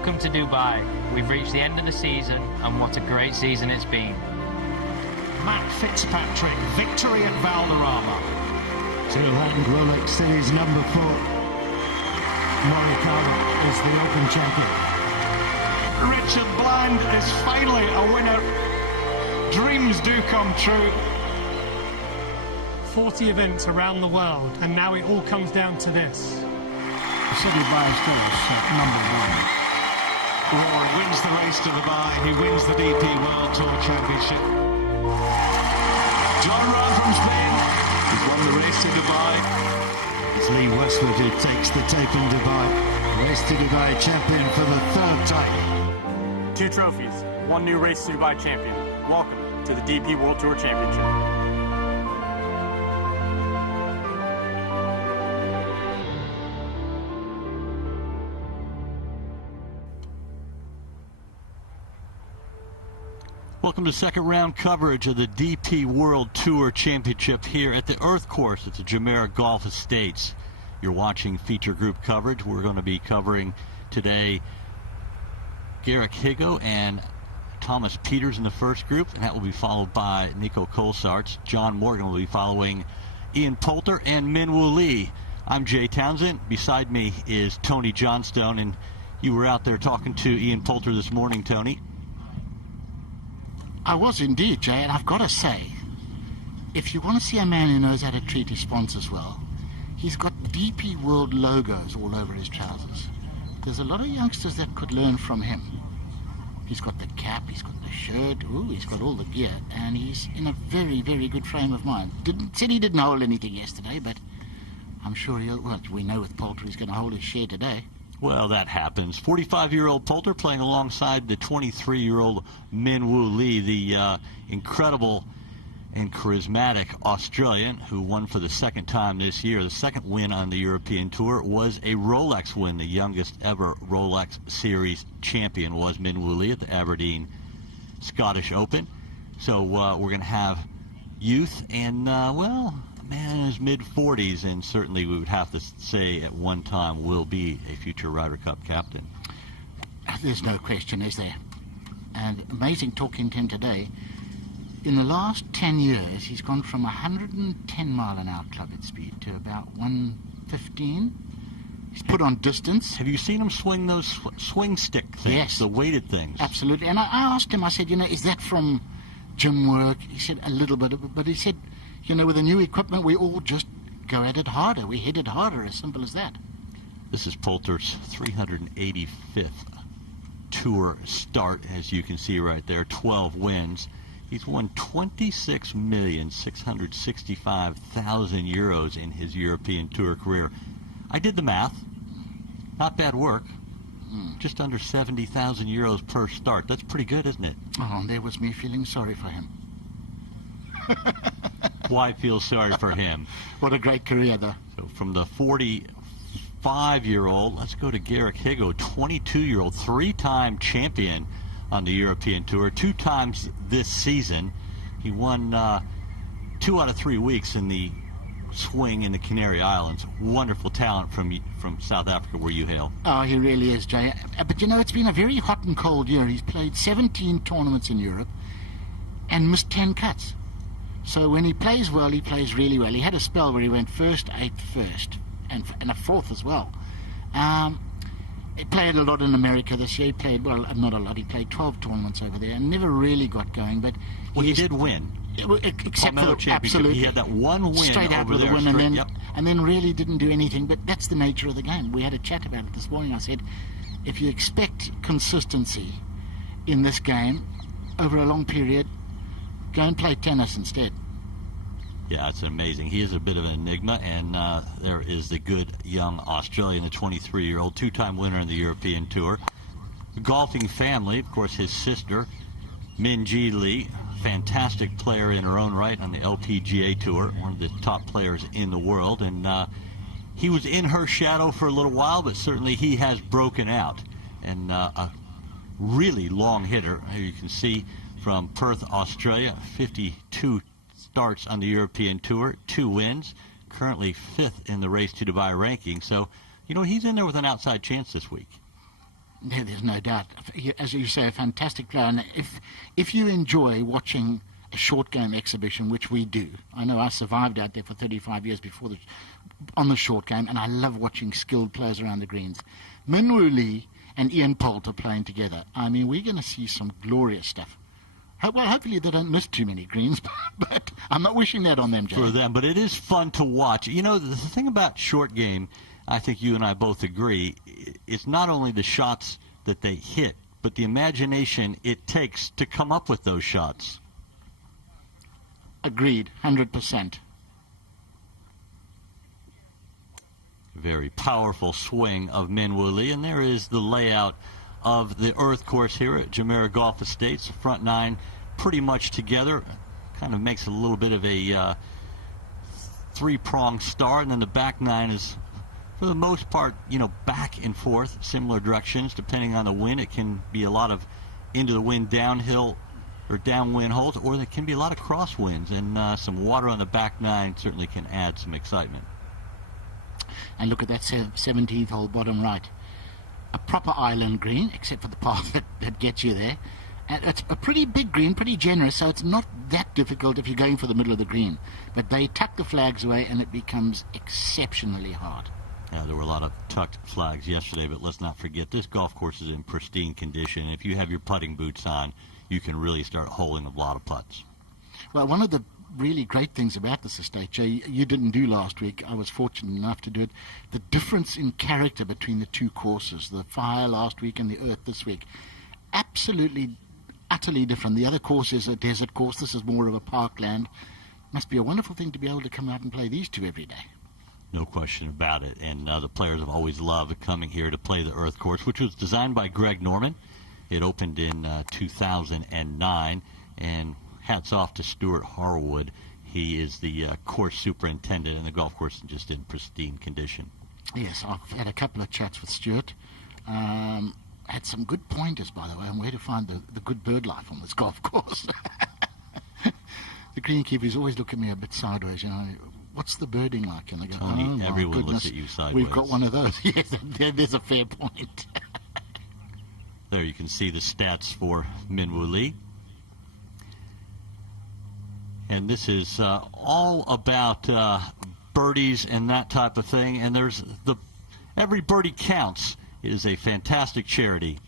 Welcome to Dubai. We've reached the end of the season, and what a great season it's been. Matt Fitzpatrick, victory at Valderrama. Tyrrell Hatton, Rolex Series number 4. Morikawa is the Open champion. Richard Bland is finally a winner. Dreams do come true. 40 events around the world, and now it all comes down to this. The City Bias Terrace number 1. Rory wins the race to Dubai. He wins the DP World Tour Championship. John Rahm from Spain has won the race to Dubai. It's Lee Westwood who takes the tape in Dubai. Race to Dubai champion for the 3rd time. 2 trophies, 1 new Race to Dubai champion. Welcome to the DP World Tour Championship. Welcome to second round coverage of the DP World Tour Championship here at the Earth Course at the Jumeirah Golf Estates. You're watching feature group coverage. We're going to be covering today Garrick Higgo and Thomas Pieters in the first group, and that will be followed by Nico Colsaerts. John Morgan will be following Ian Poulter and Min Woo Lee. I'm Jay Townsend. Beside me is Tony Johnstone, and you were out there talking to Ian Poulter this morning, Tony. I was indeed, Jay, and I've got to say, if you want to see a man who knows how to treat his sponsors well, he's got DP World logos all over his trousers. There's a lot of youngsters that could learn from him. He's got the cap, he's got the shirt, he's got all the gear, and he's in a very, very good frame of mind. Said he didn't hold anything yesterday, but I'm sure we know with Poulter he's going to hold his share today. Well, that happens. 45-year-old Poulter playing alongside the 23-year-old Min Woo Lee, the incredible and charismatic Australian who won for the 2nd time this year. The 2nd win on the European Tour was a Rolex win. The youngest ever Rolex Series champion was Min Woo Lee at the Aberdeen Scottish Open. So we're going to have youth and, well, a man in his mid-40s, and certainly we would have to say at one time will be a future Ryder Cup captain. There's no question, is there? And amazing talking to him today. In the last 10 years, he's gone from 110 mile an hour club-head speed to about 115. He's put on distance. Have you seen him swing those swing stick things, yes, the weighted things? Absolutely. And I asked him, I said, is that from gym work? He said a little bit of it, but he said, with the new equipment, we all just go at it harder. We hit it harder, as simple as that. This is Poulter's 385th tour start, as you can see right there, 12 wins. He's won 26,665,000 euros in his European Tour career. I did the math. Not bad work. Just under 70,000 euros per start. That's pretty good, isn't it? Oh, and there was me feeling sorry for him. Why feel sorry for him? What a great career, though. So from the 45-year-old, let's go to Garrick Higgo, 22-year-old, 3-time champion on the European Tour, 2 times this season. He won 2 out of 3 weeks in the swing in the Canary Islands. Wonderful talent from South Africa, where you hail. Oh, he really is, Jay. But it's been a very hot and cold year. He's played 17 tournaments in Europe and missed 10 cuts. So when he plays well, he plays really well. He had a spell where he went 1st, 8th, 1st, and a 4th as well. He played a lot in America this year. He played, well, not a lot. He played 12 tournaments over there and never really got going. But he did win. Except for absolutely, he had that one win straight out over with there, a win, and then really didn't do anything. But that's the nature of the game. We had a chat about it this morning. I said, if you expect consistency in this game over a long period, go and play tennis instead. Yeah, it's amazing. He is a bit of an enigma, and there is the good young Australian, the 23-year-old, 2-time winner in the European Tour. The golfing family, of course, his sister, Min Ji Lee, fantastic player in her own right on the LPGA Tour, one of the top players in the world, and he was in her shadow for a little while, but certainly he has broken out, and a really long hitter. Here you can see from Perth, Australia, 52 starts on the European Tour, 2 wins, currently 5th in the Race to Dubai ranking. So, he's in there with an outside chance this week. Yeah, there's no doubt. As you say, a fantastic player. And if you enjoy watching a short game exhibition, which we do, I know I survived out there for 35 years before on the short game, and I love watching skilled players around the greens. Min Woo Lee and Ian Poulter playing together. I mean, we're going to see some glorious stuff. Well, hopefully they don't miss too many greens, but I'm not wishing that on them, Jay. For them, but it is fun to watch. You know, the thing about short game, I think you and I both agree, it's not only the shots that they hit, but the imagination it takes to come up with those shots. Agreed, 100%. Very powerful swing of Min Woo Lee, and there is the layout of the earth course here at Jumeirah Golf Estates. The front nine pretty much together, kind of makes a little bit of a three-pronged star, and then the back nine is, for the most part, you know, back and forth, similar directions depending on the wind. It can be a lot of into the wind downhill or downwind holes, or there can be a lot of crosswinds, and some water on the back nine certainly can add some excitement. And look at that 17th hole, bottom right. A proper island green, except for the path that gets you there. And it's a pretty big green, pretty generous, so it's not that difficult if you're going for the middle of the green. But they tuck the flags away, and it becomes exceptionally hard. Yeah, there were a lot of tucked flags yesterday, but let's not forget, this golf course is in pristine condition. If you have your putting boots on, you can really start holing a lot of putts. Well, one of the really great things about this estate, Jay, you didn't do last week. I was fortunate enough to do it. The difference in character between the two courses, the fire last week and the earth this week, absolutely, utterly different. The other course is a desert course. This is more of a parkland. Must be a wonderful thing to be able to come out and play these two every day. No question about it. And the players have always loved coming here to play the earth course, which was designed by Greg Norman. It opened in 2009, and hats off to Stuart Harwood. He is the course superintendent, and the golf course is just in pristine condition. Yes, I've had a couple of chats with Stuart. Had some good pointers, by the way, on where to find the good bird life on this golf course. The greenkeepers always look at me a bit sideways, you know. What's the birding like? And they go, Tony, oh, my everyone goodness, looks at you sideways. We've got one of those. Yes, there's a fair point. There you can see the stats for Min Woo Lee. And this is all about birdies and that type of thing. And there's every birdie counts. It is a fantastic charity.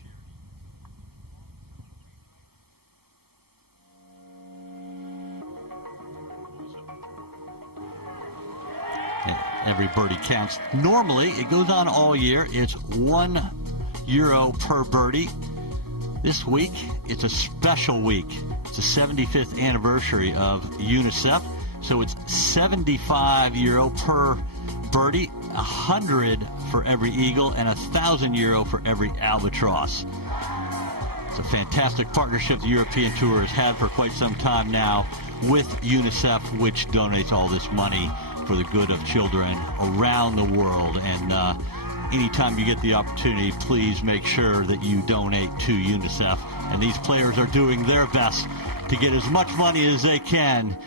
And every birdie counts. Normally, it goes on all year. It's €1 per birdie. This week, it's a special week. It's the 75th anniversary of UNICEF, so it's €75 per birdie, 100 for every eagle, and €1,000 for every albatross. It's a fantastic partnership the European Tour has had for quite some time now with UNICEF, which donates all this money for the good of children around the world. And anytime you get the opportunity, please make sure that you donate to UNICEF. And these players are doing their best to get as much money as they can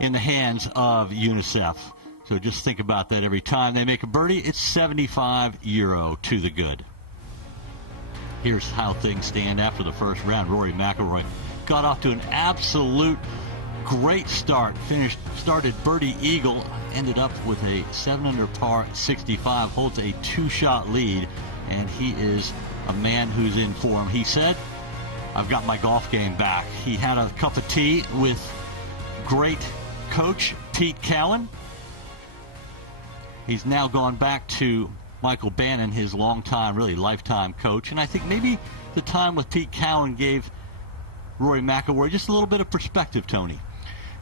in the hands of UNICEF. So just think about that every time they make a birdie. It's €75 to the good. Here's how things stand after the first round. Rory McIlroy got off to an absolute great start. Started birdie eagle, ended up with a 7-under par 65, holds a 2-shot lead, and he is a man who's in form. He said, I've got my golf game back. He had a cup of tea with great coach Pete Cowan. He's now gone back to Michael Bannon, his longtime, really lifetime coach, and I think maybe the time with Pete Cowan gave Rory McIlroy just a little bit of perspective, Tony.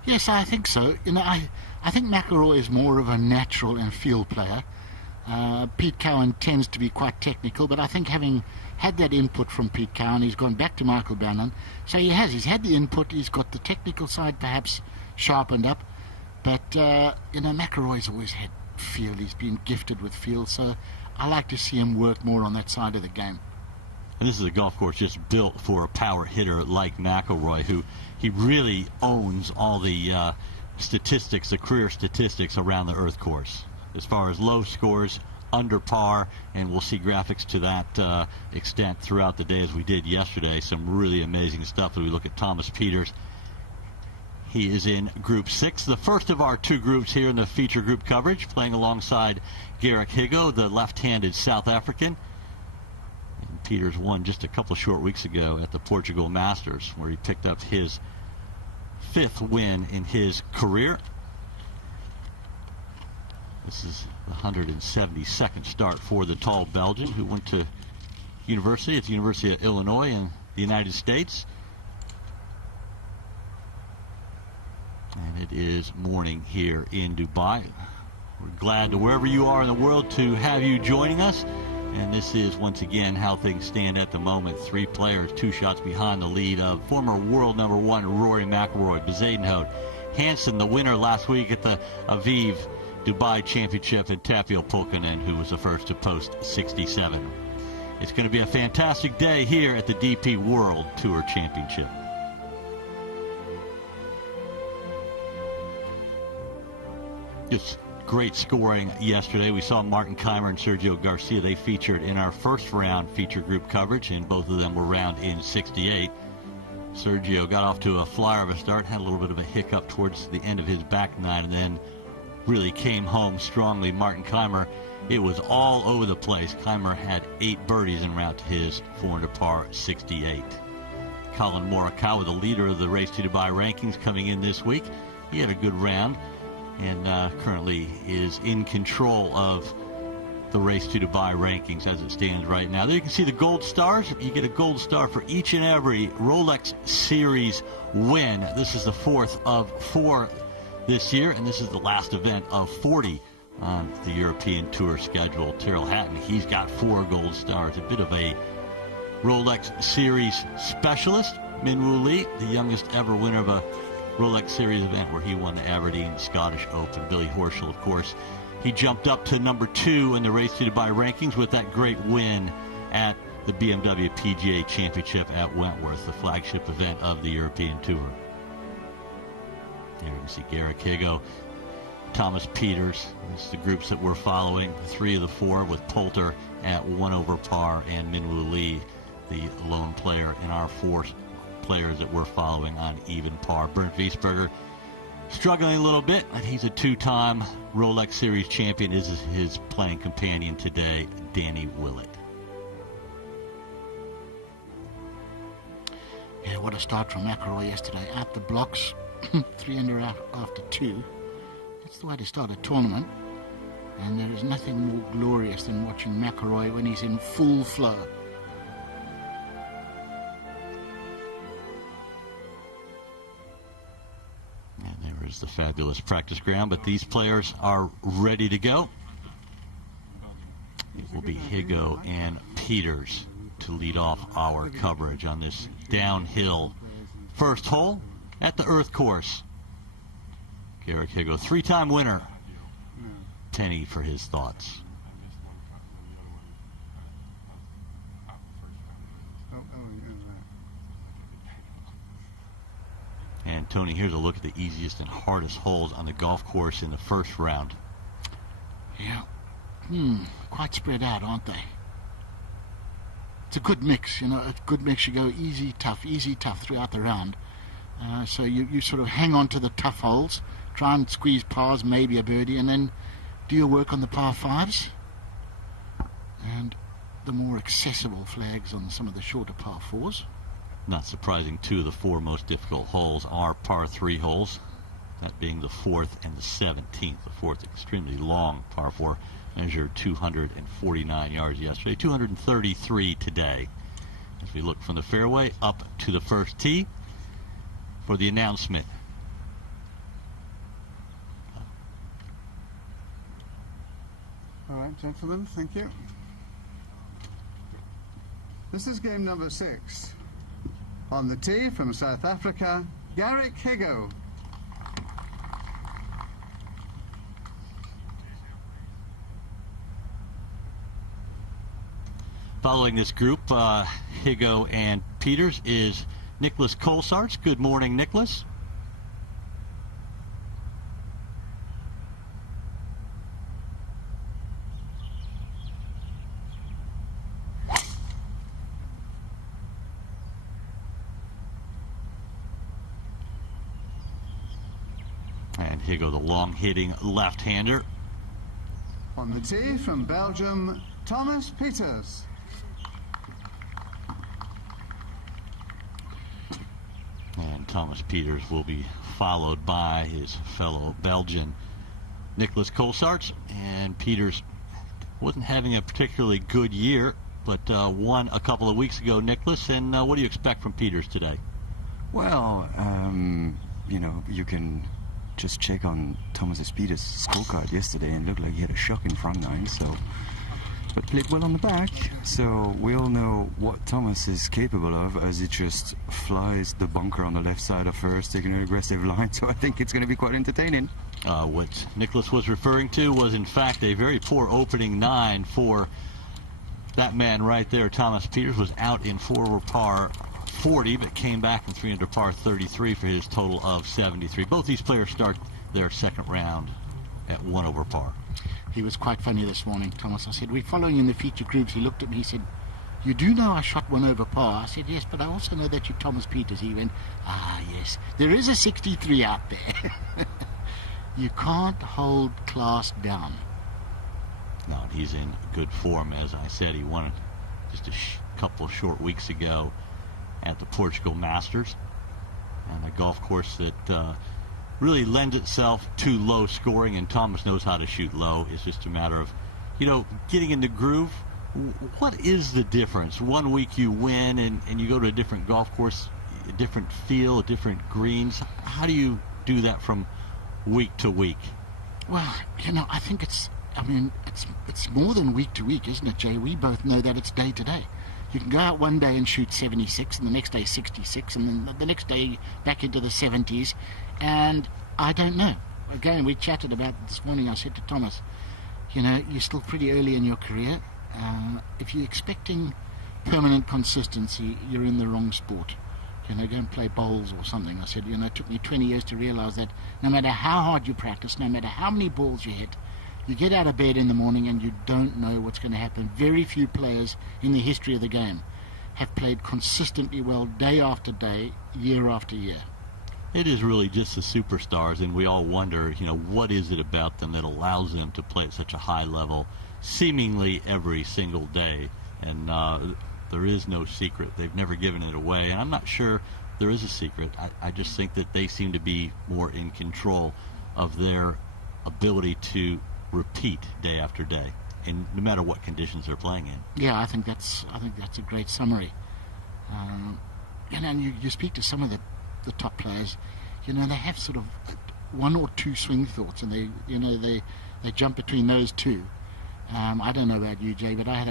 Yes, I think so. You know, I think McIlroy is more of a natural and field player. Pete Cowan tends to be quite technical, but I think having had that input from Pete Cowan, he's gone back to Michael Bannon. So he's had the input, he's got the technical side perhaps sharpened up, but, you know, McIlroy's always had field. He's been gifted with field, so I like to see him work more on that side of the game. And this is a golf course just built for a power hitter like McIlroy, who he really owns all the statistics, the career statistics around the earth course. As far as low scores, under par, and we'll see graphics to that extent throughout the day as we did yesterday. Some really amazing stuff as we look at Thomas Pieters. He is in Group 6, the first of our two groups here in the feature group coverage, playing alongside Garrick Higgo, the left-handed South African. And Pieters won just a couple short weeks ago at the Portugal Masters, where he picked up his 5th win in his career. This is the 172nd start for the tall Belgian, who went to university at the University of Illinois in the United States. And it is morning here in Dubai. We're glad to, wherever you are in the world, to have you joining us. And this is, once again, how things stand at the moment. 3 players, 2 shots behind the lead of former world number 1 Rory McIlroy, Bezuidenhout, Hansen, the winner last week at the Aviv Dubai Championship, and Tapio Pulkkinen, who was the first to post 67. It's going to be a fantastic day here at the DP World Tour Championship. Just great scoring yesterday. We saw Mcintyre and Sergio Garcia. They featured in our first round feature group coverage, and both of them were round in 68. Sergio got off to a flyer of a start, had a little bit of a hiccup towards the end of his back nine, and then really came home strongly. Mcintyre, it was all over the place. Keimer had 8 birdies en route to his 4 under par 68. Collin Morikawa, the leader of the Race to Dubai rankings, coming in this week. He had a good round and currently is in control of the Race to Dubai rankings as it stands right now. There you can see the gold stars. You get a gold star for each and every Rolex Series win. This is the 4th of 4 this year, and this is the last event of 40 on the European Tour schedule. Tyrrell Hatton, he's got 4 gold stars. A bit of a Rolex Series specialist. Minwoo Lee, the youngest ever winner of a Rolex Series event, where he won the Aberdeen Scottish Open. Billy Horschel, of course, he jumped up to number 2 in the Race to Dubai rankings with that great win at the BMW PGA Championship at Wentworth, the flagship event of the European Tour. There you can see Garrick Higgo, Thomas Pieters. This is the groups that we're following. 3 of the 4 with Poulter at 1 over par, and Minwoo Lee, the lone player in our 4 players that we're following on even par. Burt Wiesberger struggling a little bit, but he's a 2-time Rolex Series champion. This is his playing companion today, Danny Willett. Yeah, what a start from McIlroy yesterday. Out the blocks, 3 under out after 2. That's the way to start a tournament. And there is nothing more glorious than watching McIlroy when he's in full flow. And there is the fabulous practice ground, but these players are ready to go. It will be Higgo and Pieters to lead off our coverage on this downhill first hole at the Earth Course. Garrick Higgo, 3-time winner. Penny for his thoughts. And Tony, here's a look at the easiest and hardest holes on the golf course in the first round. Yeah. Quite spread out, aren't they? It's a good mix, you know, a good mix. You go easy, tough throughout the round. So you sort of hang on to the tough holes, try and squeeze pars, maybe a birdie, and then do your work on the par 5s. And the more accessible flags on some of the shorter par 4s. Not surprising, 2 of the 4 most difficult holes are par 3 holes, that being the 4th and the 17th. The 4th, extremely long par 4, measured 249 yards yesterday, 233 today. As we look from the fairway up to the first tee for the announcement. All right, gentlemen, thank you. This is game number 6. On the tee from South Africa, Garrick Higgo. Following this group, Higgo and Pieters, is Nicholas Colsaerts. Good morning, Nicholas. And Higgo, the long-hitting left-hander. On the tee from Belgium, Thomas Pieters. And Thomas Pieters will be followed by his fellow Belgian, Nicholas Colsaerts. And Pieters wasn't having a particularly good year, but won a couple of weeks ago, Nicholas. And what do you expect from Pieters today? Well, you know, you can just check on Thomas Pieters' scorecard yesterday and looked like he had a shocking front nine, but played well on the back. So we all know what Thomas is capable of, as he just flies the bunker on the left side of first, taking an aggressive line. So I think it's going to be quite entertaining. What Nicholas was referring to was, in fact, a very poor opening nine for that man right there. Thomas Pieters was out in 4 over par 40, but came back in 3 under par 33 for his total of 73. Both these players start their second round at 1 over par. He was quite funny this morning, Thomas. I said, we're following in the feature groups. He looked at me, he said, you do know I shot 1 over par? I said, yes, but I also know that you're Thomas Pieters. He went, yes, there is a 63 out there. You can't hold class down. No, he's in good form, as I said. He won it just a couple of short weeks ago at the Portugal Masters, and a golf course that really lends itself to low scoring, and Thomas knows how to shoot low. It's just a matter of, you know, getting in the groove. What is the difference? 1 week you win and you go to a different golf course, a different feel, different greens. How do you do that from week to week? Well, you know, I think it's more than week to week, isn't it, Jay? We both know that it's day to day. You can go out one day and shoot 76, and the next day 66, and then the next day back into the 70s. And I don't know. Again, we chatted about it this morning. I said to Thomas, you know, you're still pretty early in your career. If you're expecting permanent consistency, you're in the wrong sport. You know, go and play bowls or something. I said, you know, it took me 20 years to realize that no matter how hard you practice, no matter how many balls you hit, you get out of bed in the morning and you don't know what's going to happen. Very few players in the history of the game have played consistently well day after day, year after year. It is really just the superstars, and we all wonder, you know, what is it about them that allows them to play at such a high level seemingly every single day? And there is no secret. They've never given it away, and I'm not sure there is a secret. I just think that they seem to be more in control of their ability to repeat day after day, and no matter what conditions they're playing in. Yeah, I think that's a great summary. And you speak to some of the top players, you know, they have sort of 1 or 2 swing thoughts, and they jump between those two. I don't know about you, Jay, but I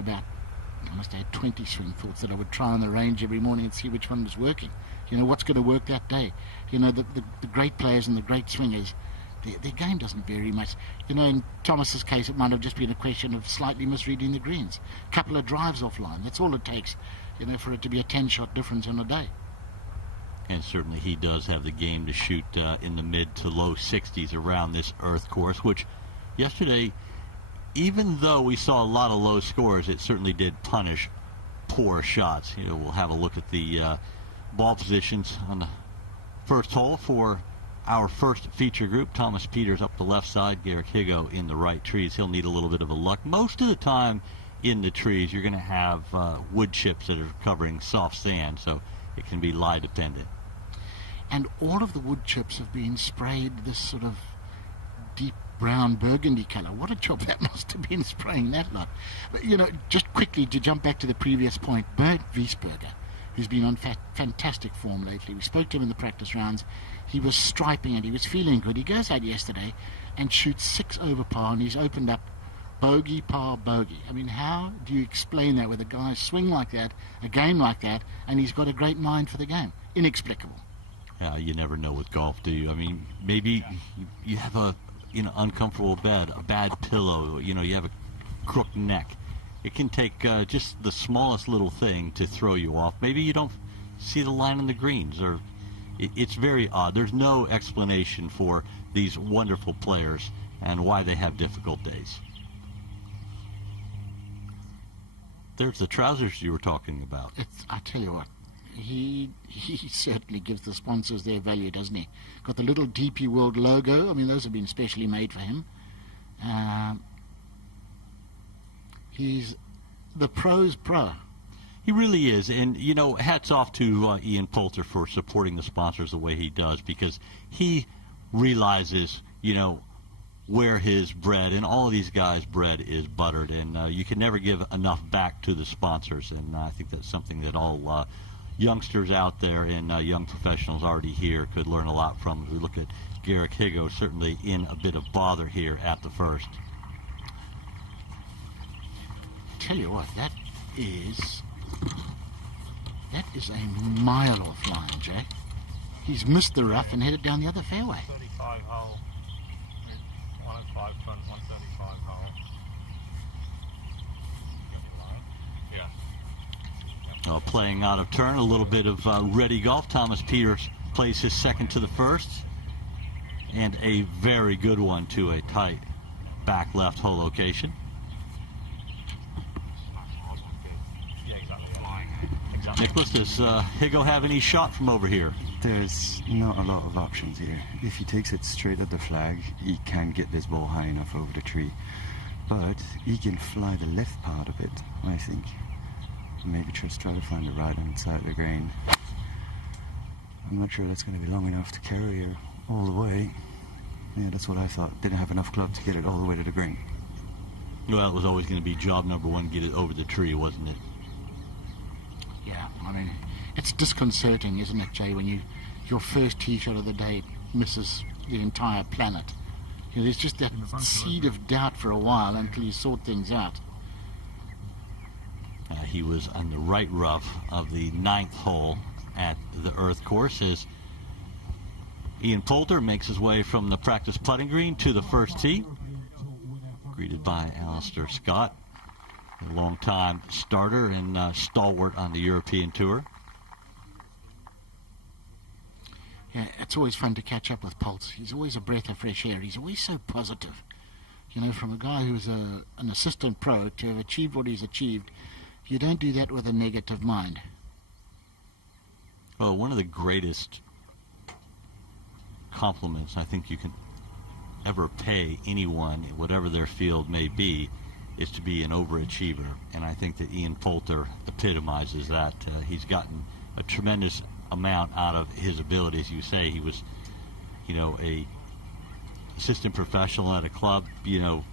must have had 20 swing thoughts that I would try on the range every morning and see which one was working. You know, what's going to work that day. You know, the great players and the great swingers, their game doesn't vary much. You know, in Thomas's case, it might have just been a question of slightly misreading the greens. A couple of drives offline. That's all it takes, you know, for it to be a 10-shot difference on a day. And certainly he does have the game to shoot in the mid to low 60s around this earth course, which yesterday, even though we saw a lot of low scores, it certainly did punish poor shots. You know, we'll have a look at the ball positions on the first hole for our first feature group. Thomas Pieters up the left side, Garrick Higgo in the right trees. He'll need a little bit of a luck. Most of the time in the trees, you're going to have wood chips that are covering soft sand, so it can be lie dependent. And all of the wood chips have been sprayed this sort of deep brown burgundy color. What a job that must have been, spraying that lot. But, you know, just quickly to jump back to the previous point, Burt Wiesberger, who's been on fantastic form lately. We spoke to him in the practice rounds. He was striping and he was feeling good. He goes out yesterday and shoots 6 over par, and he's opened up bogey, par, bogey. I mean, how do you explain that with a guy swing like that, a game like that, and he's got a great mind for the game? Inexplicable. You never know with golf, do you? I mean, maybe you have a uncomfortable bed, a bad pillow, you know, you have a crooked neck. It can take just the smallest little thing to throw you off. Maybe you don't see the line on the greens, or it's very odd. There's no explanation for these wonderful players and why they have difficult days. There's the trousers you were talking about. I tell you what, he certainly gives the sponsors their value, doesn't he? Got the little DP World logo. I mean, those have been specially made for him. He's the pro's pro. He really is, and you know, hats off to Ian Poulter for supporting the sponsors the way he does, because he realizes, you know, where his bread and all of these guys' bread is buttered, and you can never give enough back to the sponsors, and I think that's something that all youngsters out there and young professionals already here could learn a lot from. We look at Garrick Higgo, certainly in a bit of bother here at the first. Tell you what, that is a mile off line, Jack. He's missed the rough and headed down the other fairway. 35 hole. 105 front, 135 hole. Yeah. Playing out of turn, a little bit of ready golf. Thomas Pieters plays his second to the first, and a very good one to a tight back left hole location. Nicholas, does Higgo have any shot from over here? There's not a lot of options here. If he takes it straight at the flag, he can get this ball high enough over the tree. But he can fly the left part of it, I think. Maybe just try to find the right hand side of the green. I'm not sure that's going to be long enough to carry her all the way. Yeah, that's what I thought. Didn't have enough club to get it all the way to the green. Well, it was always going to be job number one, get it over the tree, wasn't it? Yeah, I mean, it's disconcerting, isn't it, Jay, when your first tee shot of the day misses the entire planet. You know, there's just that seed of doubt for a while until you sort things out. He was on the right rough of the 9th hole at the Earth course as Ian Poulter makes his way from the practice putting green to the first tee, greeted by Alistair Scott, a long-time starter and stalwart on the European Tour. Yeah, it's always fun to catch up with Pulse. He's always a breath of fresh air. He's always so positive. You know, from a guy who's an assistant pro to have achieved what he's achieved, you don't do that with a negative mind. Well, one of the greatest compliments I think you can ever pay anyone, whatever their field may be, is to be an overachiever. And I think that Ian Poulter epitomizes that. He's gotten a tremendous amount out of his ability. As you say, he was, you know, a assistant professional at a club. You know,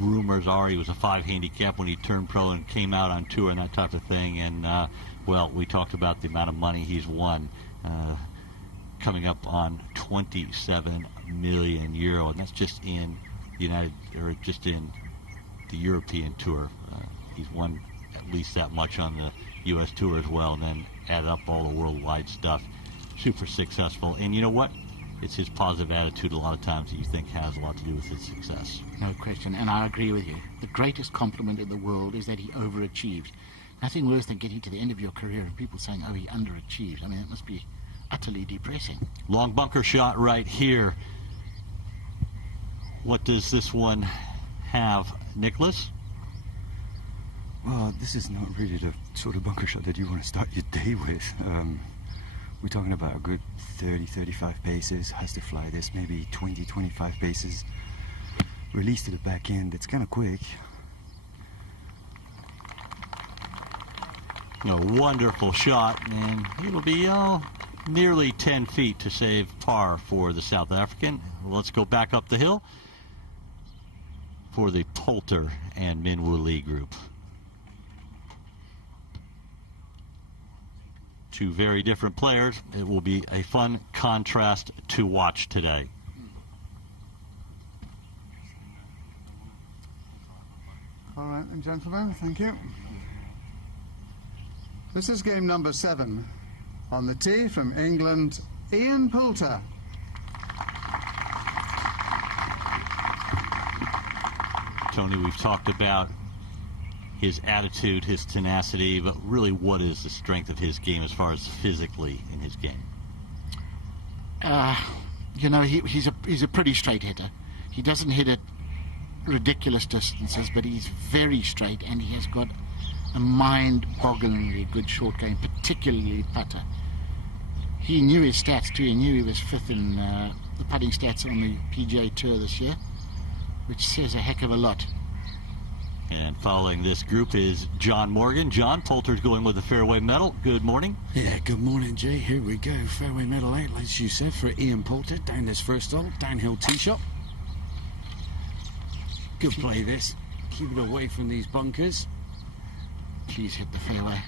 rumors are he was a 5 handicap when he turned pro and came out on tour and that type of thing. And well, we talked about the amount of money he's won, coming up on 27 million euro, and that's just in just in the European Tour. He's won at least that much on the U.S. Tour as well, and then add up all the worldwide stuff. Super successful. And you know what? It's his positive attitude a lot of times that you think has a lot to do with his success. No question, and I agree with you. The greatest compliment in the world is that he overachieved. Nothing worse than getting to the end of your career and people saying, oh, he underachieved. I mean, that must be utterly depressing. Long bunker shot right here. What does this one have, Nicholas? Well, this is not really the sort of bunker shot that you want to start your day with. We're talking about a good 30, 35 paces. Has to fly this maybe 20, 25 paces. Release to the back end. It's kind of quick. A wonderful shot, and it'll be nearly 10 feet to save par for the South African. Let's go back up the hill for the Poulter and Minwoo Lee group. Two very different players. It will be a fun contrast to watch today. All right, and gentlemen, thank you. This is game number 7. On the tee from England, Ian Poulter. Tony, we've talked about his attitude, his tenacity, but really what is the strength of his game as far as physically in his game? You know, he's a pretty straight hitter. He doesn't hit at ridiculous distances, but he's very straight, and he has got a mind-bogglingly good short game, particularly putter. He knew his stats too. He knew he was 5th in the putting stats on the PGA Tour this year, which says a heck of a lot. And following this group is John Morgan. John, Poulter's going with the fairway medal. Good morning. Yeah, good morning, Jay. Here we go. Fairway medal 8, as you said, for Ian Poulter down this first hole. Downhill tee shot. Good play, this. Keep it away from these bunkers. Please hit the fairway.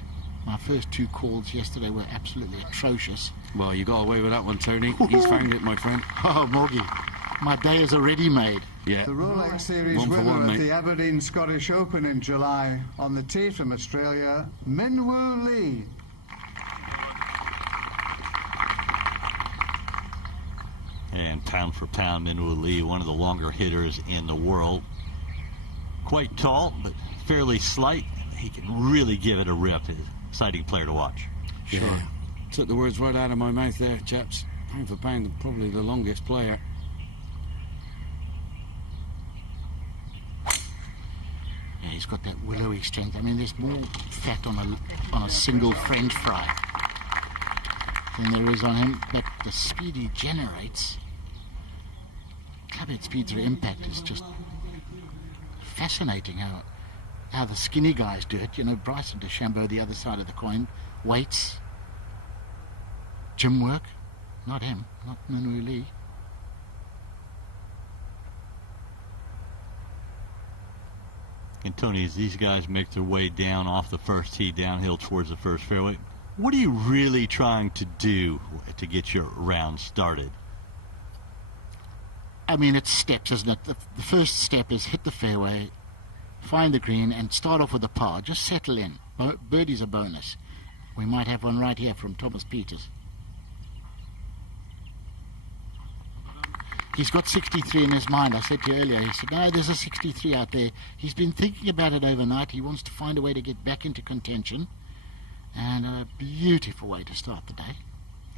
My first 2 calls yesterday were absolutely atrocious. Well, you got away with that one, Tony. He's found it, my friend. Oh, Morgie, my day is already made. Yeah. The Rolex Series One for winner one, at mate. the Aberdeen Scottish Open in July. On the tee from Australia, Minwoo Lee. And pound for pound, Minwoo Lee, one of the longer hitters in the world. Quite tall, but fairly slight. He can really give it a rip. He's an exciting player to watch. Sure. Yeah. Took the words right out of my mouth there, chaps. Pound for pound, probably the longest player. Yeah, he's got that willowy strength. I mean, there's more fat on a single French fry than there is on him, but the speed he generates, clubhead speed through impact, is just fascinating. How the skinny guys do it. You know, Bryson DeChambeau, the other side of the coin, weights, gym work. Not him, not Minwoo Lee. And Tony, as these guys make their way down off the first tee, downhill towards the first fairway, what are you really trying to do to get your round started? I mean, it's steps, isn't it? The first step is hit the fairway, find the green, and start off with a par. Just settle in. Birdie's a bonus. We might have one right here from Thomas Peters. He's got 63 in his mind. I said to you earlier, he said, no, there's a 63 out there. He's been thinking about it overnight. He wants to find a way to get back into contention. And a beautiful way to start the day.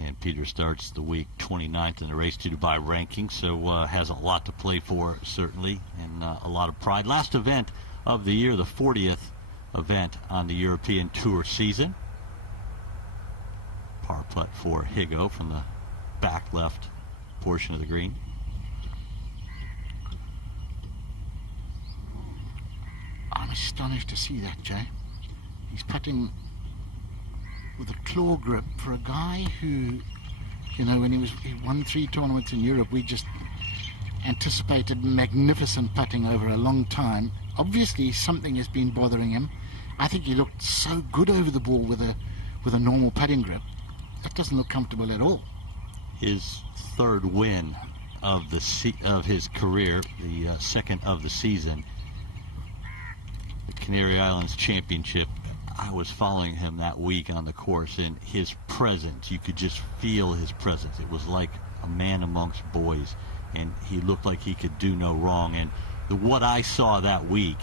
And Peter starts the week 29th in the Race to Dubai ranking, so has a lot to play for, certainly, and a lot of pride. Last event of the year, the 40th event on the European Tour season. Par putt for Higgo from the back left portion of the green. I'm astonished to see that, Jay. He's putting with a claw grip for a guy who, you know, when he won 3 tournaments in Europe, we just anticipated magnificent putting over a long time. Obviously, something has been bothering him. I think he looked so good over the ball with a normal putting grip. That doesn't look comfortable at all. His 3rd win of his career, the 2nd of the season, the Canary Islands Championship. I was following him that week on the course, and his presence, you could just feel his presence. It was like a man amongst boys, and he looked like he could do no wrong. And what I saw that week,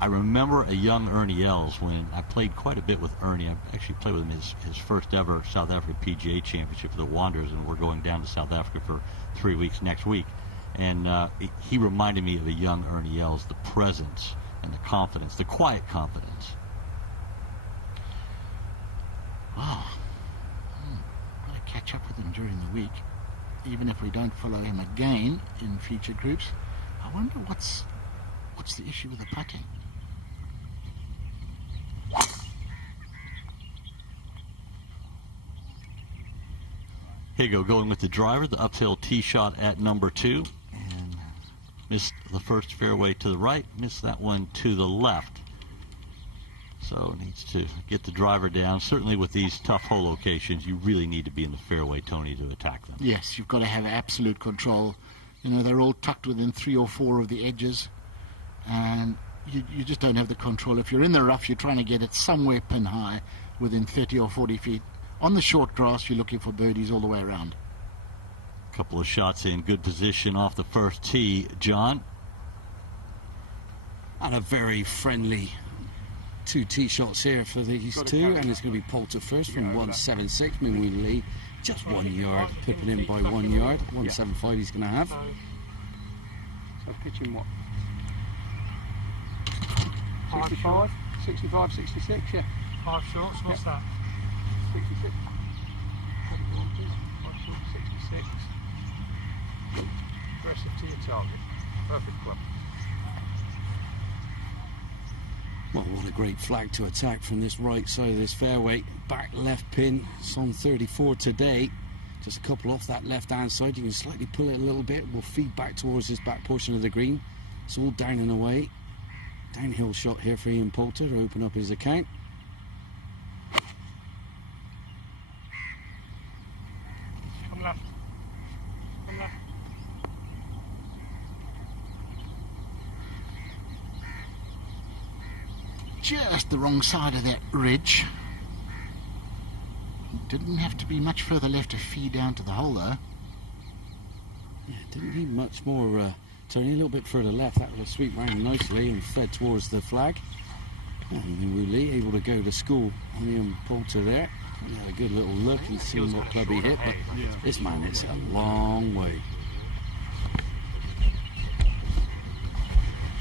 I remember a young Ernie Els, when I played quite a bit with Ernie. I actually played with him his first ever South Africa PGA Championship for the Wanderers, and we're going down to South Africa for 3 weeks next week. And he reminded me of a young Ernie Els, the presence and the confidence, the quiet confidence. Wow. Got to catch up with him during the week, even if we don't follow him again in future groups. I wonder what's the issue with the putting. Higgo going with the driver, the uphill tee shot at number 2, and missed the first fairway to the right, missed that one to the left. So needs to get the driver down. Certainly with these tough hole locations, you really need to be in the fairway, Tony, to attack them. Yes, you've got to have absolute control. You know, they're all tucked within 3 or 4 of the edges, and you just don't have the control. If you're in the rough, you're trying to get it somewhere pin high within 30 or 40 feet. On the short grass, you're looking for birdies all the way around. A couple of shots in good position off the first tee, John. And a very friendly 2 tee shots here for these two, and it's going to be Poulter first from 176. Minwoo Lee just 1 yard, pipping in by 1 yard. 175 he's going to have. So pitching what? 65? 65, 66, yeah. 5 shorts, what's that? 66. 5 shorts, 66. Aggressive to your target. Perfect club. Well, what a great flag to attack from this right side of this fairway. Back left pin, it's on 34 today. Just a couple off that left-hand side. You can slightly pull it a little bit. We'll feed back towards this back portion of the green. It's all down and away. Downhill shot here for Ian Poulter to open up his account. Come left. Come left. Just the wrong side of that ridge. Didn't have to be much further left to feed down to the hole, though. Yeah, didn't need much more turning a little bit further left. That would have swept round nicely and fed towards the flag. And Woolley able to go to school on Ian Poulter there. He had a good little look and seen what club he hit, but this man hits it a long way.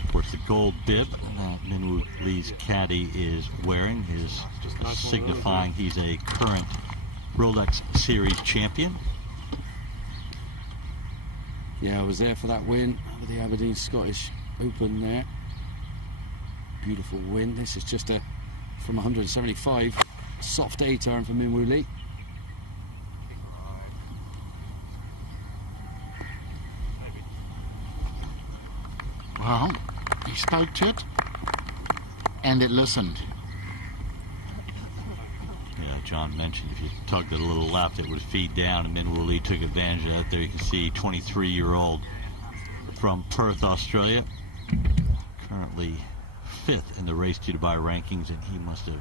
Of course, the gold bib Min Woo Lee's caddy is wearing is signifying he's a current Rolex Series champion. Yeah, I was there for that win over the Aberdeen Scottish Open there. Beautiful win. This is just a from 175 soft A turn for Min Woo Lee. Well, he spoke to it, and it listened. Yeah, John mentioned if you tugged it a little left, it would feed down, and Min Woo Lee took advantage of that. There you can see 23-year-old from Perth, Australia, currently 5th in the Race to Dubai rankings, and he must have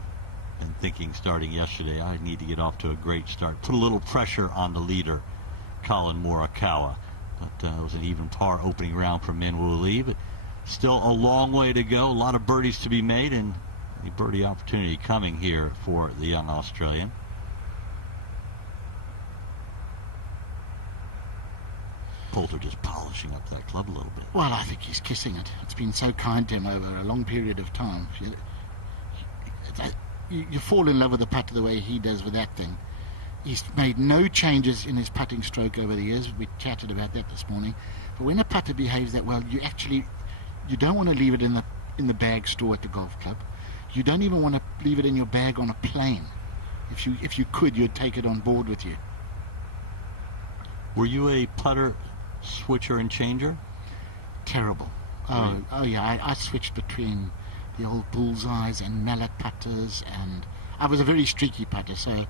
been thinking starting yesterday, I need to get off to a great start. Put a little pressure on the leader, Collin Morikawa. But it was an even par opening round for Min Woo Lee, but still a long way to go. A lot of birdies to be made, and the birdie opportunity coming here for the young Australian. Poulter just polishing up that club a little bit. Well, I think he's kissing it. It's been so kind to him over a long period of time. You fall in love with the putt the way he does with that thing. He's made no changes in his putting stroke over the years. We chatted about that this morning. But when a putter behaves that well, you don't want to leave it in the bag store at the golf club. You don't even want to leave it in your bag on a plane. If you could, you'd take it on board with you. Were you a putter switcher and changer? Terrible. Oh yeah, I switched between the old bullseyes and mallet putters, and I was a very streaky putter, so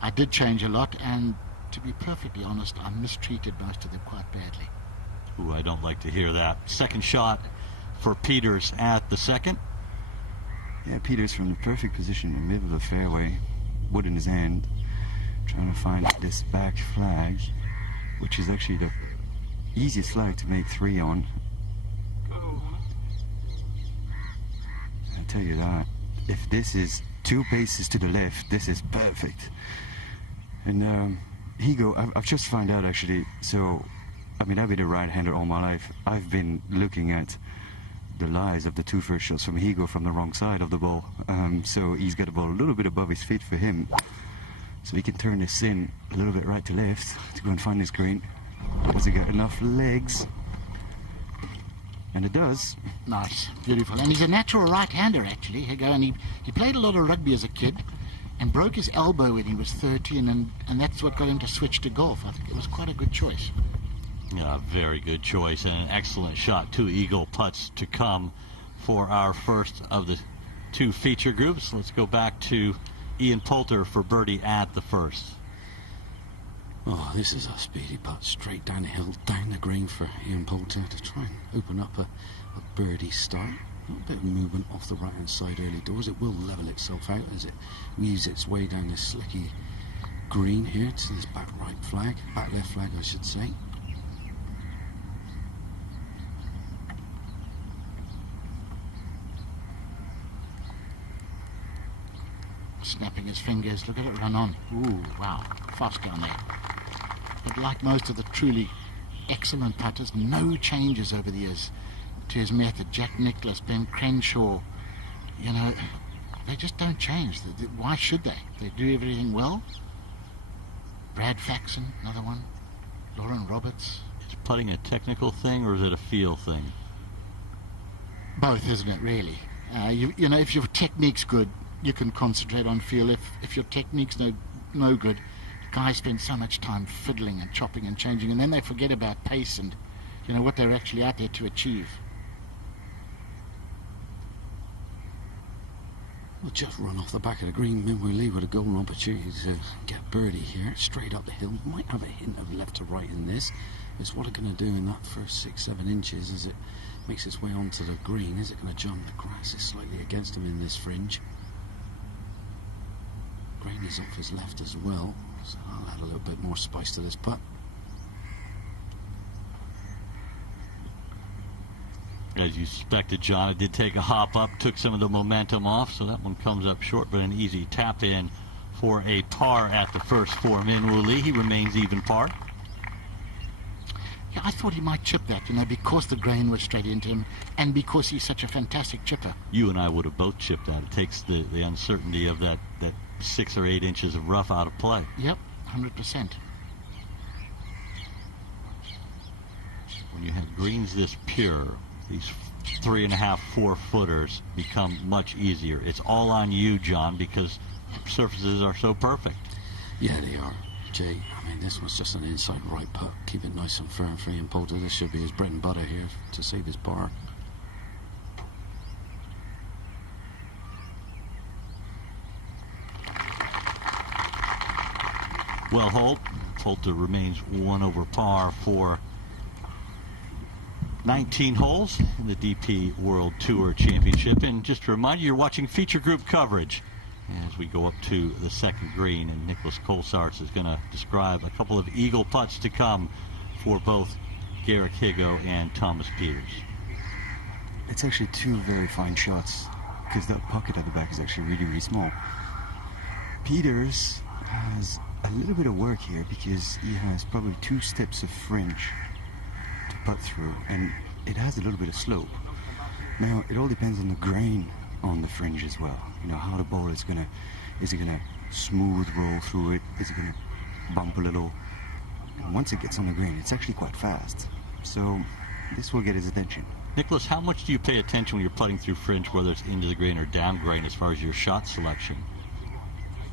I did change a lot, and to be perfectly honest, I mistreated most of them quite badly. Ooh, I don't like to hear that. Second shot for Peters at the second. Yeah, Peters from the perfect position in the middle of the fairway, wood in his hand, trying to find this back flag, which is actually the easiest flag to make 3 on. I tell you that, if this is 2 paces to the left, this is perfect. And Higgo, I've just found out actually, so, I mean, I've been a right-hander all my life. I've been looking at the lies of the 2 first shots from Higgo from the wrong side of the ball. So he's got the ball a little bit above his feet for him. So he can turn this in a little bit right to left to go and find this green. Does he got enough legs? And it does. Nice, beautiful. And he's a natural right-hander, actually, Higgo, and he played a lot of rugby as a kid and broke his elbow when he was 13, and that's what got him to switch to golf. I think it was quite a good choice. Yeah, very good choice, and an excellent shot. 2 eagle putts to come for our first of the 2 feature groups. Let's go back to Ian Poulter for birdie at the first. Oh, this is a speedy putt straight down the hill, down the green for Ian Poulter to try and open up a birdie start. A little bit of movement off the right-hand side early doors. It will level itself out as it weaves its way down this slicky green here to this back right flag, back left flag, I should say. Snapping his fingers, look at it run on. Ooh, wow, fast down there. But like most of the truly excellent putters, no changes over the years to his method. Jack Nicklaus, Ben Crenshaw, you know, They just don't change. Why should they? They do everything well. Brad Faxon, another one. Lauren Roberts. Is putting a technical thing or is it a feel thing? Both, isn't it, really? You know, if your technique's good, you can concentrate on feel. If your technique's no good, guys spend so much time fiddling and chopping and changing, and then they forget about pace and, you know, what they're actually out there to achieve. We'll just run off the back of the green, Memorably, with a golden opportunity to get birdie here, straight up the hill. Might have a hint of left to right in this. It's what it's going to do in that first 6-7 inches as it makes its way onto the green. Is it going to jump? The grass is slightly against him in this fringe. Grain is off his left as well, so I'll add a little bit more spice to this putt. As you suspected, John, it did take a hop up, took some of the momentum off, so that one comes up short, but an easy tap in for a par at the first for Minwoo Lee. He remains even par. Yeah, I thought he might chip that, you know, because the grain was straight into him and because he's such a fantastic chipper. You and I would have both chipped that. It takes the uncertainty of that 6 or 8 inches of rough out of play. Yep, 100%. When you have greens this pure, these 3.5, 4 footers become much easier. It's all on you, John, because surfaces are so perfect. Yeah, they are, Jay. I mean, this was just an inside right putt. Keep it nice and firm for Ian Poulter. This should be his bread and butter here to save his par. Well, Holt. Poulter remains 1 over par for 19 holes in the DP World Tour Championship. And just to remind you, you're watching feature group coverage as we go up to the second green, and Nicholas Colsaerts is going to describe a couple of eagle putts to come for both Garrick Higgo and Thomas Pieters. It's actually 2 very fine shots because that pocket at the back is actually really, really small. Pieters has a little bit of work here because he has probably 2 steps of fringe to putt through, and it has a little bit of slope. Now, it all depends on the grain on the fringe as well. You know, how the ball is it gonna smooth roll through it? Is it gonna bump a little? And once it gets on the green, it's actually quite fast. So this will get his attention. Nicholas, how much do you pay attention when you're putting through fringe, whether it's into the green or down green, as far as your shot selection?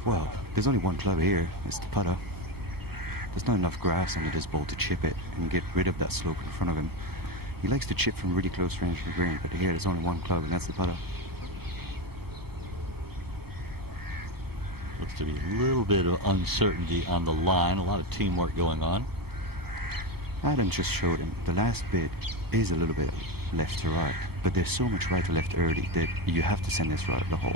Well, there's only one club here. It's the putter. There's not enough grass under this ball to chip it and get rid of that slope in front of him. He likes to chip from really close range to the green, but here there's only one club, and that's the putter. Looks to be a little bit of uncertainty on the line, a lot of teamwork going on. Adam just showed him the last bit is a little bit left to right, but there's so much right to left early that you have to send this right up the hole.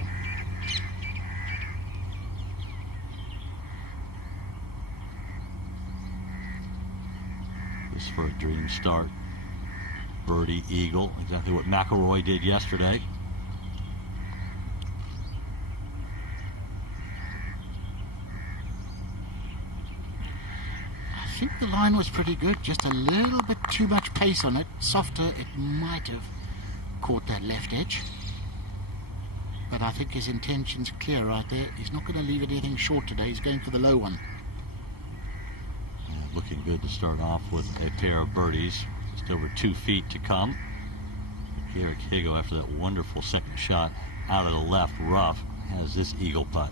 This for a dream start. Birdie, eagle, exactly what McIlroy did yesterday. I think the line was pretty good, just a little bit too much pace on it. Softer, it might have caught that left edge. But I think his intention's clear right there. He's not going to leave it anything short today. He's going for the low one. Looking good to start off with a pair of birdies. Just over 2 feet to come. Garrick Higgo, after that wonderful second shot out of the left rough, has this eagle putt.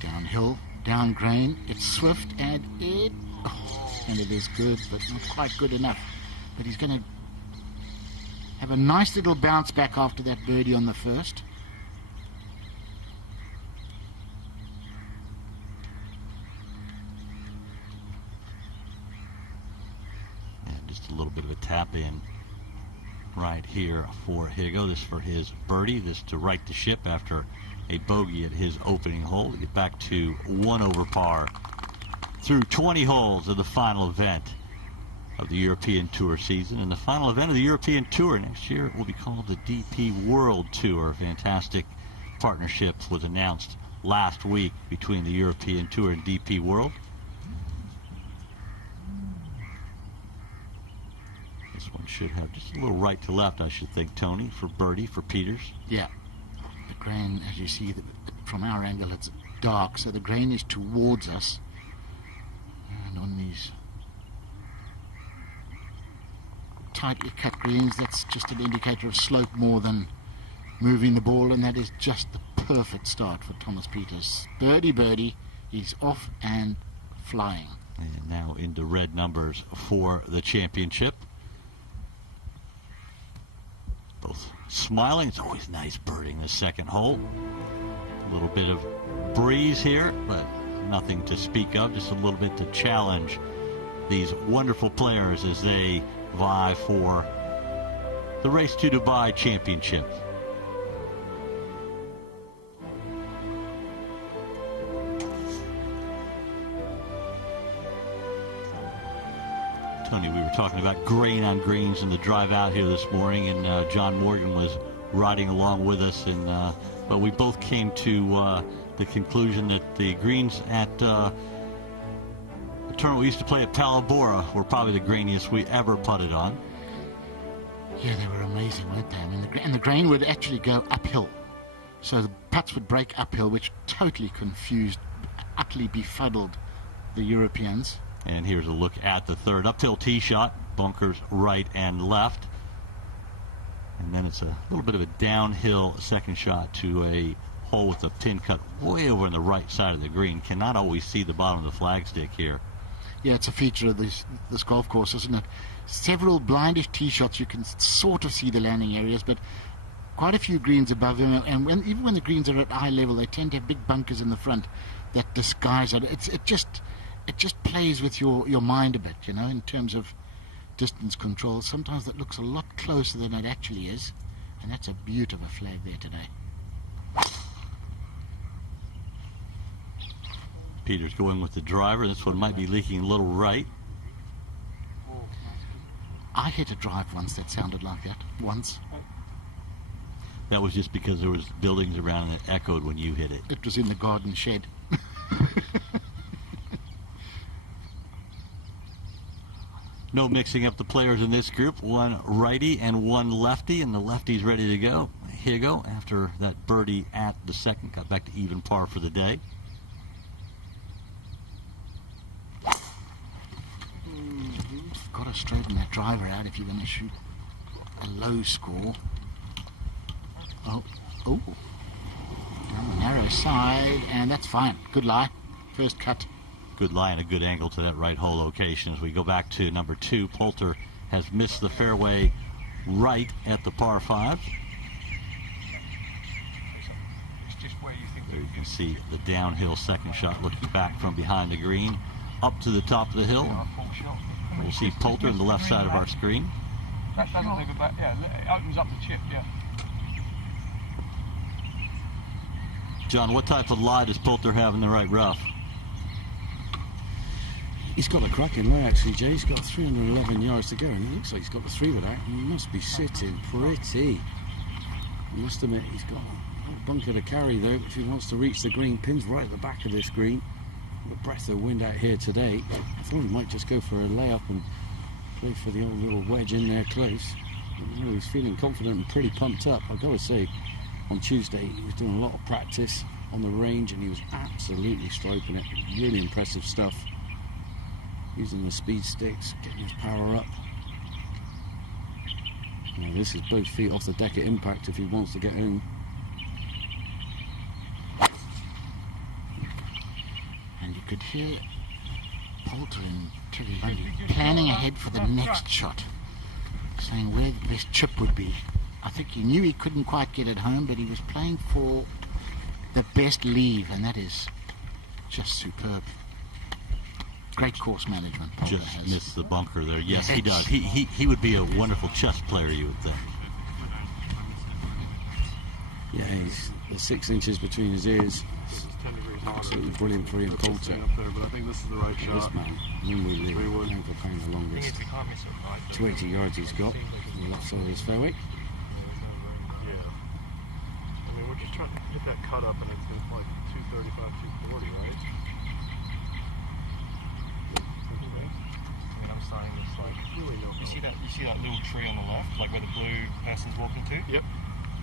Downhill, down grain, it's swift, and it is good, but not quite good enough. But he's going to have a nice little bounce back after that birdie on the first. And just a little bit of a tap in right here for Higgo. This for his birdie. This to right the ship after a bogey at his opening hole to get back to 1 over par through 20 holes of the final event of the European Tour season, and the final event of the European Tour next year will be called the DP World Tour. Fantastic partnership was announced last week between the European Tour and DP World. This one should have just a little right to left, I should think, Tony, for birdie, for Peters. Yeah. The grain, as you see, from our angle, it's dark, so the grain is towards us. And on these tightly cut greens, that's just an indicator of slope more than moving the ball, and that is just the perfect start for Thomas Peters. Birdie, he's off and flying. And now into red numbers for the championship. Both smiling. It's always nice birding the second hole. A little bit of breeze here, but nothing to speak of. Just a little bit to challenge these wonderful players as they vie for the Race to Dubai Championship. Tony, we were talking about grain on greens in the drive out here this morning, and John Morgan was riding along with us, and but we both came to the conclusion that the greens at the tournament we used to play at Palabora were probably the grainiest we ever putted on. Yeah, they were amazing, weren't they? I mean, and the grain would actually go uphill, so the putts would break uphill, which totally confused, utterly befuddled the Europeans. And here's a look at the third uphill tee shot, bunkers right and left. And then it's a little bit of a downhill second shot to a hole with a pin cut way over on the right side of the green. Cannot always see the bottom of the flagstick here. Yeah, it's a feature of this golf course, isn't it? Several blindish tee shots, you can sort of see the landing areas, but quite a few greens above them. And even when the greens are at eye level, they tend to have big bunkers in the front that disguise it. It just plays with your mind a bit, you know, in terms of distance control. Sometimes that looks a lot closer than it actually is, and that's a beaut of a flag there today. Peters going with the driver. This one might be leaking a little right. I hit a drive once that sounded like that, once. That was just because there was buildings around and it echoed when you hit it. It was in the garden shed. No mixing up the players in this group. One righty and one lefty, and the lefty's ready to go. Higgo, after that birdie at the second, got back to even par for the day. You've got to straighten that driver out if you're going to shoot a low score. Oh. On the narrow side, and that's fine. Good lie. First cut. Good lie and a good angle to that right hole location. As we go back to number 2, Poulter has missed the fairway right at the par 5. There you can see the downhill second shot looking back from behind the green up to the top of the hill. We'll see Poulter on the left side of our screen. That doesn't leave it back, yeah, it opens up the chip, yeah. John, what type of lie does Poulter have in the right rough? He's got a crack in there, actually, Jay. He's got 311 yards to go, and it looks like he's got the 3 with that. He must be sitting pretty. I must admit, he's got a bunker to carry, though, if he wants to reach the green. Pins right at the back of this green. A breath of wind out here today. I thought he might just go for a layup and play for the old little wedge in there close. You know, he's feeling confident and pretty pumped up. I've got to say, on Tuesday, he was doing a lot of practice on the range, and he was absolutely striping it. Really impressive stuff. Using the speed sticks, getting his power up. Now, this is both feet off the deck at impact if he wants to get home. And you could hear Poulter and Terry Bundy planning ahead for the next shot, saying where the best chip would be. I think he knew he couldn't quite get it home, but he was playing for the best leave, and that is just superb. Great course management. Just missed the bunker there. Yes, he does. He would be a wonderful chess player, you would think. Yeah, he's 6 inches between his ears. Absolutely brilliant for Ian Poulter. But I think this is the right shot. This man, unbelievable. Pound for pound the longest. to 80 yards he's got on the left side of his fairway. Yeah. I mean, we're just trying to hit that cut up, and it's been like 235, 240, right? I'm starting this like you see that little tree on the left, like where the blue person's walking to? Yep.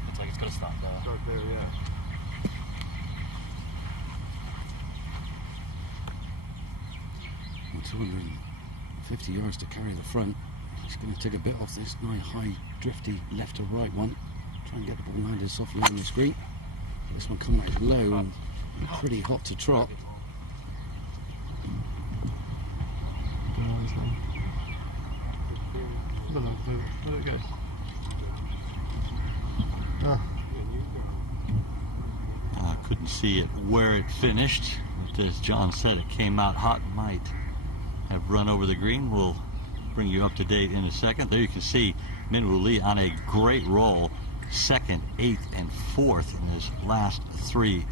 It's like it's got to start there. Start there, yeah. Well, 250 yards to carry the front. He's going to take a bit off this nice high drifty left to right one. Try and get the ball landed softly on the screen. This one coming out low and pretty hot to trot. Let it go. I couldn't see it where it finished, but as John said, it came out hot and might have run over the green. We'll bring you up to date in a second. There you can see Minwoo Lee on a great roll, 2nd, 8th, and 4th in his last 3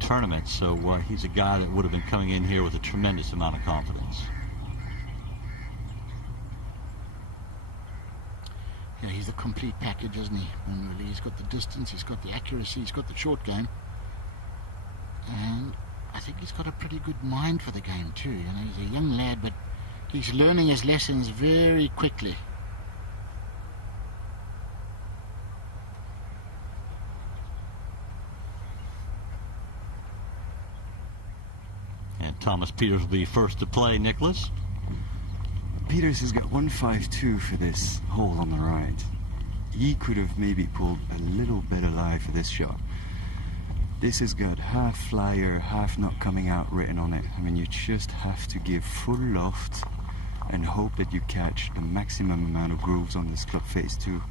tournaments. So he's a guy that would have been coming in here with a tremendous amount of confidence. Yeah, he's the complete package, isn't he? And really, he's got the distance, he's got the accuracy, he's got the short game, and I think he's got a pretty good mind for the game too. You know, he's a young lad, but he's learning his lessons very quickly. And Thomas Pieters will be first to play, Nicholas. Pieters has got 152 for this hole on the right. He could have maybe pulled a little bit alive for this shot. This has got half flyer, half not coming out written on it. I mean, you just have to give full loft and hope that you catch the maximum amount of grooves on this club face to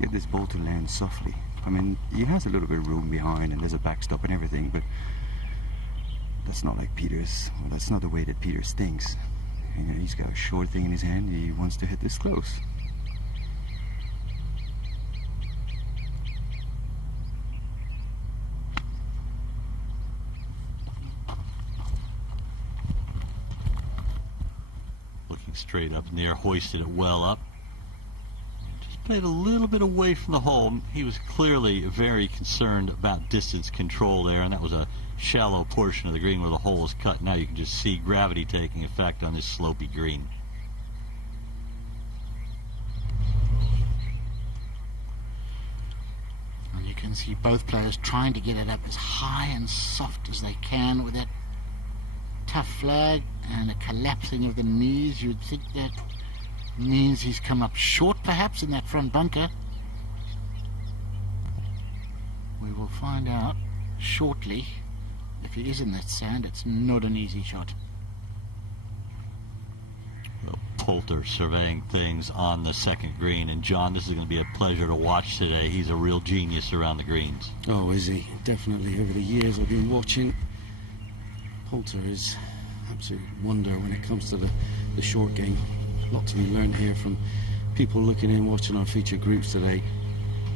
get this ball to land softly. I mean, he has a little bit of room behind and there's a backstop and everything, but that's not like Pieters. Well, that's not the way that Pieters thinks. You know, he's got a short thing in his hand. He wants to hit this close. Looking straight up in the air, hoisted it well up. Just played a little bit away from the hole. He was clearly very concerned about distance control there, and that was a shallow portion of the green where the hole is cut. Now you can just see gravity taking effect on this slopey green. And you can see both players trying to get it up as high and soft as they can with that tough flag and a collapsing of the knees. You'd think that means he's come up short perhaps in that front bunker. We will find out shortly. If he is in that sand, it's not an easy shot. Well, Poulter surveying things on the 2nd green. And John, this is going to be a pleasure to watch today. He's a real genius around the greens. Oh, is he? Definitely. Over the years I've been watching, Poulter is absolute wonder when it comes to the short game. A lot to be learned here from people looking in, watching our feature groups today.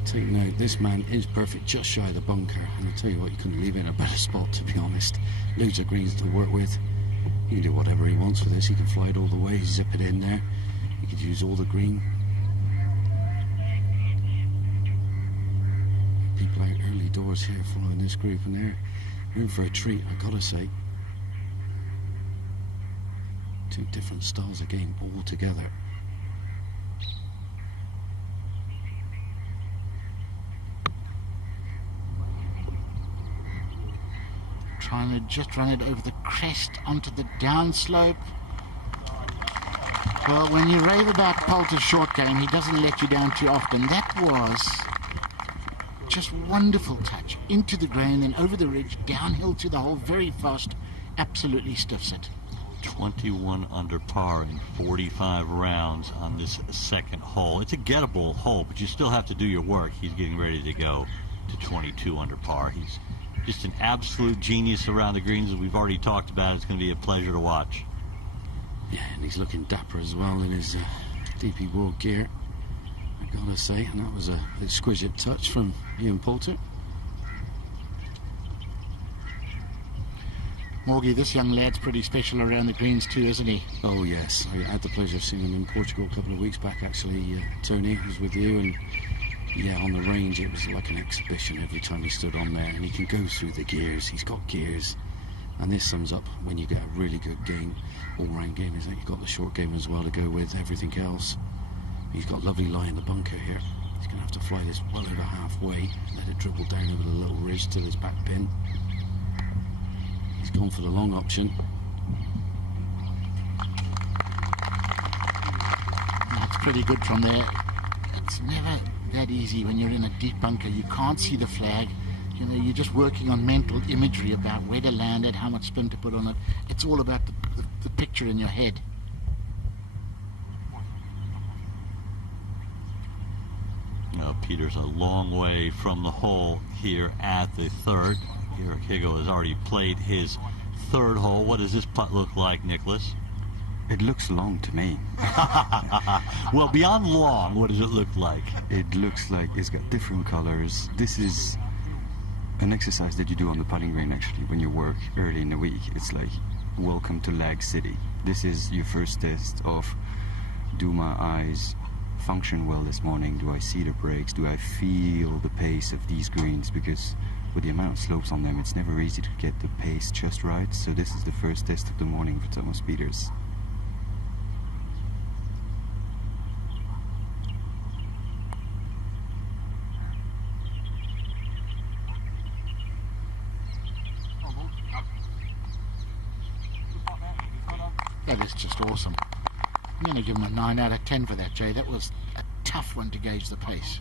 Take note, this man is perfect, just shy of the bunker, and I'll tell you what, you couldn't leave it in a better spot, to be honest. Loads of greens to work with. He can do whatever he wants with this. He can fly it all the way, zip it in there. He could use all the green. People out early doors here following this group, and they're in for a treat, I gotta say. 2 different styles of game all together. Trying to just run it over the crest onto the downslope. Well, when you rave about Poulter's short game, he doesn't let you down too often. That was just wonderful touch. Into the grain, then over the ridge, downhill to the hole, very fast, absolutely stiffs it. 21 under par in 45 rounds on this 2nd hole. It's a gettable hole, but you still have to do your work. He's getting ready to go to 22 under par. He's just an absolute genius around the greens, as we've already talked about. It's going to be a pleasure to watch. Yeah, and he's looking dapper as well in his DP World gear, I gotta say, and that was a exquisite touch from Ian Poulter. Morgie, this young lad's pretty special around the greens too, isn't he? Oh yes, I had the pleasure of seeing him in Portugal a couple of weeks back actually. Tony was with you, and yeah, on the range it was like an exhibition every time he stood on there, and he can go through the gears. He's got gears, and this sums up when you get a really good game, all-round game, is that you've got the short game as well to go with everything else. He's got lovely lie in the bunker here. He's going to have to fly this well over halfway, let it dribble down over the little ridge to his back pin. He's gone for the long option. That's pretty good from there. It's never that easy when you're in a deep bunker. You can't see the flag. You know, you're just working on mental imagery about where to land it, how much spin to put on it. It's all about the picture in your head. Now, Peter's a long way from the hole here at the third. Garrick Higgo has already played his third hole. What does this putt look like, Nicholas? It looks long to me. Well, beyond long, what does it look like? It looks like it's got different colors. This is an exercise that you do on the putting green, actually, when you work early in the week. It's like, welcome to Lag City. This is your first test of, do my eyes function well this morning? Do I see the breaks? Do I feel the pace of these greens? Because with the amount of slopes on them, it's never easy to get the pace just right. So this is the first test of the morning for Thomas Pieters. That is just awesome. I'm going to give him a 9 out of 10 for that, Jay. That was a tough one to gauge the pace.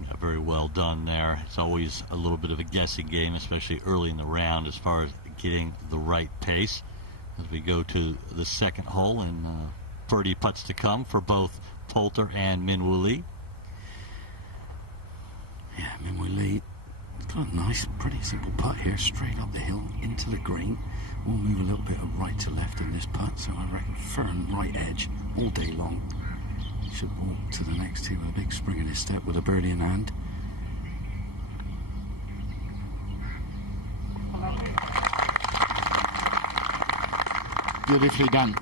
Yeah, very well done there. It's always a little bit of a guessing game, especially early in the round, as far as getting the right pace. As we go to the second hole, and birdie putts to come for both Poulter and Min Woo Lee. Yeah, Min Woo Lee. It's got a nice, pretty simple putt here, straight up the hill into the green. We'll move a little bit of right to left in this putt, so I reckon firm right edge all day long. Should walk to the next tee with a big spring in his step with a birdie in hand. Beautifully done.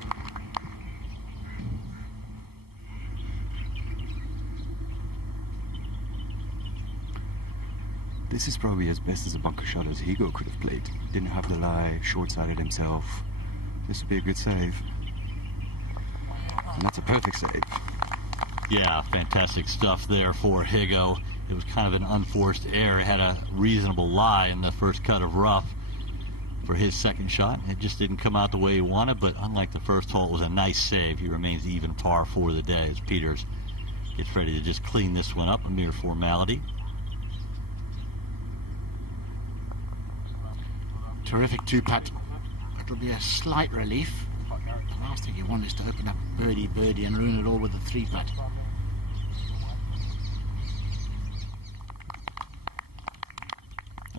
This is probably as best as a bunker shot as Higgo could have played. Didn't have the lie, short-sided himself. This would be a good save. And that's a perfect save. Yeah, fantastic stuff there for Higgo. It was kind of an unforced error. Had a reasonable lie in the first cut of rough for his second shot. It just didn't come out the way he wanted, but unlike the first hole, it was a nice save. He remains even par for the day as Pieters gets ready to just clean this one up, a mere formality. Terrific two-putt. It'll be a slight relief. The last thing you want is to open up birdie and ruin it all with a three-putt.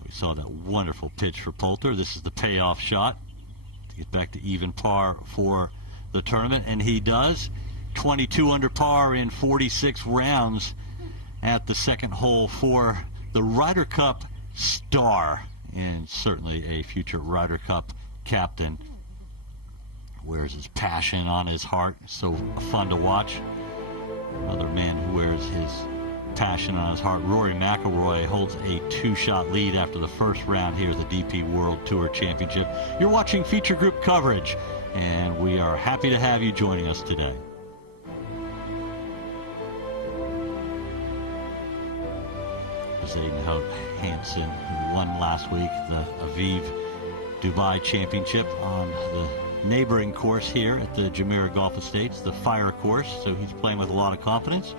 We saw that wonderful pitch for Poulter. This is the payoff shot to get back to even par for the tournament, and he does. 22 under par in 46 rounds at the second hole for the Ryder Cup star, and certainly a future Ryder Cup captain. Wears his passion on his heart. So fun to watch. Another man who wears his passion on his heart. Rory McIlroy holds a 2-shot lead after the first round here at the DP World Tour Championship. You're watching feature group coverage, and we are happy to have you joining us today. Zayden Hout Hansen, who won last week the Aviv Dubai Championship on the neighboring course here at the Jumeirah Golf Estates, the Fire course, so he's playing with a lot of confidence.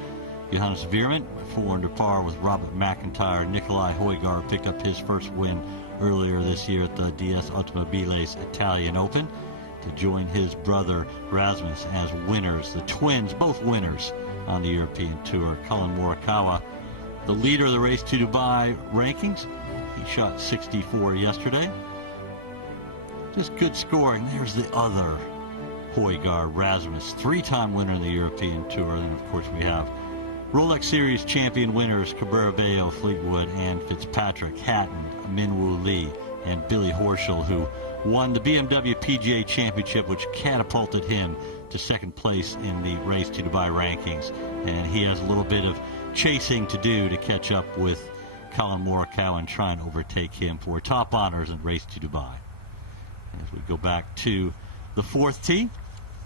Johannes Veerman, 4 under par with Robert McIntyre. Nikolai Højgaard picked up his first win earlier this year at the DS Automobiles Italian Open to join his brother Rasmus as winners. The twins, both winners on the European Tour. Collin Morikawa, the leader of the Race to Dubai rankings. He shot 64 yesterday. Just good scoring. There's the other Højgaard, Rasmus, 3-time winner in the European Tour. And, of course, we have Rolex Series champion winners Cabrera Bello, Fleetwood, and Fitzpatrick, Hatton, Min Woo Lee, and Billy Horschel, who won the BMW PGA Championship, which catapulted him to second place in the Race to Dubai rankings. And he has a little bit of chasing to do to catch up with Collin Morikawa and try and overtake him for top honors in Race to Dubai. As we go back to the fourth tee,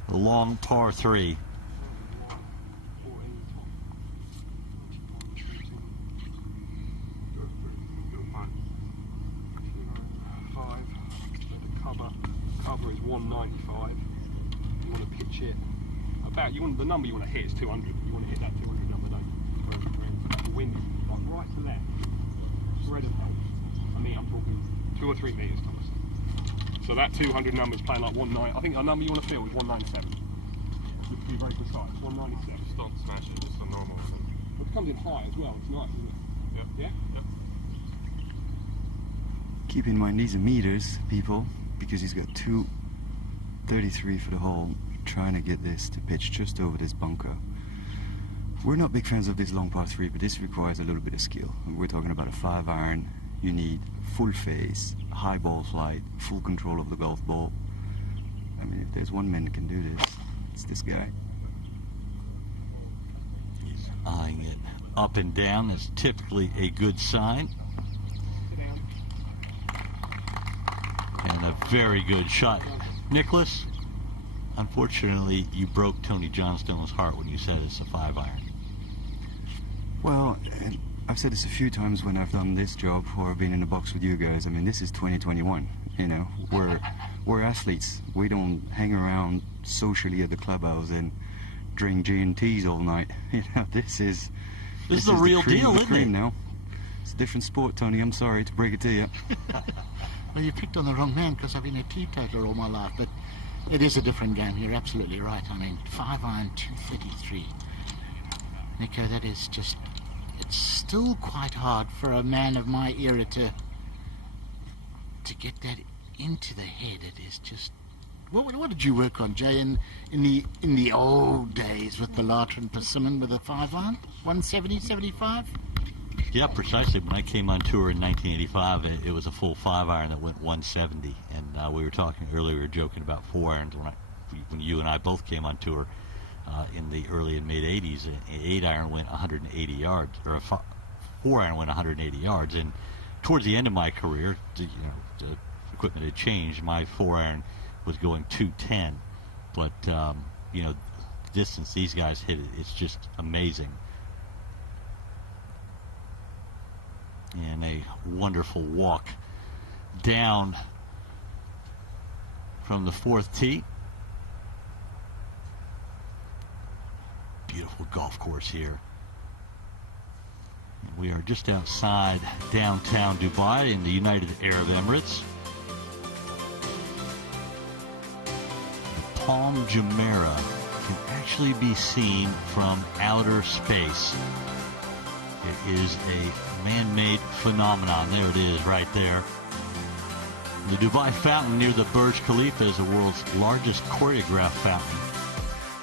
the long par 3. Cover is 195. You want to pitch it about, the number you want to hit is 200. You want to hit that 200 number, don't you? The wind, like right to left, spread of health. I mean, I'm talking 2 or 3 meters, Thomas. So that 200 number is playing like 190. I think our number you want to field is 197. To be very precise, 197. Just don't smash it, just a normal one. But it comes in high as well. It's nice, isn't it? Yep. Yeah. Yep. Keep in mind these are meters, people, because he's got 233 for the hole, trying to get this to pitch just over this bunker. We're not big fans of this long par 3, but this requires a little bit of skill. We're talking about a 5-iron. You need full face, high ball flight, full control of the golf ball. I mean, if there's one man that can do this, it's this guy. He's eyeing it up and down. That's typically a good sign. And a very good shot. Nicholas, unfortunately, you broke Tony Johnstone's heart when you said it's a 5-iron. Well, I've said this a few times when I've done this job or I've been in the box with you guys. I mean, this is 2021, you know. We're athletes. We don't hang around socially at the clubhouse and drink G&Ts all night. You know, this is the real deal, isn't it? Now. It's a different sport, Tony. I'm sorry to break it to you. Well, you picked on the wrong man because I've been a teetotaler all my life, but it is a different game. You're absolutely right. I mean, 5-iron, 233. Nico, that is just... It's still quite hard for a man of my era to get that into the head. It is just... What did you work on, Jay, in the old days with Bellatra and Persimmon with a 5-iron? 170, 75? Yeah, precisely. When I came on tour in 1985, it was a full 5-iron that went 170. And we were talking earlier, we were joking about 4-irons when you and I both came on tour in the early and mid 80s. An 8-iron went 180 yards, or a 4-iron went 180 yards. And towards the end of my career, the equipment had changed. My 4-iron was going 210, but distance these guys hit it's just amazing. And a wonderful walk down from the fourth tee. Beautiful golf course here. We are just outside downtown Dubai in the United Arab Emirates. The Palm Jumeirah can actually be seen from outer space. It is a man-made phenomenon. There it is right there. The Dubai Fountain near the Burj Khalifa is the world's largest choreographed fountain.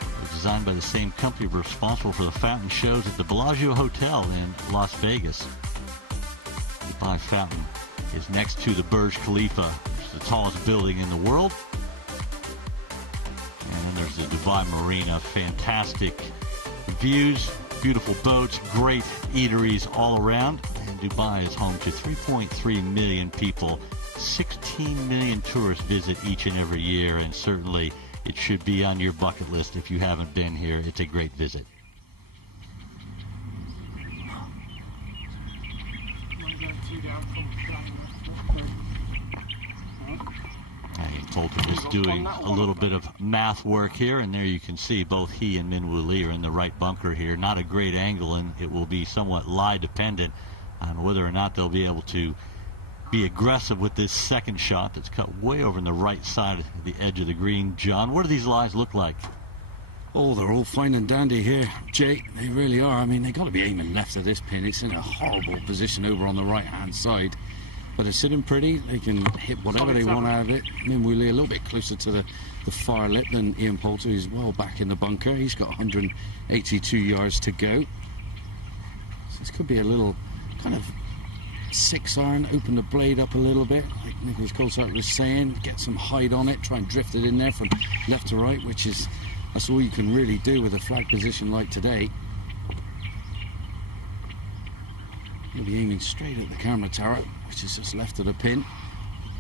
It was designed by the same company responsible for the fountain shows at the Bellagio Hotel in Las Vegas. The Dubai Fountain is next to the Burj Khalifa, which is the tallest building in the world. And then there's the Dubai Marina. Fantastic views, beautiful boats, great eateries all around. And Dubai is home to 3.3 million people. 16 million tourists visit each and every year, and certainly it should be on your bucket list if you haven't been here. It's a great visit. Bolton is doing a little bit of math work here, and there you can see both he and Minwoo Lee are in the right bunker here. Not a great angle, and it will be somewhat lie dependent on whether or not they'll be able to be aggressive with this second shot that's cut way over on the right side of the edge of the green. John, what do these lies look like? Oh, they're all fine and dandy here, Jay. They really are. I mean, they've got to be aiming left of this pin. It's in a horrible position over on the right-hand side. But it's sitting pretty. They can hit whatever they want out of it. Minwoo Lee a little bit closer to the far lip than Ian Poulter, who's well back in the bunker. He's got 182 yards to go. So this could be a little kind of 6-iron, open the blade up a little bit, like Nicholas Colsack was saying, get some height on it, try and drift it in there from left to right, that's all you can really do with a flag position like today. You'll be aiming straight at the camera turret, which is just left of the pin.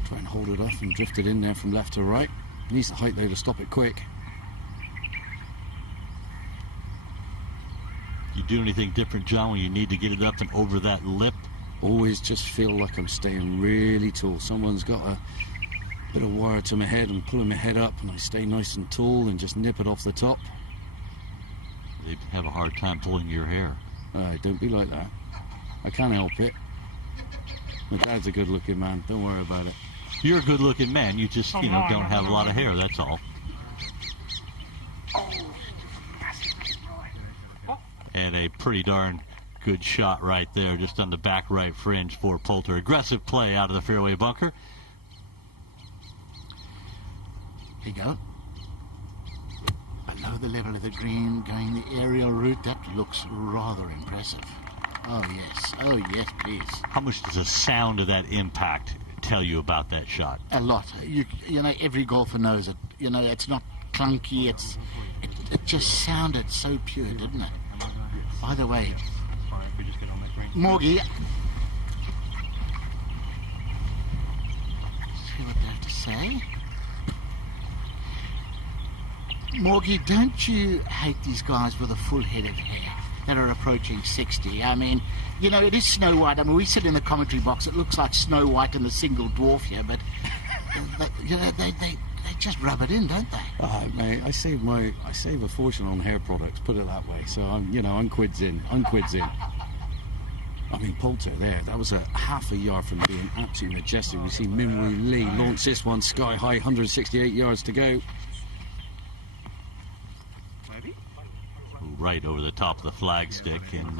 Try and hold it off and drift it in there from left to right. Needs the height though to stop it quick. You do anything different, John, when you need to get it up and over that lip? Always just feel like I'm staying really tall. Someone's got a bit of wire to my head and pulling my head up, and I stay nice and tall and just nip it off the top. They have a hard time pulling your hair. Don't be like that. I can't help it. My dad's a good-looking man. Don't worry about it. You're a good-looking man. You just, don't have a lot of hair, that's all. And a pretty darn good shot right there, just on the back right fringe for Poulter. Aggressive play out of the fairway bunker. Here you go. Below the level of the green, going the aerial route. That looks rather impressive. Oh, yes. Oh, yes, please. How much does the sound of that impact tell you about that shot? A lot. You know, every golfer knows it. You know, it's not clunky. It just sounded so pure, didn't it? By the way, Morgie, see what they have to say. Morgie, don't you hate these guys with a full head of hair that are approaching 60? I mean, you know, it is Snow White. I mean, we sit in the commentary box. It looks like Snow White and the single dwarf here, but they just rub it in, don't they? Mate, I save a fortune on hair products. Put it that way. So I'm quids in. I mean, Poulter there, that was a half a yard from being absolutely majestic. We see Minwoo Lee launch this one sky high, 168 yards to go. Right over the top of the flagstick, and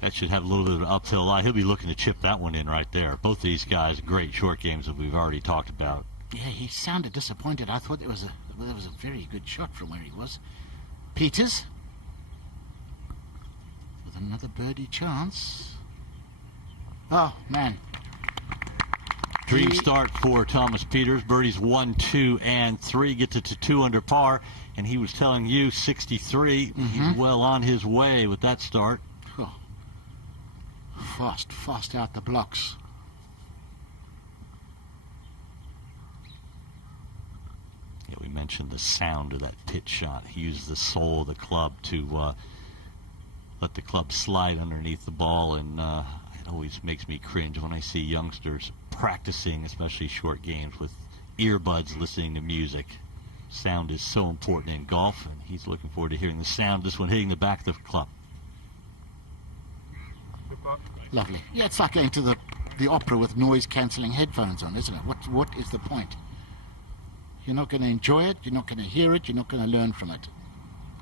that should have a little bit of an uphill lie. He'll be looking to chip that one in right there. Both of these guys, great short games that we've already talked about. Yeah, he sounded disappointed. I thought it was a very good shot from where he was. Peters with another birdie chance. Oh, man. Dream start for Thomas Peters. Birdies 1, 2, and 3. Gets it to 2 under par. And he was telling you 63. He's well on his way with that start. Oh. Fast out the blocks. Yeah, we mentioned the sound of that pitch shot. He used the sole of the club to let the club slide underneath the ball, and it always makes me cringe when I see youngsters practicing, especially short games, with earbuds listening to music. Sound is so important in golf, and he's looking forward to hearing the sound. This one hitting the back of the club. Lovely. Yeah, it's like going to the opera with noise-cancelling headphones on, isn't it? What is the point? You're not going to enjoy it, you're not going to hear it, you're not going to learn from it.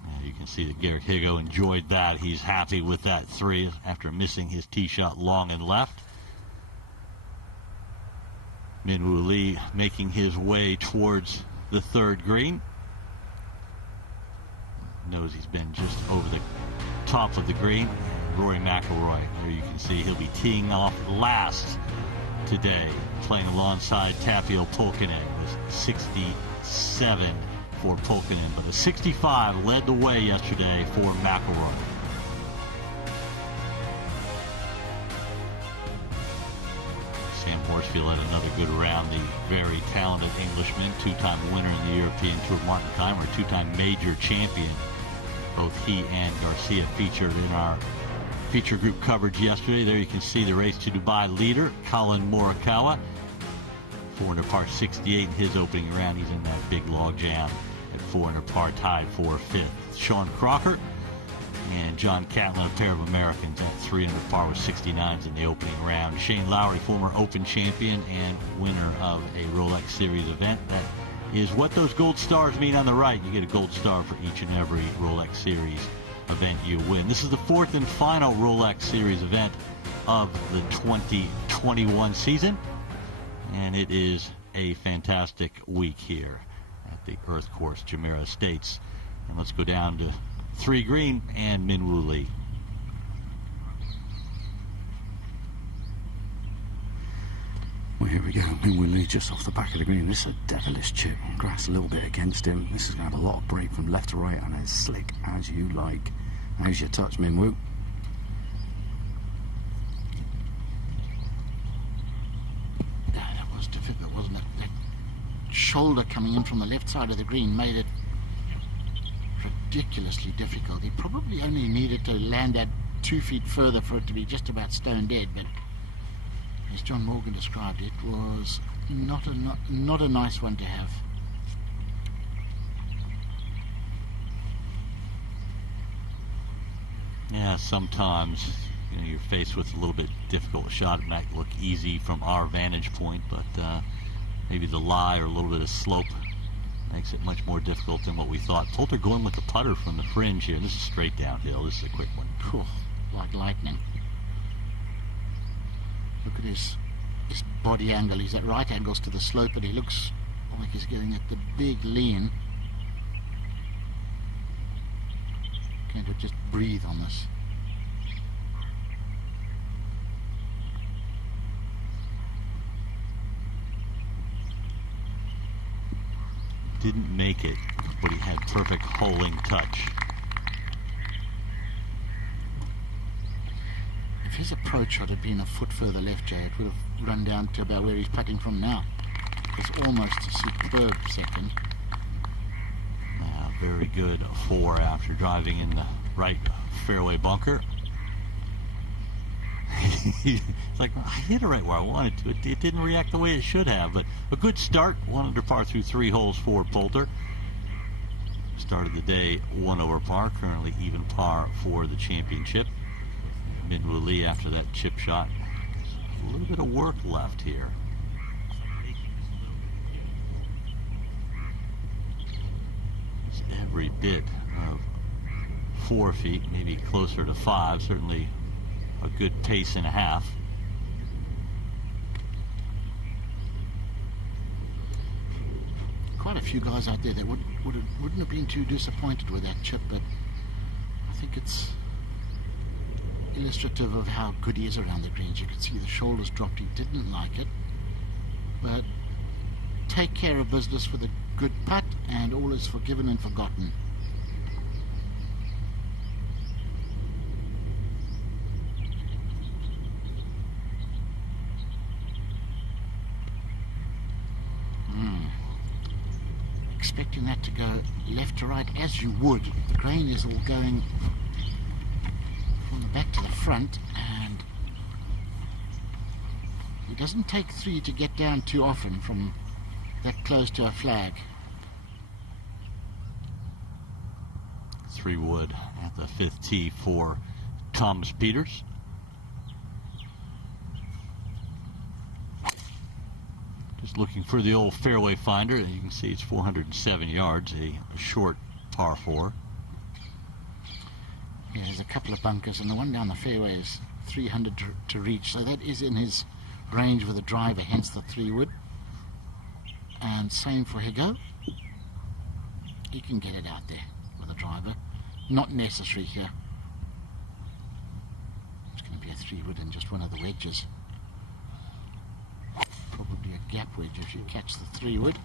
Yeah, you can see that Garrick Higgo enjoyed that. He's happy with that 3 after missing his tee shot long and left. Minwoo Lee making his way towards the 3rd green. Knows he's been just over the top of the green. Rory McIlroy, there you can see he'll be teeing off last today, playing alongside Tapio Pulkkinen. It was 67 for Pulkkinen, but a 65 led the way yesterday for McIlroy. Sam Horsfield had another good round. The very talented Englishman, 2-time winner in the European Tour. Martin Keimer, 2-time major champion. Both he and Garcia featured in our feature group coverage yesterday. There you can see the race to Dubai leader, Collin Morikawa. 4 under par 68 in his opening round. He's in that big log jam at 4 under par, tied for 5th. Sean Crocker and John Catlin, a pair of Americans, at 3 under par with 69s in the opening round. Shane Lowry, former Open champion and winner of a Rolex Series event. That is what those gold stars mean on the right. You get a gold star for each and every Rolex Series event you win. This is the 4th and final Rolex Series event of the 2021 season, and it is a fantastic week here at the Earth Course Jumeirah Estates. And let's go down to 3 green and Minwoo Lee. Well, here we go. Minwoo just off the back of the green. This is a devilish chip. Grass a little bit against him. This is going to have a lot of break from left to right and as slick as you like. How's your touch, Minwoo? Yeah, that was difficult, wasn't it? That shoulder coming in from the left side of the green made it ridiculously difficult. He probably only needed to land at 2 feet further for it to be just about stone dead, but as John Morgan described it, was not a nice one to have. Yeah, sometimes you're faced with a little bit difficult shot. It might look easy from our vantage point, but maybe the lie or a little bit of slope makes it much more difficult than what we thought. Poulter going with the putter from the fringe here. This is straight downhill. This is a quick one. Cool, like lightning. Look at his body angle. He's at right angles to the slope, and he looks like he's going at the big lean. Going to just breathe on this. Didn't make it, but he had perfect holing touch. If his approach shot had been a foot further left, Jay, it would have run down to about where he's putting from now. It's almost a superb second. Very good 4 after driving in the right fairway bunker. It's like, I hit it right where I wanted to. It didn't react the way it should have, but a good start. 1 under par through 3 holes for Poulter. Started the day 1 over par, currently even par for the championship. Minwoo Lee after that chip shot. A little bit of work left here. It's every bit of 4 feet, maybe closer to 5. Certainly a good pace and a half. Quite a few guys out there that wouldn't have been too disappointed with that chip, but I think it's illustrative of how good he is around the greens. You can see the shoulders dropped. He didn't like it, but take care of business with a good putt, and all is forgiven and forgotten. Expecting that to go left to right, as you would. The grain is all going from the back to the front, and it doesn't take 3 to get down too often from that close to a flag. 3 wood at the 5th tee for Thomas Pieters. Just looking for the old fairway finder. You can see it's 407 yards, a short par 4. Yeah, there's a couple of bunkers, and the one down the fairway is 300 to reach, so that is in his range with a driver, hence the 3 wood. And same for Higgo. He can get it out there with a driver. Not necessary here. It's going to be a 3 wood and just one of the wedges. Probably a gap wedge if you catch the 3 wood.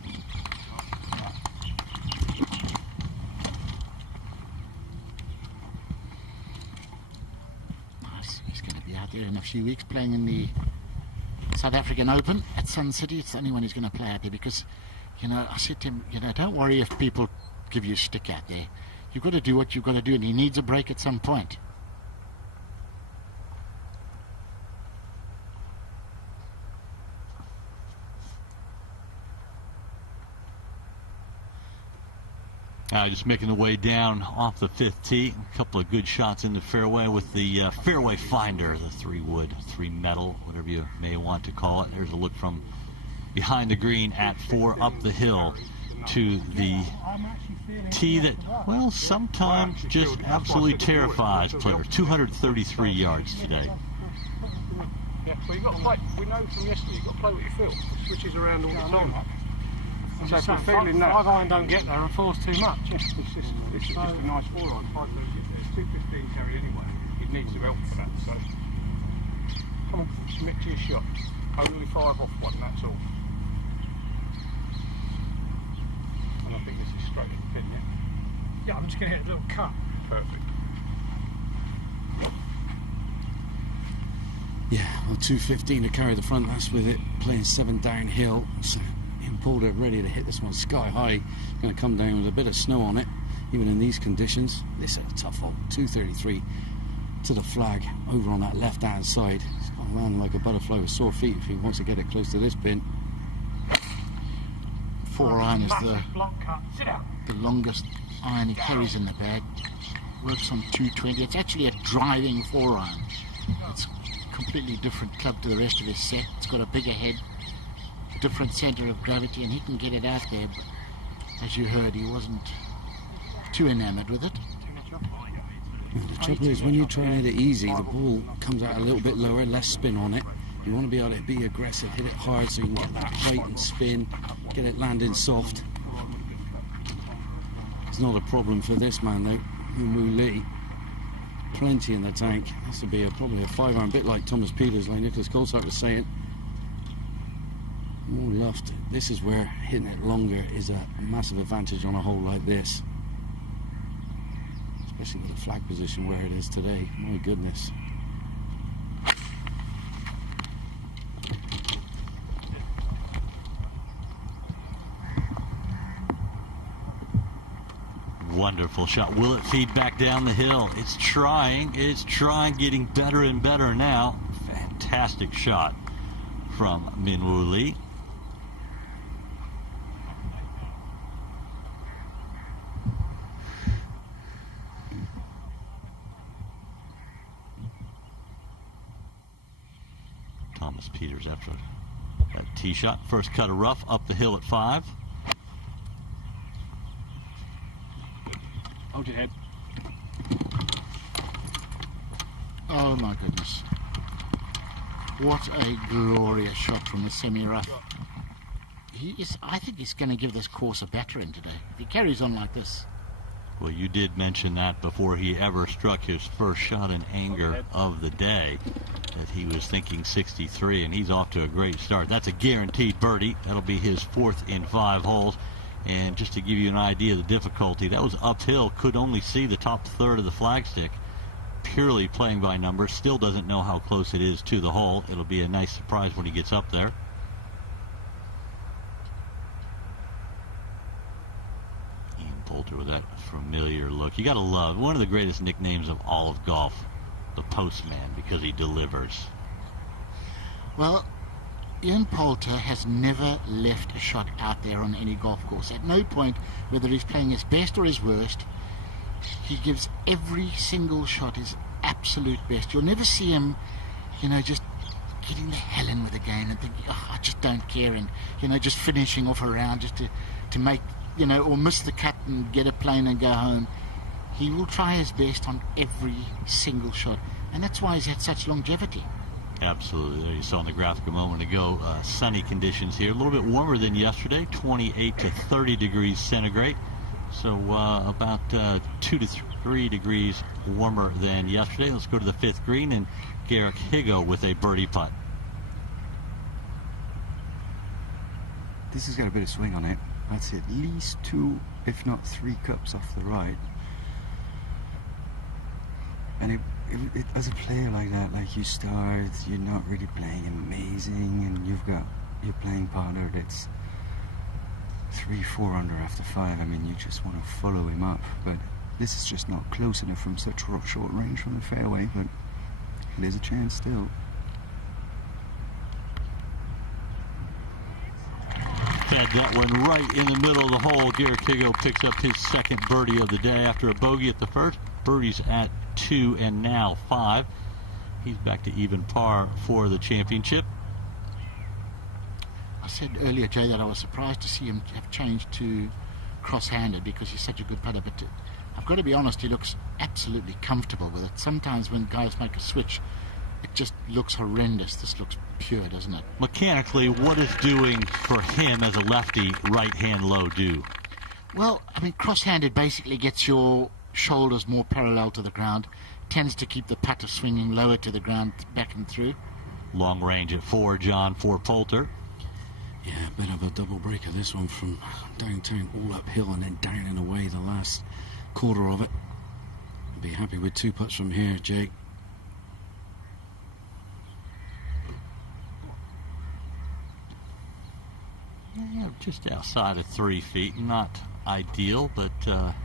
Nice. He's going to be out there in a few weeks playing in the South African Open at Sun City. It's the only one he's going to play out there because, you know, I said to him, you know, don't worry if people give you a stick out there. You've got to do what you've got to do, and he needs a break at some point. Just making the way down off the 5th tee. A couple of good shots in the fairway with the fairway finder, the 3 wood, 3 metal, whatever you may want to call it. There's a look from behind the green at 4 up the hill to the tee that, well, sometimes just absolutely terrifies players. 233 yards today. Yeah, well, you've got to play. We know from yesterday you've got to play what you feel. It switches around all the time. So if we're feeling that, 5 iron don't get there and 4's too much. It's just a nice 4 iron. 5 it's 215 carry anyway. It needs some help for that. So come on, submit to your shot. Only 5 off one, that's all. And I think this is straight at the pin, yeah? Yeah, I'm just going to hit a little cut. Perfect. Yeah, well, 215 to carry the front, that's with it playing 7 downhill. So in Poulter ready to hit this one sky high. Going to come down with a bit of snow on it, even in these conditions. This is a tough hole. 233 to the flag over on that left hand side. He's got to land like a butterfly with sore feet if he wants to get it close to this pin. 4 iron is Block cut. Sit down. the longest iron he carries in the bag. Works on 220. It's actually a driving 4 iron. It's a completely different club to the rest of his set. It's got a bigger head, different centre of gravity, and he can get it out there. But as you heard, he wasn't too enamoured with it. The trouble is, when you try and hit it easy, the ball comes out a little bit lower, less spin on it. You want to be able to be aggressive, hit it hard so you can get that height and spin, get it landing soft. It's not a problem for this man though, Moo Lee. Plenty in the tank. This would be probably a 5 iron, bit like Thomas Peters, like Nicholas Colsack was saying. More loft. This is where hitting it longer is a massive advantage on a hole like this. Especially with the flag position where it is today. My goodness. Wonderful shot. Will it feed back down the hill? It's trying, getting better and better now. Fantastic shot from Min Woo Lee. Thomas Peters after that tee shot. First cut of rough up the hill at 5. Hold your head. Oh my goodness. What a glorious shot from the semi-rough. I think he's going to give this course a battering today. If he carries on like this. Well, you did mention that before he ever struck his first shot in anger of the day, that he was thinking 63, and he's off to a great start. That's a guaranteed birdie. That'll be his 4th in 5 holes. And just to give you an idea of the difficulty, that was uphill, could only see the top third of the flagstick, purely playing by numbers, still doesn't know how close it is to the hole. It'll be a nice surprise when he gets up there. Ian Poulter with that familiar look. You got to love, one of the greatest nicknames of all of golf, the Postman, because he delivers. Well, Ian Poulter has never left a shot out there on any golf course. At no point, whether he's playing his best or his worst, he gives every single shot his absolute best. You'll never see him, you know, just getting the hell in with the game and thinking, oh, I just don't care, and, you know, just finishing off a round just to make, you know, or miss the cut and get a plane and go home. He will try his best on every single shot, and that's why he's had such longevity. Absolutely. There you saw on the graphic a moment ago, sunny conditions here. A little bit warmer than yesterday, 28 to 30 degrees centigrade. So about 2 to 3 degrees warmer than yesterday. Let's go to the 5th green, and Garrick Higgo with a birdie putt. This has got a bit of swing on it. I'd say at least 2, if not 3 cups off the right. And as a player like that, like you start, you're not really playing amazing, and you've got your playing partner that's 3-4 under after 5. I mean, you just want to follow him up, but this is just not close enough from such short range from the fairway, but there's a chance still. Had that one right in the middle of the hole. Garrick Higgo picks up his 2nd birdie of the day after a bogey at the first. Birdies at 2 and now 5. He's back to even par for the championship. I said earlier, Jay, that I was surprised to see him have changed to cross-handed because he's such a good putter, but I've got to be honest, he looks absolutely comfortable with it. Sometimes when guys make a switch, it just looks horrendous. This looks pure, doesn't it? Mechanically, what is doing for him as a lefty right-hand low do? Well, I mean, cross-handed basically gets your shoulders more parallel to the ground, tends to keep the putter swinging lower to the ground, back and through. Long range at 4, John, for Poulter. Yeah, a bit of a double breaker, this one, from downtown all uphill and then down and away the last quarter of it. I'd be happy with 2 putts from here, Jake. Yeah, just outside of 3 feet. Not ideal, but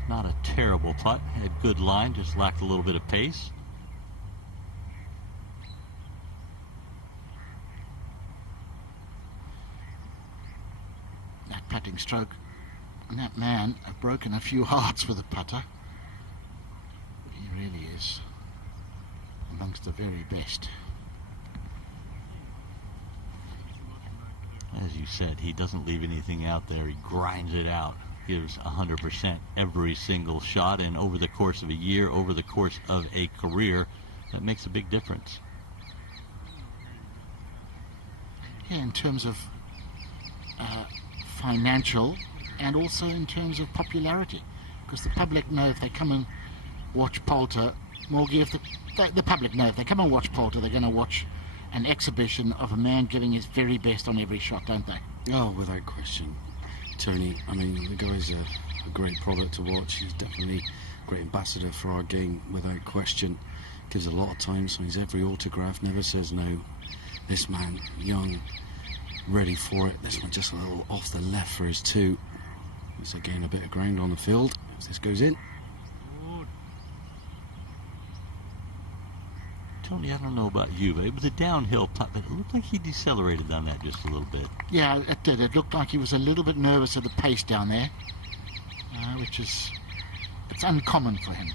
not a terrible putt. Had good line, just lacked a little bit of pace. That putting stroke, and that man have broken a few hearts with a putter. He really is amongst the very best. As you said, he doesn't leave anything out there. He grinds it out, gives 100% every single shot, and over the course of a year, over the course of a career, that makes a big difference. Yeah, in terms of financial and also in terms of popularity, because the public know if they come and watch Poulter, Morgie, if the public know if they come and watch Poulter, they're going to watch an exhibition of a man giving his very best on every shot, don't they? Oh, without question, Tony. I mean, the guy's a great product to watch. He's definitely a great ambassador for our game, without question. Gives a lot of time, signs every autograph, never says no. This man, young, ready for it. This one just a little off the left for his 2. He's again a bit of ground on the field as this goes in. Tony, I don't know about you, but it was a downhill putt, but it looked like he decelerated on that just a little bit. Yeah, it did. It looked like he was a little bit nervous of the pace down there, which is, it's uncommon for him.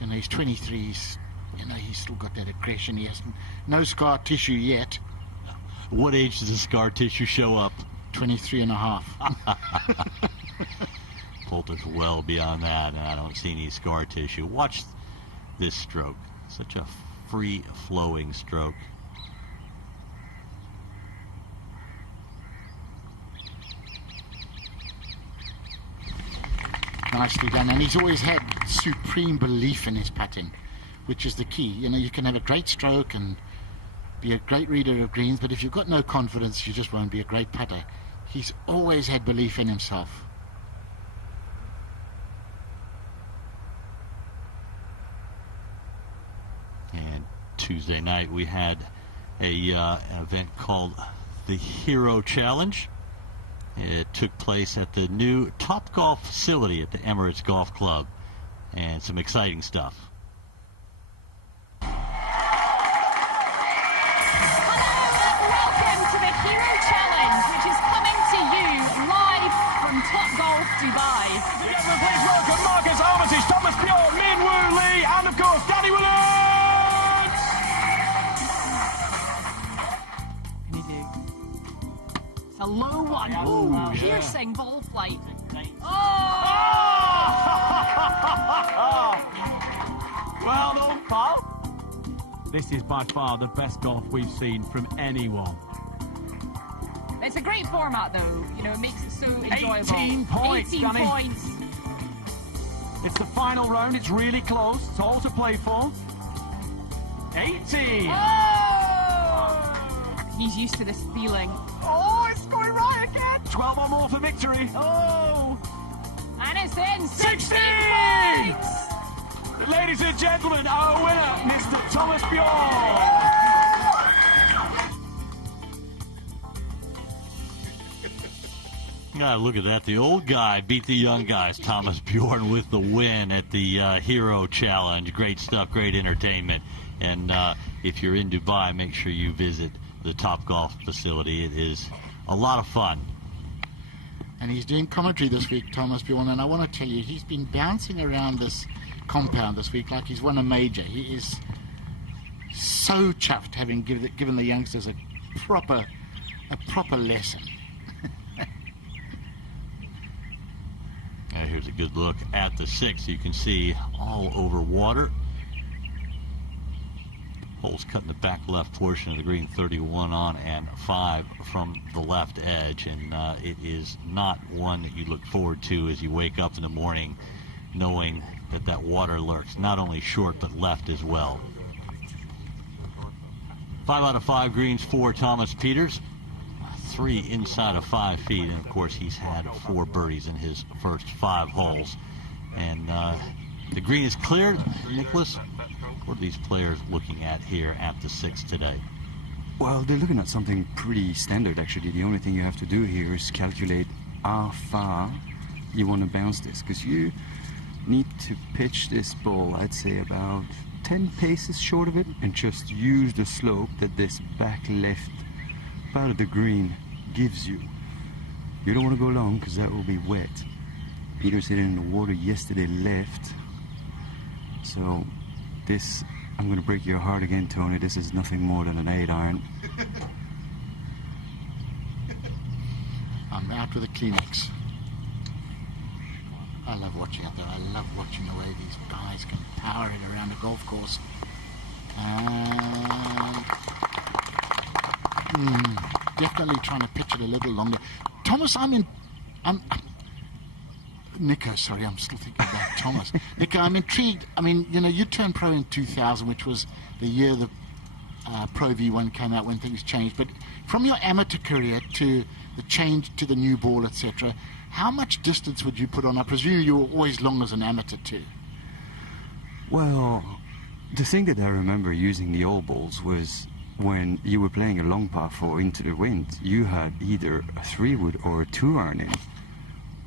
You know, he's 23, he's still got that aggression. He has no scar tissue yet. What age does the scar tissue show up? 23 and a half. Poulter's well beyond that, and I don't see any scar tissue. Watch this stroke. Such a free-flowing stroke. Nicely done, and he's always had supreme belief in his putting, which is the key. You know, you can have a great stroke and be a great reader of greens, but if you've got no confidence, you just won't be a great putter. He's always had belief in himself. And Tuesday night we had an event called the Hero Challenge. It took place at the new Top Golf facility at the Emirates Golf Club, and some exciting stuff. Welcome to the Hero Challenge, which is coming to you live from Top Golf Dubai. Together, please welcome Marcus Armitage, Thomas Bjorn, Min Woo Lee, and of course Danny Williams. It's a low one. Ooh, piercing ball flight. Well done, pal. This is by far the best golf we've seen from anyone. It's a great format, though. You know, it makes it so enjoyable. 18 points, 18 Danny. points. It's the final round. It's really close. It's all to play for. 18. He's used to this feeling. Oh, it's going right again. 12 or more for victory. Oh. And it's in. 16 points. Ladies and gentlemen, our winner, Mr. Thomas Bjorn. Ah, look at that. The old guy beat the young guys. Thomas Bjorn with the win at the Hero Challenge. Great stuff, great entertainment. And if you're in Dubai, make sure you visit the Top Golf facility. It is a lot of fun. And he's doing commentary this week, Thomas Bjorn, and I want to tell you, he's been bouncing around this compound this week like he's won a major. He is so chuffed having given the youngsters a proper lesson. And here's a good look at the 6. You can see all over water. Holes cut in the back left portion of the green, 31 on and 5 from the left edge, and it is not one that you look forward to as you wake up in the morning knowing that water lurks, not only short but left as well. 5 out of 5 greens for Thomas Pieters. 3 inside of 5 feet. And, of course, he's had 4 birdies in his first 5 holes. And the green is cleared. Nicholas, what are these players looking at here at the 6th today? Well, they're looking at something pretty standard, actually. The only thing you have to do here is calculate how far you want to bounce this, because you need to pitch this ball, I'd say, about 10 paces short of it, and just use the slope that this back left part of the green gives you. You don't want to go long, because that will be wet. Pieters hit it in the water yesterday left. So this, I'm going to break your heart again, Tony. This is nothing more than an 8-iron. I'm out with a Kleenex. I love watching it though. I love watching the way these guys can power it around a golf course. And definitely trying to pitch it a little longer. Thomas, Nico, sorry, I'm still thinking about Thomas. Nico, I'm intrigued. I mean, you know, you turned pro in 2000, which was the year the Pro V1 came out, when things changed. But from your amateur career to the change to the new ball, etc., how much distance would you put on? I presume you were always long as an amateur too. Well, the thing that I remember using the old balls was when you were playing a long par 4 into the wind, you had either a 3-wood or a 2-iron in.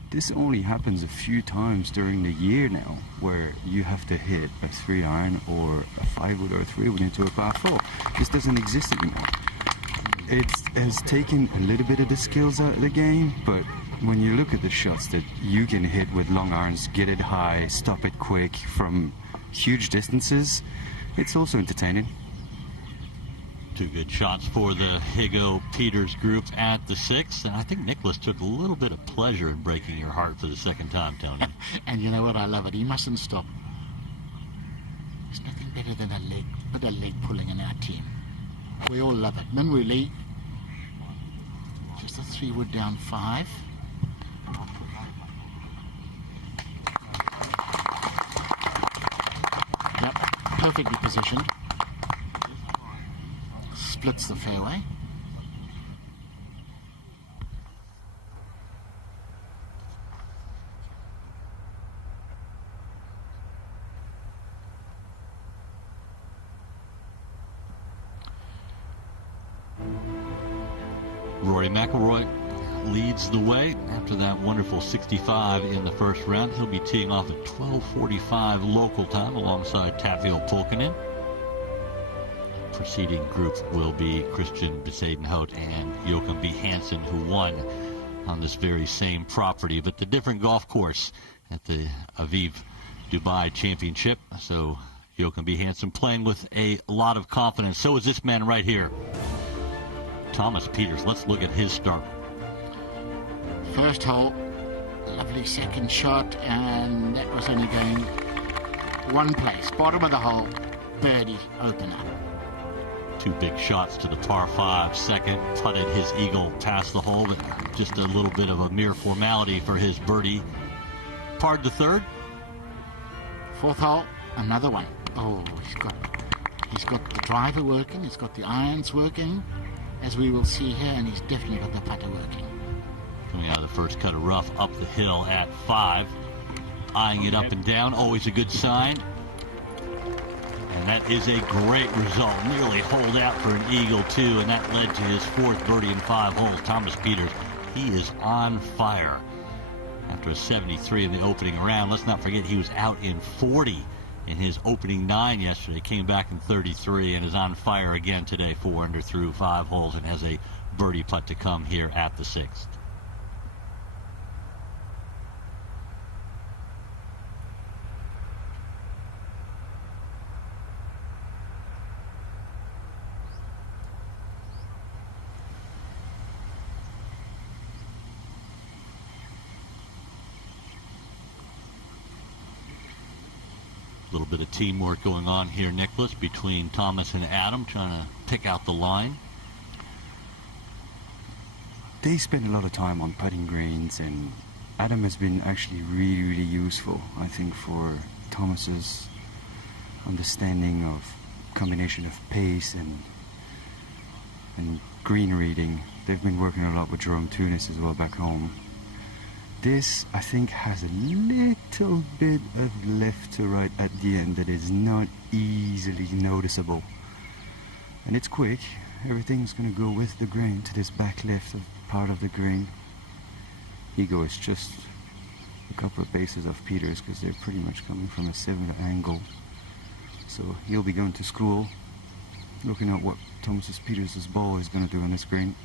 This only happens a few times during the year now, where you have to hit a 3-iron or a 5-wood or a 3-wood into a par 4. This doesn't exist anymore. It has taken a little bit of the skills out of the game, but when you look at the shots that you can hit with long irons, get it high, stop it quick from huge distances, it's also entertaining. 2 good shots for the Higgo Pieters group at the 6th, and I think Nicholas took a little bit of pleasure in breaking your heart for the 2nd time, Tony. And you know what? I love it. He mustn't stop. There's nothing better than a bit of leg pulling in our team. We all love it. Minwoo Lee, just a 3-wood down 5. Yep, perfectly positioned. Splits the fairway. Rory McIlroy leads the way after that wonderful 65 in the first round. He'll be teeing off at 12:45 local time alongside Taffiel Pulkkinen. Preceding group will be Christian Besadenhout and Joachim B. Hansen, who won on this very same property, but the different golf course at the Aviv Dubai Championship. So Joachim B. Hansen playing with a lot of confidence. So is this man right here, Thomas Pieters. Let's look at his start. First hole, lovely second shot, and that was only going one place. Bottom of the hole, birdie opener. 2 big shots to the par 5 second, putted his eagle past the hole, but just a little bit of a mere formality for his birdie. Parred the 3rd. 4th hole, another one. Oh, he's got the driver working, he's got the irons working, as we will see here, and he's definitely got the putter working. Coming out of the first cut of rough up the hill at 5, eyeing it up and down, always a good sign. And that is a great result. Nearly holed out for an eagle, too, and that led to his 4th birdie in 5 holes. Thomas Pieters, he is on fire. After a 73 in the opening round, let's not forget he was out in 40 in his opening 9 yesterday. Came back in 33 and is on fire again today, 4 under through 5 holes, and has a birdie putt to come here at the 6th. A little bit of teamwork going on here, Nicholas, between Thomas and Adam, trying to pick out the line. They spend a lot of time on putting greens, and Adam has been actually really, really useful, I think, for Thomas's understanding of combination of pace and and green reading. They've been working a lot with Jerome Tunis as well back home. This, I think, has a little bit of left to right at the end that is not easily noticeable. And it's quick. Everything's going to go with the grain to this back left of part of the green. Higgo is just a couple of bases off Peters because they're pretty much coming from a similar angle. So he'll be going to school, looking at what Thomas Peters' ball is going to do on this green.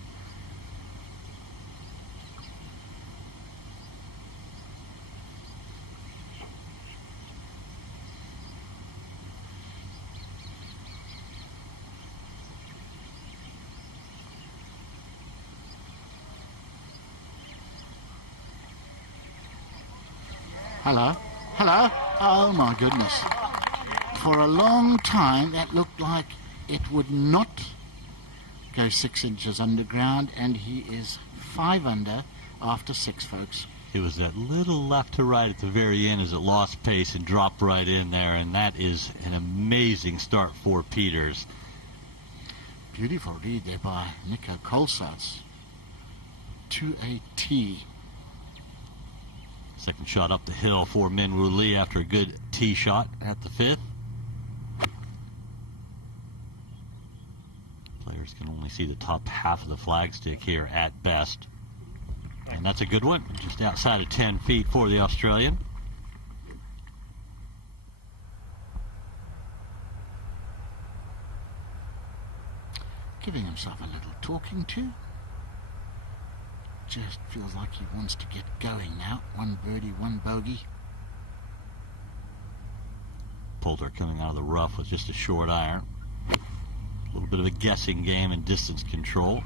Hello? Hello? Oh my goodness. For a long time that looked like it would not go 6 inches underground, and he is 5 under after 6, folks. It was that little left to right at the very end as it lost pace and dropped right in there, and that is an amazing start for Peters. Beautiful read there by Nico Colsaerts to a tee. Second shot up the hill for Memorably after a good tee shot at the 5th. Players can only see the top half of the flagstick here at best. And that's a good one, just outside of 10 feet for the Australian. Giving himself a little talking to. Just feels like he wants to get going now. 1 birdie, 1 bogey. Poulter coming out of the rough with just a short iron. A little bit of a guessing game and distance control.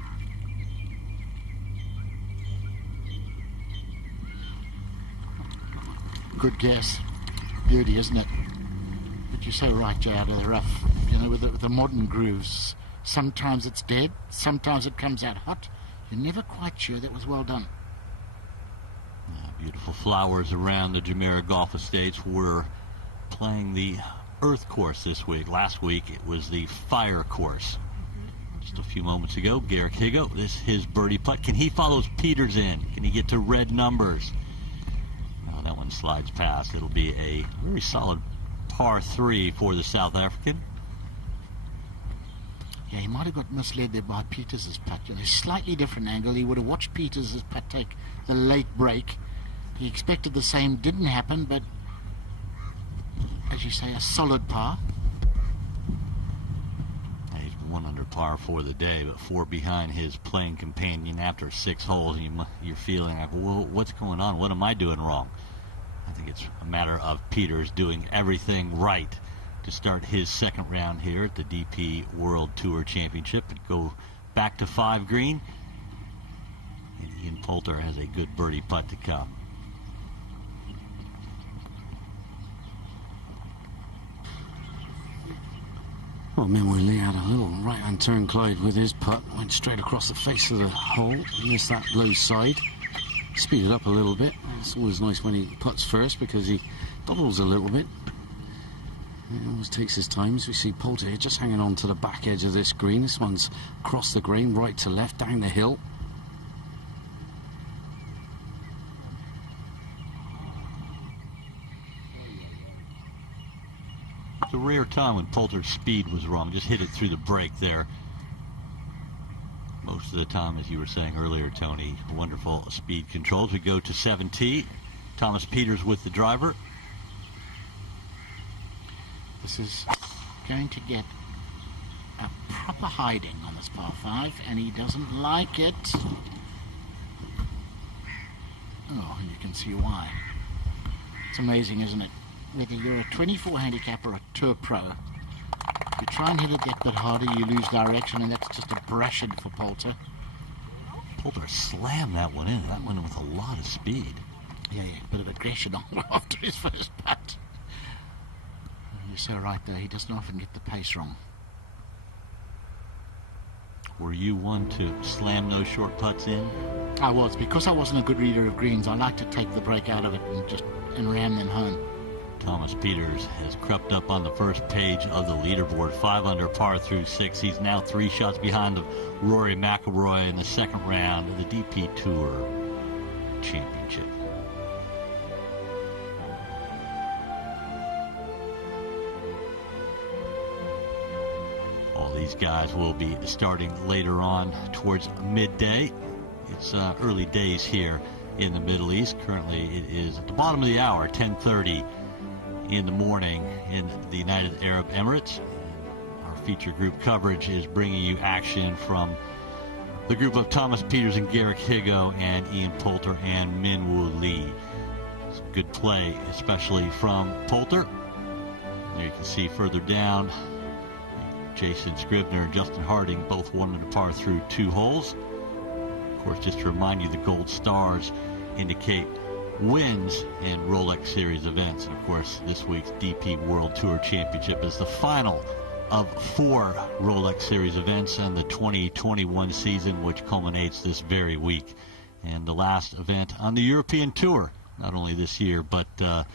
Good guess. Beauty, isn't it? But you're so right, Jay, out of the rough. You know, with the modern grooves, sometimes it's dead, sometimes it comes out hot. You're never quite sure. That was well done. Beautiful flowers around the Jumeirah Golf Estates. We're playing the Earth course this week. Last week it was the Fire course. Just a few moments ago, Garrick Higgo, this is his birdie putt. Can he follow Peters in? Can he get to red numbers? Well, that one slides past. It'll be a very solid par 3 for the South African. Yeah, he might have got misled there by Peters' putt. A slightly different angle. He would have watched Peters' putt take the late break. He expected the same. Didn't happen, but as you say, a solid par. Yeah, he's 1 under par for the day, but 4 behind his playing companion after 6 holes. And you're feeling like, well, what's going on? What am I doing wrong? I think it's a matter of Peters doing everything right to start his second round here at the DP World Tour Championship and go back to 5 green. And Ian Poulter has a good birdie putt to come. Well, Memorably had a little right-hand turn, Clyde, with his putt. Went straight across the face of the hole. Missed that low side. Speeded up a little bit. It's always nice when he putts first because he doubles a little bit. He always takes his time. As we see Poulter here just hanging on to the back edge of this green. This one's across the green, right to left, down the hill. It's a rare time when Poulter's speed was wrong. Just hit it through the break there. Most of the time, as you were saying earlier, Tony, wonderful speed controls. We go to 7T. Thomas Peters with the driver. This is going to get a proper hiding on this par 5, and he doesn't like it. Oh, you can see why. It's amazing, isn't it? Whether you're a 24 handicap or a tour pro, you try and hit it that bit harder, you lose direction, and that's just a brushing for Poulter. Poulter slammed that one in. That one with a lot of speed. Yeah, a bit of aggression on after his first putt. You're so right there, he doesn't often get the pace wrong. Were you one to slam those short putts in? I was. Because I wasn't a good reader of greens, I like to take the break out of it and ram them home. Thomas Pieters has crept up on the first page of the leaderboard, 5 under par through 6. He's now 3 shots behind of Rory McIlroy in the second round of the DP Tour Championship. All these guys will be starting later on towards midday. It's early days here in the Middle East. Currently it is at the bottom of the hour, 10:30 in the morning in the United Arab Emirates. Our feature group coverage is bringing you action from the group of Thomas Pieters and Garrick Higgo and Ian Poulter and Min Woo Lee. Some good play, especially from Poulter. There you can see further down, Jason Scrivener and Justin Harding both 1 under par through 2 holes. Of course, just to remind you, the gold stars indicate wins in Rolex Series events. And of course, this week's DP World Tour Championship is the final of 4 Rolex Series events and the 2021 season, which culminates this very week. And the last event on the European Tour, not only this year, but there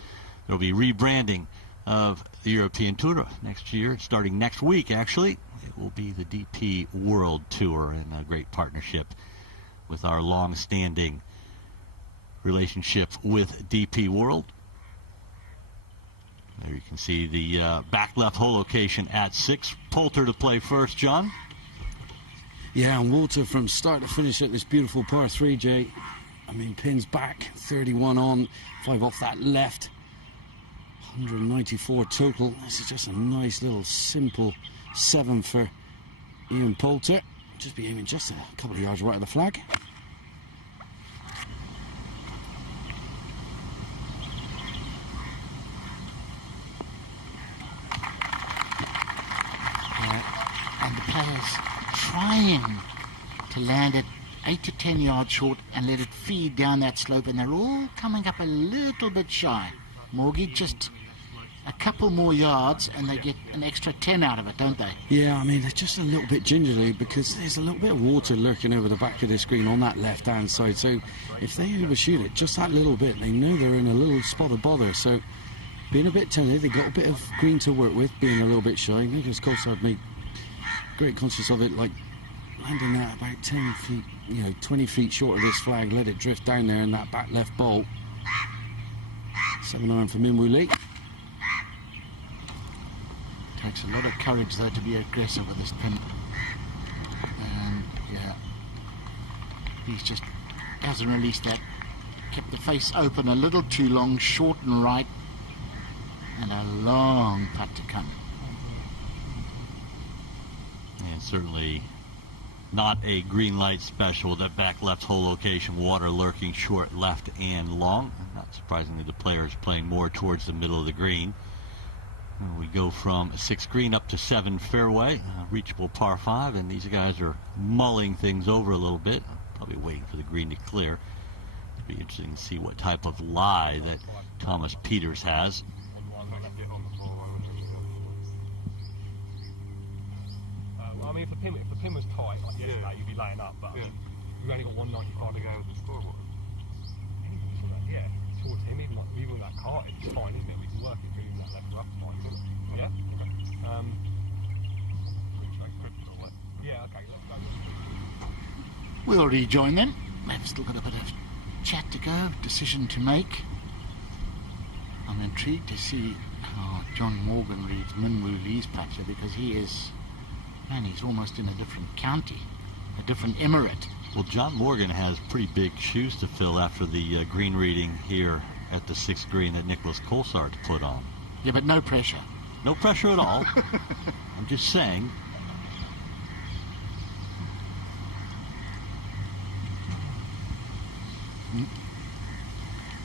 will be rebranding of the European Tour next year, starting next week actually. It will be the DP World Tour, in a great partnership with our long-standing relationship with DP World. There you can see the back left hole location at 6. Poulter to play first, John. Yeah, and Walter from start to finish at this beautiful par 3, Jay. I mean, pins back, 31 on, 5 off that left. 194 total. This is just a nice little simple 7 for Ian Poulter. Just be aiming just a couple of yards right of the flag. And the players trying to land it 8 to 10 yards short and let it feed down that slope, and they're all coming up a little bit shy. Morgie just a couple more yards and they get an extra 10 out of it, don't they? Yeah, I mean, they're just a little bit gingerly because there's a little bit of water lurking over the back of the screen on that left-hand side. So if they overshoot it just that little bit, they know they're in a little spot of bother. So being a bit tentative, they got a bit of green to work with, being a little bit shy. Nicholas Colsard made great conscious of it, like landing that about 10 feet, 20 feet short of this flag, let it drift down there in that back left bowl. 7 iron for Min Woo Lee. Takes a lot of courage, though, to be aggressive with this pin. And, yeah, he's just hasn't released that. Kept the face open a little too long, short and right. And a long putt to come. And certainly not a green light special. That back left hole location, water lurking short, left, and long. Not surprisingly, the player is playing more towards the middle of the green. We go from 6 green up to 7 fairway, reachable par 5, and these guys are mulling things over a little bit, probably waiting for the green to clear. It'll be interesting to see what type of lie that Thomas Pieters has. I mean, if the pin was tight, like yesterday, you'd be laying up, but I mean, we've only got 195 to go with the scoreboard. Yeah, towards him, even with that cart, it's fine, isn't it? We can work it through that left rough fine, isn't it? Yeah? Yeah, okay, let's go. We'll rejoin them. They've still got a bit of chat to go, decision to make. I'm intrigued to see how John Morgan reads Min Woo Lee's patcher, because he is, man, he's almost in a different county, a different emirate. Well, John Morgan has pretty big shoes to fill after the green reading here at the 6th green that Nicholas Colsard put on. Yeah, but no pressure. No pressure at all. I'm just saying.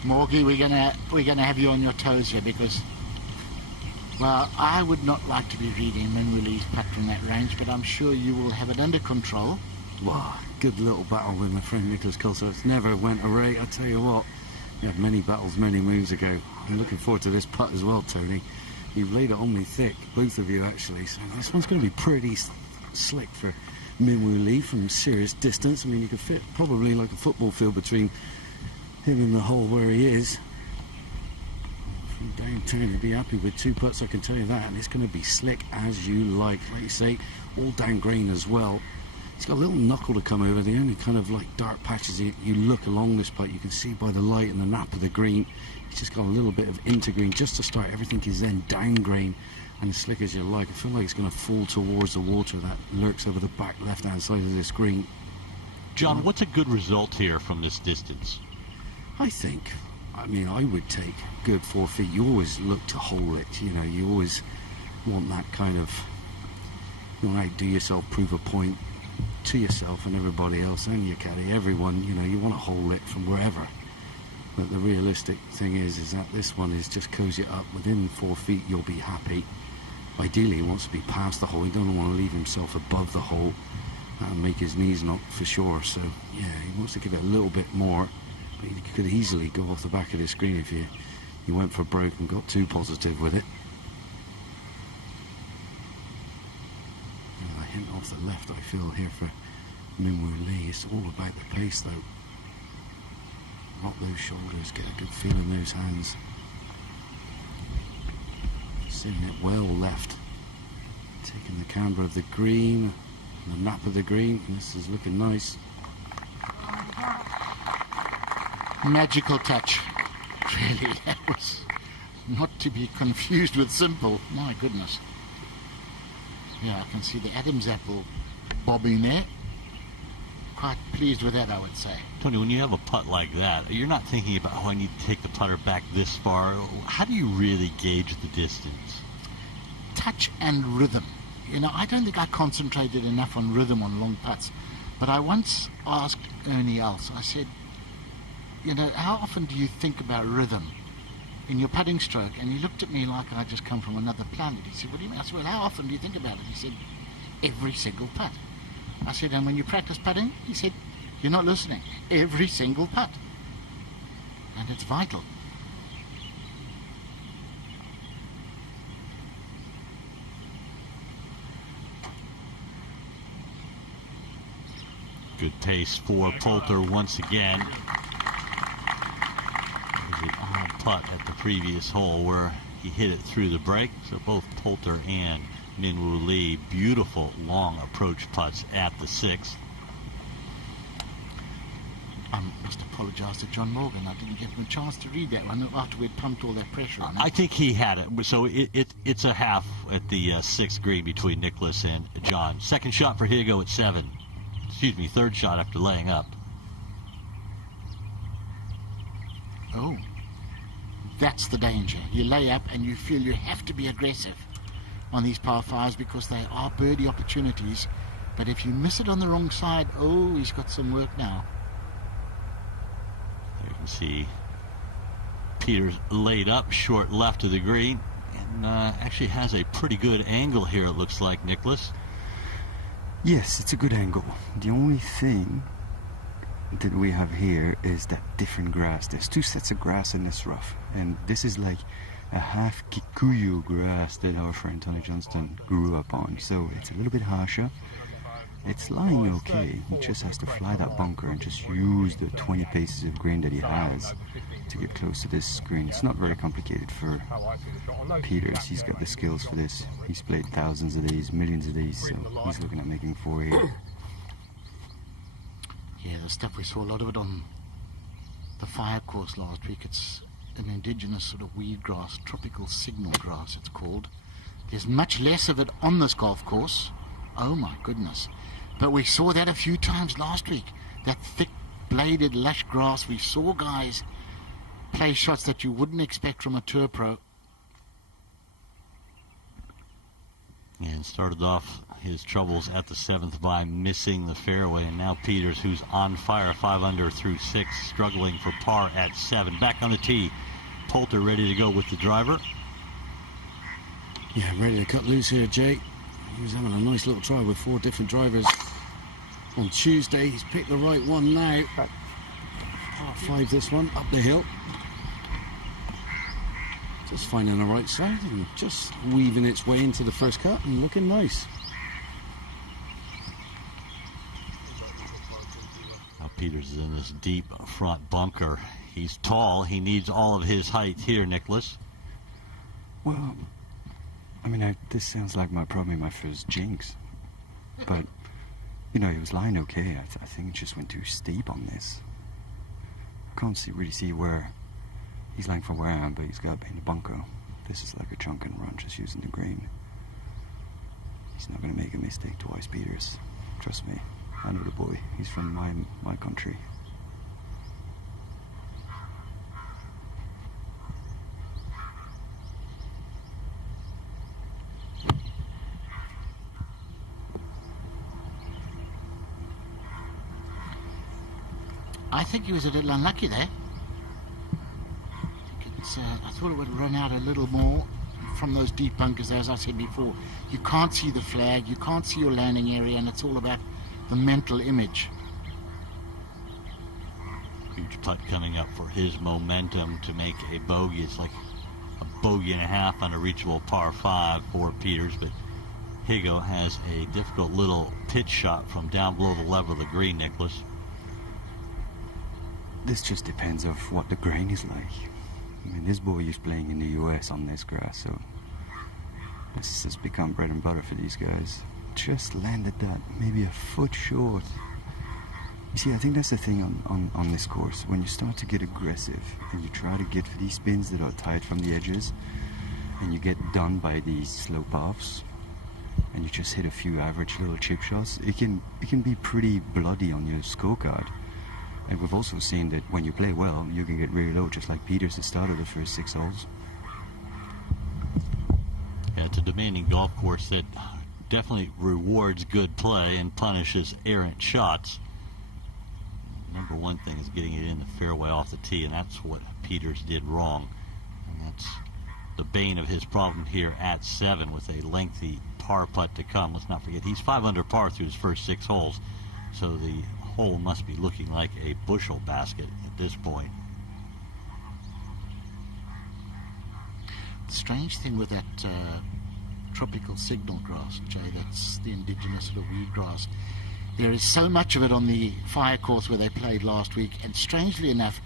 Morgie, we're gonna have you on your toes here, because, well, I would not like to be reading Min Woo Lee's putt from that range, but I'm sure you will have it under control. Wow, good little battle with my friend Nicholas Colsard. It's never went away, I tell you what. We had many battles many moons ago. I'm looking forward to this putt as well, Tony. You've laid it on me thick, both of you actually, so this one's going to be pretty slick for Min Woo Lee from serious distance. I mean, you could fit probably like a football field between him and the hole where he is. From downtown to be happy with 2 putts, I can tell you that, and it's going to be slick as you like you say, all down grain as well. It's got a little knuckle to come over. The only kind of like dark patches you look along this putt, you can see by the light and the nap of the green, it's just got a little bit of intergreen just to start. Everything is then down grain and as slick as you like. I feel like it's going to fall towards the water that lurks over the back left-hand side of this green. John, what's a good result here from this distance? I think, I mean, I would take good 4 feet. You always look to hole it, you know, you always want that kind of, you want to outdo yourself, prove a point to yourself and everybody else and your caddy, everyone, you know, you want to hole it from wherever. But the realistic thing is that this one is just cozy it up. Within 4 feet, you'll be happy. Ideally, he wants to be past the hole. He doesn't want to leave himself above the hole and make his knees knock for sure. So, yeah, he wants to give it a little bit more. But he could easily go off the back of the screen if you went for broke and got too positive with it. A hint off the left, I feel, here for memorably. It's all about the pace, though. Rock those shoulders, get a good feel in those hands. Sitting it well left. Taking the camber of the green, the nap of the green, and this is looking nice. Magical touch. Really, that was not to be confused with simple. My goodness. Yeah, I can see the Adam's apple bobbing there. Quite pleased with that, I would say. Tony, when you have a putt like that, you're not thinking about, oh, I need to take the putter back this far. How do you really gauge the distance? Touch and rhythm. You know, I don't think I concentrated enough on rhythm on long putts. But I once asked Ernie Els, I said, you know, how often do you think about rhythm in your putting stroke? And he looked at me like I'd just come from another planet. He said, what do you mean? I said, well, how often do you think about it? He said, every single putt. I said, and when you practice putting? He said, you're not listening. Every single putt. And it's vital. Good pace for Poulter once again. There's an odd putt at the previous hole where he hit it through the break. So both Poulter and Minwoo Lee, beautiful long approach putts at the 6th. I must apologise to John Morgan. I didn't give him a chance to read that one after we'd pumped all that pressure on him. I think he had it. So it's a half at the 6th green between Nicholas and John. Second shot for Higgo at 7. Excuse me, third shot after laying up. Oh, that's the danger. You lay up and you feel you have to be aggressive on these par 5s because they are birdie opportunities. But if you miss it on the wrong side, oh, he's got some work now. You can see Peters laid up short left of the green and actually has a pretty good angle here, it looks like, Nicholas. Yes, it's a good angle. The only thing that we have here is that different grass. There's 2 sets of grass in this rough, and this is like a half Kikuyu grass that our friend Tony Johnston grew up on, so it's a little bit harsher. It's lying okay. He just has to fly that bunker and just use the 20 paces of green that he has to get close to this green. It's not very complicated for Peters. He's got the skills for this. He's played thousands of these, millions of these, so he's looking at making 4 here. Yeah, the stuff we saw a lot of it on the fire course last week. It's an indigenous sort of weed grass, tropical signal grass it's called. There's much less of it on this golf course. Oh my goodness. But we saw that a few times last week. That thick bladed lush grass. We saw guys play shots that you wouldn't expect from a tour pro. And started off his troubles at the 7th by missing the fairway, and now Peters, who's on fire, 5 under through 6, struggling for par at 7. Back on the tee, Poulter ready to go with the driver. Yeah, ready to cut loose here, Jay. He was having a nice little try with 4 different drivers on Tuesday. He's picked the right one now. Par 5 this one, up the hill. Just finding the right side and just weaving its way into the first cut and looking nice. Now Peters is in this deep front bunker. He's tall. He needs all of his height here, Nicholas. Well, I mean, this sounds like probably my first jinx. But, you know, he was lying okay. I think it just went too steep on this. I can't really see where he's lying from where I am, but he's got to be in the bunker. This is like a chunk and run, just using the green. He's not going to make a mistake twice, Peters. Trust me. I know the boy. He's from my country. I think he was a little unlucky there. I thought it would run out a little more from those deep bunkers, as I said before. You can't see the flag, you can't see your landing area, and it's all about the mental image. Huge putt coming up for his momentum to make a bogey. It's like a bogey and a half on a reachable par 5 for Peters, but Higgo has a difficult little pitch shot from down below the level of the green, Nicholas. This just depends of what the grain is like. I mean, this boy is playing in the US on this grass, so this has become bread and butter for these guys. Just landed that maybe a foot short. You see, I think that's the thing on this course. When you start to get aggressive and you try to get for these spins that are tight from the edges, and you get done by these slow paths, and you just hit a few average little chip shots, it can be pretty bloody on your scorecard. And we've also seen that when you play well, you can get really low, just like Peters at the start of the first 6 holes. Yeah, it's a demanding golf course that definitely rewards good play and punishes errant shots. Number one thing is getting it in the fairway off the tee, and that's what Peters did wrong. And that's the bane of his problem here at 7 with a lengthy par putt to come. Let's not forget, he's 5 under par through his first 6 holes, so the hole must be looking like a bushel basket at this point. The strange thing with that tropical signal grass, Jay, that's the indigenous sort of weed grass, there is so much of it on the fire course where they played last week, and strangely enough,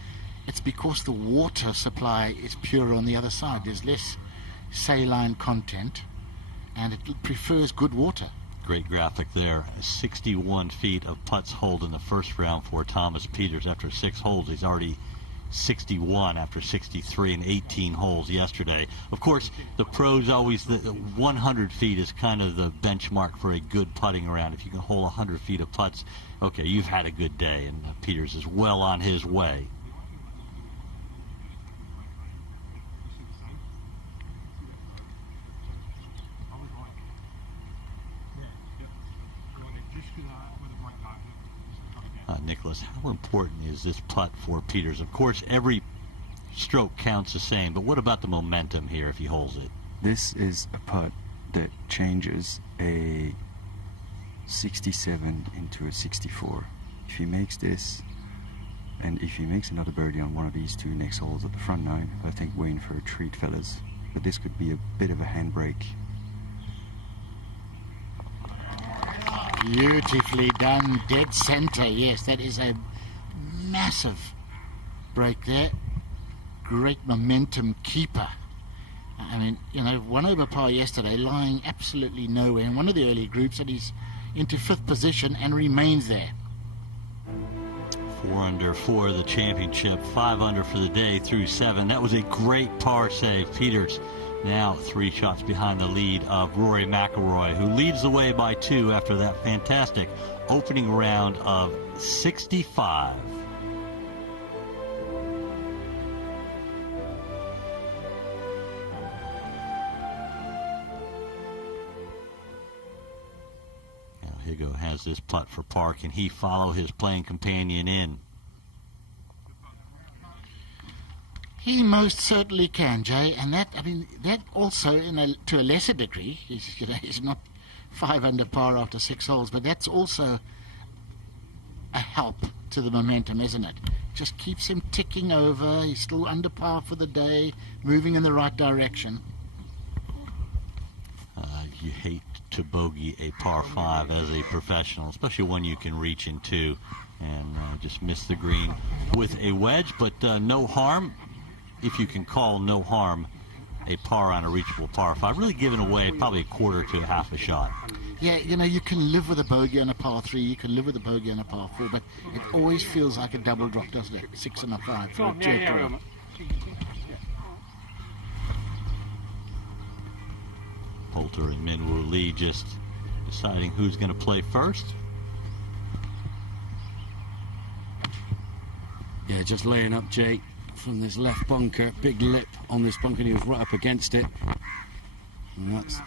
it's because the water supply is pure on the other side. There's less saline content, and it prefers good water. Great graphic there. 61 feet of putts hold in the first round for Thomas Peters after 6 holes. He's already 61 after 63 and 18 holes yesterday. Of course, the pros always, the 100 feet is kind of the benchmark for a good putting round. If you can hold 100 feet of putts, okay, you've had a good day, and Peters is well on his way. Nicholas, how important is this putt for Peters? Of course, every stroke counts the same, but what about the momentum here if he holds it? This is a putt that changes a 67 into a 64. If he makes this, and if he makes another birdie on one of these 2 next holes at the front 9, I think we're in for a treat, fellas. But this could be a bit of a handbrake. Beautifully done, dead center. Yes, that is a massive break there. Great momentum keeper. I mean, you know, 1 over par yesterday, lying absolutely nowhere in one of the early groups, and he's into 5th position and remains there. 4 under for the championship, 5 under for the day through 7. That was a great par save. Peters now 3 shots behind the lead of Rory McIlroy, who leads the way by 2 after that fantastic opening round of 65. Now Higgo has this putt for par. Can he follow his playing companion in? He most certainly can, Jay, and that, I mean, that also, to a lesser degree, he's not 5 under par after 6 holes, but that's also a help to the momentum, isn't it? Just keeps him ticking over. He's still under par for the day, moving in the right direction. You hate to bogey a par 5 as a professional, especially one you can reach into, and just miss the green with a wedge, but no harm. If you can call no harm a par on a reachable par 5, really giving away probably a quarter to half a shot. Yeah, you know, you can live with a bogey on a par 3, you can live with a bogey on a par 4, but it always feels like a double drop, doesn't it? 6 and a 5 for a tour. Poulter and Minwoo Lee just deciding who's going to play first. Yeah, just laying up Jake from this left bunker. Big lip on this bunker, and he was right up against it. And that's...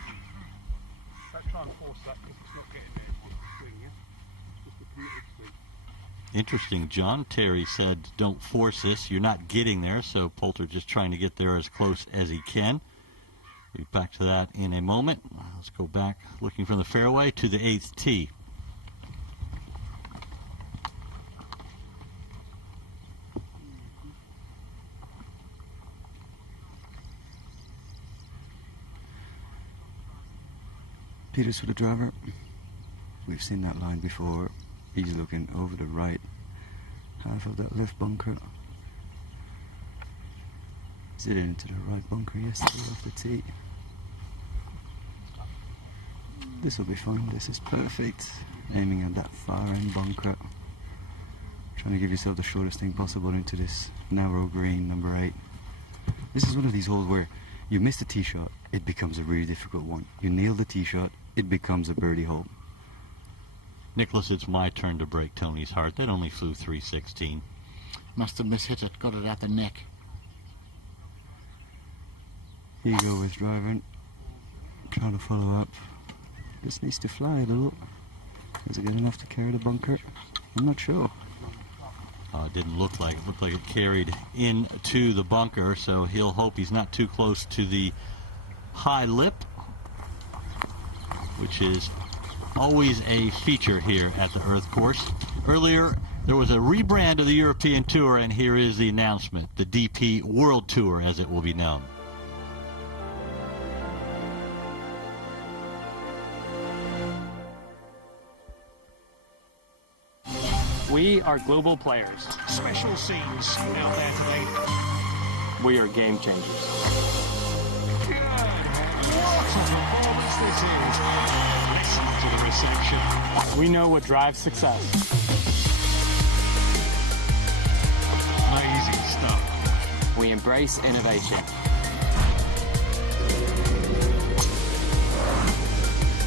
Interesting, John. Terry said, don't force this. You're not getting there, so Poulter just trying to get there as close as he can. We'll be back to that in a moment. Let's go back, looking from the fairway to the 8th tee. Peters for the driver. We've seen that line before. He's looking over the right half of that left bunker. Zit into the right bunker yesterday off the tee. This will be fine. This is perfect. Aiming at that far end bunker. Trying to give yourself the shortest thing possible into this narrow green, number 8. This is one of these holes where you miss the tee shot, it becomes a really difficult one. You nail the tee shot, it becomes a birdie hole. Nicholas, it's my turn to break Tony's heart. That only flew 316. Must have mishit it, got it out the neck. Higgo with driving, trying to follow up. This needs to fly a little. Is it good enough to carry the bunker? I'm not sure. It didn't look like it. Looked like it carried into the bunker, so he'll hope he's not too close to the high lip, which is always a feature here at the Earth Course. Earlier, there was a rebrand of the European Tour, and here is the announcement, the DP World Tour, as it will be known. We are global players. Special scenes out there today. We are game changers. Good. What a performance this is. Listen to the reception. We know what drives success. Amazing stuff. We embrace innovation.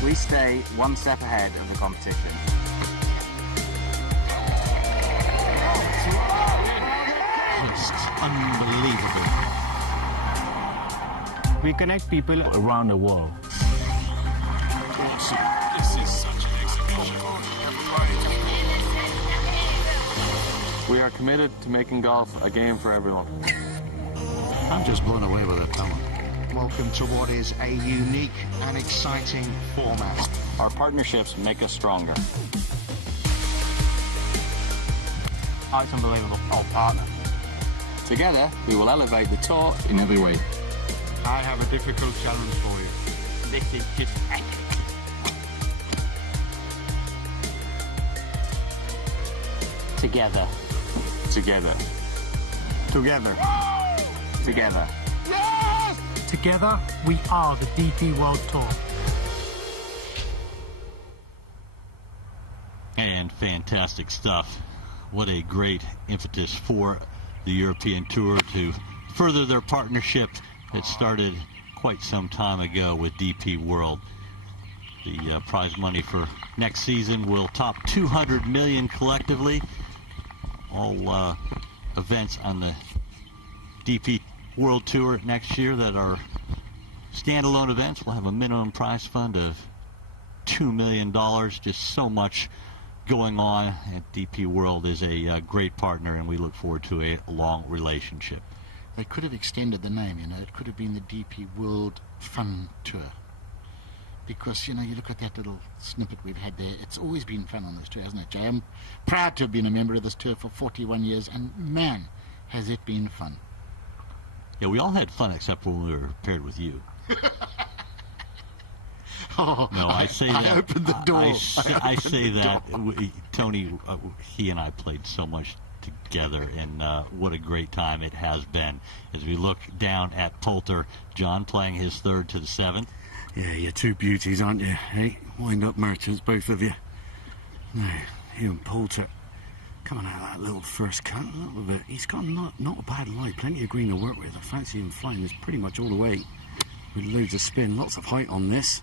We stay one step ahead of the competition. Just unbelievable. We connect people around the world. Awesome. This is such an exhibition. We are committed to making golf a game for everyone. I'm just blown away with the talent. Welcome to what is a unique and exciting format. Our partnerships make us stronger. Oh, it's unbelievable. Oh, partner. Together, we will elevate the tour in every way. I have a difficult challenge for you. This is just epic. Together. Together. Together. Together. Together, we are the DP World Tour. And fantastic stuff. What a great impetus for the European Tour to further their partnership that started quite some time ago with DP World. The prize money for next season will top $200 million collectively. All events on the DP World Tour next year that are standalone events will have a minimum prize fund of $2 million. Just so much going on, and DP World is a great partner, and we look forward to a long relationship. They could have extended the name, you know. It could have been the DP World Fun Tour. Because, you know, you look at that little snippet we've had there, it's always been fun on this tour, hasn't it, Jay? I'm proud to have been a member of this tour for 41 years, and man, has it been fun. Yeah, we all had fun except when we were paired with you. Oh, no, I say that. Opened the door. I say that. Tony, he and I played so much together, and what a great time it has been. As we look down at Poulter, John playing his third to the seventh. Yeah, you're two beauties, aren't you? Hey, wind-up merchants, both of you. Now, you and Poulter coming out of that little first cut a little bit. He's got not a bad lie, plenty of green to work with. I fancy him flying this pretty much all the way with loads of spin, lots of height on this.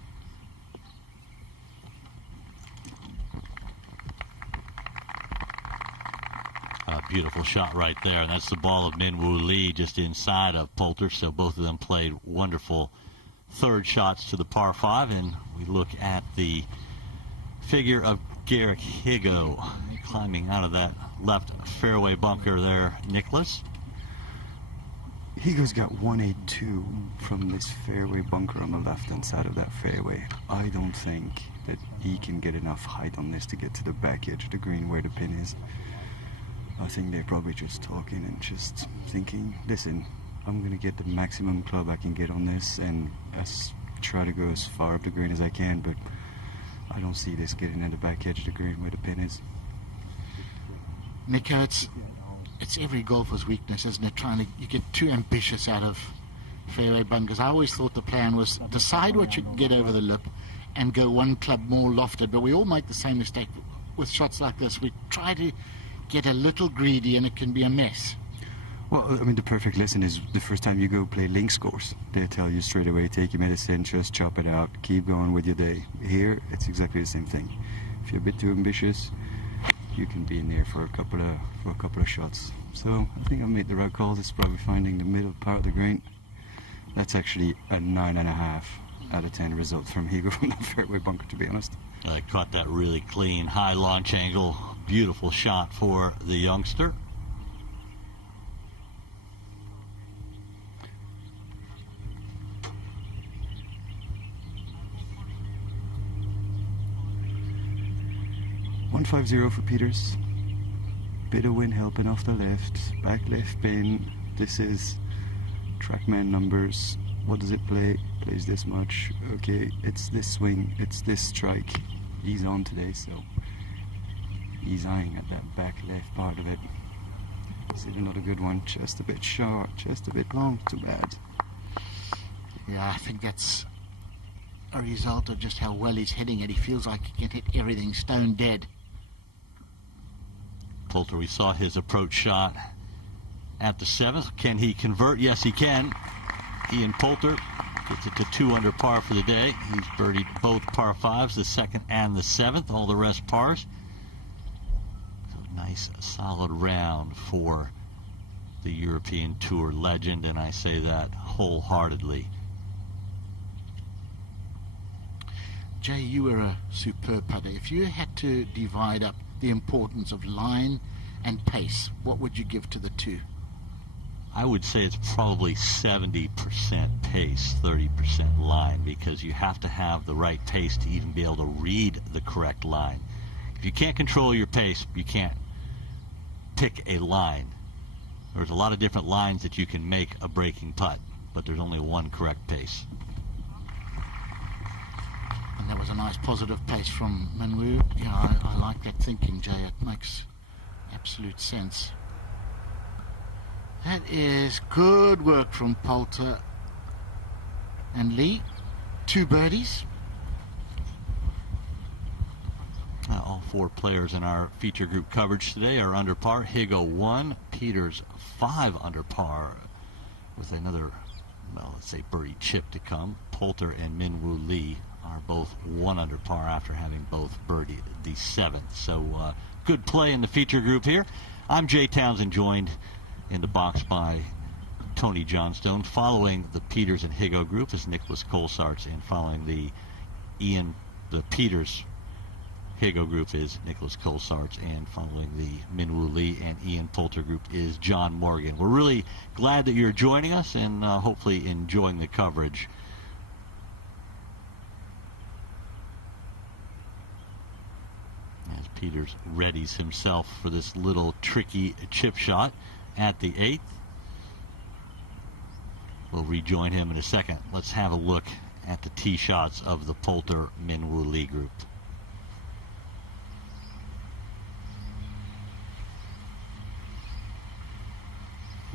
A beautiful shot right there, and that's the ball of Min Woo Lee just inside of Poulter, so both of them played wonderful third shots to the par 5, and we look at the figure of Garrick Higgo climbing out of that left fairway bunker there. Nicholas? Higgo's got 182 from this fairway bunker on the left-hand side of that fairway. I don't think that he can get enough height on this to get to the back edge of the green where the pin is. I think they're probably just talking and just thinking, listen, I'm going to get the maximum club I can get on this and try to go as far up the green as I can, but I don't see this getting in the back edge of the green where the pin is. Nico, it's every golfer's weakness, isn't it? You get too ambitious out of fairway bunkers. I always thought the plan was decide what you can get over the lip and go one club more lofted, but we all make the same mistake with shots like this. We try to get a little greedy and it can be a mess. Well, I mean, the perfect lesson is the first time you go play links course. They tell you straight away, take your medicine, just chop it out, keep going with your day. Here, it's exactly the same thing. If you're a bit too ambitious, you can be in there for a couple of shots. So I think I made the right call. It's probably finding the middle part of the green. That's actually a 9.5 out of 10 result from Higgo from that fairway bunker, to be honest. I caught that really clean, high launch angle. Beautiful shot for the youngster. .150 for Peters. Bit of wind helping off the left. Back left pin. This is TrackMan numbers. What does it play? Plays this much. Okay, it's this swing. It's this strike. He's on today, so he's eyeing at that back left part of it. Is it another good one? Just a bit short, just a bit long. Too bad. Yeah, I think that's a result of just how well he's hitting it. He feels like he can hit everything stone dead. Poulter, we saw his approach shot at the 7th. Can he convert? Yes, he can. Ian Poulter gets it to 2 under par for the day. He's birdied both par 5s, the 2nd and the 7th, all the rest pars. So nice, solid round for the European Tour legend, and I say that wholeheartedly. Jay, you were a superb putter. If you had to divide up the importance of line and pace, what would you give to the two? I would say it's probably 70% pace, 30% line, because you have to have the right pace to even be able to read the correct line. If you can't control your pace, you can't pick a line. There's a lot of different lines that you can make a breaking putt, but there's only one correct pace. And that was a nice positive pace from Min Woo. Yeah, I like that thinking, Jay. It makes absolute sense. That is good work from Poulter and Lee. 2 birdies. All 4 players in our feature group coverage today are under par. Higgo 1, Peters 5 under par with another, well, let's say birdie chip to come. Poulter and Min Woo Lee are both 1 under par after having both birdied the 7th. So good play in the feature group here. I'm Jay Townsend, joined in the box by Tony Johnstone. Following the Peters and Higgo group is Nicholas Colsaerts, and following the Peters Higgo group is Nicholas Colsaerts, and following the Min Woo Lee and Ian Poulter group is John Morgan. We're really glad that you're joining us and hopefully enjoying the coverage. As Peters readies himself for this little tricky chip shot at the 8th. We'll rejoin him in a second. Let's have a look at the tee shots of the Poulter Min Woo Lee group.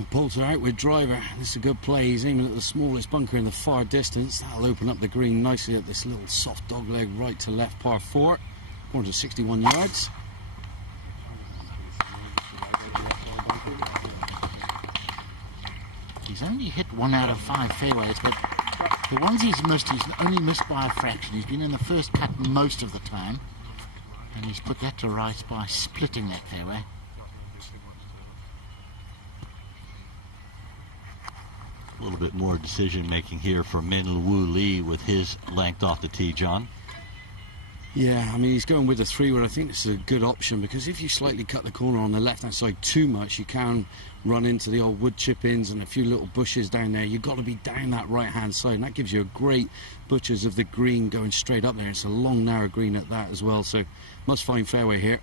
Poulter out with driver. This is a good play. He's aiming at the smallest bunker in the far distance. That'll open up the green nicely at this little soft dog leg right to left par 4. 461 yards. He's only hit 1 out of 5 fairways, but the ones he's missed, he's only missed by a fraction. He's been in the first cut most of the time, and he's put that to rights by splitting that fairway. A little bit more decision making here for Min Woo Lee with his length off the tee, John. Yeah, I mean, he's going with the 3-wood. I think this is a good option because if you slightly cut the corner on the left-hand side too much, you can run into the old wood chip-ins and a few little bushes down there. You've got to be down that right-hand side, and that gives you a great butchers of the green going straight up there. It's a long, narrow green at that as well, so must find fairway here.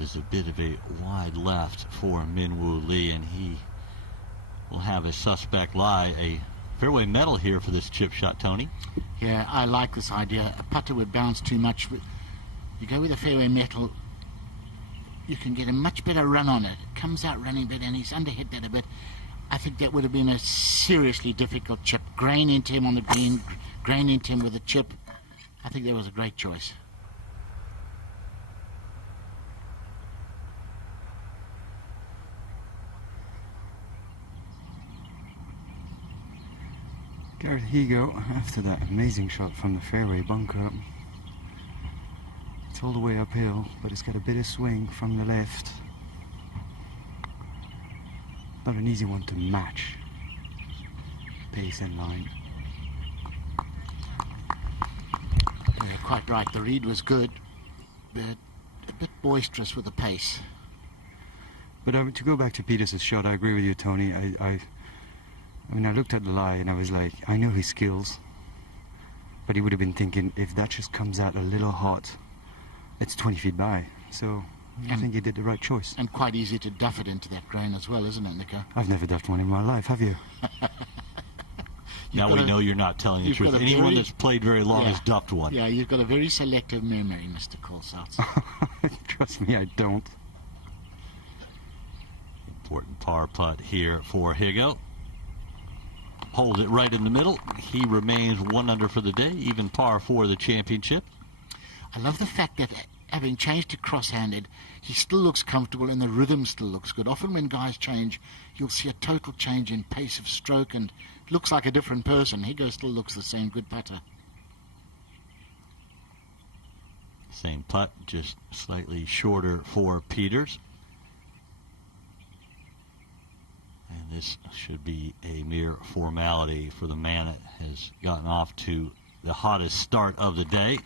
Is a bit of a wide left for Min Woo Lee, and he will have a suspect lie. A fairway metal here for this chip shot, Tony. Yeah, I like this idea. A putter would bounce too much. You go with a fairway metal, you can get a much better run on it. It comes out running a bit, and he's underhit that a bit. I think that would have been a seriously difficult chip. Grain into him on the green, grain into him with a chip. I think that was a great choice. Garrick Higgo, after that amazing shot from the fairway bunker, it's all the way uphill, but it's got a bit of swing from the left. Not an easy one to match. Pace and line. Yeah, quite right. The read was good, but a bit boisterous with the pace. But to go back to Peters's shot, I agree with you, Tony. I mean, I looked at the lie and I was like, I know his skills, but he would have been thinking, if that just comes out a little hot, it's 20 feet by. So I think he did the right choice. And quite easy to duff it into that grain as well, isn't it, Nico? I've never duffed one in my life, have you? Now we know you're not telling the truth. Anyone that's played very long has duffed one. Yeah, you've got a very selective memory, Mr. Coulthard. Trust me, I don't. Important par putt here for Higgo. Holds it right in the middle. He remains 1 under for the day, even par for the championship. I love the fact that having changed to cross-handed, he still looks comfortable and the rhythm still looks good. Often when guys change, you'll see a total change in pace of stroke and looks like a different person. Higgo still looks the same good putter. Same putt, just slightly shorter for Peters. And this should be a mere formality for the man that has gotten off to the hottest start of the day.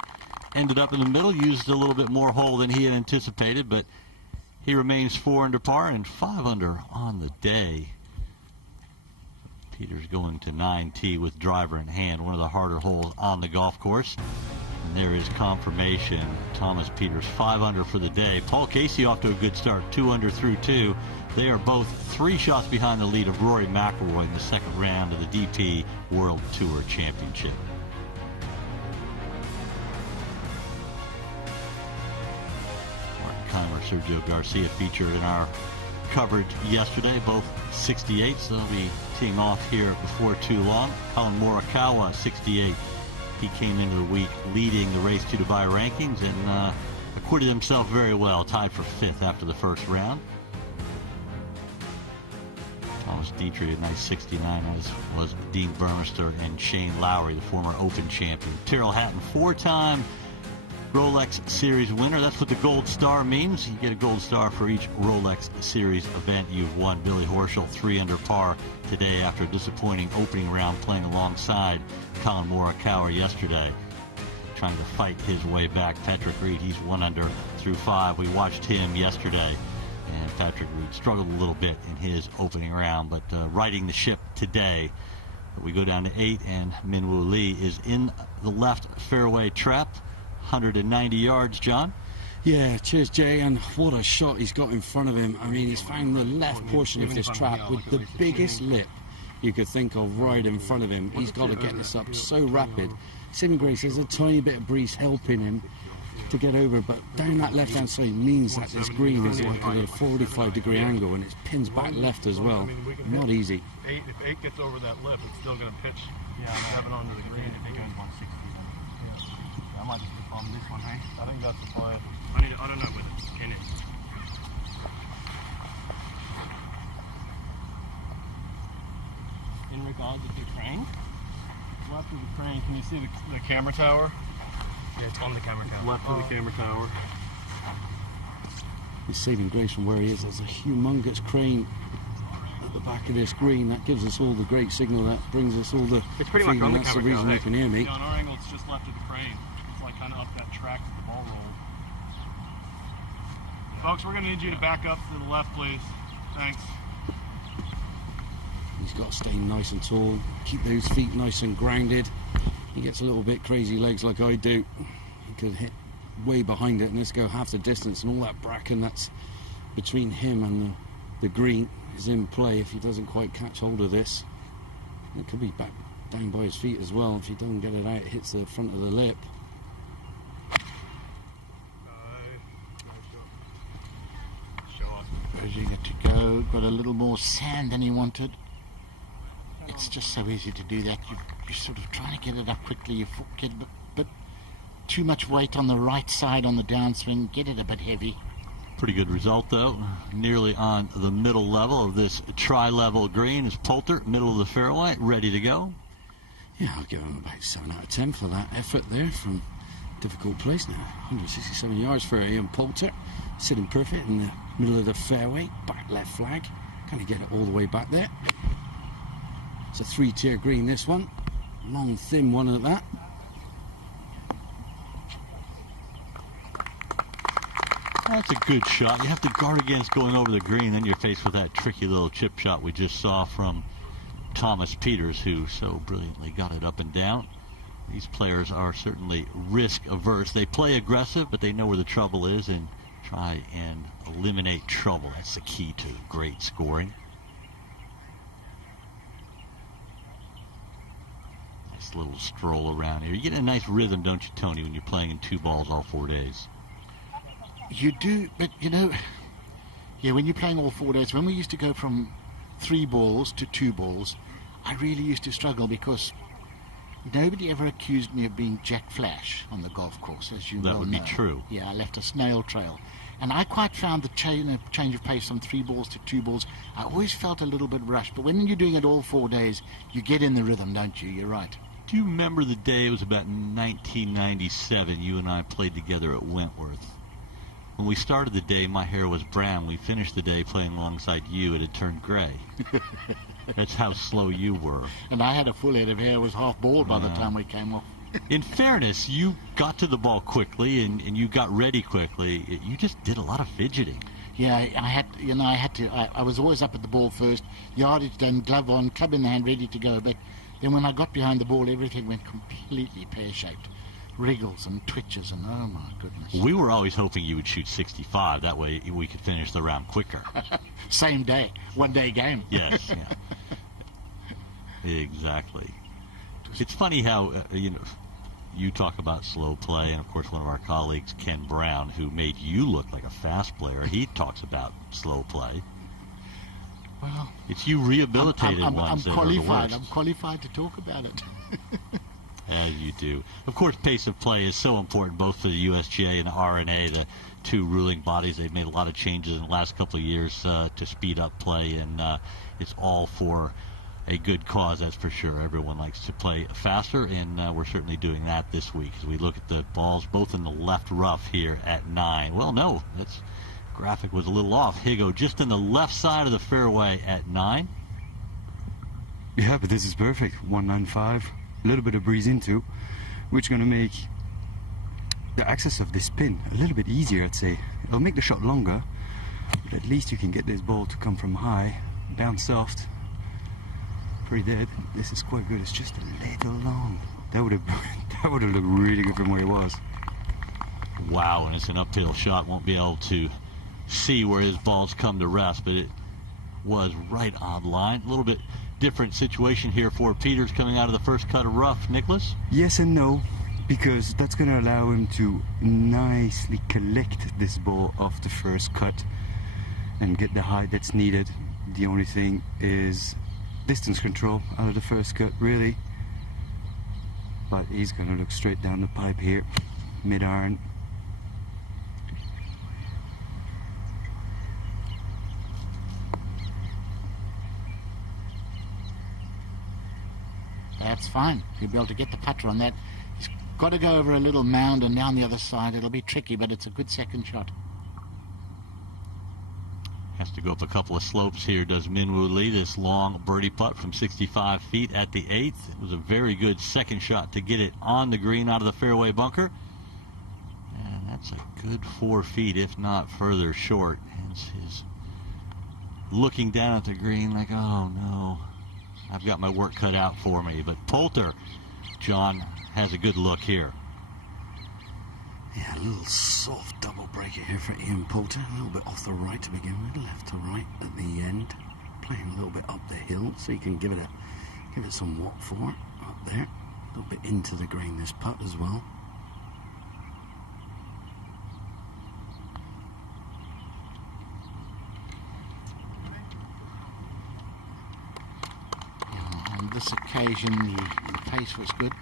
Ended up in the middle, used a little bit more hole than he had anticipated, but he remains 4 under par and 5 under on the day. Peters going to 9T with driver in hand, one of the harder holes on the golf course. And there is confirmation. Thomas Peters 5 under for the day. Paul Casey off to a good start, 2 under through 2. They are both 3 shots behind the lead of Rory McIlroy in the second round of the DP World Tour Championship. Martin Keimer, Sergio Garcia featured in our coverage yesterday, both 68s. They'll be teeing off here before too long. Collin Morikawa, 68. He came into the week leading the Race to Dubai rankings and acquitted himself very well, tied for 5th after the first round. Thomas Dietrich, a nice 69, as was Dean Burmester and Shane Lowry, the former Open champion. Tyrrell Hatton, 4-time Rolex Series winner. That's what the gold star means. You get a gold star for each Rolex Series event you've won. Billy Horschel, 3 under par today after a disappointing opening round playing alongside Collin Morikawa yesterday. Trying to fight his way back. Patrick Reed, he's 1 under through 5. We watched him yesterday. And Patrick Reed struggled a little bit in his opening round, but righting the ship today. We go down to 8, and Min Woo Lee is in the left fairway trap. 190 yards, John. Yeah, cheers, Jay, and what a shot he's got in front of him. I mean, he's found the left portion of this trap with the biggest lip you could think of right in front of him. He's got to get this up so rapid Saving grace, there's a tiny bit of breeze helping him to get over, but down that left-hand side means that this green is like at a 45-degree angle, and it's pins back left as well. Not easy. If 8 gets over that lip, it's still going to pitch 7 onto the green. If it goes 160, then that might just be on this one, hey? I think that's the play. I don't know with it. In it. In regards to the crane, left of the crane, can you see the camera tower? Yeah, it's on the camera tower. Left of the camera tower. He's saving grace from where he is. There's a humongous crane at the back of this green. That gives us all the great signal. That brings us all the it's pretty much on the that's the camera reason you can hear me. On our angle, it's just left of the crane. It's like kind of up that track that the ball rolled. Folks, we're going to need you to back up to the left, please. Thanks. He's got to stay nice and tall, keep those feet nice and grounded. He gets a little bit crazy legs like I do. He could hit way behind it and let's go half the distance, and all that bracken that's between him and the green is in play if he doesn't quite catch hold of this. It could be back down by his feet as well. If he doesn't get it out, it hits the front of the lip. As you get to go, got a little more sand than he wanted. It's just so easy to do that. You're sort of trying to get it up quickly. You get a bit too much weight on the right side on the downswing. Get it a bit heavy. Pretty good result, though. Nearly on the middle level of this tri-level green is Poulter, middle of the fairway, ready to go. Yeah, I'll give him about 7 out of 10 for that effort there from difficult place now. 167 yards for Ian Poulter, sitting perfect in the middle of the fairway, back left flag. Can he get it all the way back there? It's a 3-tier green, this one. Long, thin one at that. That's a good shot. You have to guard against going over the green, then you're faced with that tricky little chip shot we just saw from Thomas Pieters, who so brilliantly got it up and down. These players are certainly risk averse. They play aggressive, but they know where the trouble is and try and eliminate trouble. That's the key to great scoring. Nice little stroll around here. You get a nice rhythm, don't you, Tony, when you're playing in 2 balls all 4 days? You do, but you know, yeah, when you're playing all 4 days, when we used to go from 3 balls to 2 balls, I really used to struggle because nobody ever accused me of being Jack Flash on the golf course, as you That well would know. be true. Yeah, I left a snail trail. And I quite found the change of pace from 3 balls to 2 balls, I always felt a little bit rushed. But when you're doing it all 4 days, you get in the rhythm, don't you? You're right. Do you remember the day, it was about 1997, you and I played together at Wentworth? When we started the day, my hair was brown. We finished the day playing alongside you, it had turned gray. That's how slow you were. And I had a full head of hair, was half bald by the time we came off. In fairness, you got to the ball quickly and you got ready quickly. You just did a lot of fidgeting. Yeah, I had to. I was always up at the ball first, yardage done, glove on, club in the hand, ready to go. But then when I got behind the ball, everything went completely pear-shaped. Wriggles and twitches, and oh my goodness. We were always hoping you would shoot 65. That way we could finish the round quicker. Same day, 1 day game. Yes, yeah. Exactly. It's funny how, you talk about slow play, and of course one of our colleagues, Ken Brown, who made you look like a fast player, he talks about slow play. Well, it's you rehabilitated I'm ones that qualified. are the worst. I'm qualified to talk about it. As you do. Of course, pace of play is so important both for the USGA and the R&A, the 2 ruling bodies. They've made a lot of changes in the last couple of years to speed up play, and it's all for a good cause, that's for sure. Everyone likes to play faster, and we're certainly doing that this week as we look at the balls both in the left rough here at 9. Well, no, that's graphic was a little off. Higgo just in the left side of the fairway at 9. Yeah, but this is perfect. 195. A little bit of breeze into, which is going to make the access of this pin a little bit easier, I'd say. It'll make the shot longer, but at least you can get this ball to come from high, down soft, pretty dead. This is quite good. It's just a little long. That would have looked really good from where it was. Wow, and it's an uphill shot. Won't be able to see where his balls come to rest, but was right on line. A little bit different situation here for Peters coming out of the first cut of rough. Nicholas? Yes and no, because that's going to allow him to nicely collect this ball off the first cut and get the height that's needed. The only thing is distance control out of the first cut, really. But he's going to look straight down the pipe here, mid-iron. That's fine. He'll be able to get the putter on that. He's got to go over a little mound and down the other side. It'll be tricky, but it's a good second shot. Has to go up a couple of slopes here, does Minwoo Lee. This long birdie putt from 65 feet at the 8th. It was a very good second shot to get it on the green out of the fairway bunker. And that's a good 4 feet, if not further short. Hence his looking down at the green like, oh no, I've got my work cut out for me. But Poulter, John, has a good look here. Yeah, a little soft double breaker here for Ian Poulter. A little bit off the right to begin with, left to right at the end. Playing a little bit up the hill, so you can give it some walk for up there. A little bit into the green this putt as well. Yeah, on this occasion, the pace was good.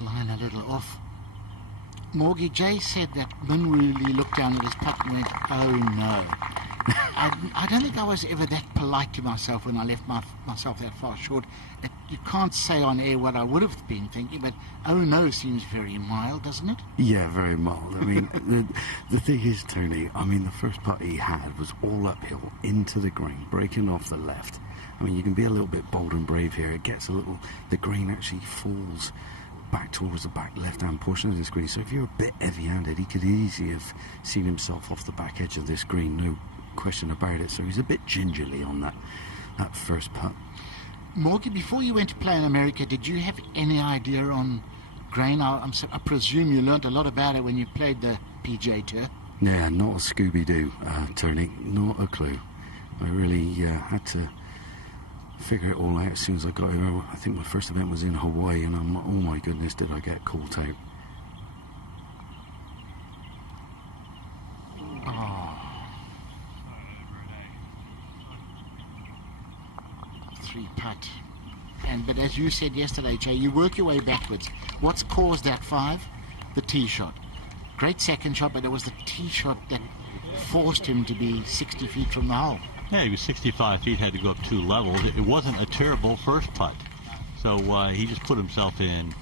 Line a little off. Morgie J said that Minwoo Lee looked down at his putt and went, oh no. I don't think I was ever that polite to myself when I left myself that far short. You can't say on air what I would have been thinking, but oh no seems very mild, doesn't it? Yeah, very mild. I mean, the thing is, Tony, I mean, the first putt he had was all uphill, into the green, breaking off the left. I mean, you can be a little bit bold and brave here. It gets a little, the green actually falls back towards the back left-hand portion of this green. So if you're a bit heavy-handed, he could easily have seen himself off the back edge of this green, no question about it. So he's a bit gingerly on that first putt. Morgie, before you went to play in America, did you have any idea on grain? I presume you learnt a lot about it when you played the PGA Tour. Yeah, not a Scooby-Doo, Tony, not a clue. I really had to figure it all out as soon as I got here. I think my first event was in Hawaii, and I'm, oh my goodness, did I get caught out. Three putt. But as you said yesterday, Jay, you work your way backwards. What's caused that 5? The tee shot. Great second shot, but it was the tee shot that forced him to be 60 feet from the hole. Yeah, he was 65 feet, had to go up 2 levels. It wasn't a terrible first putt. So he just put himself in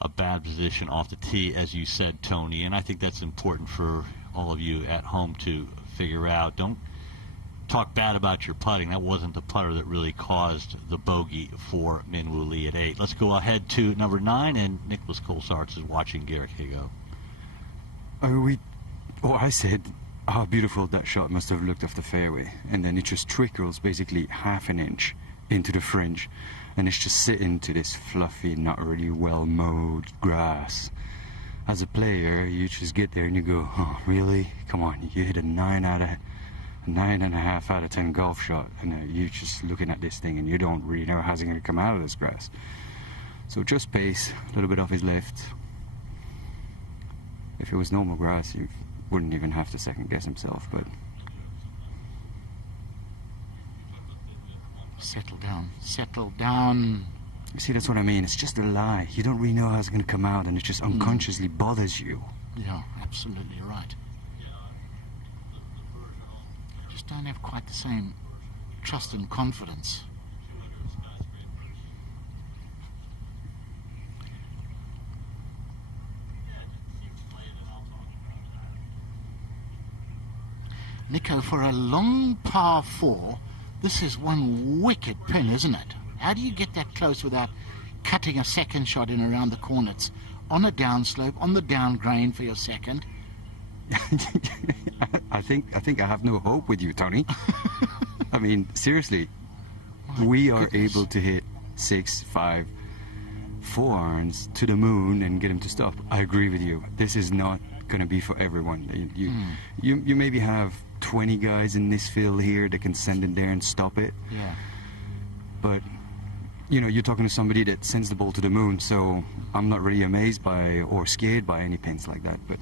a bad position off the tee, as you said, Tony. And I think that's important for all of you at home to figure out. Don't talk bad about your putting. That wasn't the putter that really caused the bogey for Minwoo Lee at 8. Let's go ahead to number 9, and Nicholas Colsaerts is watching Garrick Higgo. I said how beautiful that shot must have looked off the fairway, and then it just trickles basically half an inch into the fringe, and it's just sitting to this fluffy, not really well mowed grass. As a player, you just get there and you go, oh really? Come on, you hit a 9.5 out of 10 golf shot, and you're just looking at this thing and you don't really know how's it going to come out of this grass. So just pace, a little bit off his left. If it was normal grass, you wouldn't even have to second guess himself, but settle down. You see, that's what I mean. It's just a lie. You don't really know how it's going to come out, and it just unconsciously bothers you. Yeah, absolutely right. Just don't have quite the same trust and confidence. Nico, for a long par 4, this is one wicked pin, isn't it? How do you get that close without cutting a second shot in around the corner? It's on a downslope, on the down grain for your second. I think I have no hope with you, Tony. I mean, seriously, we are able to hit 6, 5, 4 irons to the moon and get him to stop. I agree with you. This is not going to be for everyone. You maybe have 20 guys in this field here that can send it there and stop it. Yeah. But, you know, you're talking to somebody that sends the ball to the moon, so I'm not really amazed by or scared by any pins like that. But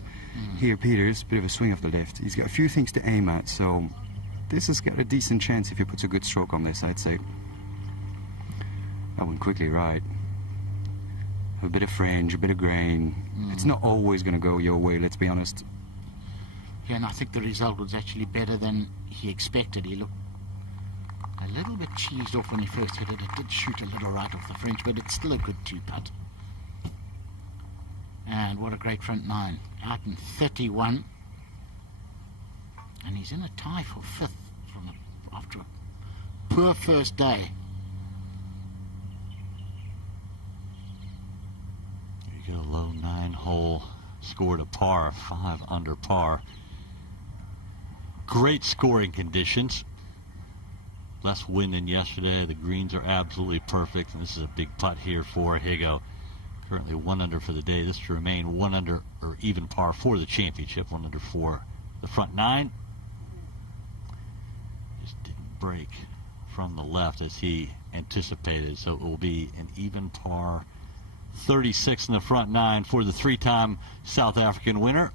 here, Peter's a bit of a swing of the left. He's got a few things to aim at, so this has got a decent chance if he puts a good stroke on this, I'd say. That went quickly right. A bit of fringe, a bit of grain. It's not always going to go your way, let's be honest. Yeah, and I think the result was actually better than he expected. He looked a little bit cheesed off when he first hit it. It did shoot a little right off the fringe, but it's still a good 2-putt. And what a great front nine. Out in 31. And he's in a tie for 5th after a poor first day. You get a low 9-hole, scored a par, 5 under par. Great scoring conditions. Less wind than yesterday. The greens are absolutely perfect, and this is a big putt here for Higgo. Currently 1 under for the day. This to remain 1 under or even par for the championship. 1 under for the front 9. Just didn't break from the left as he anticipated, so it will be an even par 36 in the front 9 for the 3-time South African winner.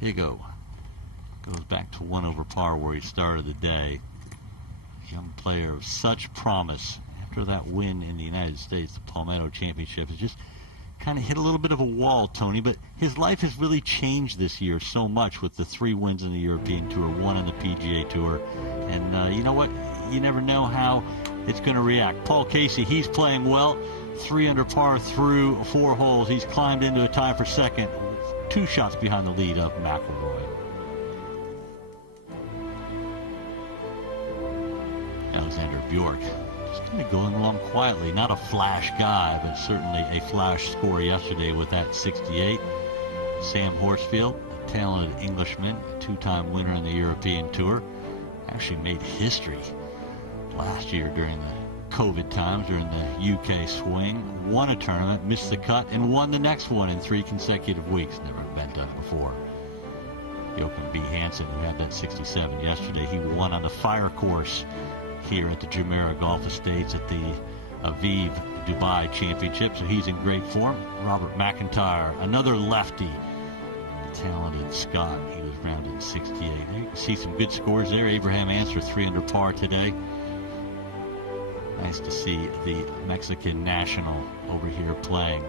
Higgo goes back to 1 over par where he started the day. Young player of such promise. After that win in the United States, the Palmetto Championship, has just kind of hit a little bit of a wall, Tony, but his life has really changed this year so much with the 3 wins in the European Tour, 1 on the PGA Tour, and you know what? You never know how it's going to react. Paul Casey, he's playing well. 3 under par through 4 holes. He's climbed into a tie for 2nd, 2 shots behind the lead of McIlroy. Alexander Bjork just kind of going along quietly. Not a flash guy, but certainly a flash score yesterday with that 68. Sam Horsfield, a talented Englishman, 2-time winner in the European Tour, actually made history last year during the COVID times, during the UK swing. Won a tournament, missed the cut, and won the next one in 3 consecutive weeks. Never been done before. Joachim B. Hansen, who had that 67 yesterday, he won on the fire course here at the Jumeirah Golf Estates at the Aviv Dubai Championship, so he's in great form. Robert Mcintyre, another lefty, the talented Scot, he was rounded in 68. You can see some good scores there. Abraham Ancer 3 under par today. Nice to see the Mexican national over here playing.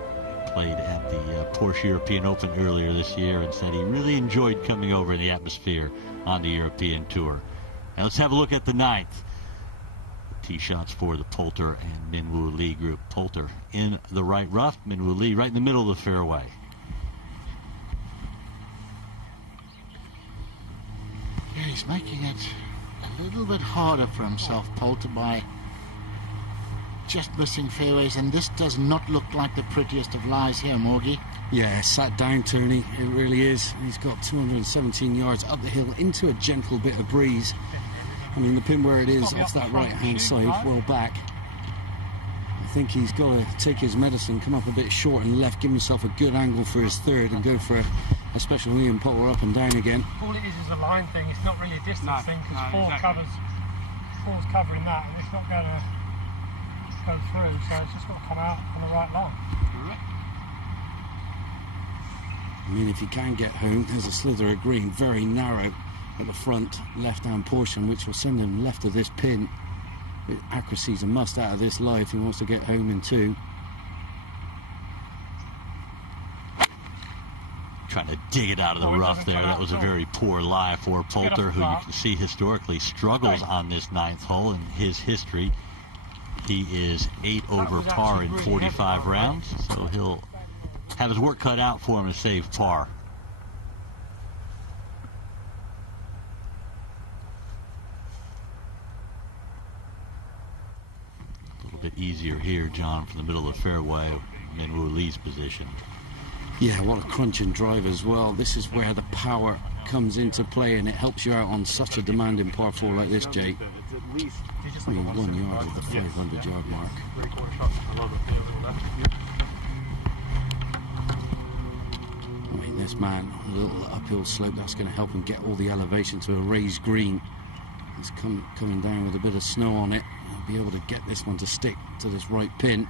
Played at the Porsche European Open earlier this year and said he really enjoyed coming over in the atmosphere on the European Tour. Now let's have a look at the 9th. Tee shots for the Poulter and Minwoo Lee group. Poulter in the right rough, Minwoo Lee right in the middle of the fairway. Yeah, he's making it a little bit harder for himself, Poulter, by just missing fairways, and this does not look like the prettiest of lies here, Morgie. Yeah, sat down, Tony. It really is. He's got 217 yards up the hill into a gentle bit of breeze. I mean, the pin where it is off that right-hand side, well back. I think he's got to take his medicine, come up a bit short and left, give himself a good angle for his 3rd, and go for a special knee and putter up and down again. All it is a line thing. It's not really a distance thing, because four's covering that, and it's not going to go through, so it's just got to come out on the right line. I mean, if he can get home, there's a slither of green, very narrow at the front left-hand portion, which will send him left of this pin. Accuracy is a must out of this lie if he wants to get home in 2. Trying to dig it out of the rough there. That was a very poor lie for Poulter, who you can see historically struggles on this 9th hole in his history. He is 8 over par in 45 rounds, so he'll have his work cut out for him to save par. A bit easier here, John, from the middle of the fairway, Minwoo Lee's position. Yeah, what a crunching drive as well. This is where the power comes into play, and it helps you out on such a demanding par 4 like this, Jake. I mean, 1 yard at the 500-yard mark. mean, this man, a little uphill slope, that's going to help him get all the elevation to a raised green. He's coming down with a bit of snow on it. He'll be able to get this one to stick to this right pin.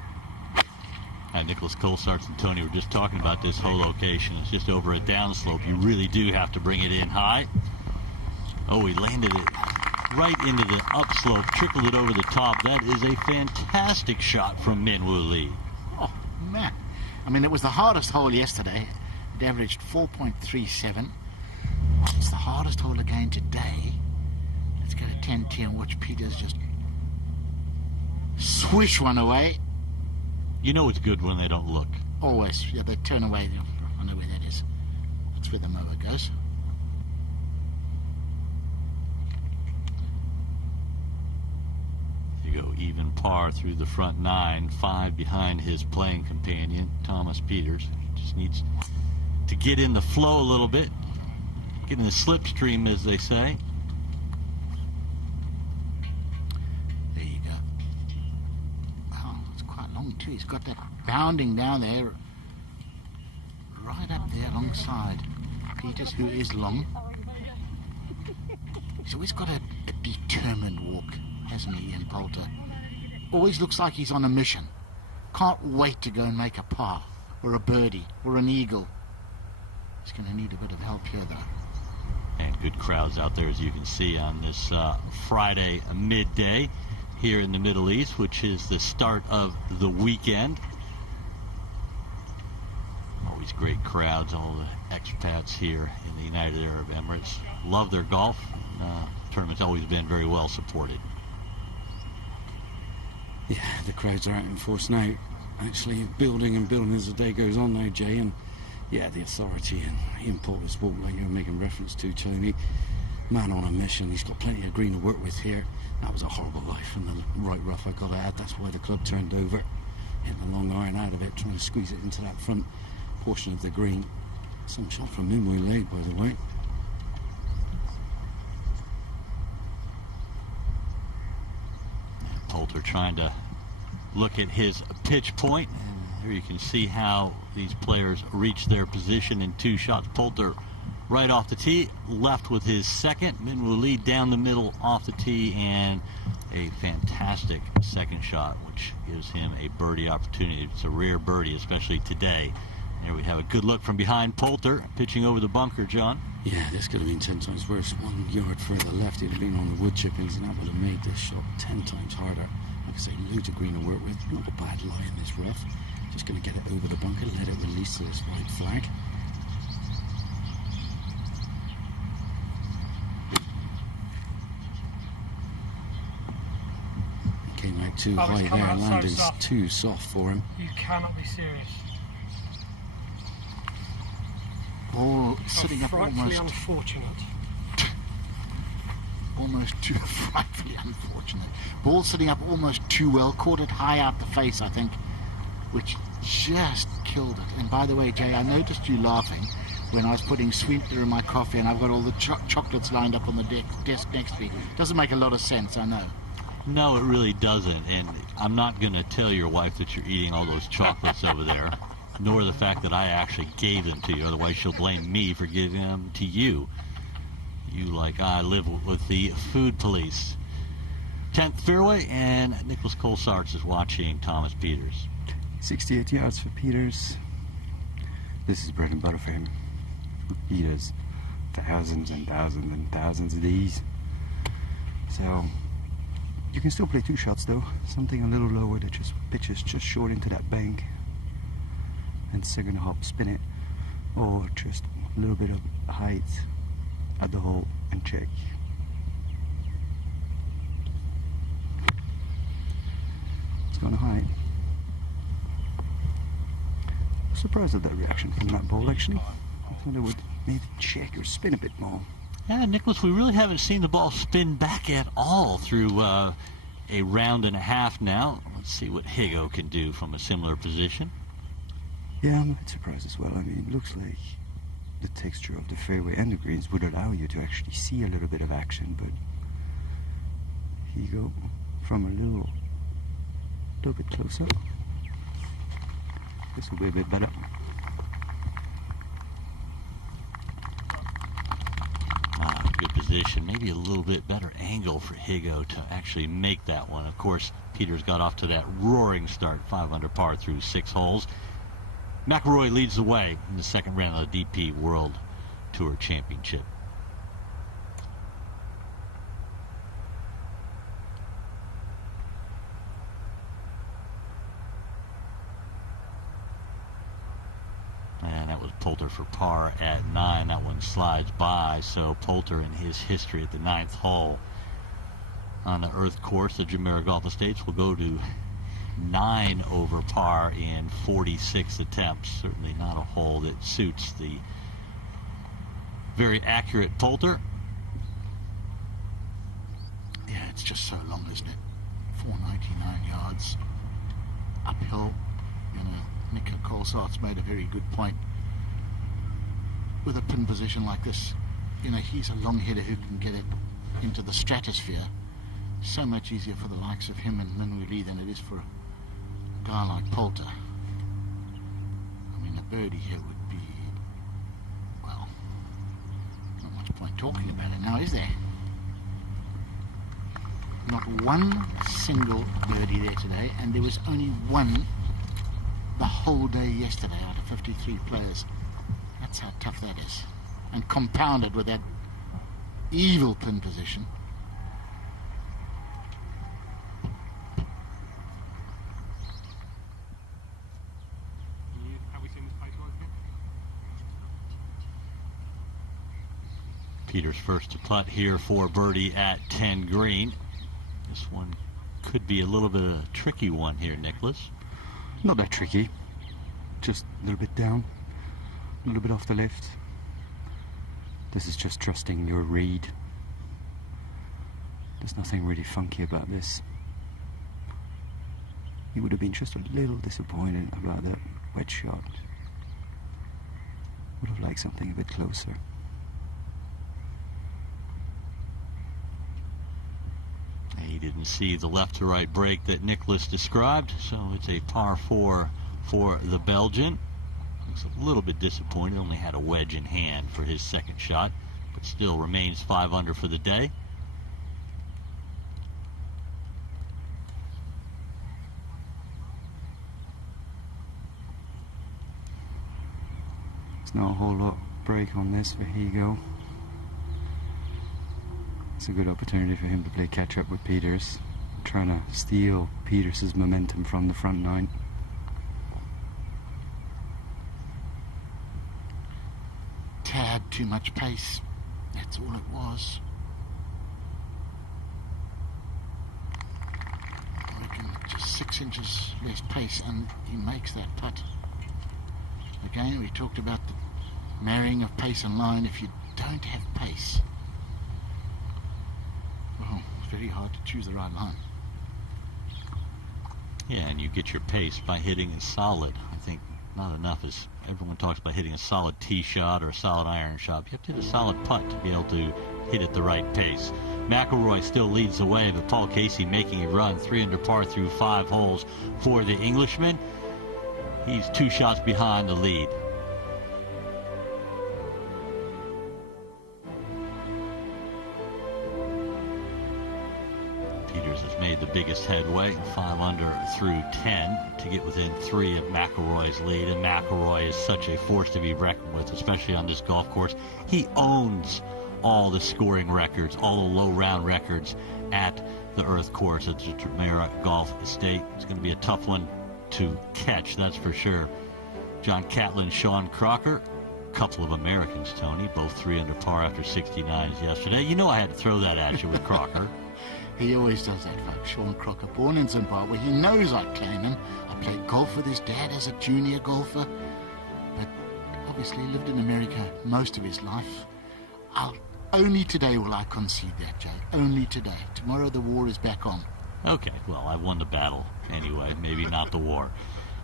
Nicholas Colsaerts and Tony were just talking about this whole location. It's just over a downslope. You really do have to bring it in high. Oh, he landed it right into the upslope, trickled it over the top. That is a fantastic shot from Min Woo Lee. Oh, man. I mean, it was the hardest hole yesterday. It averaged 4.37. It's the hardest hole again today. Let's go to 10-10 and watch Peters just swish one away. You know it's good when they don't look. Always. Yeah, they turn away. I know where that is. That's where the mower goes. You go even par through the front 9, 5 behind his playing companion, Thomas Pieters. Just needs to get in the flow a little bit. Get in the slipstream, as they say. There you go. Oh, it's quite long too. He's got that bounding down there, right up there alongside Peters, who is long. He's always got a determined walk, hasn't he, Ian Poulter? Always looks like he's on a mission. Can't wait to go and make a par, or a birdie, or an eagle. He's going to need a bit of help here, though. And good crowds out there, as you can see, on this Friday midday here in the Middle East, which is the start of the weekend. Always great crowds, all the expats here in the United Arab Emirates. Love their golf. Tournament's always been very well supported. Yeah, the crowds are out in force now. Actually building and building as the day goes on now, Jay. And yeah, the authority and Ian Poulter's walk, like you were making reference to, Tony. Man on a mission. He's got plenty of green to work with here. That was a horrible life in the right rough, I got to add. That's why the club turned over. Hit the long iron out of it, trying to squeeze it into that front portion of the green. Some shot from Min Woo Lee, by the way. Poulter trying to look at his pitch point. And here you can see how these players reach their position in 2 shots. Poulter right off the tee, left with his second. Min Woo Lee down the middle off the tee, and a fantastic second shot, which gives him a birdie opportunity. It's a rare birdie, especially today. Here we have a good look from behind Poulter, pitching over the bunker, John. Yeah, this could have been 10 times worse. 1 yard further left, he'd have been on the wood chippings, and that would have made this shot 10 times harder. Like I say, loads of green to work with. Not a bad lie in this rough. Just going to get it over the bunker, let it release to this white flag. Came out too high there, landing's too soft for him. You cannot be serious. Ball sitting up almost unfortunate. Almost too frightfully unfortunate. Ball sitting up almost too well. Caught it high out the face, I think, which just killed it. And by the way, Jay, I noticed you laughing when I was putting sweetener in my coffee, and I've got all the chocolates lined up on the desk next to me. Doesn't make a lot of sense, I know. No, it really doesn't. And I'm not going to tell your wife that you're eating all those chocolates over there, nor the fact that I actually gave them to you. Otherwise, she'll blame me for giving them to you. You, like I, live with the food police. 10th fairway, and Nicholas Colsaerts is watching Thomas Pieters. 68 yards for Pieters. This is bread and butter for him. He does thousands and thousands and thousands of these. So you can still play 2 shots though. Something a little lower that just pitches just short into that bank, and second hop spin it, or just a little bit of height at the hole and check. It's gone high. Surprised at that reaction from that ball, actually. I thought it would maybe check or spin a bit more. Yeah, Nicholas, we really haven't seen the ball spin back at all through a round and a half now. Let's see what Higgo can do from a similar position. Yeah, I'm a bit surprised as well. I mean, it looks like the texture of the fairway and the greens would allow you to actually see a little bit of action, but Higgo from a little bit closer. This will be a bit better. Good position, maybe a little bit better angle for Higgo to actually make that one. Of course, Peters got off to that roaring start, 5 under par through 6 holes. McIlroy leads the way in the second round of the DP World Tour Championship. And that was Poulter for par at 9. That one slides by. So Poulter in his history at the 9th hole on the Earth course, the Jumeirah Golf Estates, will go to 9 over par in 46 attempts. Certainly not a hole that suits the very accurate Poulter. Yeah, it's just so long, isn't it? 499 yards uphill. You know, Nick Colsaert's made a very good point. With a pin position like this, you know, he's a long hitter who can get it into the stratosphere. So much easier for the likes of him and Minwoo than it is for a guy like Poulter. I mean, a birdie here would be, well, not much point talking about it now, is there? Not one single birdie there today, and there was only one the whole day yesterday out of 53 players. That's how tough that is. And compounded with that evil pin position. Peters first to putt here for birdie at 10 green. This one could be a little bit of a tricky one here, Nicholas. Not that tricky. Just a little bit down, a little bit off the left. This is just trusting your read. There's nothing really funky about this. You would have been just a little disappointed about that wedge shot. Would have liked something a bit closer. He didn't see the left to right break that Nicholas described, so it's a par 4 for the Belgian. Looks a little bit disappointed, only had a wedge in hand for his second shot, but still remains 5 under for the day. There's not a whole lot break on this for Higgo. It's a good opportunity for him to play catch up with Peters, trying to steal Peters' momentum from the front 9. Tad too much pace. That's all it was. I reckon just 6 inches less pace and he makes that putt. Again, we talked about the marrying of pace and line. If you don't have pace, well, it's very hard to choose the right line. Yeah, and you get your pace by hitting a solid. I think not enough is everyone talks about hitting a solid tee shot or a solid iron shot. You have to hit a solid putt to be able to hit at the right pace. McIlroy still leads the way, but Paul Casey making a run 3 under par through 5 holes for the Englishman. He's 2 shots behind the lead. Peters has made the biggest headway, 5 under through 10 to get within 3 of McIlroy's lead, and McIlroy is such a force to be reckoned with, especially on this golf course. He owns all the scoring records, all the low round records at the Earth course at the Jumeirah Golf Estate. It's going to be a tough one to catch, that's for sure. John Catlin, Sean Crocker, a couple of Americans, Tony, both 3 under par after 69s yesterday. You know I had to throw that at you with Crocker. He always does that, folks. Sean Crocker, born in Zimbabwe. He knows I claim him. I played golf with his dad as a junior golfer, but obviously lived in America most of his life. Only today will I concede that, Joe. Only today. Tomorrow the war is back on. Okay, well, I won the battle anyway. Maybe not the war.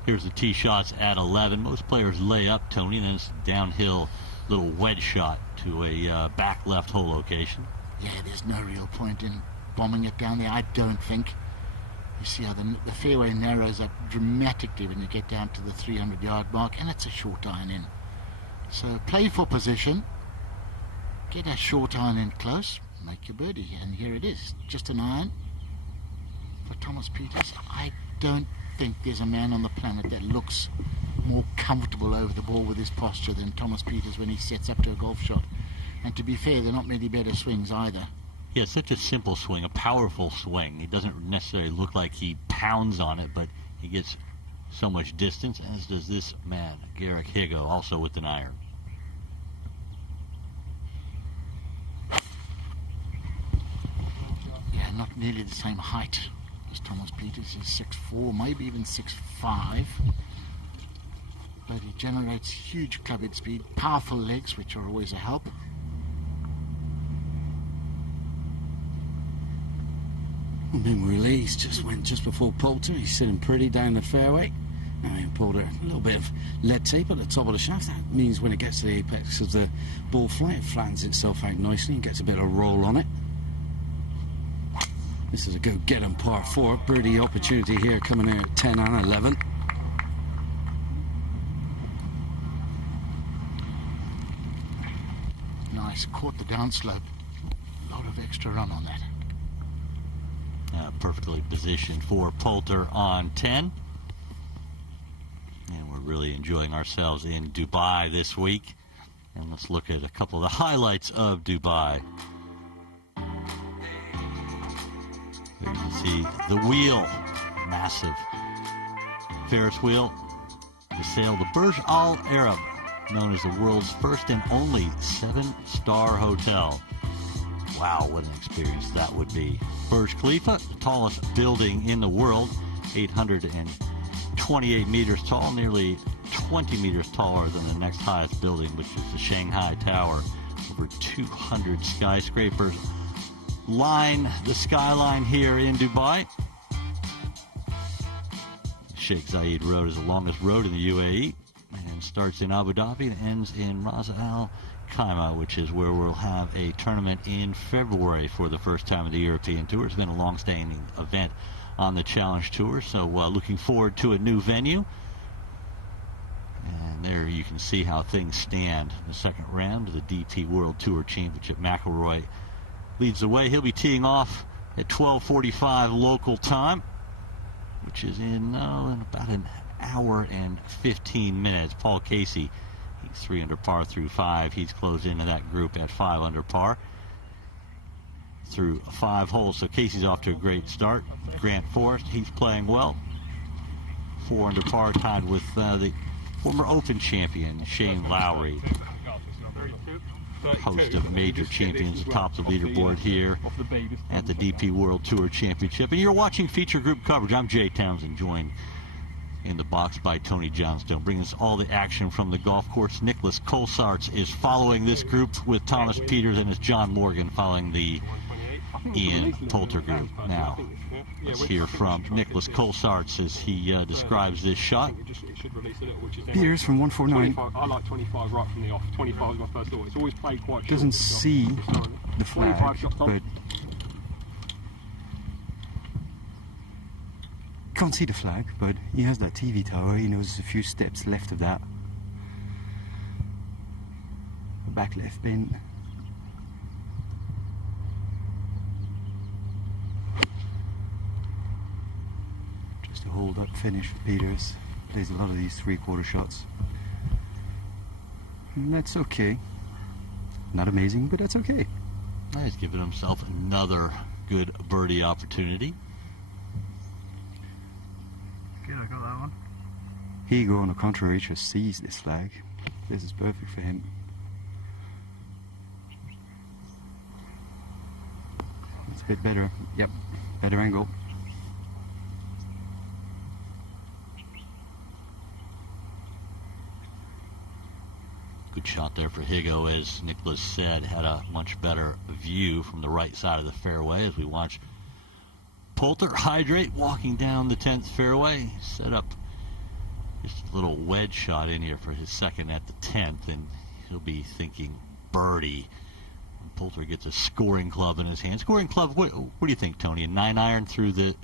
Here's the tee shots at 11. Most players lay up, Tony, then it's a downhill little wedge shot to a back left hole location. Yeah, there's no real point in bombing it down there, I don't think. You see how the fairway narrows up dramatically when you get down to the 300-yard mark, and it's a short iron in. So play for position. Get a short iron in close, make your birdie, and here it is. Just an iron for Thomas Pieters. I don't think there's a man on the planet that looks more comfortable over the ball with his posture than Thomas Pieters when he sets up to a golf shot. And to be fair, they're not many better swings either. Yeah, such a simple swing, a powerful swing. He doesn't necessarily look like he pounds on it, but he gets so much distance, as does this man, Garrick Higgo, also with an iron. Yeah, not nearly the same height as Thomas Pieters. He's 6'4", maybe even 6'5". But he generates huge clubhead speed, powerful legs, which are always a help. Memorably, he's just went just before Poulter. He's sitting pretty down the fairway. I mean, Poulter, a little bit of lead tape at the top of the shaft. That means when it gets to the apex of the ball flight, it flattens itself out nicely and gets a bit of roll on it. This is a go-get-em par 4. Birdie opportunity here coming in at 10 and 11. Nice, caught the downslope. A lot of extra run on that. Perfectly positioned for Poulter on 10. And we're really enjoying ourselves in Dubai this week. And let's look at a couple of the highlights of Dubai. There you can see the wheel, massive Ferris wheel, to sail the Burj Al Arab, known as the world's first and only 7-star hotel. Wow, what an experience that would be. Burj Khalifa, the tallest building in the world, 828 meters tall, nearly 20 meters taller than the next highest building, which is the Shanghai Tower. Over 200 skyscrapers line the skyline here in Dubai. Sheikh Zayed Road is the longest road in the UAE and starts in Abu Dhabi and ends in Ras Al Khaimah, which is where we'll have a tournament in February for the first time of the European Tour. It's been a long-standing event on the Challenge Tour, so looking forward to a new venue. And there you can see how things stand in the second round of the DP World Tour Championship. McIlroy leads the way. He'll be teeing off at 12:45 local time, which is in about an hour and 15 minutes. Paul Casey, he's 3 under par through 5. He's closed into that group at 5 under par through 5 holes. So Casey's off to a great start. Grant Forrest, he's playing well. 4 under par, tied with the former Open champion Shane Lowry. Host of major champions atop the leaderboard here at the DP World Tour Championship. And you're watching feature group coverage. I'm Jay Townsend, joined in the box by Tony Johnstone, bringing us all the action from the golf course. Nicholas Colsaerts is following this group with Thomas Pieters, and it's John Morgan following the Ian Poulter group. Now, let's hear from Nicholas Colsaerts as he describes this shot. Pieters from 149. I like 25 right from the off. 25 is my first thought. It's always played quite short. Doesn't see the flag, but can't see the flag, but he has that TV tower. He knows a few steps left of that. Back left bin. Just a hold up finish for Pieters. Plays a lot of these 3/4 shots. And that's okay. Not amazing, but that's okay. He's given himself another good birdie opportunity. Good, I got that one. Higgo, on the contrary, just sees this flag. This is perfect for him. It's a bit better. Yep, better angle. Good shot there for Higgo, as Nicholas said, had a much better view from the right side of the fairway as we watch Poulter hydrate, walking down the 10th fairway. Set up just a little wedge shot in here for his second at the 10th, and he'll be thinking birdie. Poulter gets a scoring club in his hand. Scoring club, what do you think, Tony? A 9-iron through the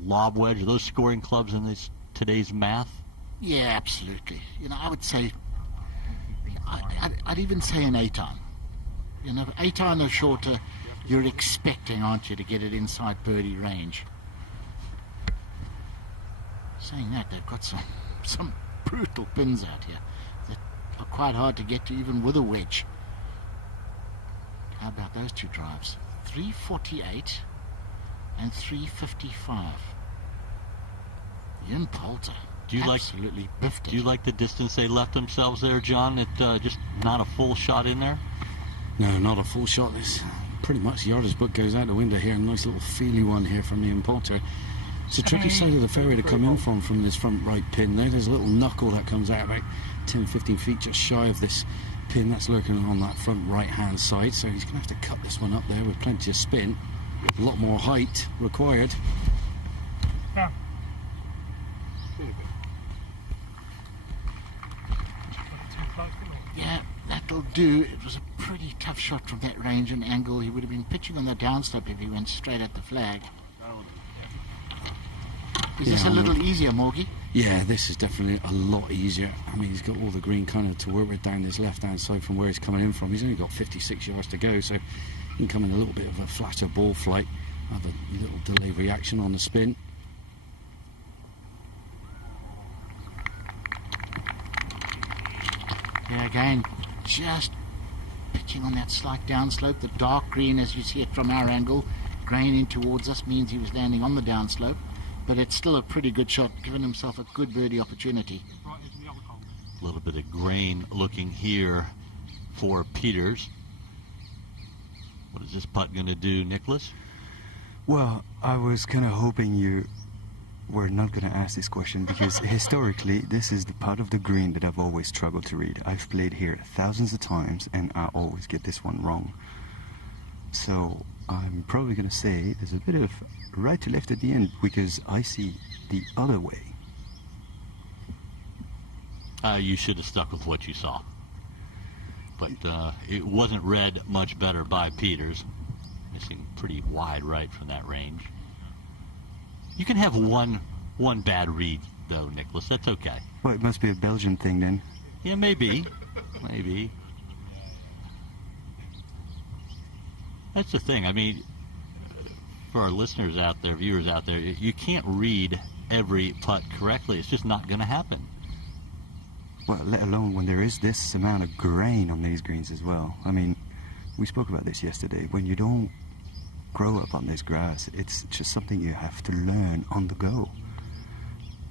lob wedge? Are those scoring clubs in today's math? Yeah, absolutely. You know, I would say, I'd even say an 8-iron. You know, 8 iron or shorter, you're expecting, aren't you, to get it inside birdie range. Saying that, they've got some brutal pins out here that are quite hard to get to even with a wedge. How about those two drives? 348 and 355. Ian Poulter. Absolutely biffed it. Do you like the distance they left themselves there, John? Just not a full shot in there? No, not a full shot. This pretty much the yardage book goes out the window here. A nice little feely one here from Ian Poulter. It's a tricky side of the fairway to come in from this front right pin there. There's a little knuckle that comes out about 10-15 feet just shy of this pin that's lurking on that front right hand side. So he's going to have to cut this one up there with plenty of spin. A lot more height required. Yeah. Yeah, that'll do. It was a pretty tough shot from that range and angle. He would have been pitching on the downslope if he went straight at the flag. Is this a little easier, Morgie? Yeah, this is definitely a lot easier. I mean, he's got all the green kind of to work with down this left-hand side from where he's coming in from. He's only got 56 yards to go, so he can come in a little bit of a flatter ball flight, have a little delay reaction on the spin. Yeah, again, just pitching on that slight downslope. The dark green, as you see it from our angle, grain in towards us means he was landing on the downslope. But it's still a pretty good shot, giving himself a good birdie opportunity. A little bit of grain looking here for Peters. What is this putt going to do, Nicholas? Well, I was kind of hoping you were not going to ask this question because historically this is the part of the green that I've always struggled to read. I've played here thousands of times and I always get this one wrong. So I'm probably going to say there's a bit of right to left at the end because I see the other way. You should have stuck with what you saw. But it wasn't read much better by Peters. Missing pretty wide right from that range. You can have one bad read, though, Nicholas. That's okay. Well, it must be a Belgian thing, then. Yeah, maybe. Maybe. That's the thing. I mean, for our listeners out there, viewers out there, you can't read every putt correctly. It's just not going to happen. Well, let alone when there is this amount of grain on these greens as well. I mean, we spoke about this yesterday. When you don't grow up on this grass, it's just something you have to learn on the go.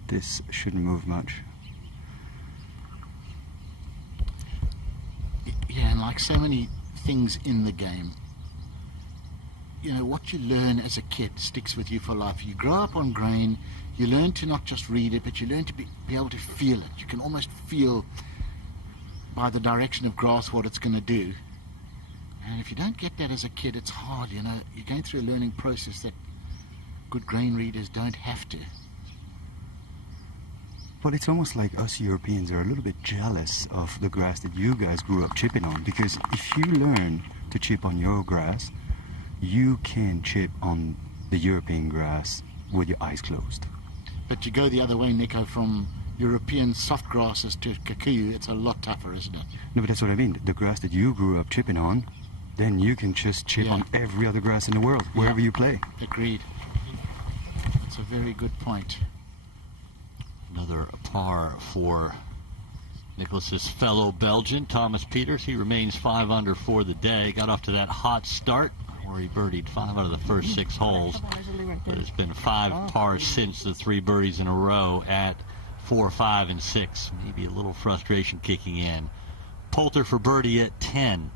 This shouldn't move much. Yeah, and like so many things in the game, you know, what you learn as a kid sticks with you for life. You grow up on grain, you learn to not just read it, but you learn to be able to feel it. You can almost feel by the direction of grass what it's going to do. And if you don't get that as a kid, it's hard, you know. You're going through a learning process that good grain readers don't have to. But it's almost like us Europeans are a little bit jealous of the grass that you guys grew up chipping on, because if you learn to chip on your grass, you can chip on the European grass with your eyes closed. But you go the other way, Nico, from European soft grasses to kikuyu, it's a lot tougher, isn't it? No, but that's what I mean. The grass that you grew up chipping on, then you can just chip on every other grass in the world, wherever you play. Agreed. That's a very good point. Another par for Nicholas's fellow Belgian, Thomas Peters. He remains 5 under for the day. Got off to that hot start where he birdied 5 out of the first 6 holes. But it's been 5 pars since the 3 birdies in a row at 4, 5, and 6. Maybe a little frustration kicking in. Poulter for birdie at 10.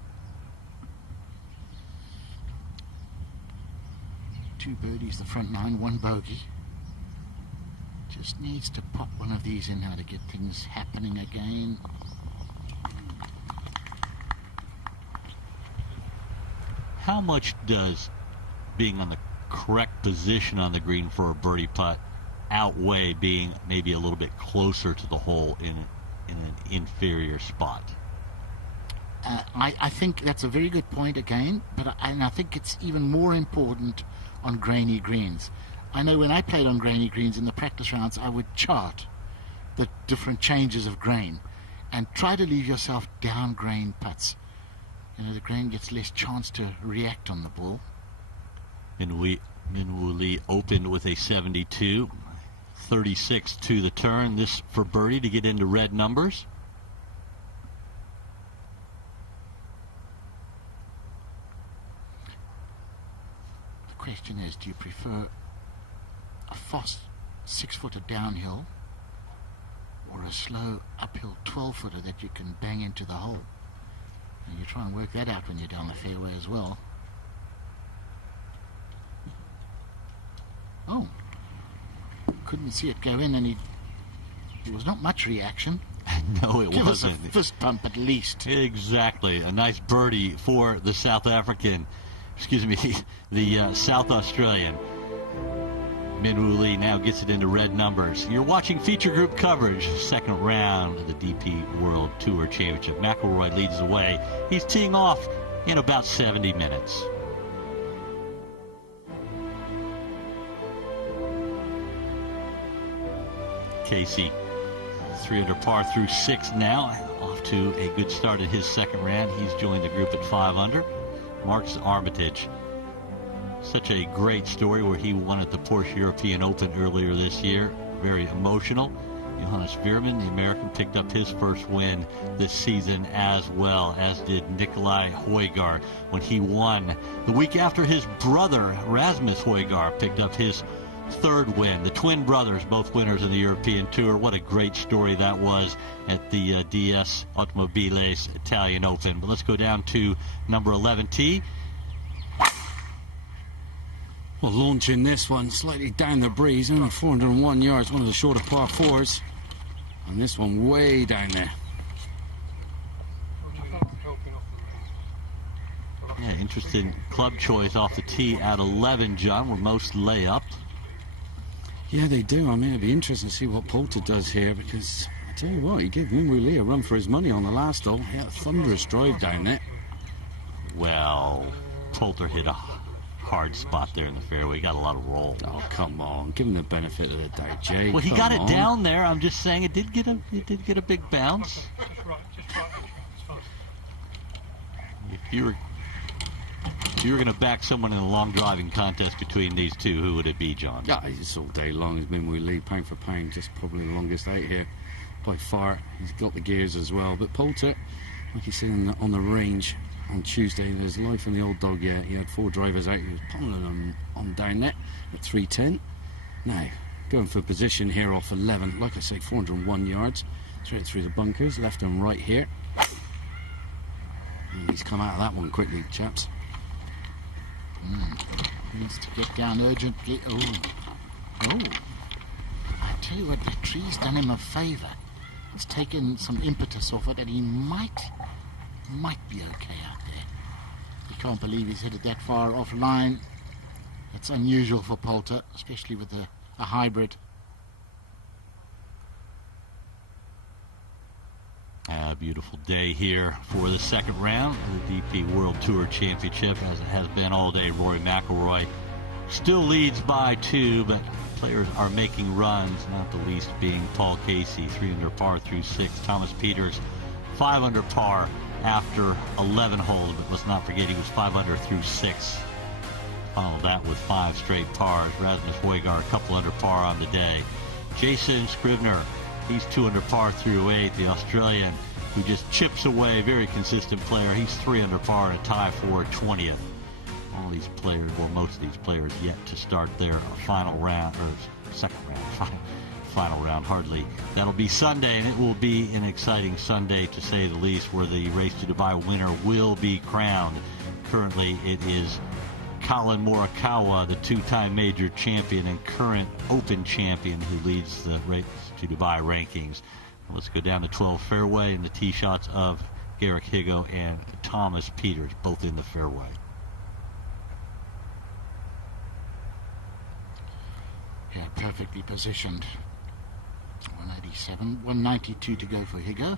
2 birdies, the front 9, 1 bogey. Just needs to pop one of these in now to get things happening again. How much does being on the correct position on the green for a birdie putt outweigh being maybe a little bit closer to the hole in an inferior spot? I think that's a very good point again, but I think it's even more important on grainy greens. I know when I played on grainy greens in the practice rounds, I would chart the different changes of grain and try to leave yourself down grain putts. You know, the grain gets less chance to react on the ball. Minwoo Lee opened with a 72, 36 to the turn. This for birdie to get into red numbers. The question is, do you prefer a fast 6-footer downhill or a slow uphill 12-footer that you can bang into the hole? And you try and work that out when you're down the fairway as well. Oh, couldn't see it go in, and there was not much reaction. No, it Give wasn't. us a fist pump at least. Exactly. A nice birdie for the South African, excuse me, the South Australian. Minwoo Lee now gets it into red numbers. You're watching feature group coverage, second round of the DP World Tour Championship. McIlroy leads the way. He's teeing off in about 70 minutes. Casey, 3 under par through 6 now, off to a good start in his second round. He's joined the group at 5 under. Marcus Armitage, such a great story where he won at the Porsche European Open earlier this year. Very emotional. Johannes Veerman, the American, picked up his first win this season as well, as did Nicolai Højgaard when he won the week after his brother, Rasmus Højgaard, picked up his third win. The twin brothers, both winners in the European Tour. What a great story that was at the DS Automobiles Italian Open. But let's go down to number 11 tee. Well, launching this one slightly down the breeze, only 401 yards, one of the shorter par 4s. And this one way down there. Yeah, interesting club choice off the tee at 11, John, where most lay up. Yeah, they do. I mean, it'd be interesting to see what Poulter does here, because I tell you what, he gave Minwoo Lee a run for his money on the last hole. He had a thunderous drive down there. Well, Poulter hit a hard spot there in the fairway. He got a lot of roll. Oh, come on. Give him the benefit of the doubt, Jay. Well, he got it down there. I'm just saying it did get a big bounce. If you were going to back someone in a long driving contest between these two, who would it be, John? Yeah, it's all day long. It's Minwoo Lee, pound for pound, just probably the longest out here by far. He's got the gears as well. But Poulter, like you said on the range on Tuesday, there's life in the old dog yet. He had 4 drivers out. He was pummeling them on down there at 310. Now, going for position here off 11. Like I say, 401 yards. Straight through the bunkers, left and right here. And he's come out of that one quickly, chaps. Needs to get down urgently. Oh. I tell you what, the tree's done him a favour. It's taken some impetus off it, and he might be okay out there. You can't believe he's headed that far offline. It's unusual for Poulter, especially with a hybrid. A beautiful day here for the second round of the DP World Tour Championship, as it has been all day. Rory McIlroy still leads by 2, but players are making runs, not the least being Paul Casey, 3 under par through 6. Thomas Pieters, 5 under par after 11 holes, but let's not forget he was 5 under through 6. Followed that with 5 straight pars. Rasmus Højgaard, a couple under par on the day. Jason Scrivener, he's 2 under par through 8. The Australian, who just chips away, very consistent player. He's 3 under par and a tie for 20th. All these players, well, most of these players, yet to start their final round, or second round, final round, hardly. That'll be Sunday, and it will be an exciting Sunday, to say the least, where the Race to Dubai winner will be crowned. Currently, it is Collin Morikawa, the 2-time major champion and current Open champion, who leads the Race to Dubai rankings. Let's go down to 12 fairway, and the tee shots of Garrick Higgo and Thomas Pieters, both in the fairway. Yeah, perfectly positioned. 187, 192 to go for Higgo.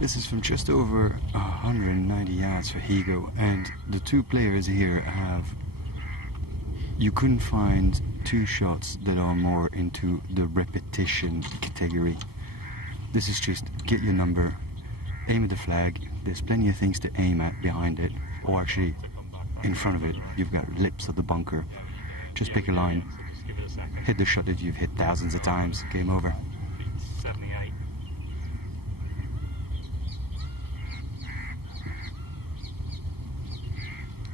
This is from just over 190 yards for Higgo, and the 2 players here have... You couldn't find 2 shots that are more into the repetition category. This is just get your number, aim at the flag. There's plenty of things to aim at behind it, or actually in front of it. You've got lips of the bunker. Just pick a line. Hit the shot that you've hit thousands of times. Game over. 78.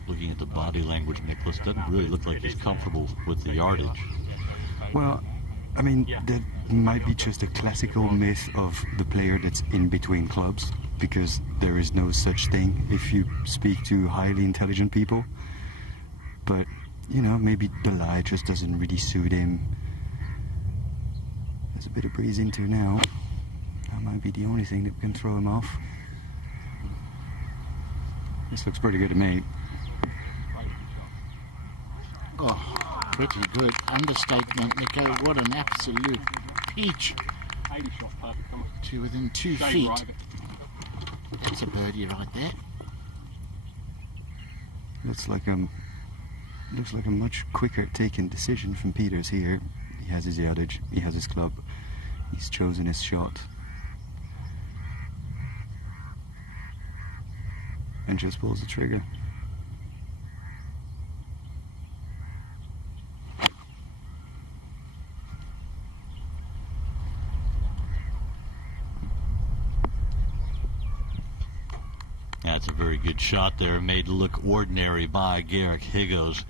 Looking at the body language, Nicholas, doesn't really look like he's comfortable with the yardage. Well, I mean, that might be just a classical myth of the player that's in between clubs, because there is no such thing if you speak to highly intelligent people. But, you know, maybe the lie just doesn't really suit him. There's a bit of breeze into now. That might be the only thing that can throw him off. This looks pretty good to me. Oh, pretty good. Understatement, Nico. What an absolute peach. 80 shot, perfect. Come on. To within 2 feet. That's a birdie right there. Looks like a much quicker taken decision from Peters here. He has his yardage, he has his club, he's chosen his shot. And just pulls the trigger. That's a very good shot there, made to look ordinary by Garrick Higgo's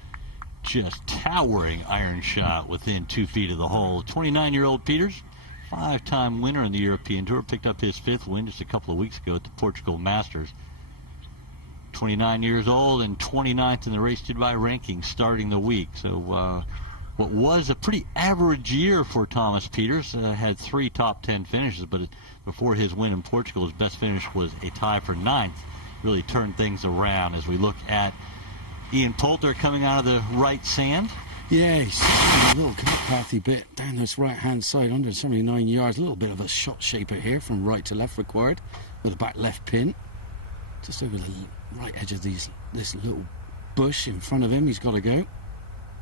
just towering iron shot within 2 feet of the hole. 29-year-old Peters, 5-time winner in the European Tour, picked up his 5th win just a couple of weeks ago at the Portugal Masters. 29 years old and 29th in the race to Dubai ranking starting the week. So what was a pretty average year for Thomas Peters, had 3 top 10 finishes, but before his win in Portugal, his best finish was a tie for 9th. Really turned things around as we look at Ian Poulter coming out of the right sand. Yeah, he's a little pathy bit down this right-hand side, 179 yards. A little bit of a shot shaper here from right to left required with a back left pin. Just over the right edge of this little bush in front of him, he's got to go.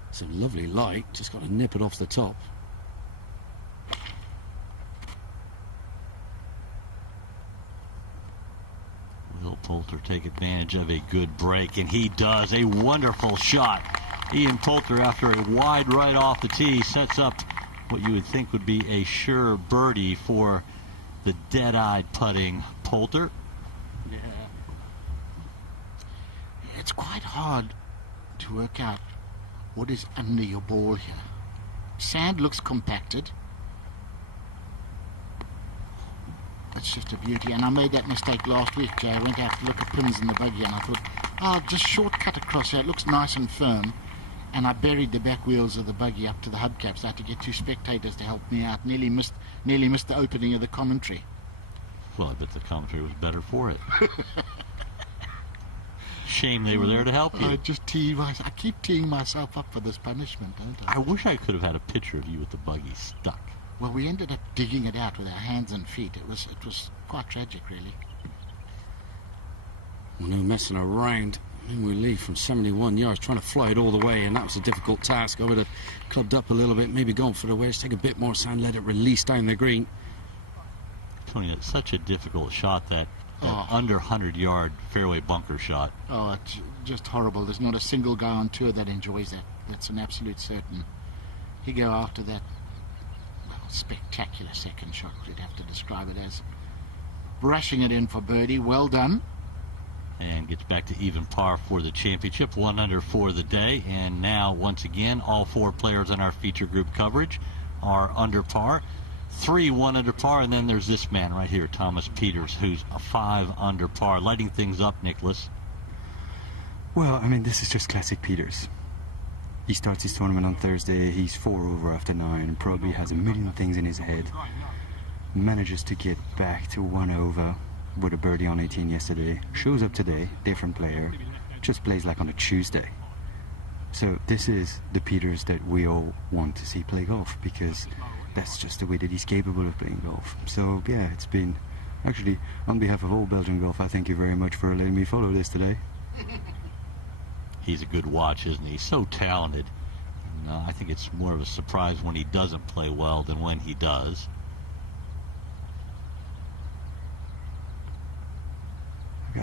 It's a lovely light, just got to nip it off the top. Will Poulter take advantage of a good break, and he does. A wonderful shot. Ian Poulter, after a wide right off the tee, sets up what you would think would be a sure birdie for the dead-eyed putting Poulter. Yeah. It's quite hard to work out what is under your ball here. Sand looks compacted. It's just a beauty, and I made that mistake last week. I went out to look at pins in the buggy, and I thought, oh, just shortcut across here. It looks nice and firm, and I buried the back wheels of the buggy up to the hubcaps. I had to get 2 spectators to help me out. Nearly missed the opening of the commentary. Well, I bet the commentary was better for it. Shame they were there to help you. I keep teeing myself up for this punishment, don't I? I wish I could have had a picture of you with the buggy stuck. Well, we ended up digging it out with our hands and feet. It was quite tragic, really. Well, no messing around. We leave from 71 yards, trying to fly it all the way, and that was a difficult task. I would have clubbed up a little bit, maybe gone for the wedge, take a bit more sand, let it release down the green. Tony, that's such a difficult shot, that under 100-yard fairway bunker shot. Oh, it's just horrible. There's not a single guy on tour that enjoys that. That's an absolute certain. He go after that spectacular second shot, we'd have to describe it as. Brushing it in for birdie, well done. And gets back to even par for the championship, 1 under for the day. And now, once again, all 4 players in our feature group coverage are under par. 3 1 under par, and then there's this man right here, Thomas Peters, who's a 5 under par. Lighting things up, Nicholas. Well, I mean, this is just classic Peters. He starts his tournament on Thursday, he's 4 over after 9, and probably has a million things in his head. Manages to get back to 1 over with a birdie on 18 yesterday. Shows up today, different player, just plays like on a Tuesday. So this is the Peters that we all want to see play golf, because that's just the way that he's capable of playing golf. So yeah, it's been, actually, on behalf of all Belgian golf, I thank you very much for letting me follow this today. He's a good watch, isn't he? He's so talented. And, I think it's more of a surprise when he doesn't play well than when he does.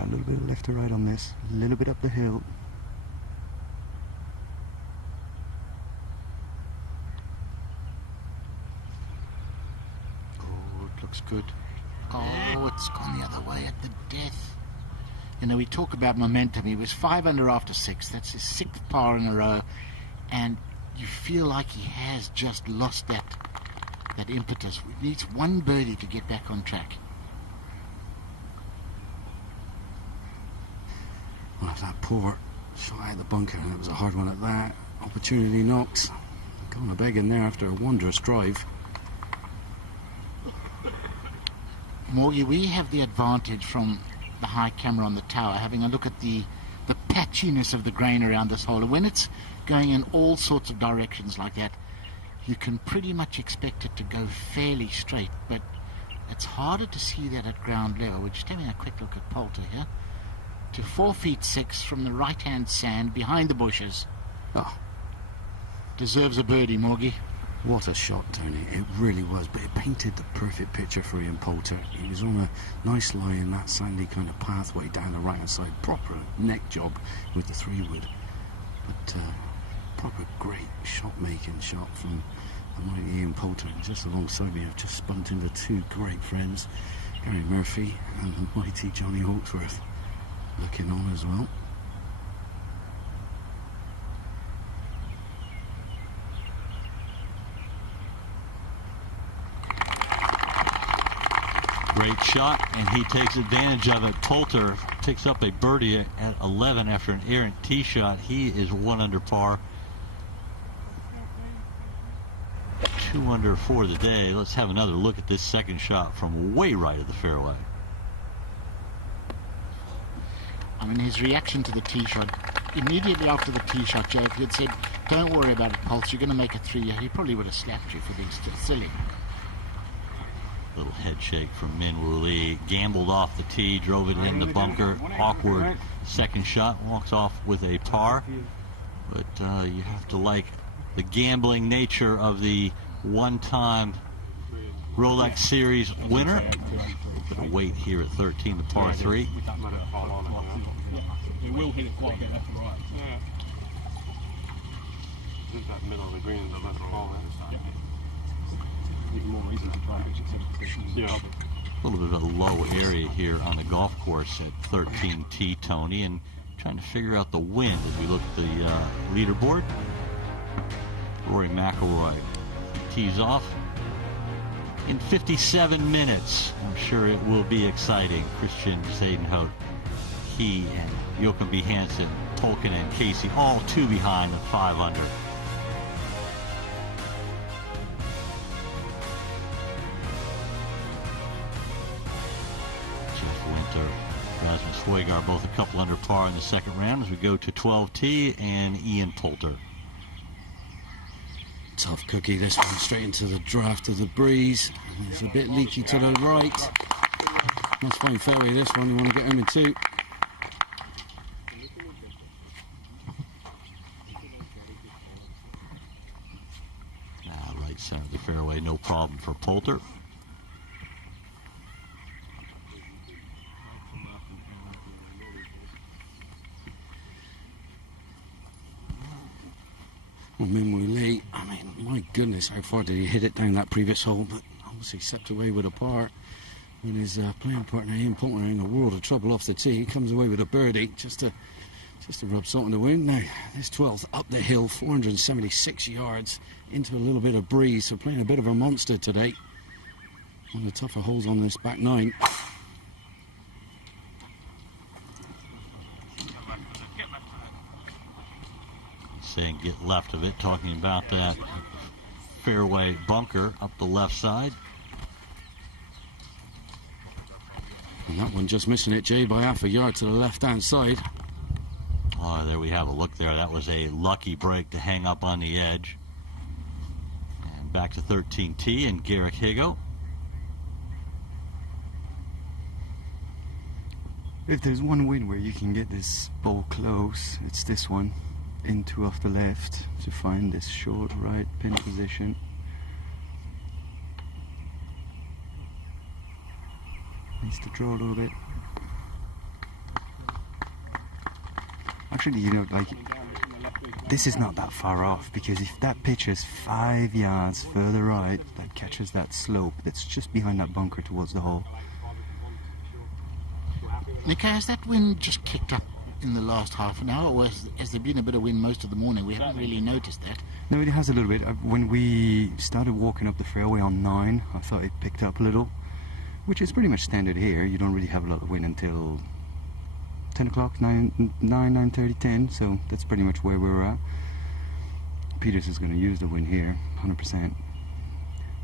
a little bit of left to right on this, a little bit up the hill. Oh, it looks good. Oh, it's gone the other way at the death. You know, we talk about momentum. He was 5 under after 6. That's his 6th par in a row. And you feel like he has just lost that impetus. He needs one birdie to get back on track. Well, that poor shot out of the bunker, and it was a hard one at that. Opportunity knocks. Going a beg in there after a wondrous drive. Morgie, we have the advantage from the high camera on the tower, having a look at the patchiness of the grain around this hole. And when it's going in all sorts of directions like that, you can pretty much expect it to go fairly straight, but it's harder to see that at ground level. We're just having a quick look at Poulter here. To 4 feet 6 from the right-hand sand behind the bushes. Oh. Deserves a birdie, Morgie. What a shot, Tony. It really was, but it painted the perfect picture for Ian Poulter. He was on a nice lie in that sandy kind of pathway down the right-hand side. Proper neck job with the 3-wood. But proper great shot-making shot from the mighty Ian Poulter. And just alongside me, I've just bumped into 2 great friends, Gary Murphy and the mighty Johnny Hawksworth, looking on as well. Great shot, and he takes advantage of it. Poulter picks up a birdie at 11 after an errant tee shot. He is 1 under par. 2 under for the day. Let's have another look at this second shot from way right of the fairway. I mean, his reaction to the tee shot, immediately after the tee shot, Joe, if he had said, don't worry about it, Poulter, you're going to make a 3, he probably would have slapped you for being silly. Little head shake from Min-Woo Lee. Gambled off the tee, drove it in the bunker. Awkward second shot, walks off with a par. But you have to like the gambling nature of the one-time Rolex Series winner. Gonna wait here at 13, the par 3. We will hit it quite a bit left to right. Yeah. Just that middle of the green, the left ball. Even more reason to try and pitch it to. Yeah. A little bit of a low area here on the golf course at 13T, Tony, and trying to figure out the wind as we look at the leaderboard. Rory McIlroy tees off in 57 minutes. I'm sure it will be exciting. Christian Zadenhout, he and Joachim B. Hansen, Tolkien and Casey, all 2 behind at 5 under. Jeff Winter, Rasmus Højgaard, both a couple under par in the second round as we go to 12T, and Ian Poulter. Tough cookie, this one, straight into the draft of the breeze. It's a bit leaky to the right. Nice fine fairway, this one. You want to get home in 2. Right center of the fairway, no problem for Poulter. Well, Min-Woo Lee, I mean, my goodness, how far did he hit it down that previous hole? But obviously stepped away with a par. And his playing partner, Ian Poulter, in a world of trouble off the tee. He comes away with a birdie just to rub salt in the wind. Now, this 12th up the hill, 476 yards into a little bit of breeze. So playing a bit of a monster today. One of the tougher holes on this back 9. Saying get left of it, talking about that fairway bunker up the left side. And that one just missing it, Jay, by half a yard to the left-hand side. Oh, there we have a look there. That was a lucky break to hang up on the edge. And back to 13T and Garrick Higgo. If there's one wind where you can get this ball close, it's this one. Into off the left to find this short right pin position. Needs to draw a little bit. Actually, you know, like, this is not that far off, because if that pitch is 5 yards further right, that catches that slope that's just behind that bunker towards the hole. Nico, has that wind just kicked up in the last half an hour, or has there been a bit of wind most of the morning? We haven't really noticed that. No, it has a little bit. When we started walking up the fairway on 9, I thought it picked up a little, which is pretty much standard here. You don't really have a lot of wind until 10 o'clock, 9:30, 10, so that's pretty much where we were at. Peters is going to use the wind here, 100%.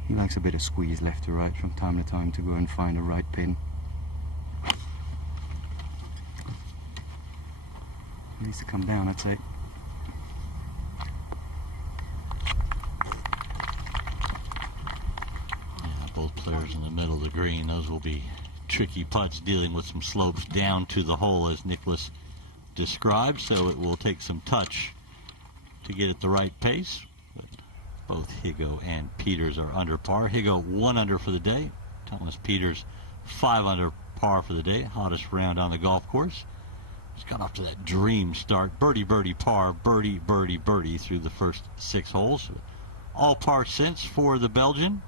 He likes a bit of squeeze left to right from time to time to go and find the right pin. He needs to come down, I'd say. Yeah, both players in the middle of the green. Those will be tricky putts dealing with some slopes down to the hole, as Nicholas described, so it will take some touch to get at the right pace. But both Higgo and Peters are under par. Higgo 1 under for the day. Thomas Peters 5 under par for the day. Hottest round on the golf course. He's got off to that dream start. Birdie, birdie, par, birdie, birdie, birdie through the first 6 holes. All par since for the Belgian.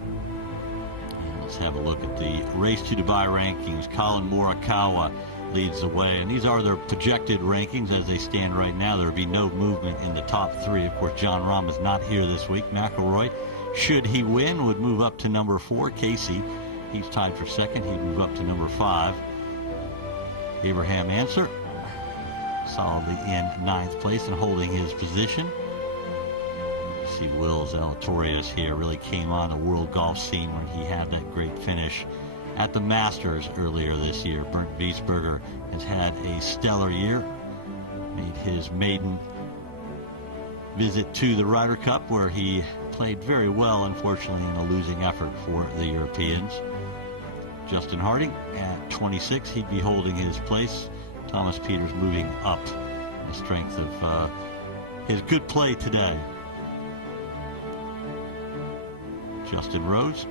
And let's have a look at the Race to Dubai rankings. Collin Morikawa leads the way, and these are their projected rankings as they stand right now. There will be no movement in the top 3. Of course, John Rahm is not here this week. McIlroy, should he win, would move up to number 4. Casey, he's tied for 2nd. He'd move up to number 5. Abraham Answer solidly in 9th place and holding his position. You see Will Zalatoris here really came on the world golf scene when he had that great finish at the Masters earlier this year. Burt Wiesberger has had a stellar year. Made his maiden visit to the Ryder Cup, where he played very well, unfortunately, in a losing effort for the Europeans. Justin Harding at 26, he'd be holding his place. Thomas Peters moving up the strength of his good play today. Justin Rose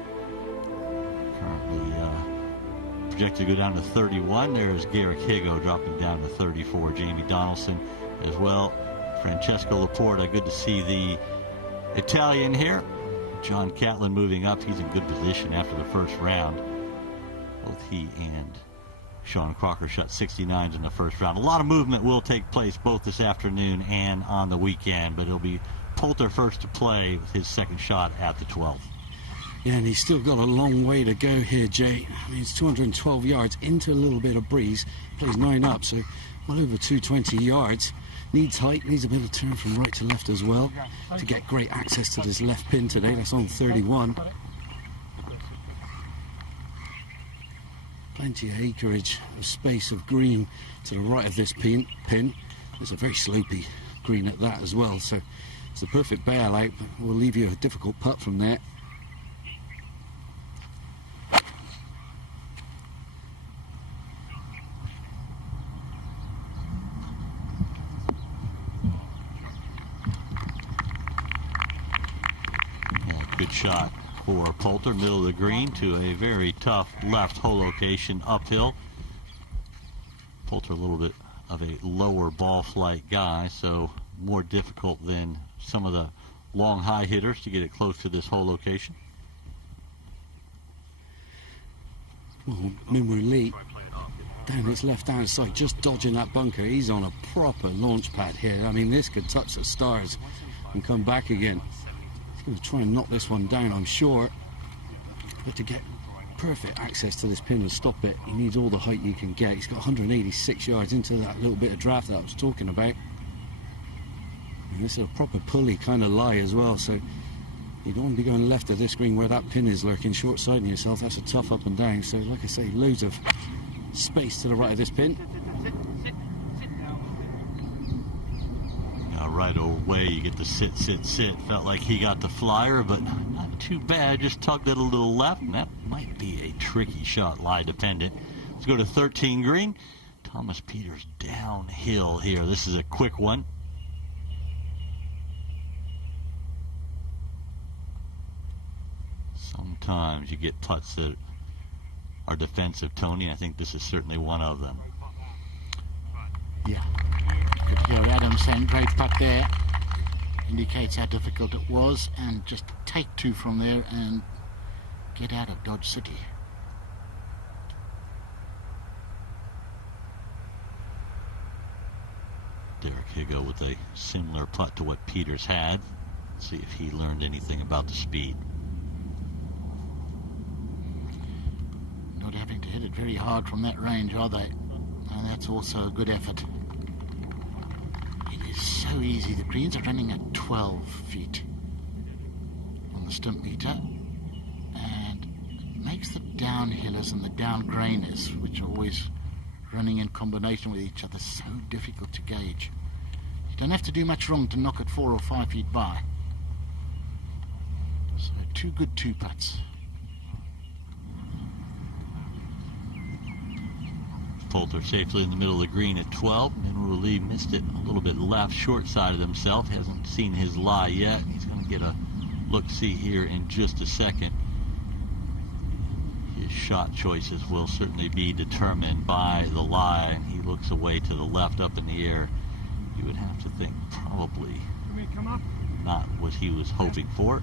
currently projected to go down to 31. There's Garrick Higgo dropping down to 34. Jamie Donaldson as well. Francesco Laporta, good to see the Italian here. John Catlin moving up. He's in good position after the first round. Both he and Sean Crocker shot 69s in the first round. A lot of movement will take place both this afternoon and on the weekend, but it'll be Poulter first to play with his 2nd shot at the 12th. Yeah, and he's still got a long way to go here, Jay. I mean, it's 212 yards into a little bit of breeze. Plays 9 up, so well over 220 yards. Needs height, needs a bit of turn from right to left as well to get great access to this left pin today. That's on 31. Plenty of acreage of space of green to the right of this pin. There's a very slopey green at that as well, so it's the perfect bailout, but we'll leave you a difficult putt from there. Good shot for Poulter, middle of the green to a very tough left hole location uphill. Poulter a little bit of a lower ball flight guy, so more difficult than some of the long high hitters to get it close to this hole location. Well, memorably down his left hand side, just dodging that bunker. He's on a proper launch pad here. I mean, this could touch the stars and come back again. Going to try and knock this one down, I'm sure, but to get perfect access to this pin and stop it, he needs all the height he can get. He's got 186 yards into that little bit of draft that I was talking about, and this is a proper pulley kind of lie as well, so you don't want to be going left of this green where that pin is lurking, short siding yourself. That's a tough up and down, so like I say, loads of space to the right of this pin. Right away, you get the sit. Felt like he got the flyer, but not too bad. Just tugged it a little left, and that might be a tricky shot, lie dependent. Let's go to 13 green. Thomas Peters downhill here. This is a quick one. Sometimes you get putts that are defensive, Tony. I think this is certainly one of them. Yeah. Could hear Adam saying great putt there. Indicates how difficult it was, and just take two from there and get out of Dodge City. Garrick Higgo with a similar putt to what Peters had. Let's see if he learned anything about the speed. Not having to hit it very hard from that range, are they? And that's also a good effort. It is so easy. The greens are running at 12 feet on the stimp meter, and it makes the downhillers and the downgrainers, which are always running in combination with each other, so difficult to gauge. You don't have to do much wrong to knock it 4 or 5 feet by. So 2 good 2 putts. Poulter safely in the middle of the green at 12. Memorably missed it a little bit left, short side of himself. Hasn't seen his lie yet. He's going to get a look-see here in just a second. His shot choices will certainly be determined by the lie. He looks away to the left up in the air. You would have to think probably not what he was hoping for.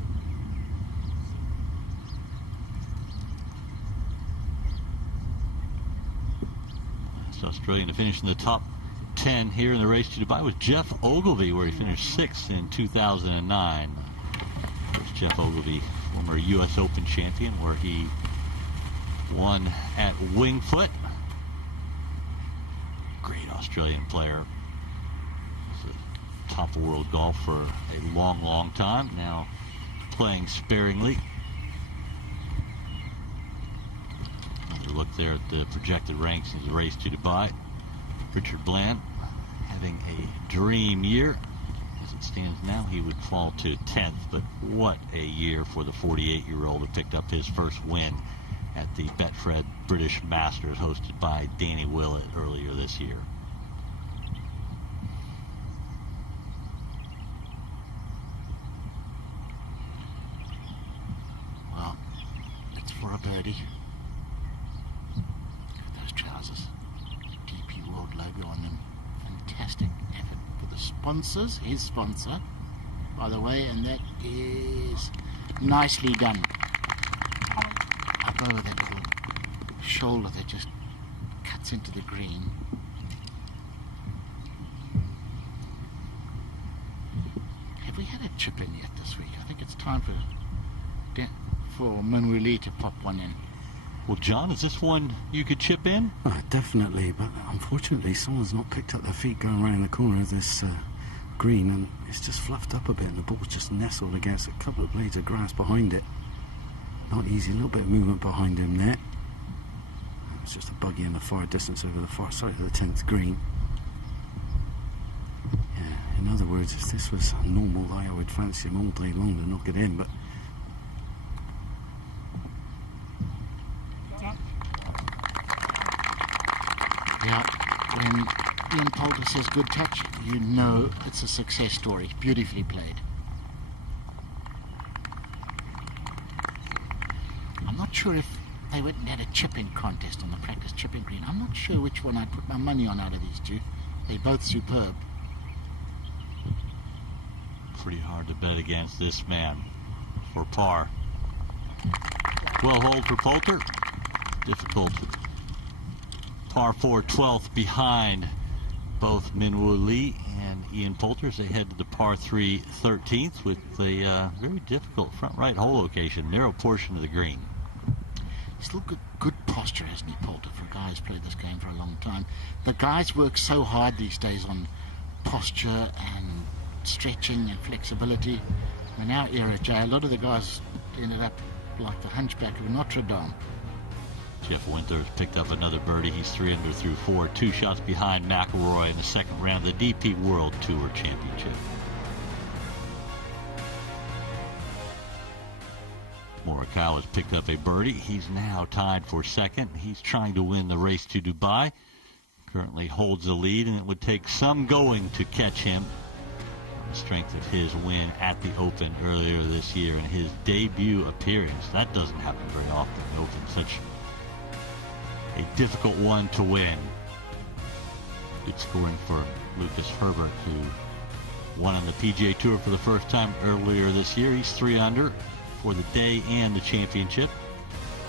Last Australian to finish in the top 10 here in the race to Dubai was Jeff Ogilvy, where he finished 6th in 2009. Of course, Jeff Ogilvy, former U.S. Open champion, where he won at Wingfoot. Great Australian player. Was at top of world golf for a long, long time. Now playing sparingly. Another look there at the projected ranks in the race to Dubai. Richard Bland having a dream year. As it stands now, he would fall to 10th, but what a year for the 48-year-old who picked up his first win at the Betfred British Masters, hosted by Danny Willett earlier this year. Well, it's for a birdie. Look at those trousers. DP World logo on them. Fantastic effort for the sponsors. His sponsor, by the way, and that is nicely done. Up over that little shoulder that just cuts into the green. Have we had a chip in yet this week? I think it's time for Minwoo to pop one in. Well, John, is this one you could chip in? Definitely, but unfortunately someone's not picked up their feet going around the corner of this green, and it's just fluffed up a bit, and the ball's just nestled against a couple of blades of grass behind it. Not easy, a little bit of movement behind him there. It's just a buggy in the far distance over the far side of the 10th green. Yeah, in other words, if this was a normal lie, I would fancy him all day long to knock it in, but yeah, when Ian Poulter says good touch, you know it's a success story. Beautifully played. I'm not sure if they went and had a chipping contest on the practice chipping green. I'm not sure which one I'd put my money on out of these two. They're both superb. Pretty hard to bet against this man for par. Well hold for Poulter. Difficult. Par 4, 12th behind both Minwoo Lee and Ian Poulter as they head to the par 3, 13th with a very difficult front right hole location, narrow portion of the green. Still good posture, hasn't he, Poulter, for a guy who's played this game for a long time. The guys work so hard these days on posture and stretching and flexibility. In our era, Jay, a lot of the guys ended up like the hunchback of Notre Dame. Jeff Wentworth picked up another birdie. He's 3 under through 4, 2 shots behind McIlroy in the second round of the DP World Tour Championship. Morikawa's picked up a birdie. He's now tied for second. He's trying to win the race to Dubai. Currently holds the lead, and it would take some going to catch him on the strength of his win at the Open earlier this year and his debut appearance. That doesn't happen very often in the Open. Such a difficult one to win. Good scoring for Lucas Herbert, who won on the PGA Tour for the first time earlier this year. He's 3 under for the day and the championship.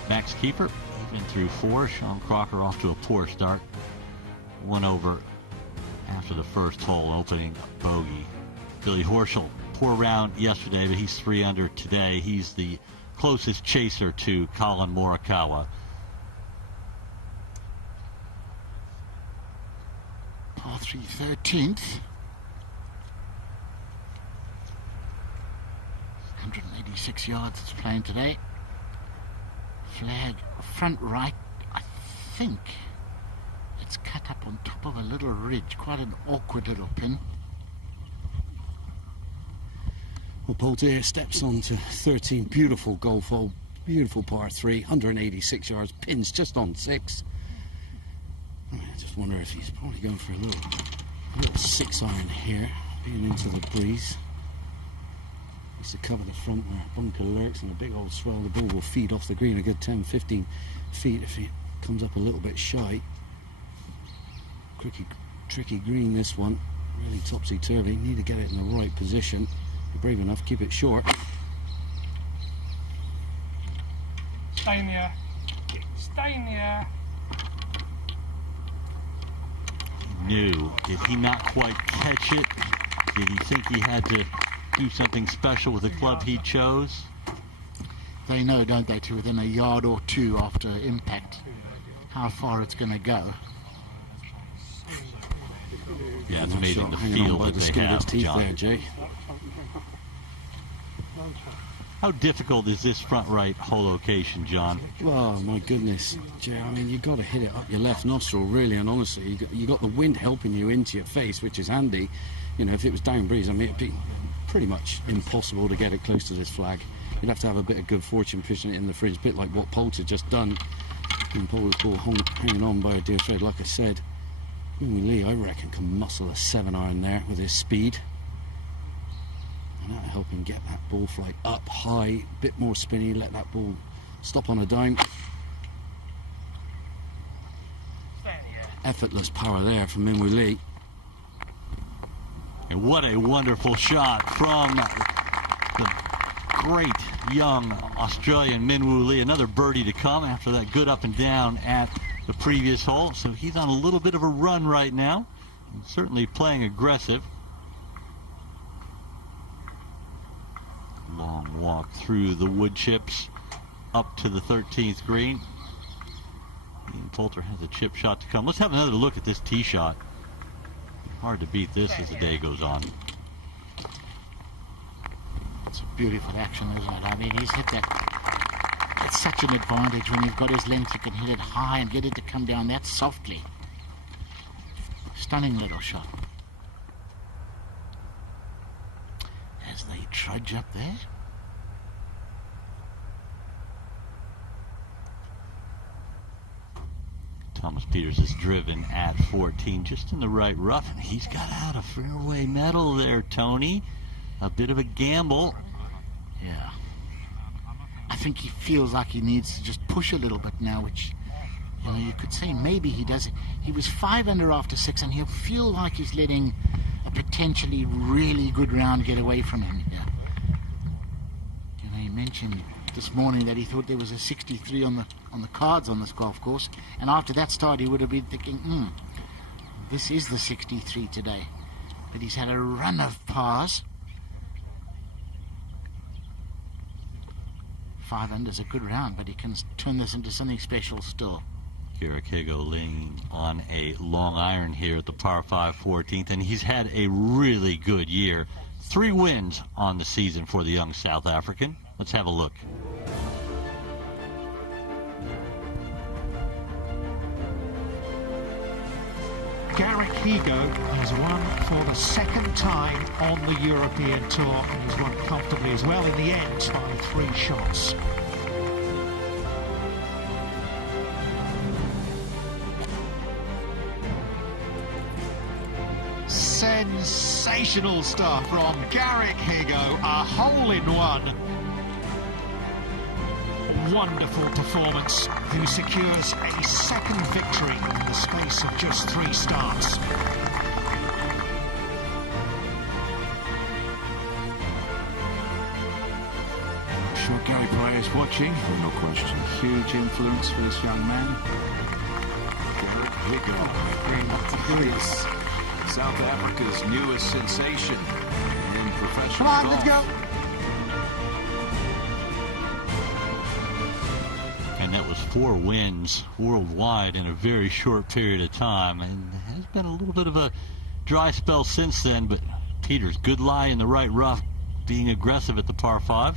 Max Keeper, even through 4. Sean Crocker off to a poor start. 1 over after the first hole, opening bogey. Billy Horschel, poor round yesterday, but he's 3 under today. He's the closest chaser to Collin Morikawa. Par 3, 13th. 186 yards it's playing today. Flag front right, I think it's cut up on top of a little ridge, quite an awkward little pin. Well, Poulter steps on to 13, beautiful golf hole, beautiful par 3, 186 yards, pins just on 6. I just wonder if he's probably going for a little 6-iron here, being into the breeze. Needs to cover the front where bunker lurks, and a big old swell. The ball will feed off the green a good 10-15 feet if he comes up a little bit shy. Tricky green, this one, really topsy-turvy. Need to get it in the right position. You're brave enough, keep it short. Stay in the air. Stay in the air. Knew. Did he not quite catch it? Did he think he had to do something special with the club he chose? They know, don't they, to within a yard or two after impact, how far it's going to go. Yeah, it's amazing the feel that they have, John. There, Jay. How difficult is this front right hole location, John? Oh, my goodness, Jay. I mean, you've got to hit it up your left nostril, really, and honestly, you got the wind helping you into your face, which is handy. You know, if it was down breeze, I mean, it'd be pretty much impossible to get it close to this flag. You'd have to have a bit of good fortune pushing it in the fringe, a bit like what Poulter just done. And Poulter hanging on by a dear thread, like I said. Lee, I reckon, can muscle a 7-iron there with his speed. And that'll help him get that ball flight up high, a bit more spinny, let that ball stop on a dime. Effortless power there from Minwoo Lee. And what a wonderful shot from the great young Australian Minwoo Lee. Another birdie to come after that good up and down at the previous hole. So he's on a little bit of a run right now. And certainly playing aggressive. Long walk through the wood chips up to the 13th green. And Poulter has a chip shot to come. Let's have another look at this tee shot. Hard to beat this as the day goes on. It's a beautiful action, isn't it? I mean, he's hit that. It's such an advantage when you've got his length. You can hit it high and get it to come down that softly. Stunning little shot. As they trudge up there. Thomas Pieters is driven at 14, just in the right rough, and he's got out a fairway medal there, Tony. A bit of a gamble. Yeah. I think he feels like he needs to just push a little bit now, which, you know, you could say maybe he does it. He was 5 under after 6, and he'll feel like he's letting a potentially really good round get away from him here. You know, he mentioned this morning that he thought there was a 63 on the cards on this golf course, and after that start he would have been thinking, this is the 63 today. But he's had a run of pars. 5 under's a good round, but he can turn this into something special still. Garrick Higgo laying on a long iron here at the par 5 14th, and he's had a really good year. 3 wins on the season for the young South African. Let's have a look. Garrick Higgo has won for the 2nd time on the European Tour, and he's won comfortably as well in the end by 3 shots. Sensational stuff from Garrick Higgo, a hole-in-one. wonderful performance, who secures a second victory in the space of just 3 starts. I'm sure Gary Player is watching. No question. Huge influence for this young man. Garrick Higgo. He is South Africa's newest sensation in professional golf. Let's go. And that was 4 wins worldwide in a very short period of time. And has been a little bit of a dry spell since then, but Peters, good lie in the right rough, being aggressive at the par 5.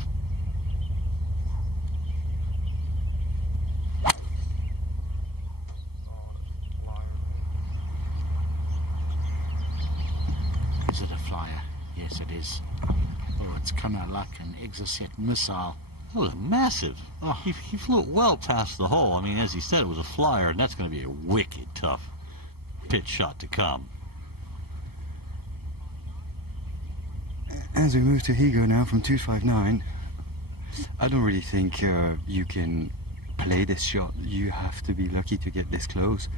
Is it a flyer? Yes, it is. Oh, it's come out like an Exocet missile. It was massive. Oh, he flew it well past the hole. I mean, as he said, it was a flyer, and that's going to be a wicked tough pitch shot to come. As we move to Higgo now from 259, I don't really think you can play this shot. You have to be lucky to get this close.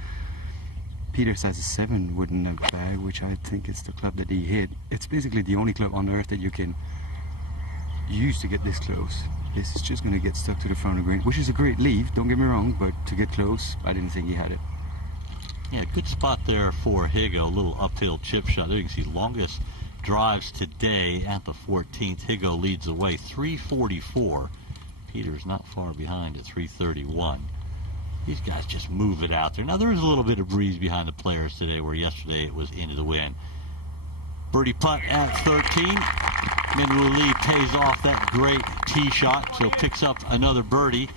Peters has a 7 wooden bag, which I think is the club that he hit. It's basically the only club on earth that you can use to get this close. This is just going to get stuck to the front of the green, which is a great leave, don't get me wrong, but to get close, I didn't think he had it. Yeah, good spot there for Higgo. A little uphill chip shot. There you can see longest drives today at the 14th. Higgo leads the way, 344. Peters not far behind at 331. These guys just move it out there. Now, there is a little bit of breeze behind the players today, where yesterday it was into the wind. Birdie putt at 13. Min-Woo Lee pays off that great tee shot, so picks up another birdie.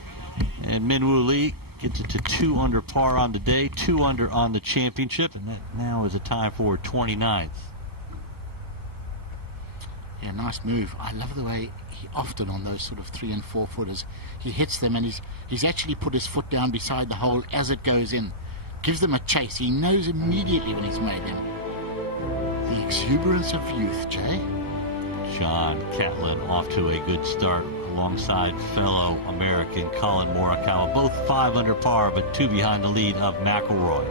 And Min-Woo Lee gets it to 2 under par on the day, 2 under on the championship, and that now is a tie for 29th. Yeah, nice move. I love the way he often on those sort of 3 and 4 footers, he hits them and he's actually put his foot down beside the hole as it goes in. Gives them a chase. He knows immediately when he's made them. The exuberance of youth, Jay. John Catlin off to a good start alongside fellow American Collin Morikawa. Both 5 under par, but 2 behind the lead of McIlroy.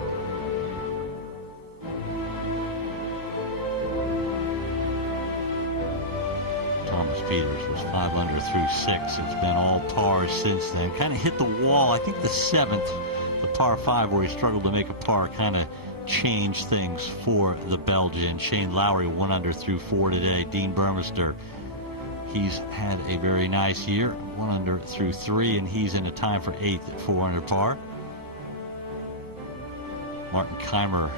Thomas Peters was 5 under through 6. It's been all pars since then. Kind of hit the wall. I think the 7th, the par 5, where he struggled to make a par, kind of changed things for the Belgian. Shane Lowry 1 under through 4 today. Dean Burmester, he's had a very nice year, 1 under through 3, and he's in a time for 8th at 4 under par. Martin Keimer,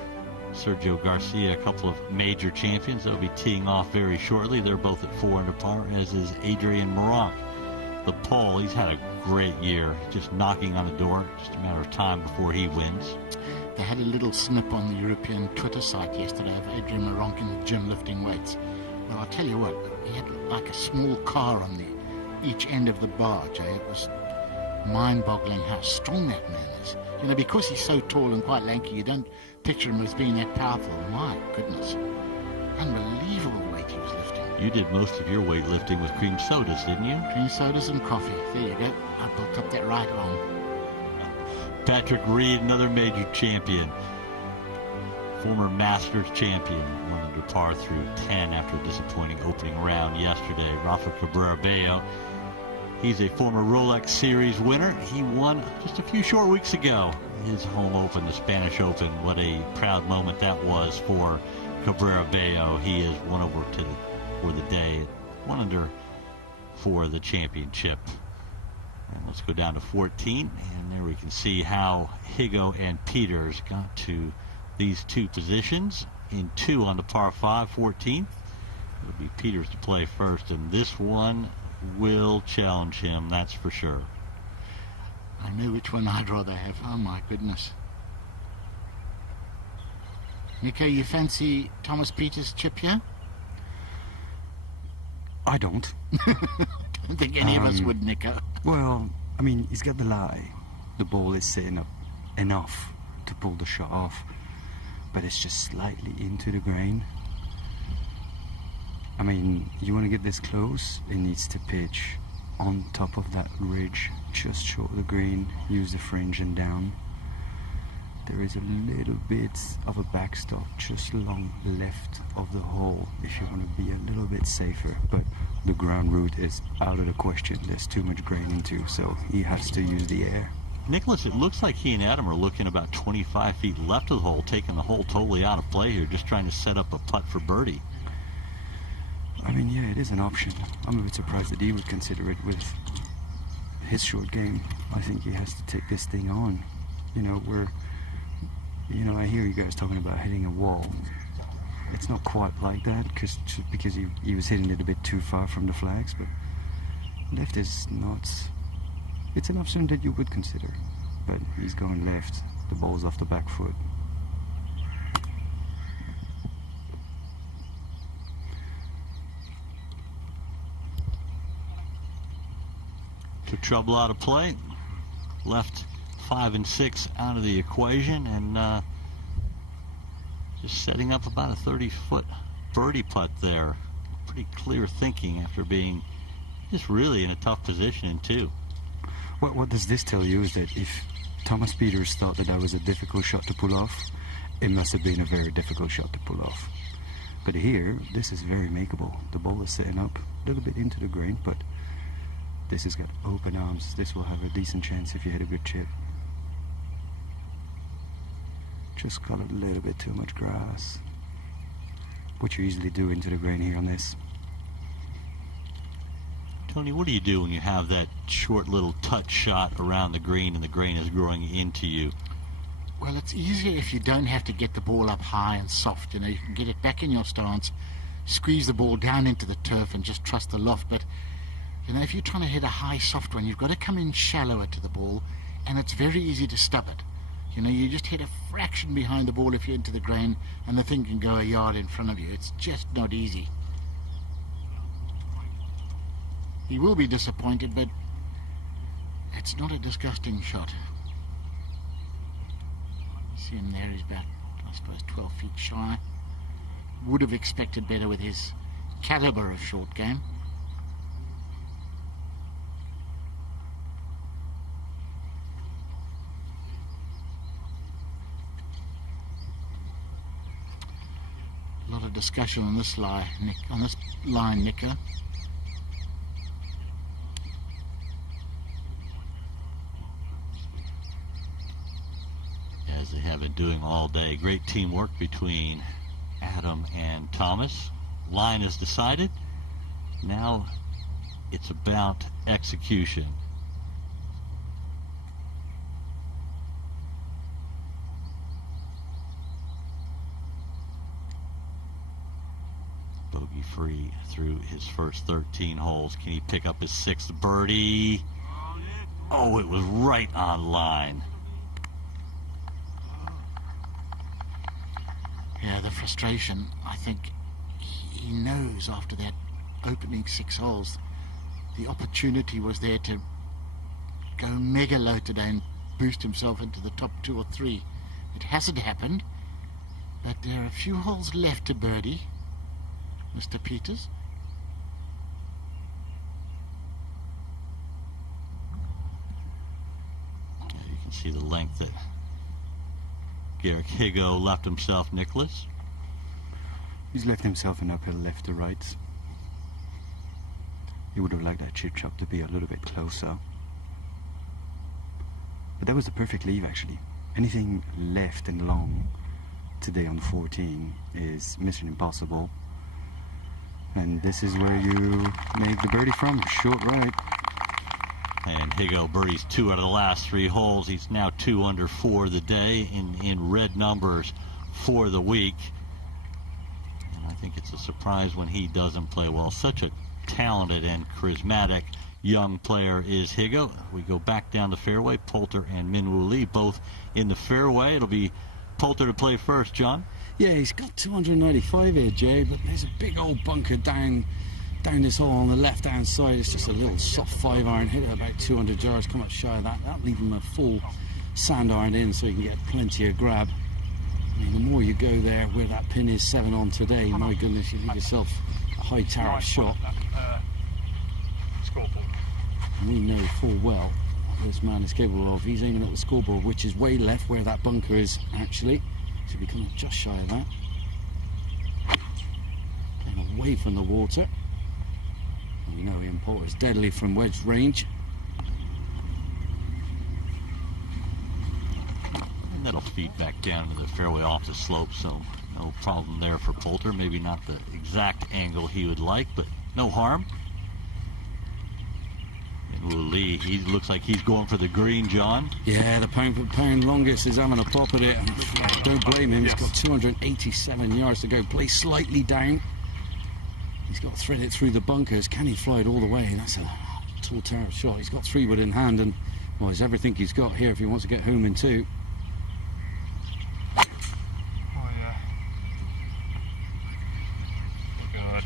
Sergio Garcia, a couple of major champions. They'll be teeing off very shortly. They're both at 4 under par, as is Adrian Meronk. The Pole, he's had a great year, just knocking on the door. Just a matter of time before he wins. They had a little snip on the European Twitter site yesterday of Adrian Meronk in the gym lifting weights. Well, I'll tell you what, he had like a small car on each end of the bar, Jay. It was mind-boggling how strong that man is. You know, because he's so tall and quite lanky, you don't picture him as being that powerful. My goodness. Unbelievable weight he was lifting. You did most of your weightlifting with cream sodas, didn't you? Cream sodas and coffee. There you go. I built up that right arm. Patrick Reed, another major champion. Former Masters champion. 1 under par through 10 after a disappointing opening round yesterday. Rafa Cabrera-Bello. He's a former Rolex Series winner. He won just a few short weeks ago his home open, the Spanish Open. What a proud moment that was for Cabrera-Bello. He is 1 over for the day, 1 under for the championship. And let's go down to 14, and there we can see how Higgo and Peters got to these 2 positions in 2 on the par 5, 14th. It'll be Peters to play first, and this one will challenge him, that's for sure. I know which one I'd rather have. Oh my goodness. Nico, you fancy Thomas Peters' chip here? I don't. I don't think any of us would, Nico. Well, I mean, he's got the lie. The ball is sitting up enough to pull the shot off, but it's just slightly into the grain. I mean, you want to get this close, it needs to pitch on top of that ridge, just short of the green, use the fringe and down. There is a little bit of a backstop just along left of the hole if you want to be a little bit safer, but the ground route is out of the question. There's too much grain into, so he has to use the air. Nicholas, it looks like he and Adam are looking about 25 feet left of the hole, taking the hole totally out of play here, just trying to set up a putt for birdie. I mean, yeah, it is an option. I'm a bit surprised that he would consider it with his short game. I think he has to take this thing on. I hear you guys talking about hitting a wall. It's not quite like that, because he was hitting it a bit too far from the flags, but left is not... It's an option that you would consider, but he's going left. The ball's off the back foot. Took trouble out of play. Left 5 and 6 out of the equation, and just setting up about a 30-foot birdie putt there. Pretty clear thinking after being just really in a tough position in 2. What does this tell you is that if Thomas Pieters thought that was a difficult shot to pull off, it must have been a very difficult shot to pull off. But here, this is very makeable. The ball is setting up a little bit into the green, but this has got open arms. This will have a decent chance if you hit a good chip. Just got a little bit too much grass. What you easily do into the grain here on this. Tony, what do you do when you have that short little touch shot around the green and the grain is growing into you? Well, it's easier if you don't have to get the ball up high and soft. You can get it back in your stance, squeeze the ball down into the turf and just trust the loft. But, if you're trying to hit a high, soft one, you've got to come in shallower to the ball, and it's very easy to stub it. You just hit a fraction behind the ball if you're into the grain, and the thing can go a yard in front of you. It's just not easy. He will be disappointed, but it's not a disgusting shot. See him there, he's about, I suppose, 12 feet shy. Would have expected better with his caliber of short game. A lot of discussion on this line, Nicker. As they have been doing all day. Great teamwork between Adam and Thomas. Line is decided. Now it's about execution. Bogey free through his first 13 holes. Can he pick up his 6th birdie? Oh, it was right on line. Yeah, the frustration, I think he knows after that opening 6 holes, the opportunity was there to go mega low today and boost himself into the top 2 or 3. It hasn't happened, but there are a few holes left to birdie, Mr. Pieters. Yeah, you can see the length that Garrick Higgo left himself, Nicholas. He's left himself an uphill left to right. He would have liked that chip chop to be a little bit closer. But that was the perfect leave, actually. Anything left and long today on 14 is mission impossible. And this is where you made the birdie from, short right. And Higgo birdies 2 out of the last 3 holes. He's now 2 under for the day in red numbers for the week. And I think it's a surprise when he doesn't play well. Such a talented and charismatic young player is Higgo. We go back down the fairway. Poulter and Min Woo Lee both in the fairway. It'll be Poulter to play first, John. Yeah, he's got 295 here, Jay, but there's a big old bunker down this hole on the left-hand side. It's just a little soft 5-iron, hit it about 200 yards, come up shy of that. That'll leave him a full sand iron in so he can get plenty of grab. And the more you go there where that pin is 7 on today, my goodness, you give yourself a high tariff shot. And we know full well what this man is capable of. He's aiming at the scoreboard, which is way left where that bunker is actually. So we're coming just shy of that. Getting away from the water. And we know Ian Poulter is deadly from wedge range. And that'll feed back down to the fairway off the slope, so no problem there for Poulter. Maybe not the exact angle he would like, but no harm. Lee, he looks like he's going for the green, John. Yeah, the pound for pound longest is having a pop at it. And don't blame him. He's got 287 yards to go. Play slightly down. He's got to thread it through the bunkers. Can he fly it all the way? That's a tall tower shot. He's got 3 wood in hand, and well, it's everything he's got here if he wants to get home in 2. Oh yeah. Good.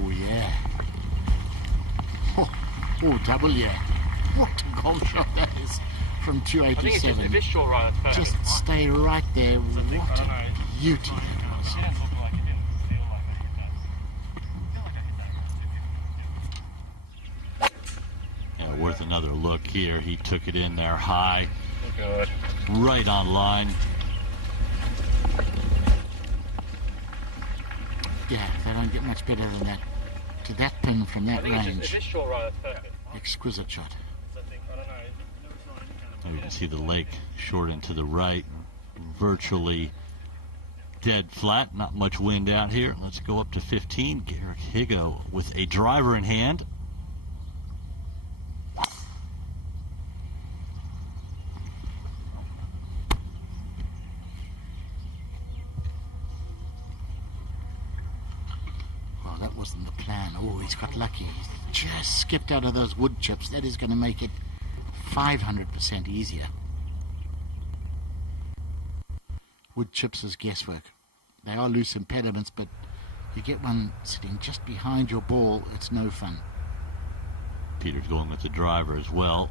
Oh yeah. Oh, double yeah. What a golf shot that is from 287. If it's short right, that's perfect. Just stay right there. What a beauty. Yeah, worth another look here. He took it in there high. Good. Right on line. Yeah, they don't get much better than that. To that pin from that range. If it's short right, that's perfect. Exquisite shot. And you can see the lake short and to the right, virtually dead flat, not much wind out here. Let's go up to 15. Garrick Higgo with a driver in hand. Well, that wasn't the plan. Oh, he's got lucky. He's just skipped out of those wood chips. That is going to make it 500% easier. Wood chips is guesswork. They are loose impediments, but you get one sitting just behind your ball, it's no fun. Peter's going with the driver as well.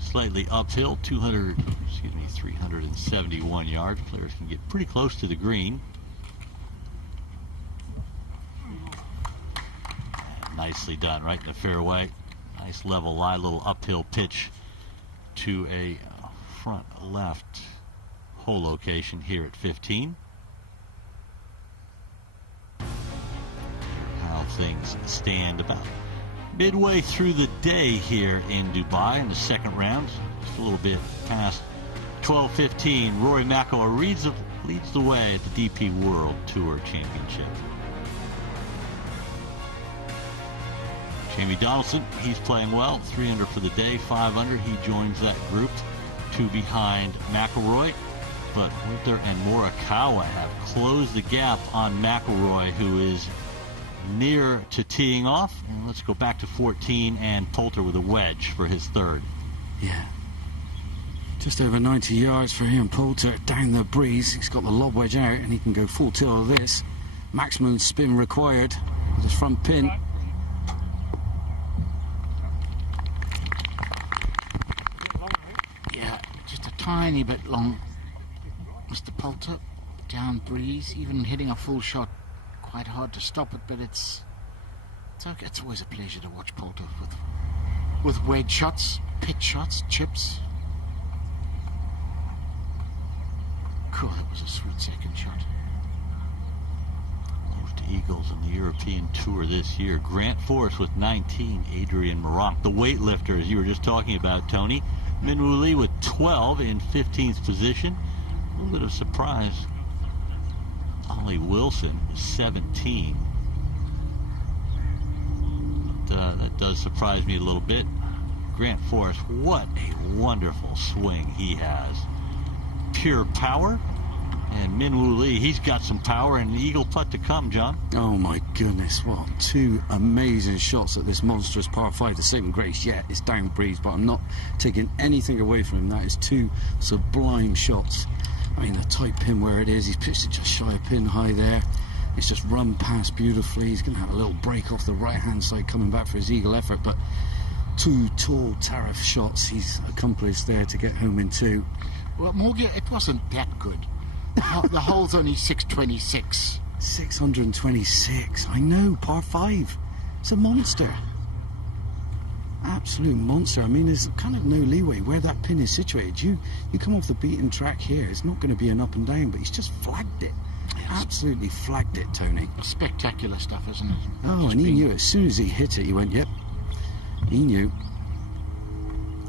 Slightly uphill, 371 yards. Players can get pretty close to the green. And nicely done, right in the fairway. Nice level lie, little uphill pitch to a front left hole location here at 15. How things stand about midway through the day here in Dubai in the second round. Just a little bit past 12:15. Rory McIlroy leads the way at the DP World Tour Championship. Jamie Donaldson, he's playing well. 3 under for the day, 5 under. He joins that group, 2 behind McIlroy. But Wentworth and Morikawa have closed the gap on McIlroy, who is near to teeing off. And let's go back to 14 and Poulter with a wedge for his third. Yeah. Just over 90 yards for him. Poulter down the breeze. He's got the lob wedge out and he can go full tilt of this. Maximum spin required with his front pin. Yeah, just a tiny bit long. Mr. Poulter, down breeze, even hitting a full shot. Quite hard to stop it, but it's okay. It's always a pleasure to watch Poulter with wedge shots, pitch shots, chips. Cool, that was a sweet second shot. Most Eagles in the European Tour this year. Grant Forrest with 19, Adrian Meronk, the weightlifter, as you were just talking about, Tony. Minwoo Lee with 12 in 15th position. A little bit of surprise. Ollie Wilson, 17. That does surprise me a little bit. Grant Forrest, what a wonderful swing he has. Pure power. And Minwoo Lee, he's got some power and eagle putt to come, John. Oh my goodness, what 2 amazing shots at this monstrous par 5. The saving grace, yeah, it's down breeze, but I'm not taking anything away from him. That is 2 sublime shots. I mean, the tight pin where it is, he's pitched it just shy of pin high there. It's just run past beautifully. He's going to have a little break off the right-hand side coming back for his eagle effort, but 2 tall tariff shots he's accomplished there to get home in 2. Well, Morgan, it wasn't that good. The hole's only 626. 626, I know, par 5. It's a monster. absolute monster. I mean, there's kind of no leeway where that pin is situated. You come off the beaten track here, it's not going to be an up and down, but he's just flagged it. Absolutely flagged it, Tony. Spectacular stuff, isn't it? Oh, and he knew as soon as he hit it, he went, yep. He knew.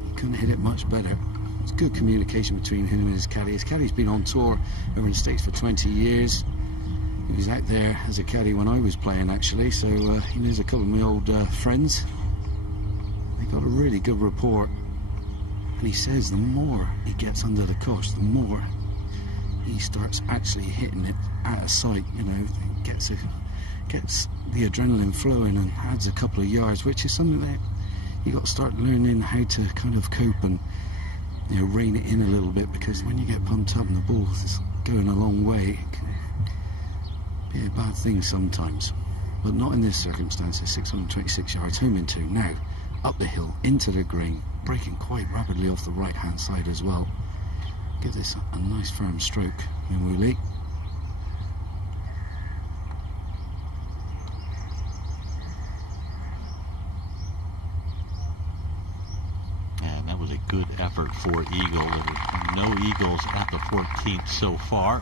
He couldn't hit it much better. It's good communication between him and his caddy. His caddy's been on tour over in the States for 20 years. He was out there as a caddy when I was playing, actually, so he knows a couple of my old friends. They got a really good rapport. And he says the more he gets under the cosh, the more he starts actually hitting it out of sight, you know, gets the adrenaline flowing and adds a couple of yards, which is something that you got to start learning how to kind of cope and, you know, rein it in a little bit, because when you get pumped up and the ball's going a long way, it can be a bad thing sometimes. But not in this circumstance. 626 yards, home in two. Now, up the hill, into the green, breaking quite rapidly off the right-hand side as well. Give this a nice firm stroke in Woolley. And that was a good effort for Eagle. There were no Eagles at the 14th so far.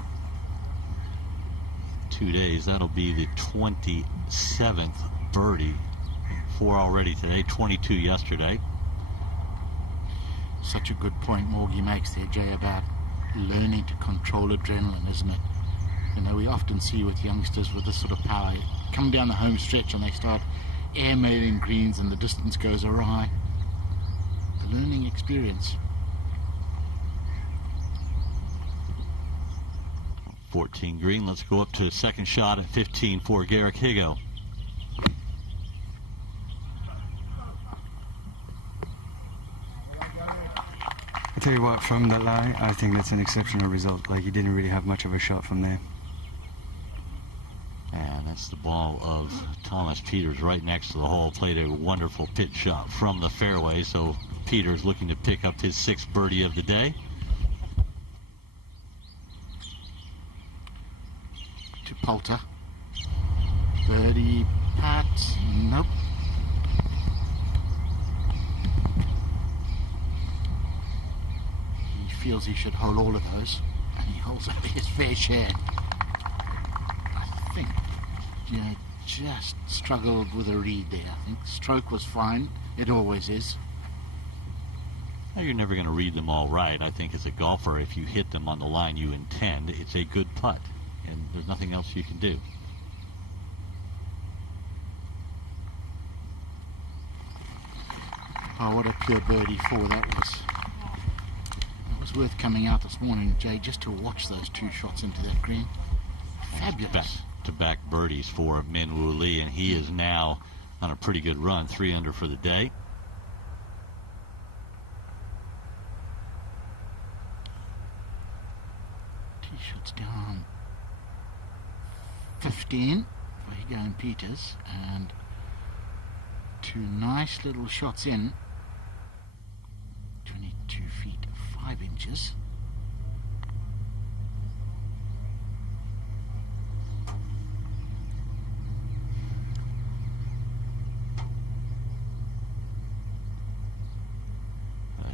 2 days, that'll be the 27th birdie. 4 already today, 22 yesterday. Such a good point Morgie makes there, Jay, about learning to control adrenaline, isn't it? You know, we often see with youngsters with this sort of power, come down the home stretch and they start airmailing greens and the distance goes awry. The learning experience. 14 green, let's go up to the second shot at 15 for Garrick Higgo. I tell you what, from that lie, I think that's an exceptional result. Like, he didn't really have much of a shot from there. And that's the ball of Thomas Pieters right next to the hole. Played a wonderful pitch shot from the fairway, so Pieters looking to pick up his 6th birdie of the day. To Poulter. Birdie putt. Nope. He feels he should hold all of those, and he holds up his fair share. I think, you know, just struggled with a read there. I think stroke was fine. It always is. Well, you're never going to read them all right. I think as a golfer, if you hit them on the line you intend, it's a good putt. And there's nothing else you can do. Oh, what a pure birdie for that was. It was worth coming out this morning, Jay, just to watch those 2 shots into that green. Fabulous. Back-to-back birdies for Min Woo Lee, and he is now on a pretty good run, 3 under for the day. Tee shots down. 15 for Higgo and Pieters, and 2 nice little shots in. 22 feet 5 inches.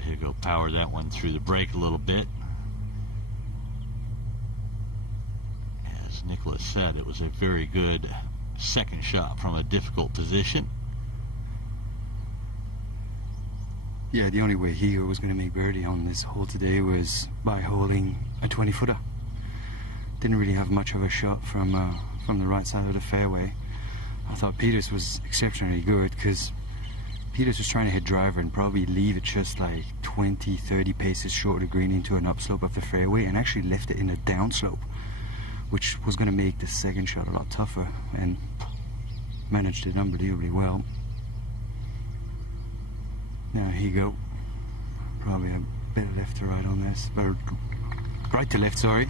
Higgo powered that one through the break a little bit. As Nicholas said, it was a very good second shot from a difficult position. Yeah, the only way Higgo was going to make birdie on this hole today was by holding a 20-footer. Didn't really have much of a shot from the right side of the fairway. I thought Pieters was exceptionally good because Pieters was trying to hit driver and probably leave it just like 20, 30 paces short of the green into an upslope of the fairway, and actually left it in a downslope, which was going to make the second shot a lot tougher, and managed it unbelievably well. Now Higgo, probably a bit of left to right on this, or right to left, sorry.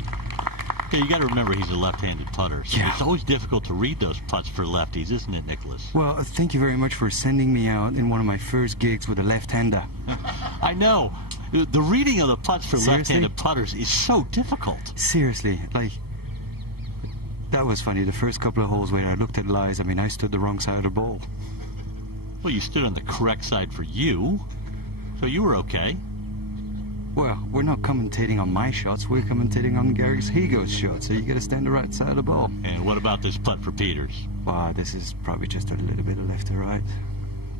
Yeah, you got to remember he's a left-handed putter, so it's always difficult to read those putts for lefties, isn't it, Nicholas? Well, thank you very much for sending me out in one of my first gigs with a left-hander. I know. The reading of the putts for left-handed putters is so difficult. Seriously, like, that was funny. The first couple of holes where I looked at lies, I mean, I stood the wrong side of the ball. Well, you stood on the correct side for you, so you were okay. Well, we're not commentating on my shots, we're commentating on Garrick Higgo's shot, so you got to stand the right side of the ball. And what about this putt for Peters? Wow, this is probably just a little bit of left to right,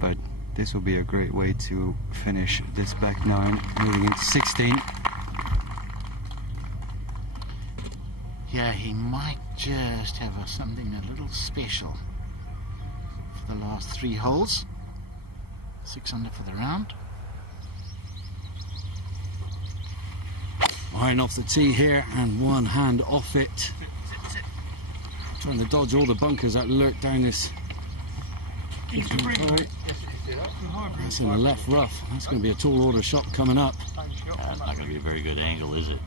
but this will be a great way to finish this back 9, moving into 16. Yeah, he might just have something a little special for the last 3 holes. 6 under for the round. Iron off the tee here and one hand off it. Trying to dodge all the bunkers that lurk down this. That's in the left rough. That's going to be a tall order shot coming up. That's not going to be a very good angle, is it?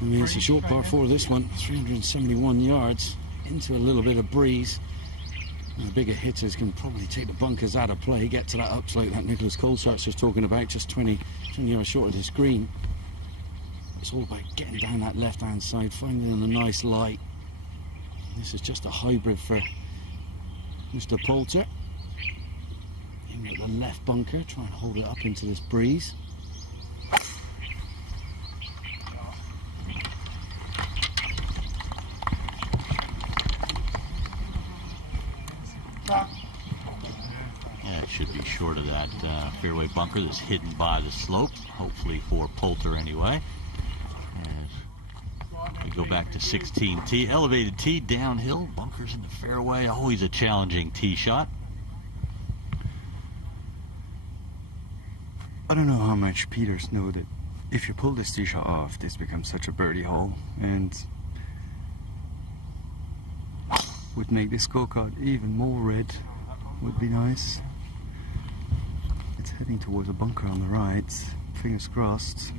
I mean, it's a short par 4 this one, 371 yards into a little bit of breeze. And the bigger hitters can probably take the bunkers out of play, get to that upslope that Nicholas Colshart's just talking about, just 20 yards short of this green. It's all about getting down that left-hand side, finding a nice light. This is just a hybrid for Mr. Poulter. In at the left bunker, try and hold it up into this breeze. Yeah, it should be short of that fairway bunker that's hidden by the slope, hopefully for Poulter anyway. As we go back to 16 tee, elevated tee, downhill, bunkers in the fairway, always a challenging tee shot. I don't know how much Peters know that if you pull this tee shot off, this becomes such a birdie hole, and would make this scorecard even more red. Would be nice. It's heading towards a bunker on the right. Fingers crossed.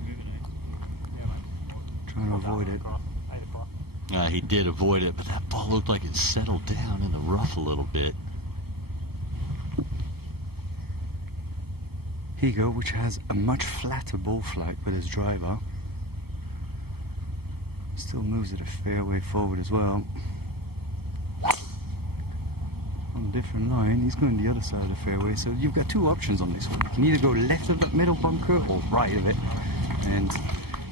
Trying to avoid it. He did avoid it, but that ball looked like it settled down in the rough a little bit. Higgo, which has a much flatter ball flight with his driver, still moves it a fair way forward as well. On a different line, he's going the other side of the fairway, so you've got 2 options on this one. You can either go left of that middle bunker or right of it, and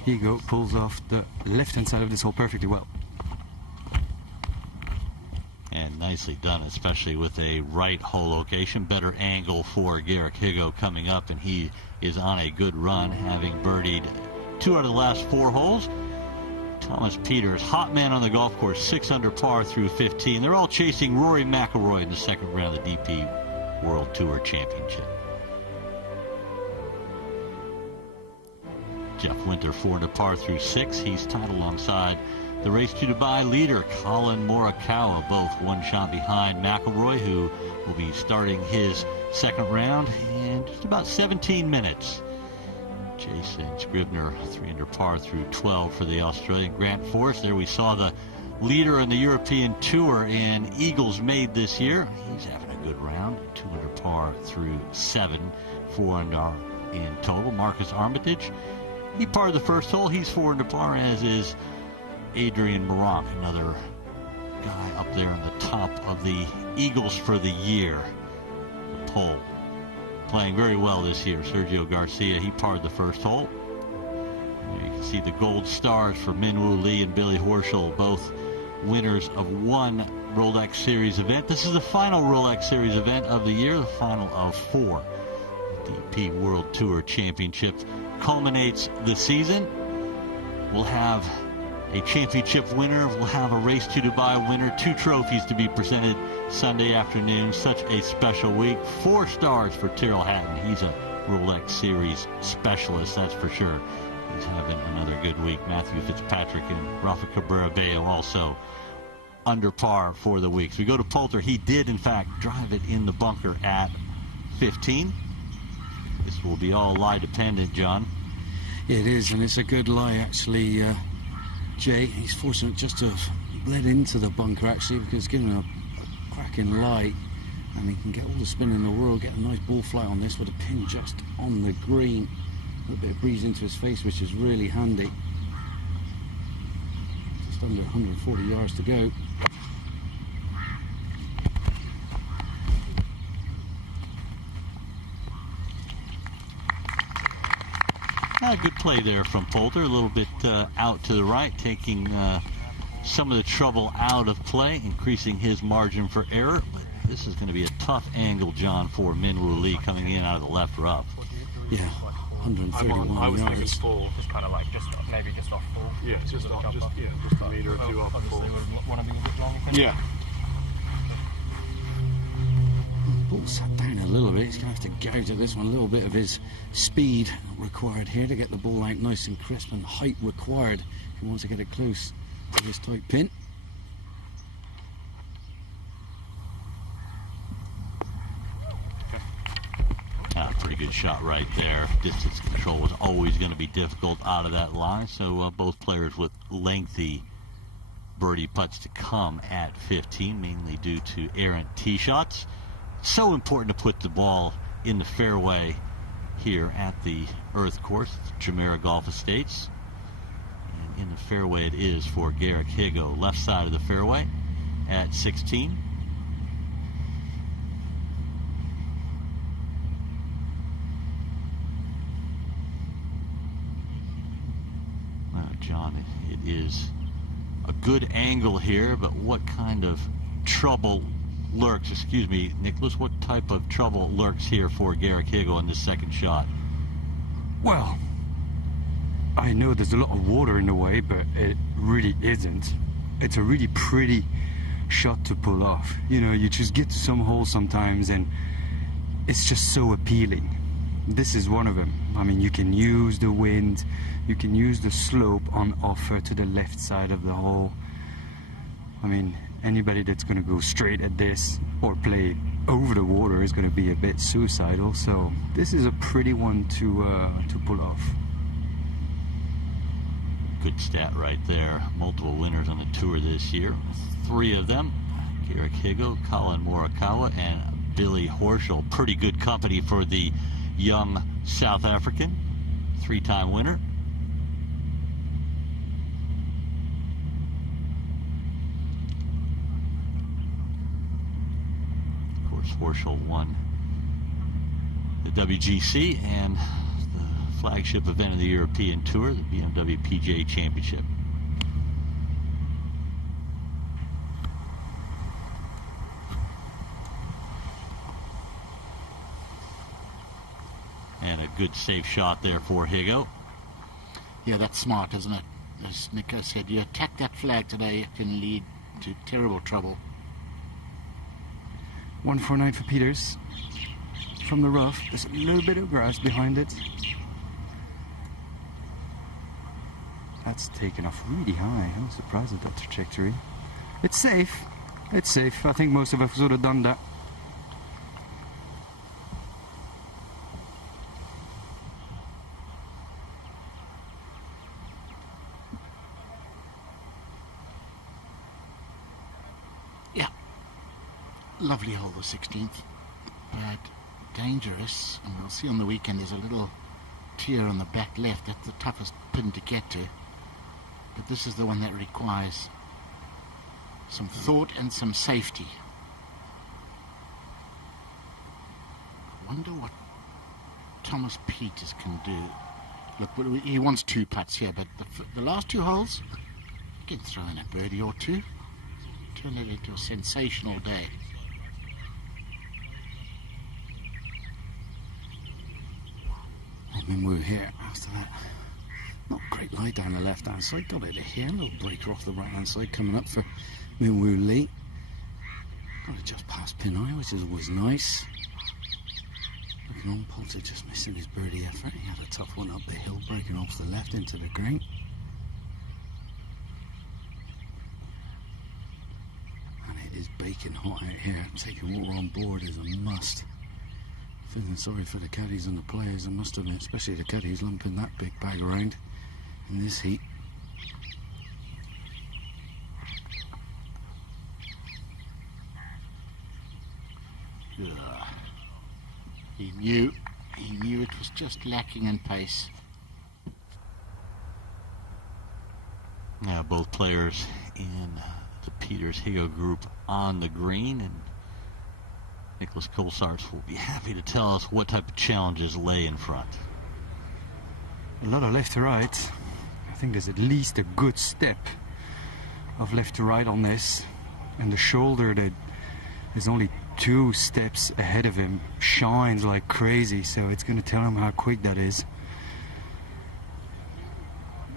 Higgo pulls off the left-hand side of this hole perfectly well. And nicely done, especially with a right hole location. Better angle for Garrick Higgo coming up, and he is on a good run, having birdied 2 out of the last 4 holes. Thomas Peters, hot man on the golf course, 6 under par through 15. They're all chasing Rory McIlroy in the second round of the DP World Tour Championship. Jeff Winter, 4 under par through 6. He's tied alongside the Race to Dubai leader, Collin Morikawa, both 1 shot behind McIlroy, who will be starting his second round in just about 17 minutes. Jason Scribner, 3 under par through 12 for the Australian. Grant Forrest, there we saw the leader in the European Tour and Eagles made this year. He's having a good round, 2 under par through 7, 4 under in total. Marcus Armitage, he parred the first hole. He's 4 under par, as is Adrian Meronk, another guy up there on the top of the Eagles for the year. The poll. Playing very well this year. Sergio Garcia, he parred the first hole. You can see the gold stars for Minwoo Lee and Billy Horschel, both winners of 1 Rolex Series event. This is the final Rolex Series event of the year, the final of 4. The DP World Tour Championship culminates the season. We'll have a championship winner. We'll have a Race to Dubai winner. 2 trophies to be presented Sunday afternoon. Such a special week. 4 stars for Tyrrell Hatton. He's a Rolex Series specialist, that's for sure. He's having another good week. Matthew Fitzpatrick and Rafa Cabrera-Bello also under par for the week. So we go to Poulter. He did, in fact, drive it in the bunker at 15. This will be all lie dependent, John. It is, and it's a good lie, actually. Jay, he's fortunate just to have bled into the bunker, actually, because it's given him a cracking lie, and he can get all the spin in the world, get a nice ball flight on this with a pin just on the green. A little bit of breeze into his face, which is really handy. Just under 140 yards to go. Good play there from Poulter, a little bit out to the right, taking some of the trouble out of play, increasing his margin for error. But this is going to be a tough angle, John, for Min Woo Lee coming in out of the left rough. Yeah, 131 I was thinking yards. full. Just kind of like, maybe just off full. Yeah, just a metre or two off full. Obviously, would want to be a bit long. Yeah. Ball sat down a little bit. He's going to have to gouge at this one. A little bit of his speed required here to get the ball out nice and crisp, and height required if he wants to get it close to this tight pin. Pretty good shot right there. Distance control was always going to be difficult out of that line, so both players with lengthy birdie putts to come at 15, mainly due to errant tee shots. So important to put the ball in the fairway here at the Earth Course, Jumeirah Golf Estates. And in the fairway it is for Garrick Higgo, left side of the fairway at 16. John, it is a good angle here, but what kind of trouble lurks, excuse me, Nicholas, what type of trouble lurks here for Garrick Higgo in this second shot? Well, I know there's a lot of water in the way, but it really isn't. It's a really pretty shot to pull off. You know, you just get to some holes sometimes and it's just so appealing. This is one of them. I mean, you can use the wind, you can use the slope on offer to the left side of the hole. I mean, anybody that's going to go straight at this or play over the water is going to be a bit suicidal. So this is a pretty one to pull off. Good stat right there. Multiple winners on the tour this year. 3 of them, Garrick Higgo, Collin Morikawa, and Billy Horschel. Pretty good company for the young South African, 3-time winner. Of course, Horschel won the WGC and the flagship event of the European Tour, the BMW PGA Championship. And a good safe shot there for Higgo. Yeah, that's smart, isn't it? As Nico said, you attack that flag today, it can lead to terrible trouble. 149 for Peters. From the rough, there's a little bit of grass behind it. That's taken off really high. I'm surprised at that trajectory. It's safe. It's safe. I think most of us would have done that. Lovely hole, the 16th, but dangerous. And we'll see on the weekend there's a little tier on the back left. That's the toughest pin to get to. But this is the one that requires some thought and some safety. I wonder what Thomas Peters can do. Look, he wants 2 putts here, but the last 2 holes, he can throw in a birdie or 2. Turn it into a sensational day. Min Woo here after that. Not great lie down the left hand side, got it here. A little breaker off the right hand side coming up for Min Woo Lee. Got it just past pin eye, which is always nice. Looking on, Poulter just missing his birdie effort. He had a tough one up the hill, breaking off the left into the green. And it is baking hot out here. Taking water on board is a must. Feeling sorry for the caddies and the players, I must admit, especially the caddies lumping that big bag around in this heat. He knew it was just lacking in pace. Now both players in the Peters-Higgo group on the green, and Nicholas Colsaerts will be happy to tell us what type of challenges lay in front. a lot of left to right. I think there's at least a good step of left to right on this, and the shoulder that is only 2 steps ahead of him shines like crazy, so it's going to tell him how quick that is.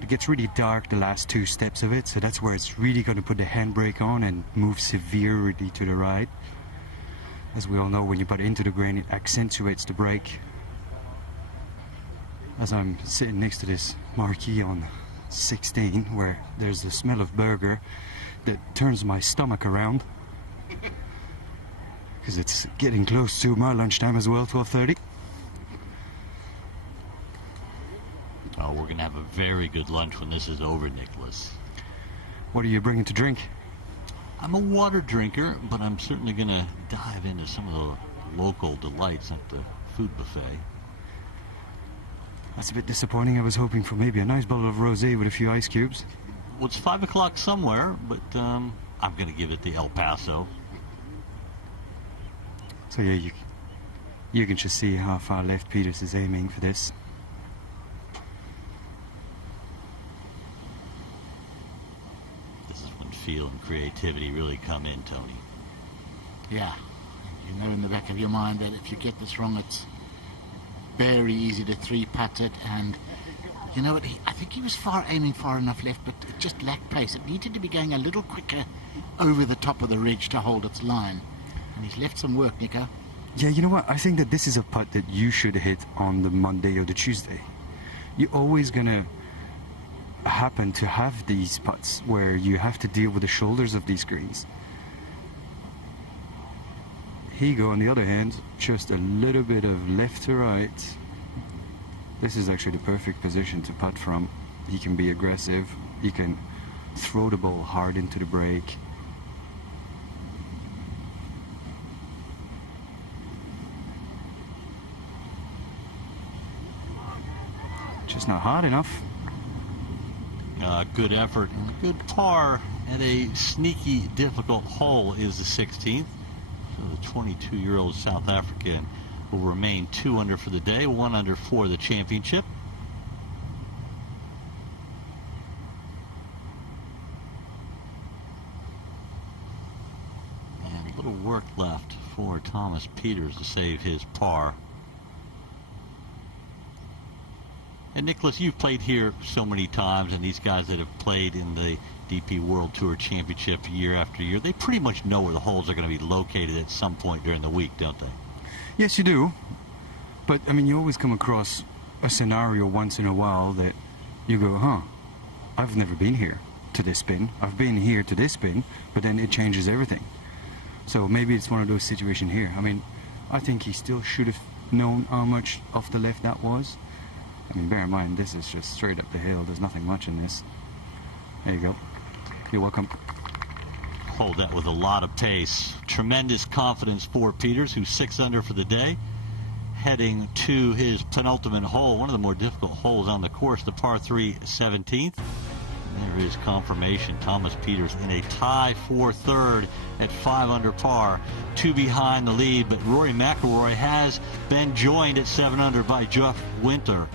It gets really dark the last 2 steps of it, so that's where it's really going to put the handbrake on and move severely to the right. As we all know, when you put it into the grain, it accentuates the brake. As I'm sitting next to this marquee on 16, where there's the smell of burger that turns my stomach around, because it's getting close to my lunchtime as well, 12:30. Oh, we're going to have a very good lunch when this is over, Nicholas. What are you bringing to drink? I'm a water drinker, but I'm certainly going to dive into some of the local delights at the food buffet. That's a bit disappointing. I was hoping for maybe a nice bottle of rosé with a few ice cubes. Well, it's 5 o'clock somewhere, but I'm going to give it the El Paso. So yeah, you can just see how far left Peters is aiming for this. This is when feel and creativity really come in, Tony. Yeah, you know in the back of your mind that if you get this wrong, it's very easy to 3-putt it, and you know what, I think he was aiming far enough left, but it just lacked pace. It needed to be going a little quicker over the top of the ridge to hold its line. And he's left some work, Nico. Yeah, you know what? I think that this is a putt that you should hit on the Monday or the Tuesday. You're always going to happen to have these putts where you have to deal with the shoulders of these greens. Higgo, on the other hand, just a little bit of left to right. This is actually the perfect position to putt from. He can be aggressive. He can throw the ball hard into the break. Just not hard enough. Good effort and a good par at a sneaky, difficult hole is the 16th. So the 22-year-old South African will remain 2 under for the day, 1 under for the championship. And a little work left for Thomas Pieters to save his par. And Nicholas, you've played here so many times, and these guys that have played in the DP World Tour Championship year after year, they pretty much know where the holes are going to be located at some point during the week, don't they? Yes, you do. But, I mean, you always come across a scenario once in a while that you go, huh, I've never been here to this spin. I've been here to this spin, but then it changes everything. So maybe it's one of those situations here. I mean, I think he still should have known how much off the left that was. I mean, bear in mind, this is just straight up the hill. There's nothing much in this. There you go. You're welcome. Hold that with a lot of pace. Tremendous confidence for Pieters, who's 6 under for the day, heading to his penultimate hole, one of the more difficult holes on the course, the par 3 17th. And there is confirmation. Thomas Pieters in a tie for third at 5 under par, 2 behind the lead, but Rory McIlroy has been joined at 7 under by Jeff Winter.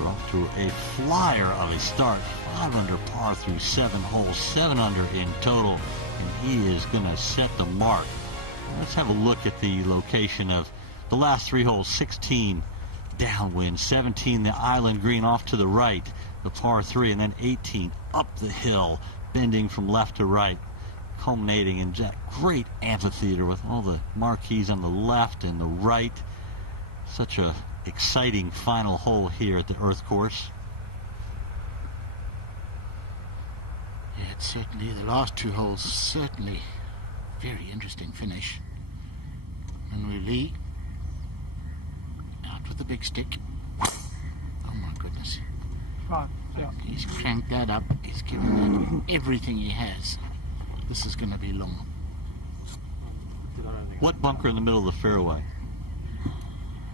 Off to a flyer of a start, 5 under par through 7 holes, 7 under in total, and he is going to set the mark. Let's have a look at the location of the last 3 holes. 16 downwind, 17 the island green off to the right, the par 3, and then 18 up the hill, bending from left to right, culminating in that great amphitheater with all the marquees on the left and the right. Such a exciting final hole here at the Earth Course. Yeah, it's certainly, the last 2 holes, certainly very interesting finish. And Lee out with the big stick. Oh my goodness. Right, yeah. He's cranked that up. He's given that everything he has. This is going to be long. What bunker in the middle of the fairway?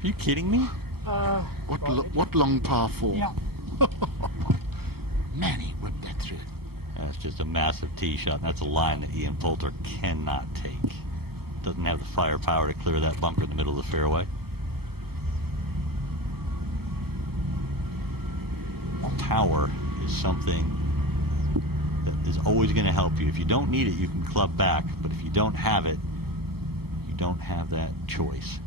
Are you kidding me? What long par 4? Yeah. Man, he whipped that through. That's just a massive tee shot. That's a line that Ian Poulter cannot take. Doesn't have the firepower to clear that bunker in the middle of the fairway. power is something that is always going to help you. If you don't need it, you can club back. But if you don't have it, you don't have that choice.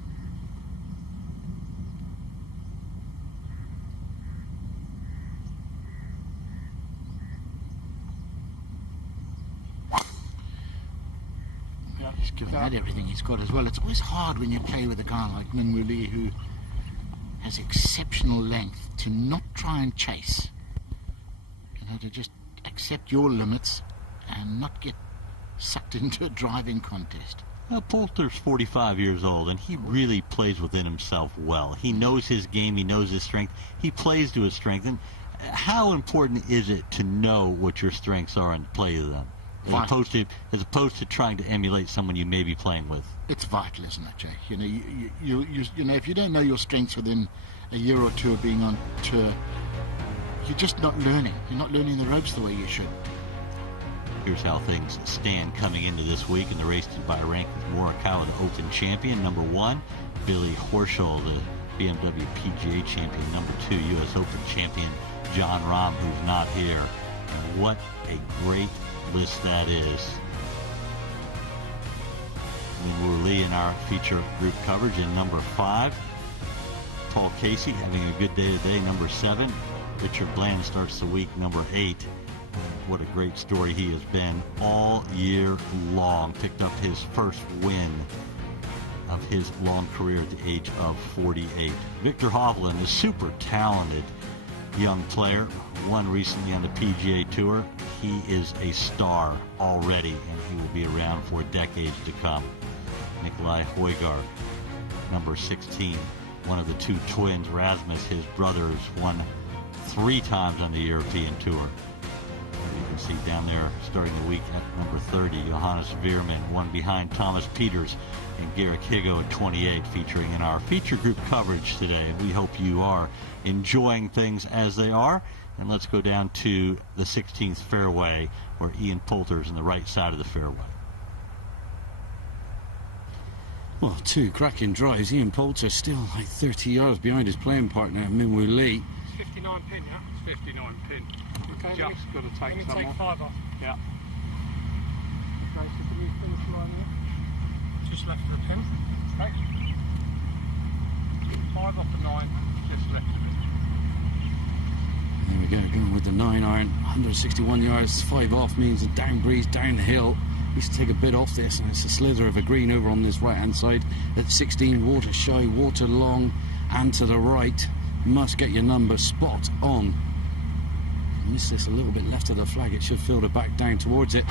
He's given that everything he's got as well. It's always hard when you play with a guy like Min Woo Lee, who has exceptional length, to not try and chase. You know, to just accept your limits and not get sucked into a driving contest. Now, Poulter's 45 years old, and he really plays within himself well. He knows his game, he knows his strength, he plays to his strength. And how important is it to know what your strengths are and play to them? As opposed to trying to emulate someone you may be playing with. It's vital, isn't it, Jay? You know, you know, if you don't know your strengths within a year or two of being on tour, you're just not learning. You're not learning the ropes the way you should. Here's how things stand coming into this week in the race to by rank with Morikawa, the Open champion. Number 1, Billy Horschel, the BMW PGA champion. Number 2, U.S. Open champion John Rahm, who's not here. And what a great list that is. Min Woo Lee in our feature group coverage in number 5. Paul Casey having a good day today, number 7. Richard Bland starts the week, number 8. What a great story he has been all year long. Picked up his first win of his long career at the age of 48. Victor Hovland, the super talented young player, won recently on the PGA Tour. He is a star already, and he will be around for decades to come. Nikolai Højgaard, number 16, one of the 2 twins, Rasmus, his brothers, won 3 times on the European Tour. You can see down there, starting the week at number 30, Johannes Veerman, one behind Thomas Pieters and Garrick Higgo at 28, featuring in our feature group coverage today. And we hope you are enjoying things as they are. And let's go down to the 16th fairway, where Ian Poulter's on the right side of the fairway. Well, 2 cracking drives. Ian Poulter still like 30 yards behind his playing partner, Min Woo Lee. It's 59 pin, yeah? It's 59 pin. Okay, just got to take some take 5 off. Yeah. Okay, so can you finish line here? Just left of the pin. Okay. 5 off the 9, just left of it. There we go, going with the 9-iron, 161 yards, 5 off means a down breeze, downhill. We should take a bit off this, and it's a slither of a green over on this right-hand side. At 16, water shy, water long, and to the right. Must get your number spot on. Miss this a little bit left of the flag, it should filter back down towards it.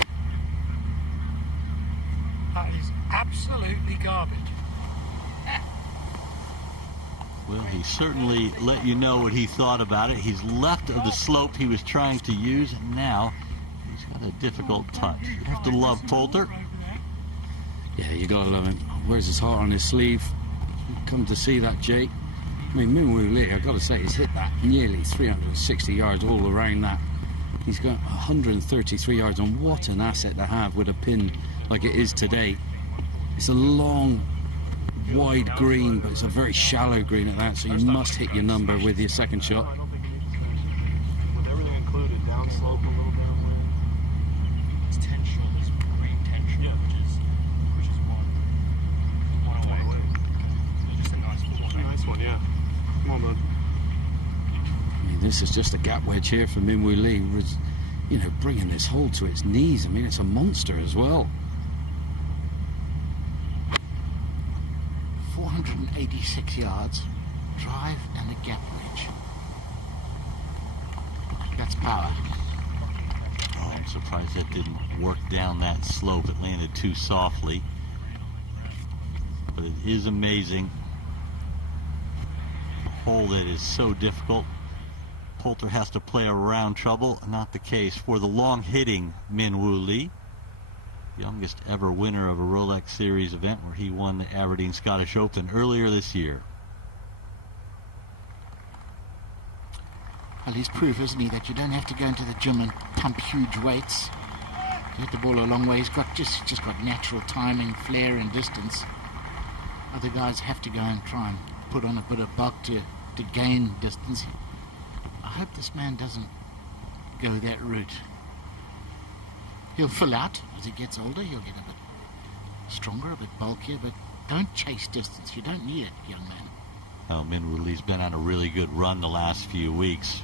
That is absolutely garbage. Well, he certainly let you know what he thought about it. He's left of the slope he was trying to use, and now he's got a difficult touch. You have to love Poulter. Yeah, you gotta love him. Wears his heart on his sleeve. Come to see that, Jake. I mean, Min Woo Lee, I've got to say, he's hit that nearly 360 yards all around that. He's got 133 yards, and what an asset to have with a pin like it is today. It's a long, wide green, but it's a very shallow green at that, so you must hit your number with your second shot. With everything included, down slope, a little downwind. It's tensional, it's green tension, yeah. which is one away. It's just a nice one, yeah. Come on, bud. I mean, this is just a gap wedge here for Min Woo Lee, you know, bringing this hole to its knees. I mean, it's a monster as well. 486 yards, drive and a gap wedge. That's power. Oh, I'm surprised that didn't work down that slope. It landed too softly. But it is amazing. A hole that is so difficult. Poulter has to play around trouble. Not the case for the long-hitting Min Woo Lee. Youngest ever winner of a Rolex Series event, where he won the Aberdeen Scottish Open earlier this year. Well, he's proof, isn't he, that you don't have to go into the gym and pump huge weights to hit the ball a long way. He's got just got natural timing, flair, and distance. Other guys have to go and try and put on a bit of bulk to gain distance. I hope this man doesn't go that route. He'll fill out as he gets older. He'll get a bit stronger, a bit bulkier, but don't chase distance. You don't need it, young man. Oh, Min Woo Lee's been on a really good run the last few weeks.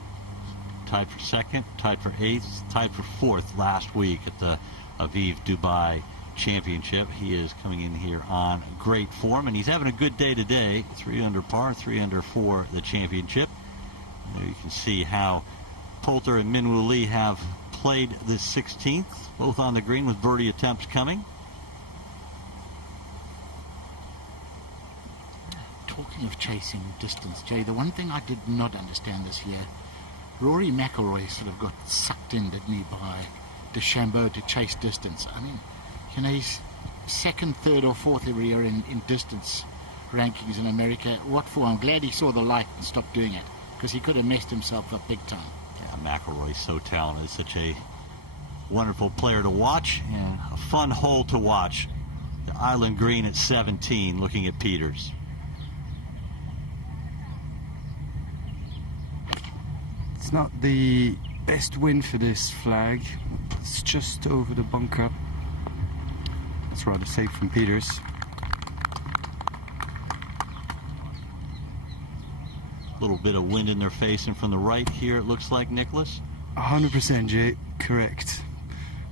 Tied for second, tied for eighth, tied for fourth last week at the Aviv Dubai Championship. He is coming in here on great form, and he's having a good day today. 3 under par, 3 under for the championship. There you can see how Poulter and Min Woo Lee have played this 16th, both on the green with birdie attempts coming. Talking of chasing distance, Jay, the one thing I did not understand this year, Rory McIlroy sort of got sucked in, didn't he, by DeChambeau to chase distance. I mean, you know, he's second, third or fourth every year in distance rankings in America. What for? I'm glad he saw the light and stopped doing it, because he could have messed himself up big time. Yeah, McIlroy's so talented, such a wonderful player to watch, and a fun hole to watch. The Island Green at 17, looking at Peters. It's not the best wind for this flag. It's just over the bunker. It's rather safe from Peters. A little bit of wind in their face, and from the right here it looks like, Nicholas? 100%, Jay, correct.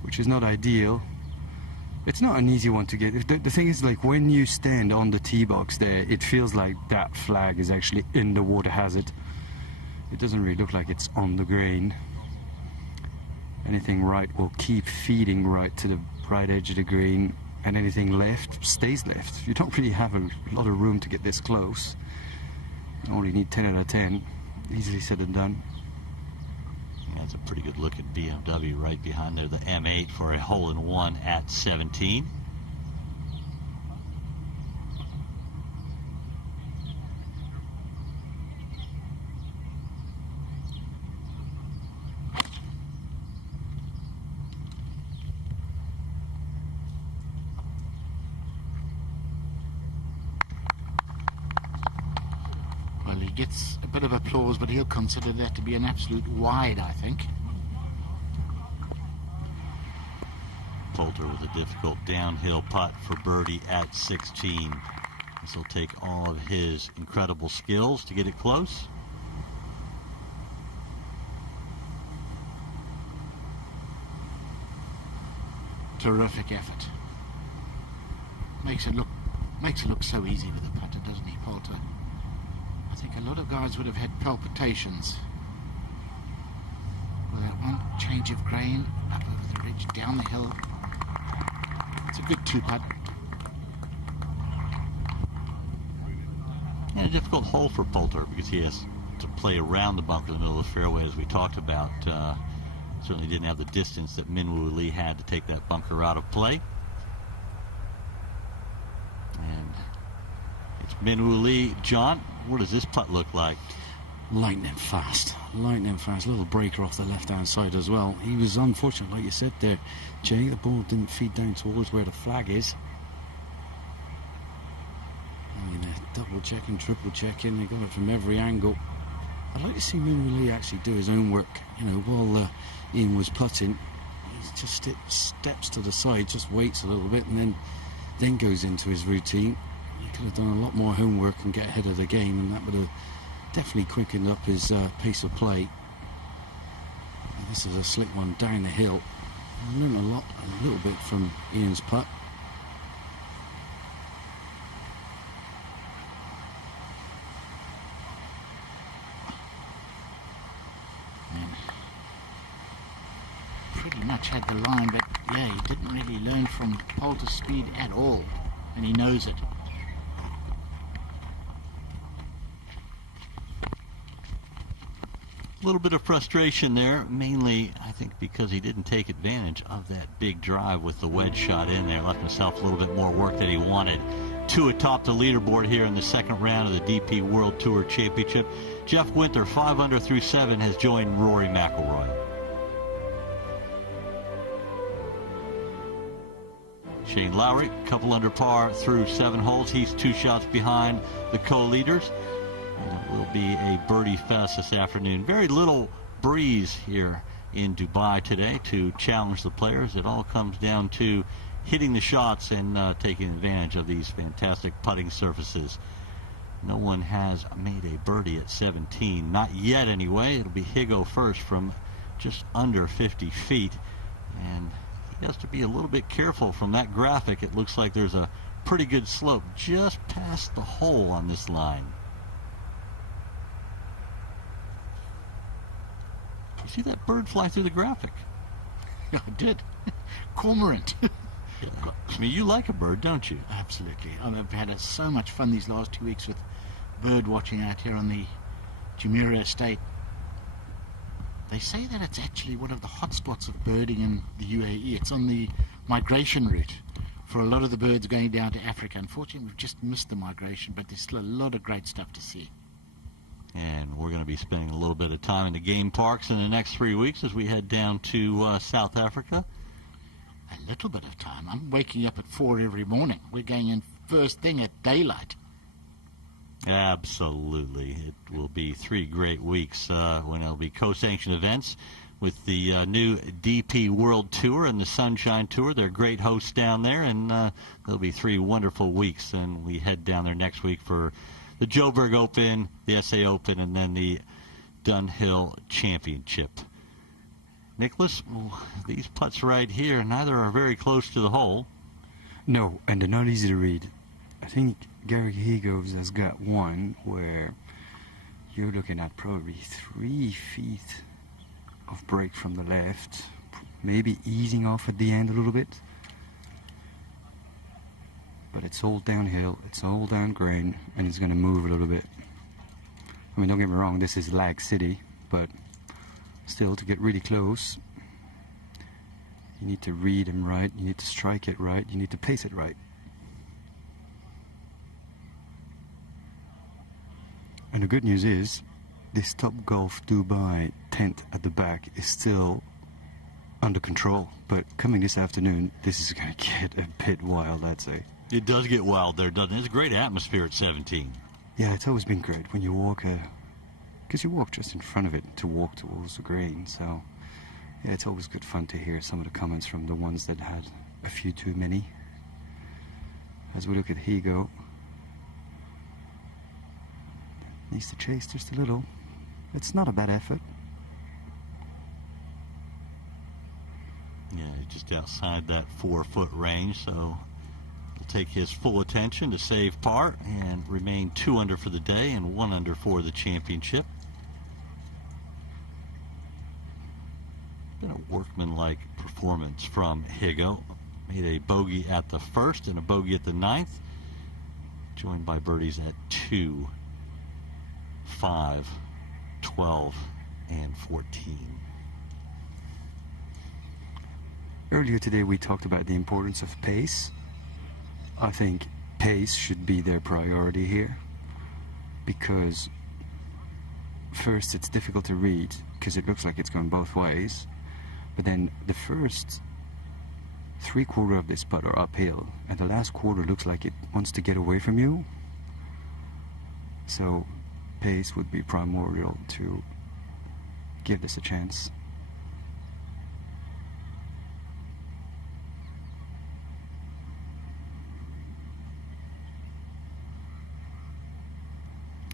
Which is not ideal. It's not an easy one to get. The thing is, like, when you stand on the tee box there, it feels like that flag is actually in the water hazard. It doesn't really look like it's on the green. Anything right will keep feeding right to the right edge of the green, and anything left stays left. You don't really have a lot of room to get this close. You only need 10 out of 10. Easily said and done. That's a pretty good look at BMW right behind there, the M8 for a hole-in-one at 17. Gets a bit of applause, but he'll consider that to be an absolute wide, I think. Poulter with a difficult downhill putt for birdie at 16. This will take all of his incredible skills to get it close. Terrific effort. Makes it look so easy with the putter, doesn't he, Poulter? I think a lot of guys would have had palpitations with that one change of grain up over the ridge, down the hill. It's a good two-putt. And a difficult hole for Poulter because he has to play around the bunker in the middle of the fairway, as we talked about. Certainly didn't have the distance that Min Woo Lee had to take that bunker out of play. And it's Min Woo Lee. John, what does this putt look like? Lightning fast. Lightning fast. Little breaker off the left-hand side as well. He was unfortunate, like you said there, Jay. The ball didn't feed down towards where the flag is. And double checking, triple checking. They got it from every angle. I'd like to see Min Woo Lee actually do his own work. You know, while Ian was putting, he just steps to the side, just waits a little bit, and then goes into his routine. Could have done a lot more homework and get ahead of the game, and that would have definitely quickened up his pace of play. And this is a slick one down the hill. I learned a little bit from Ian's putt. Pretty much had the line, but yeah, he didn't really learn from Poulter's speed at all, and he knows it. A little bit of frustration there, mainly I think because he didn't take advantage of that big drive with the wedge shot in there. Left himself a little bit more work that he wanted. 2 atop the leaderboard here in the second round of the DP World Tour Championship. Jeff Winter, 5 under through 7, has joined Rory McIlroy. Shane Lowry, couple under par through 7 holes. He's 2 shots behind the co-leaders. It will be a birdie fest this afternoon. Very little breeze here in Dubai today to challenge the players. It all comes down to hitting the shots and taking advantage of these fantastic putting surfaces. No one has made a birdie at 17. Not yet, anyway. It'll be Higgo first from just under 50 feet. And he has to be a little bit careful from that graphic. It looks like there's a pretty good slope just past the hole on this line. You see that bird fly through the graphic? Yeah, I did. Cormorant. I mean, you like a bird, don't you? Absolutely. I've had so much fun these last 2 weeks with bird watching out here on the Jumeirah estate. They say that it's actually one of the hot spots of birding in the UAE. It's on the migration route for a lot of the birds going down to Africa. Unfortunately, we've just missed the migration, but there's still a lot of great stuff to see. And we're going to be spending a little bit of time in the game parks in the next 3 weeks as we head down to South Africa. A little bit of time. I'm waking up at 4 every morning. We're going in first thing at daylight. Absolutely. It will be 3 great weeks when there'll be co-sanctioned events with the new DP World Tour and the Sunshine Tour. They're great hosts down there, and there'll be 3 wonderful weeks. And we head down there next week for the Joburg Open, the SA Open, and then the Untitled Championship. Nicholas, these putts right here, neither are very close to the hole. No, and they're not easy to read. I think Garrick Higgo has got one where you're looking at probably 3 feet of break from the left, maybe easing off at the end a little bit. But it's all downhill, it's all down grain, and it's going to move a little bit. I mean, don't get me wrong, this is Lag City, but still, to get really close, you need to read him right, you need to strike it right, you need to pace it right. And the good news is, this Top Golf Dubai tent at the back is still under control. But coming this afternoon, this is going to get a bit wild, I'd say. It does get wild there, doesn't it? It's a great atmosphere at 17. Yeah, it's always been great when you walk, because you walk just in front of it to walk towards the green. So, yeah, it's always good fun to hear some of the comments from the ones that had a few too many. As we look at Higgo, needs to chase just a little. It's not a bad effort. Yeah, just outside that 4-foot range, so he'll take his full attention to save par and remain 2 under for the day and 1 under for the championship. Been a workmanlike performance from Higgo. Made a bogey at the first and a bogey at the 9th, joined by birdies at 2, 5, 12, and 14. Earlier today we talked about the importance of pace. I think pace should be their priority here, because first it's difficult to read because it looks like it's going both ways, but then the first 3/4 of this putt are uphill and the last quarter looks like it wants to get away from you. So pace would be primordial to give this a chance.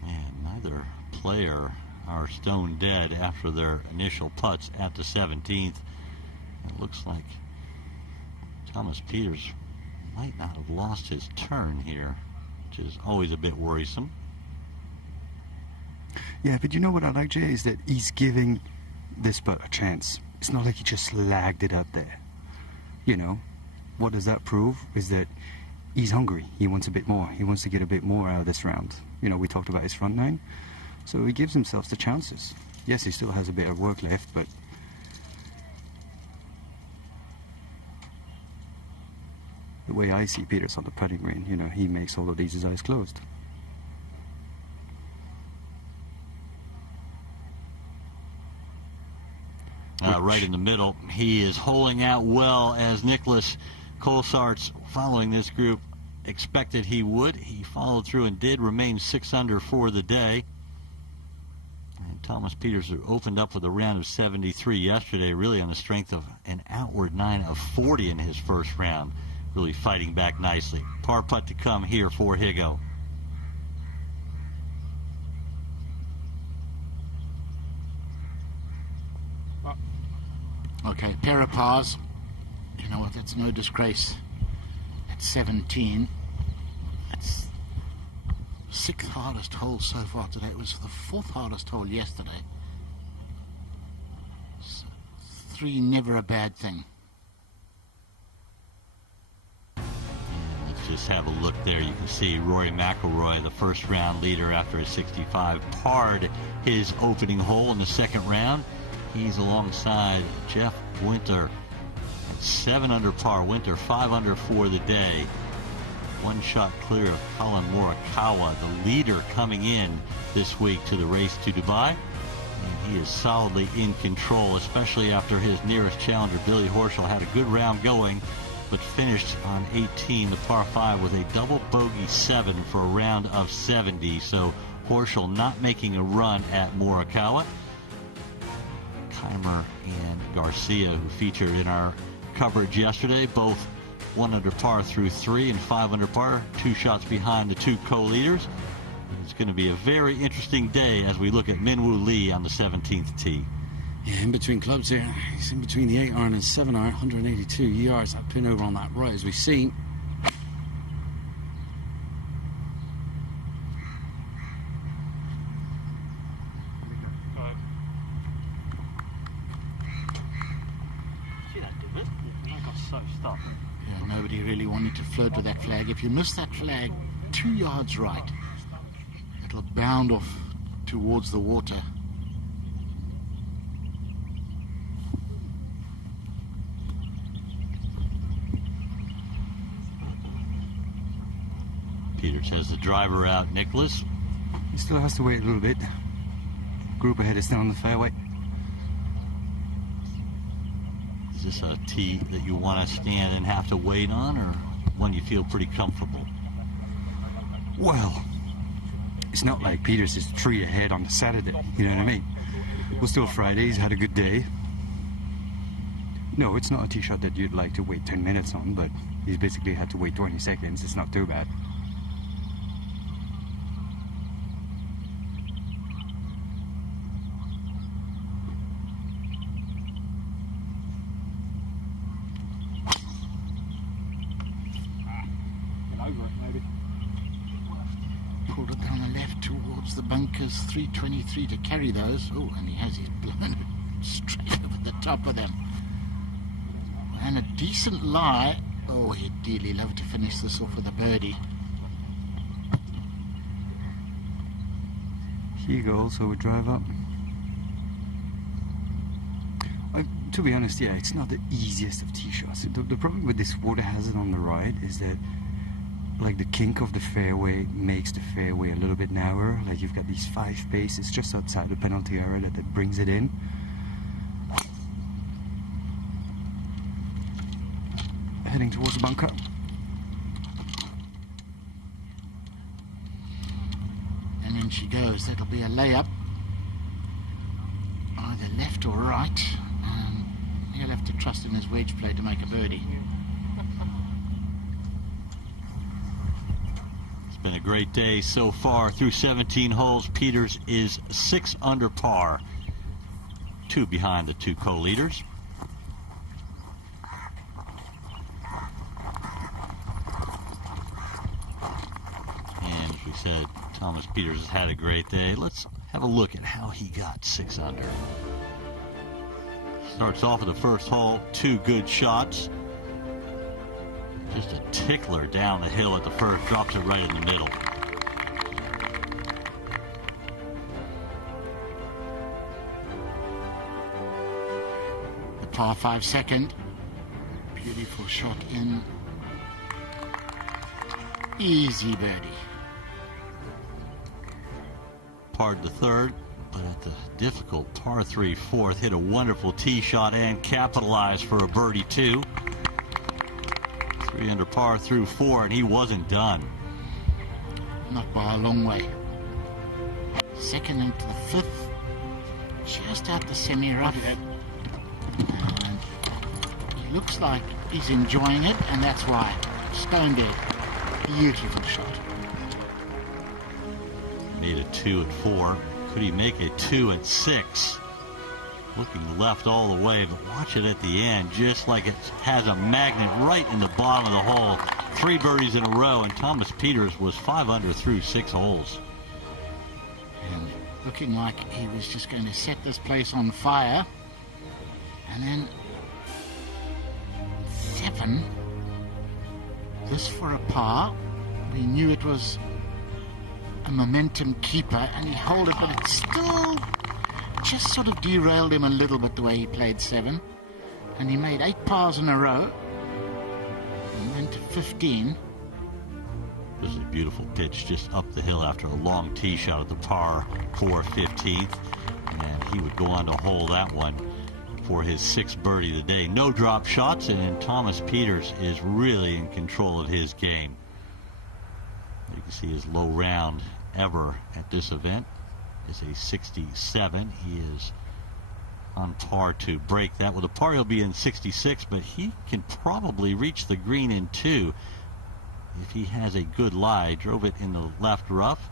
And neither player are stone dead after their initial putts at the 17th. It looks like Thomas Pieters might not have lost his turn here, which is always a bit worrisome. Yeah, but you know what I like, Jay, is that he's giving this putt a chance. It's not like he just lagged it up there. You know, what does that prove? Is that he's hungry. He wants a bit more. He wants to get a bit more out of this round. You know, we talked about his front nine. So he gives himself the chances. Yes, he still has a bit of work left, but the way I see Pieters on the putting green, you know, he makes all of these his eyes closed. Right in the middle. He is holing out well, as Nicholas Colsaerts, following this group, expected he would. He followed through and did remain 6 under for the day. Thomas Pieters opened up with a round of 73 yesterday, really on the strength of an outward 9 of 40 in his first round, really fighting back nicely. Par putt to come here for Higgo. Okay, pair of pars. You know what, that's no disgrace. At 17. That's 6th hardest hole so far today. It was the 4th hardest hole yesterday. So 3, never a bad thing. Let's just have a look there. You can see Rory McIlroy, the first round leader after a 65, parred his opening hole in the second round. He's alongside Jeff Winter. 7 under par. Winter 5 under for the day. 1 shot clear of Collin Morikawa, the leader coming in this week to the race to Dubai. And he is solidly in control, especially after his nearest challenger, Billy Horschel, had a good round going, but finished on 18, the par 5, with a double bogey 7 for a round of 70. So Horschel not making a run at Morikawa. Keimer and Garcia, who featured in our coverage yesterday, both 1 under par through 3 and 5 under par, 2 shots behind the 2 co-leaders. It's going to be a very interesting day as we look at Minwoo Lee on the 17th tee. Yeah, in between clubs here. He's in between the 8-iron and 7-iron, 182 yards. That pin over on that right, as we've seen. Yeah, nobody really wanted to flirt with that flag. If you miss that flag 2 yards right, it'll bound off towards the water. Pieters has the driver out. Nicholas. He still has to wait a little bit. Group ahead is down the fairway. Is this a tee that you want to stand and have to wait on, or one you feel pretty comfortable? Well, it's not like Pieters is 3 ahead on the Saturday, you know what I mean? We're still Friday, he's had a good day. No, it's not a tee shot that you'd like to wait 10 minutes on, but he's basically had to wait 20 seconds. It's not too bad. Pulled it down the left towards the bunkers, 323 to carry those. Oh, and he has his blown straight over the top of them. And a decent lie. Oh, he'd dearly love to finish this off with a birdie. Higgo also would drive up. To be honest, yeah, it's not the easiest of tee shots. The problem with this water hazard on the right is that, like, the kink of the fairway makes the fairway a little bit narrower. Like, you've got these 5 paces just outside the penalty area that brings it in. Heading towards the bunker. And in she goes. That'll be a layup. Either left or right. He'll have to trust in his wedge play to make a birdie. It's been a great day so far. Through 17 holes, Pieters is 6 under par. 2 behind the 2 co-leaders. And as we said, Thomas Pieters has had a great day. Let's have a look at how he got 6 under. Starts off at the first hole, 2 good shots. Just a tickler down the hill at the first, drops it right in the middle. The par 5 second. Beautiful shot in. Easy birdie. Parred the third, but at the difficult par 3 fourth, hit a wonderful tee shot and capitalized for a birdie 2. 3 under par through 4, and he wasn't done. Not by a long way. Second into the 5th. just out the semi-rough. And he looks like he's enjoying it, and that's why. Stone dead. Beautiful shot. Made a 2 at 4. Could he make a 2 at 6? Looking left all the way, but watch it at the end, just like it has a magnet right in the bottom of the hole. 3 birdies in a row, and Thomas Pieters was 5 under through 6 holes. And looking like he was just going to set this place on fire. And then 7. This for a par. We knew it was a momentum keeper, and he held it, but it still just sort of derailed him a little bit the way he played 7. And he made 8 pars in a row and went to 15. This is a beautiful pitch just up the hill after a long tee shot at the par 4 15th, and he would go on to hole that one for his 6th birdie of the day. No drop shots, and Thomas Pieters is really in control of his game. You can see his low round ever at this event is a 67. He is on par to break that. With a par, he'll be in 66, but he can probably reach the green in 2 if he has a good lie. Drove it in the left rough.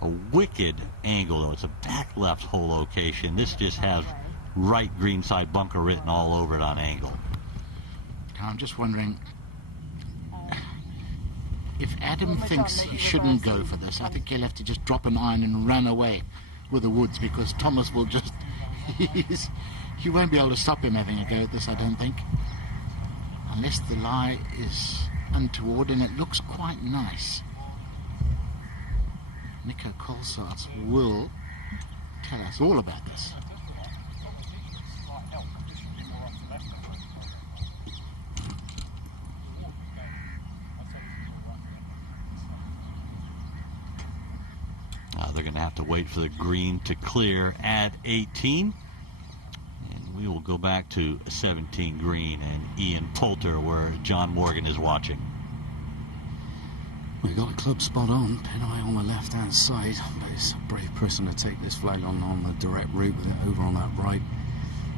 A wicked angle, though. It's a back left hole location. This just has right greenside bunker written all over it on angle. I'm just wondering if Adam thinks he shouldn't go for this. I think he'll have to just drop an iron and run away with the woods, because Thomas will just he won't be able to stop him having a go at this, I don't think, unless the lie is untoward, and it looks quite nice. Nico Colsaerts will tell us all about this. They're going to have to wait for the green to clear at 18. And we will go back to 17 green and Ian Poulter, where John Morgan is watching. We've got a club spot on, pin eye on the left-hand side, but it's a brave person to take this flag on the direct route with it over on that right.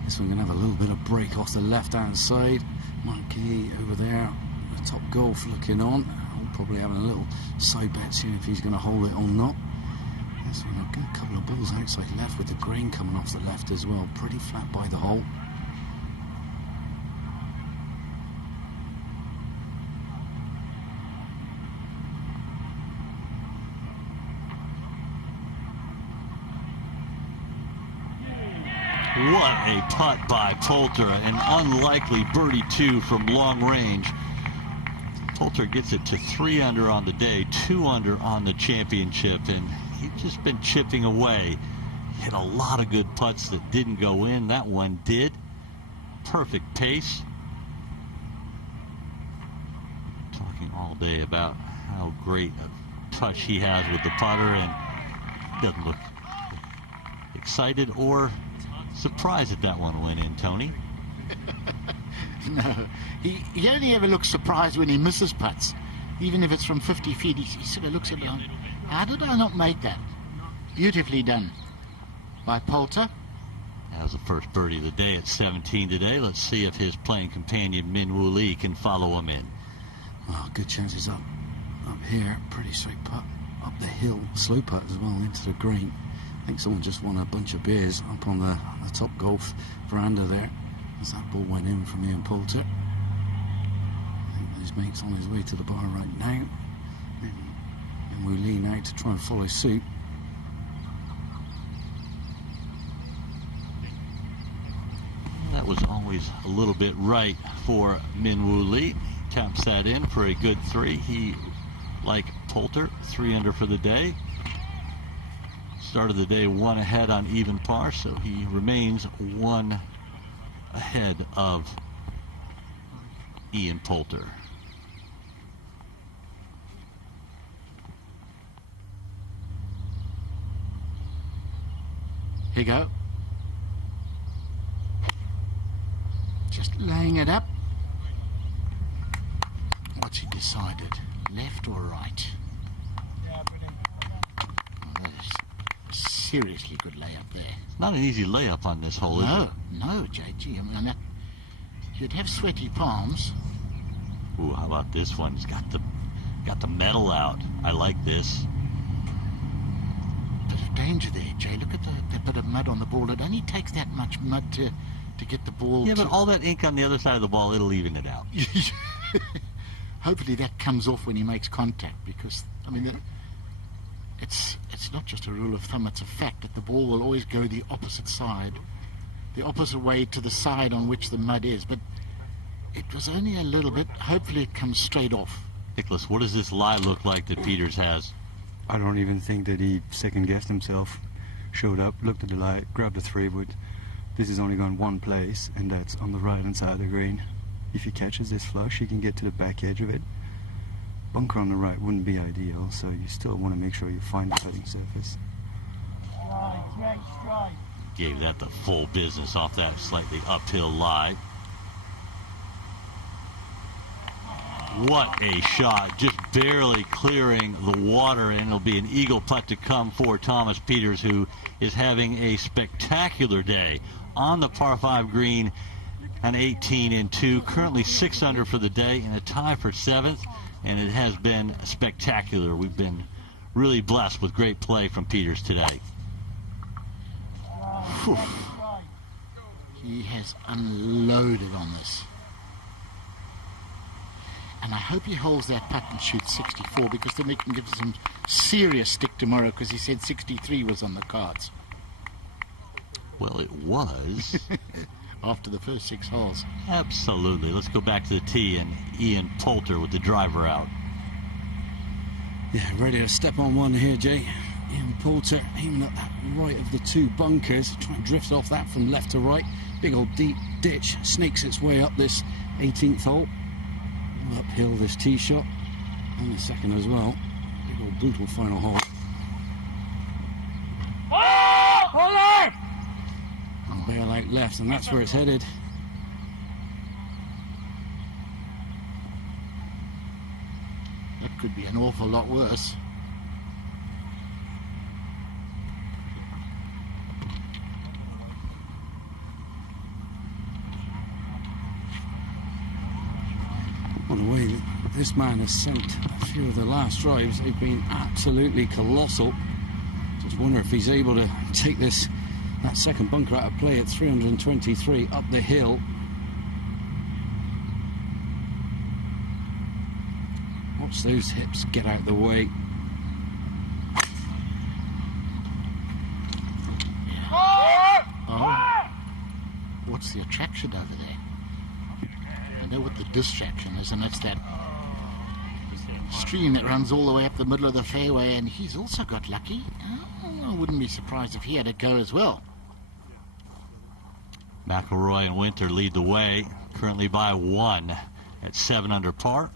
This one going to have a little bit of break off the left-hand side. Monkey over there, the top golf looking on. Probably having a little side bet, seeing if he's going to hold it or not. This one, a couple of balls outside left with the green coming off the left as well. Pretty flat by the hole. What a putt by Poulter, an unlikely birdie 2 from long range. Poulter gets it to 3 under on the day, 2 under on the championship, and he's just been chipping away. Hit a lot of good putts that didn't go in. That one did. Perfect pace. Talking all day about how great a touch he has with the putter, and doesn't look excited or surprised that one went in, Tony. No, he only ever looks surprised when he misses putts. Even if it's from 50 feet, he sort of looks at it like, how did I not make that? Beautifully done by Poulter. That was the first birdie of the day at 17 today. Let's see if his playing companion Min Woo Lee can follow him in. Oh, good chances up here. Pretty straight putt up the hill, slow putt as well into the green. I think someone just won a bunch of beers up on the top golf veranda there as that ball went in from Ian Poulter. I think his mate's on his way to the bar right now, and we'll lean out to try and follow suit. That was always a little bit right for Min Woo Lee. Taps that in for a good 3. He, like Poulter, 3 under for the day. Started the day 1 ahead on even par, so he remains 1 ahead of Ian Poulter. Here you go. Just laying it up. What's he decided? Left or right? Yeah, brilliant. That is seriously good layup there. Not an easy layup on this hole, is it? No, JG. I mean, you'd have sweaty palms. Ooh, how about this one? It's got the metal out. I like this. Bit of danger there, Jay. Look at the bit of mud on the ball. It only takes that much mud to get the ball. Yeah, but all that ink on the other side of the ball, it'll even it out. Hopefully that comes off when he makes contact, because I mean, it's not just a rule of thumb. It's a fact that the ball will always go the opposite side, the opposite way to the side on which the mud is. But it was only a little bit. Hopefully it comes straight off. Nicholas, what does this lie look like that Peters has? I don't even think that he second-guessed himself. Showed up, looked at the lie, grabbed the 3-wood. This has only gone one place, and that's on the right-hand side of the green. If he catches this flush, he can get to the back edge of it. Bunker on the right wouldn't be ideal, so you still want to make sure you find the putting surface. Gave that the full business off that slightly uphill lie. What a shot, just barely clearing the water, and it'll be an eagle putt to come for Thomas Peters, who is having a spectacular day on the par 5 green, an 18-2, currently 6 under for the day, and a tie for 7th, and it has been spectacular. We've been really blessed with great play from Peters today. Whew. He has unloaded on this. And I hope he holds that putt and shoots 64, because then we can give some serious stick tomorrow, because he said 63 was on the cards. Well, it was. After the first 6 holes. Absolutely. Let's go back to the tee, and Ian Poulter with the driver out. Yeah, ready to step on one here, Jay. Ian Poulter aiming at that right of the 2 bunkers, trying to drift off that from left to right. Big old deep ditch snakes its way up this 18th hole. Uphill this tee shot, and the second as well. Big old brutal final hole. And bail out left, and that's where it's headed. That could be an awful lot worse. Well, the way that this man has sent a few of the last drives, they've been absolutely colossal. Just wonder if he's able to take that second bunker out of play at 323 up the hill. Watch those hips get out of the way. Oh, what's the attraction over there? I know what the distraction is, and it's that stream that runs all the way up the middle of the fairway, and he's also got lucky. I wouldn't be surprised if he had a go as well. McIlroy and Winter lead the way, currently by 1 at 7 under par.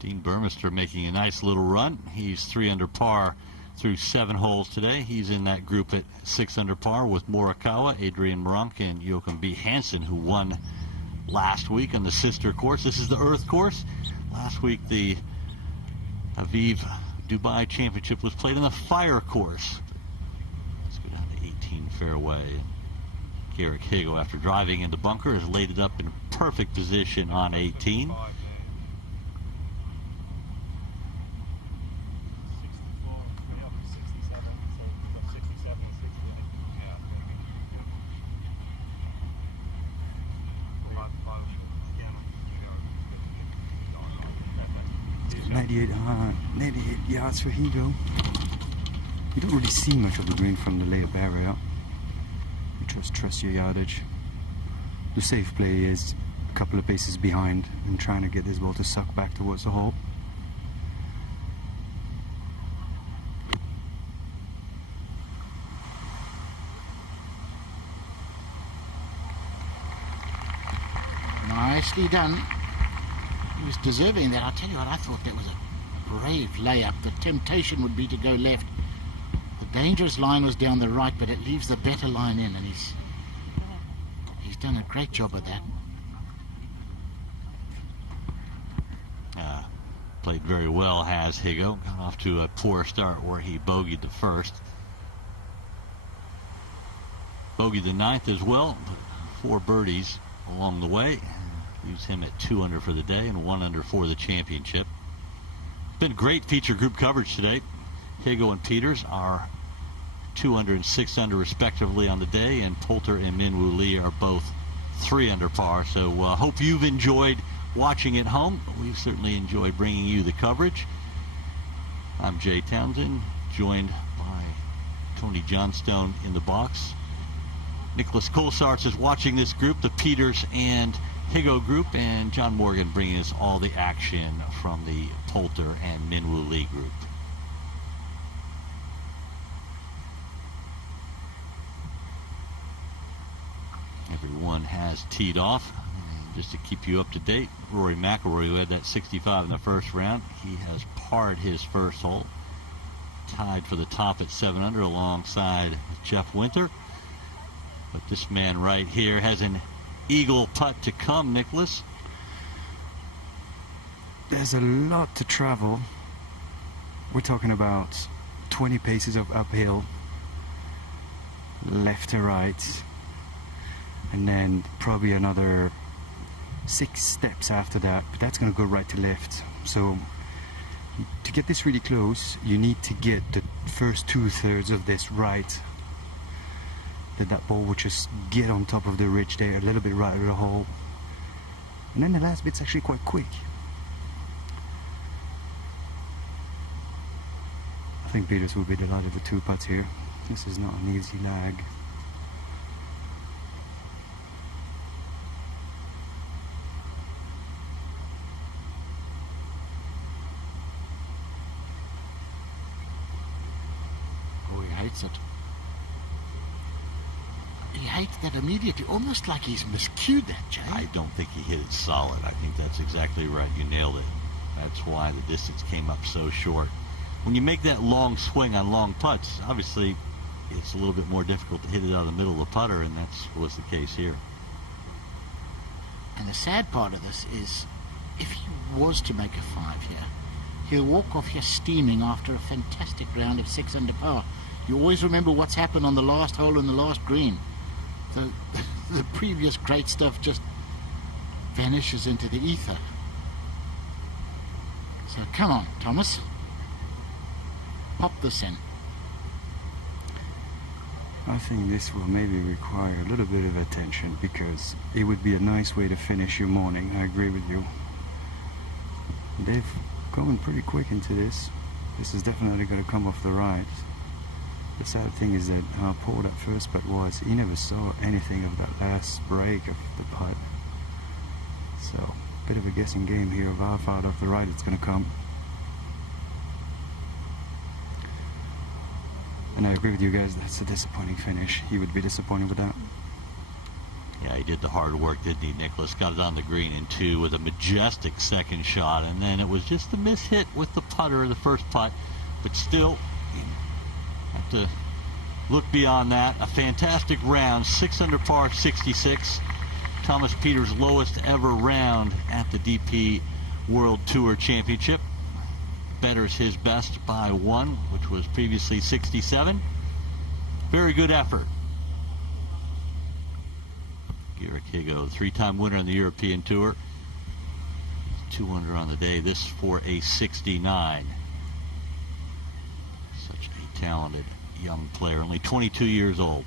Dean Burmester making a nice little run. He's 3 under par through 7 holes today. He's in that group at 6 under par with Morikawa, Adrian Meronk, and Joachim B. Hansen, who won last week on the sister course. This is the Earth course. Last week the Aviv Dubai Championship was played on the Fire course. Let's go down to 18 fairway. Garrick Higgo, after driving into bunker, has laid it up in perfect position on 18. It's 98 yards for Higgo. You don't really see much of the green from the layup area. You trust your yardage. The safe play is a couple of paces behind and trying to get this ball to suck back towards the hole. Nicely done. He was deserving that. I'll tell you what, I thought that was a brave layup. The temptation would be to go left. The dangerous line was down the right, but it leaves the better line in, and he's done a great job of that. played very well, has Higgo. Got off to a poor start where he bogeyed the first. Bogeyed the ninth as well, but 4 birdies along the way. Leaves him at 2 under for the day and 1 under for the championship. It's been great feature group coverage today. Higgo and Peters are 2 under and 6 under respectively on the day, and Poulter and Minwoo Lee are both 3 under par. So hope you've enjoyed watching at home. We've certainly enjoyed bringing you the coverage. I'm Jay Townsend, joined by Tony Johnstone in the box. Nicholas Kolsarts is watching this group, the Peters and Higgo group, and John Morgan bringing us all the action from the Poulter and Minwoo Lee group. Everyone has teed off. And just to keep you up to date, Rory McIlroy, who had that 65 in the first round, he has parred his first hole, tied for the top at 7 under alongside Jeff Winter. But this man right here has an eagle putt to come, Nicholas. There's a lot to travel. We're talking about 20 paces of uphill, left to right, and then probably another 6 steps after that, but that's going to go right to left. So to get this really close, you need to get the first 2/3 of this right. That ball would just get on top of the ridge there, a little bit right of the hole. And then the last bit's actually quite quick. I think Peters will be delighted with 2 putts here. This is not an easy lag. Oh, he hates it. He hates that immediately, almost like he's miscued that, Jay. I don't think he hit it solid. I think that's exactly right. You nailed it. That's why the distance came up so short. When you make that long swing on long putts, obviously it's a little bit more difficult to hit it out of the middle of the putter, and that was the case here. And the sad part of this is, if he was to make a 5 here, he'll walk off here steaming after a fantastic round of 6 under par. You always remember what's happened on the last hole and the last green. The previous great stuff just vanishes into the ether. So come on, Thomas. Pop this in. I think this will maybe require a little bit of attention, because it would be a nice way to finish your morning. I agree with you. They've gone pretty quick into this. This is definitely going to come off the right. The sad thing is that how poor that first putt was, he never saw anything of that last break of the putt. So, bit of a guessing game here of how far off the right it's going to come. And I agree with you guys, that's a disappointing finish. He would be disappointed with that. Yeah, he did the hard work, didn't he, Nicholas? Got it on the green in 2 with a majestic second shot, and then it was just a mishit with the putter, the first putt. But still, have to look beyond that. A fantastic round, 6 under par, 66. Thomas Peters' lowest ever round at the DP World Tour Championship. Betters his best by 1, which was previously 67. Very good effort. Garrick Higgo, 3-time winner on the European Tour. 2 under on the day, this for a 69. Such a talented young player, only 22 years old.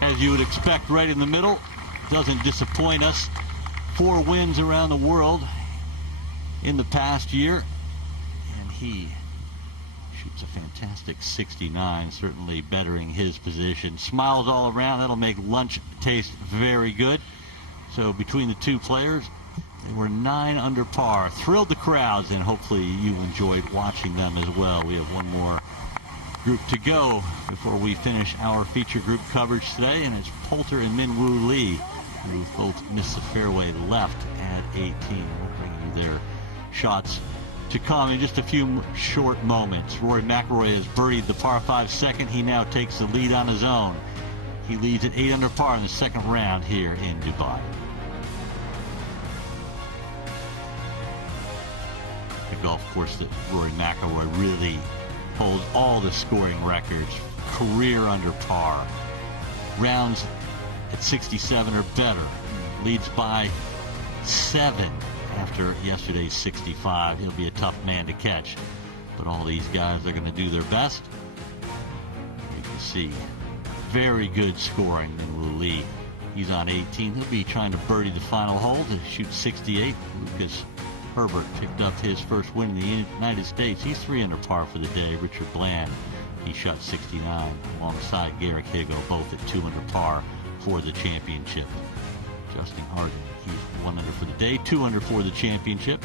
As you would expect, right in the middle, doesn't disappoint us. 4 wins around the world in the past year, and he shoots a fantastic 69, certainly bettering his position. Smiles all around. That'll make lunch taste very good. So between the 2 players, they were 9 under par. Thrilled the crowds, and hopefully you enjoyed watching them as well. We have one more group to go before we finish our feature group coverage today, and it's Poulter and Minwoo Lee, who both missed the fairway left at 18. We'll bring you their shots to come in just a few short moments. Rory McIlroy has birdied the par 5 second. He now takes the lead on his own. He leads at 8 under par in the second round here in Dubai. a golf course that Rory McIlroy really holds all the scoring records, career under par, rounds at 67 or better, leads by 7 after yesterday's 65. He'll be a tough man to catch, but all these guys are going to do their best. You can see very good scoring in Wu Lee. He's on 18. He'll be trying to birdie the final hole to shoot 68. Lucas Herbert picked up his first win in the United States. He's 3 under par for the day. Richard Bland, he shot 69 alongside Garrick Higgo, both at 2 under par for the championship. Justin Harden, he's 1 under for the day, 2 under for the championship.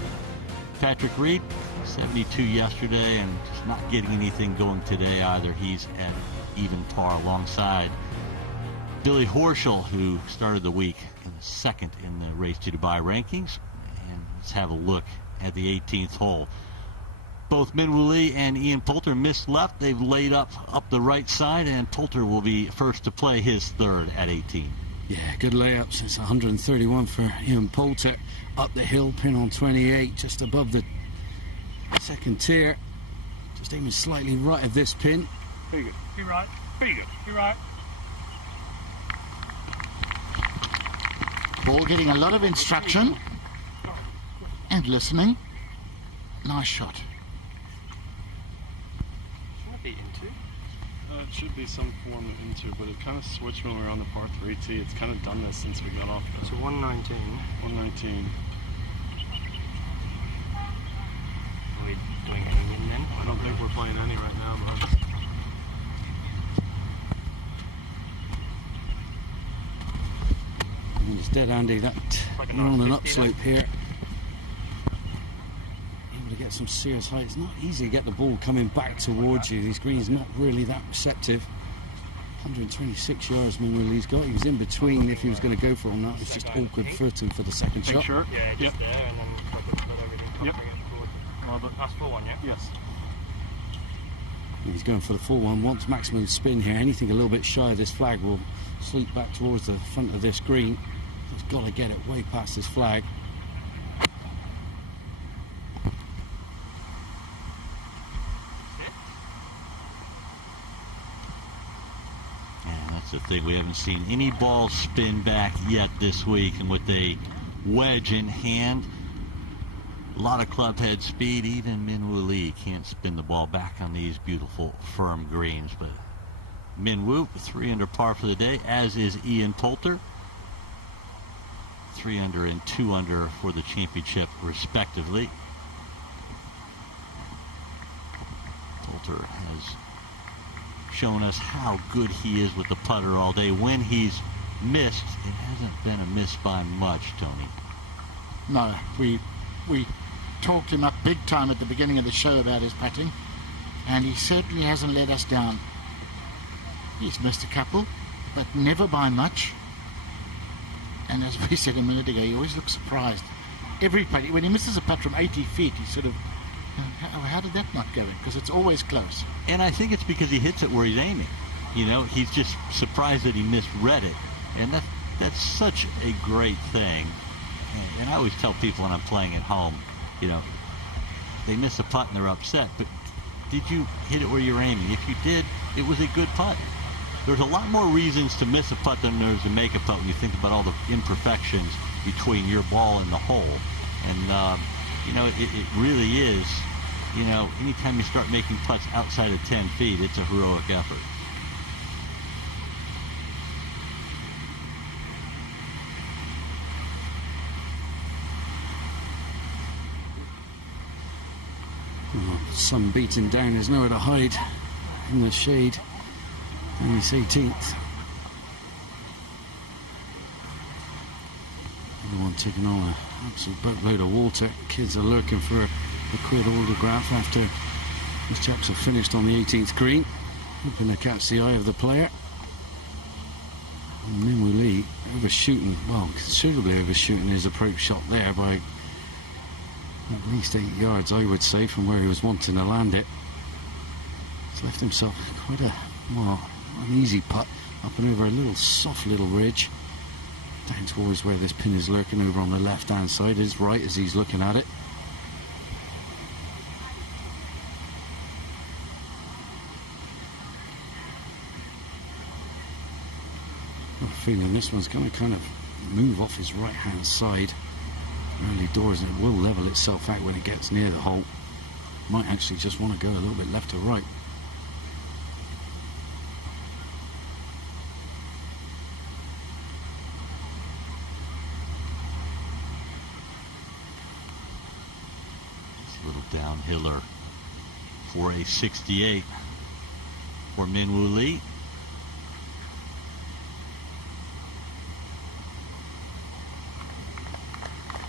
Patrick Reed, 72 yesterday and just not getting anything going today either. He's at even par alongside Billy Horschel, who started the week in second in the Race to Dubai rankings. And let's have a look at the 18th hole. Both Min Woo Lee and Ian Poulter missed left. They've laid up the right side, and Poulter will be first to play his third at 18. Yeah, good layups. It's 131 for Ian Poulter. Up the hill, pin on 28, just above the second tier. Just aiming slightly right of this pin. Very good. You're right. Very good. You're right. Ball getting a lot of instruction and listening. Nice shot. Shouldn't it be into? It should be some form of into, but it kind of switched when we were on the par 3 tee. It's kind of done this since we got off. So 119. 119. Are we doing any win then? I don't think we're playing any right now, but And it's dead Andy. That like we're on an upslope here. Able to get some serious height. It's not easy to get the ball coming back towards you. These greens not really that receptive. 126 yards Min Woo Lee's got. He was in between if he was going to go for it or not. It's just awkward footing for the second shot. sure. Yeah, just there, and then let everything come Yep. bring it forward. That's full one, yeah? Yes. He's going for the full one. Wants maximum spin here. Anything a little bit shy of this flag will sleep back towards the front of this green. He's got to get it way past this flag. And that's the thing. We haven't seen any balls spin back yet this week. And with a wedge in hand, a lot of club head speed. Even Min Woo Lee can't spin the ball back on these beautiful firm greens. But Min Woo, 3 under par for the day, as is Ian Poulter. 3 under and 2 under for the championship, respectively. Poulter has shown us how good he is with the putter all day. When he's missed, it hasn't been a miss by much, Tony. No, we talked him up big time at the beginning of the show about his putting, and he certainly hasn't let us down. He's missed a couple, but never by much. And as we said a minute ago, he always looks surprised. Every putt, when he misses a putt from 80 feet, he's sort of, how did that not go in? Because it's always close. And I think it's because he hits it where he's aiming. You know, he's just surprised that he misread it. And that's such a great thing. And I always tell people when I'm playing at home, you know, they miss a putt and they're upset. But did you hit it where you're aiming? If you did, it was a good putt. There's a lot more reasons to miss a putt than there is to make a putt when you think about all the imperfections between your ball and the hole. And, you know, it really is, you know, anytime you start making putts outside of 10 feet, it's a heroic effort. Sun beating down, there's nowhere to hide in the shade. And it's 18th. Everyone taking on an absolute boatload of water. Kids are lurking for a quid autograph after these chaps have finished on the 18th green. Hoping to catch the eye of the player. And Min Woo Lee overshooting, well, considerably overshooting his approach shot there by at least 8 yards, I would say, from where he was wanting to land it. He's left himself quite a, well, an easy putt up and over a little soft little ridge down towards where this pin is lurking over on the left hand side. His right as he's looking at it. feeling this one's going to kind of move off his right-hand side early doors, and it will level itself out when it gets near the hole. Might actually just want to go a little bit left or right. It's a little downhiller for a 68 for Min Woo Lee.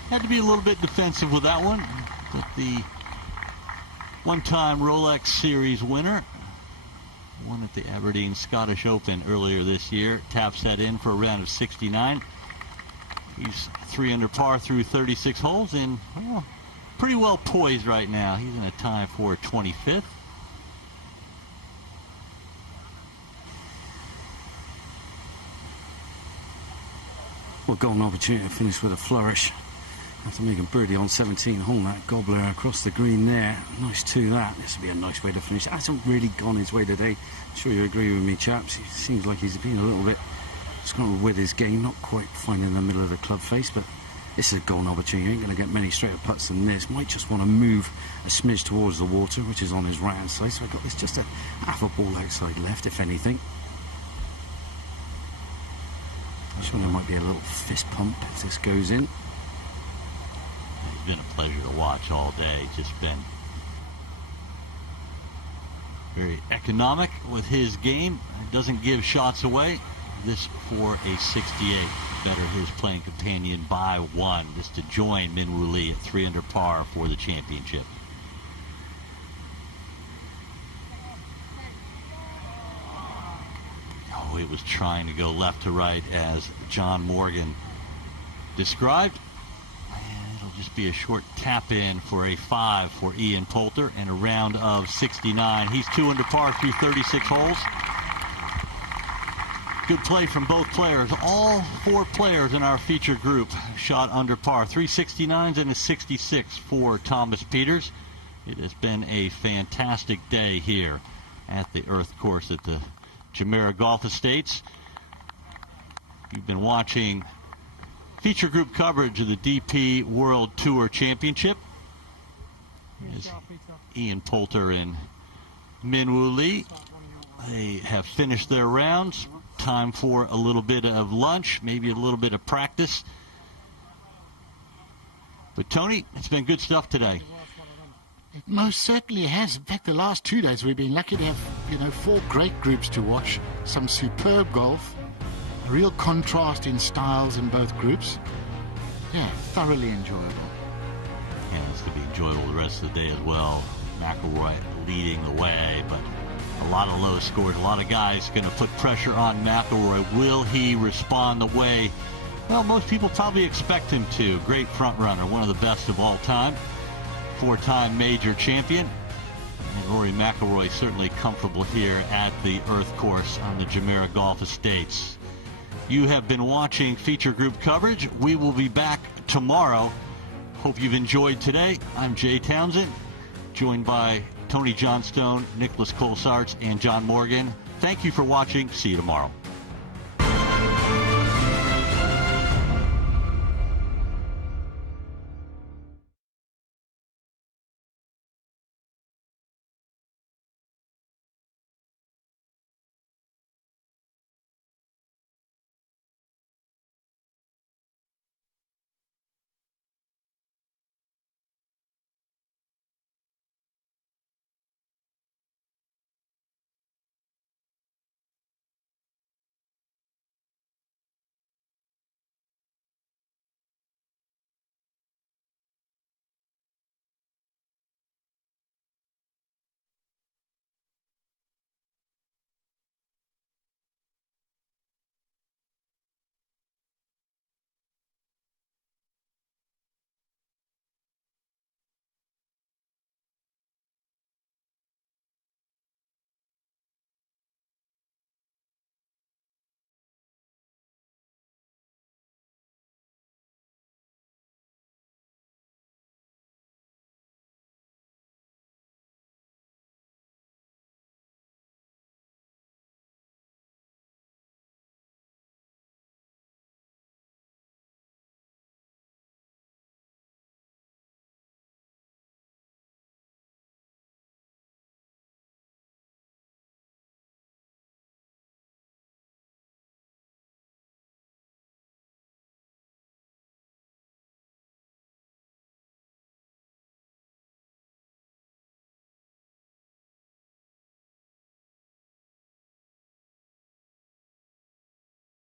Had to be a little bit defensive with that one, but the one-time Rolex Series winner, won at the Aberdeen Scottish Open earlier this year, taps that in for a round of 69. He's 3 under par through 36 holes and pretty well poised right now. He's in a tie for 25th. Well, golden opportunity to finish with a flourish. After making birdie on 17 hole, that gobbler across the green there. Nice to that. This would be a nice way to finish. Hasn't really gone his way today. I'm sure you agree with me, chaps. He seems like he's been a little bit scrambled with his game, not quite finding the middle of the club face, but this is a golden opportunity. You ain't going to get many straighter putts than this. Might just want to move a smidge towards the water, which is on his right hand side. So I've got this just a half a ball outside left, if anything. I'm sure there might be a little fist pump if this goes in. It's been a pleasure to watch all day. Just been very economic with his game. Doesn't give shots away. This for a 68. Better his playing companion by 1. Just to join Min Woo Lee at 3 under par for the championship. Oh, he was trying to go left to right as John Morgan described. Just be a short tap in for a 5 for Ian Poulter and a round of 69. He's 2 under par through 36 holes. Good play from both players. All 4 players in our feature group shot under par. 3 69s and a 66 for Thomas Pieters. It has been a fantastic day here at the Earth Course at the Jumeirah Golf Estates. You've been watching feature group coverage of the DP World Tour Championship. As Ian Poulter and Min Woo Lee, they have finished their rounds. Time for a little bit of lunch, maybe a little bit of practice. But Tony, it's been good stuff today. It most certainly has. In fact, the last 2 days we've been lucky to have, 4 great groups to watch. Some superb golf. A real contrast in styles in both groups. Yeah, thoroughly enjoyable. Yeah, it's going to be enjoyable the rest of the day as well. McIlroy leading the way, but a lot of low scores. A lot of guys going to put pressure on McIlroy. Will he respond the way, well, most people probably expect him to? Great front runner, one of the best of all time. 4-time major champion. And Rory McIlroy certainly comfortable here at the Earth Course on the Jumeirah Golf Estates. You have been watching feature group coverage. We will be back tomorrow. Hope you've enjoyed today. I'm Jay Townsend, joined by Tony Johnstone, Nicholas Colsarts, and John Morgan. Thank you for watching. See you tomorrow.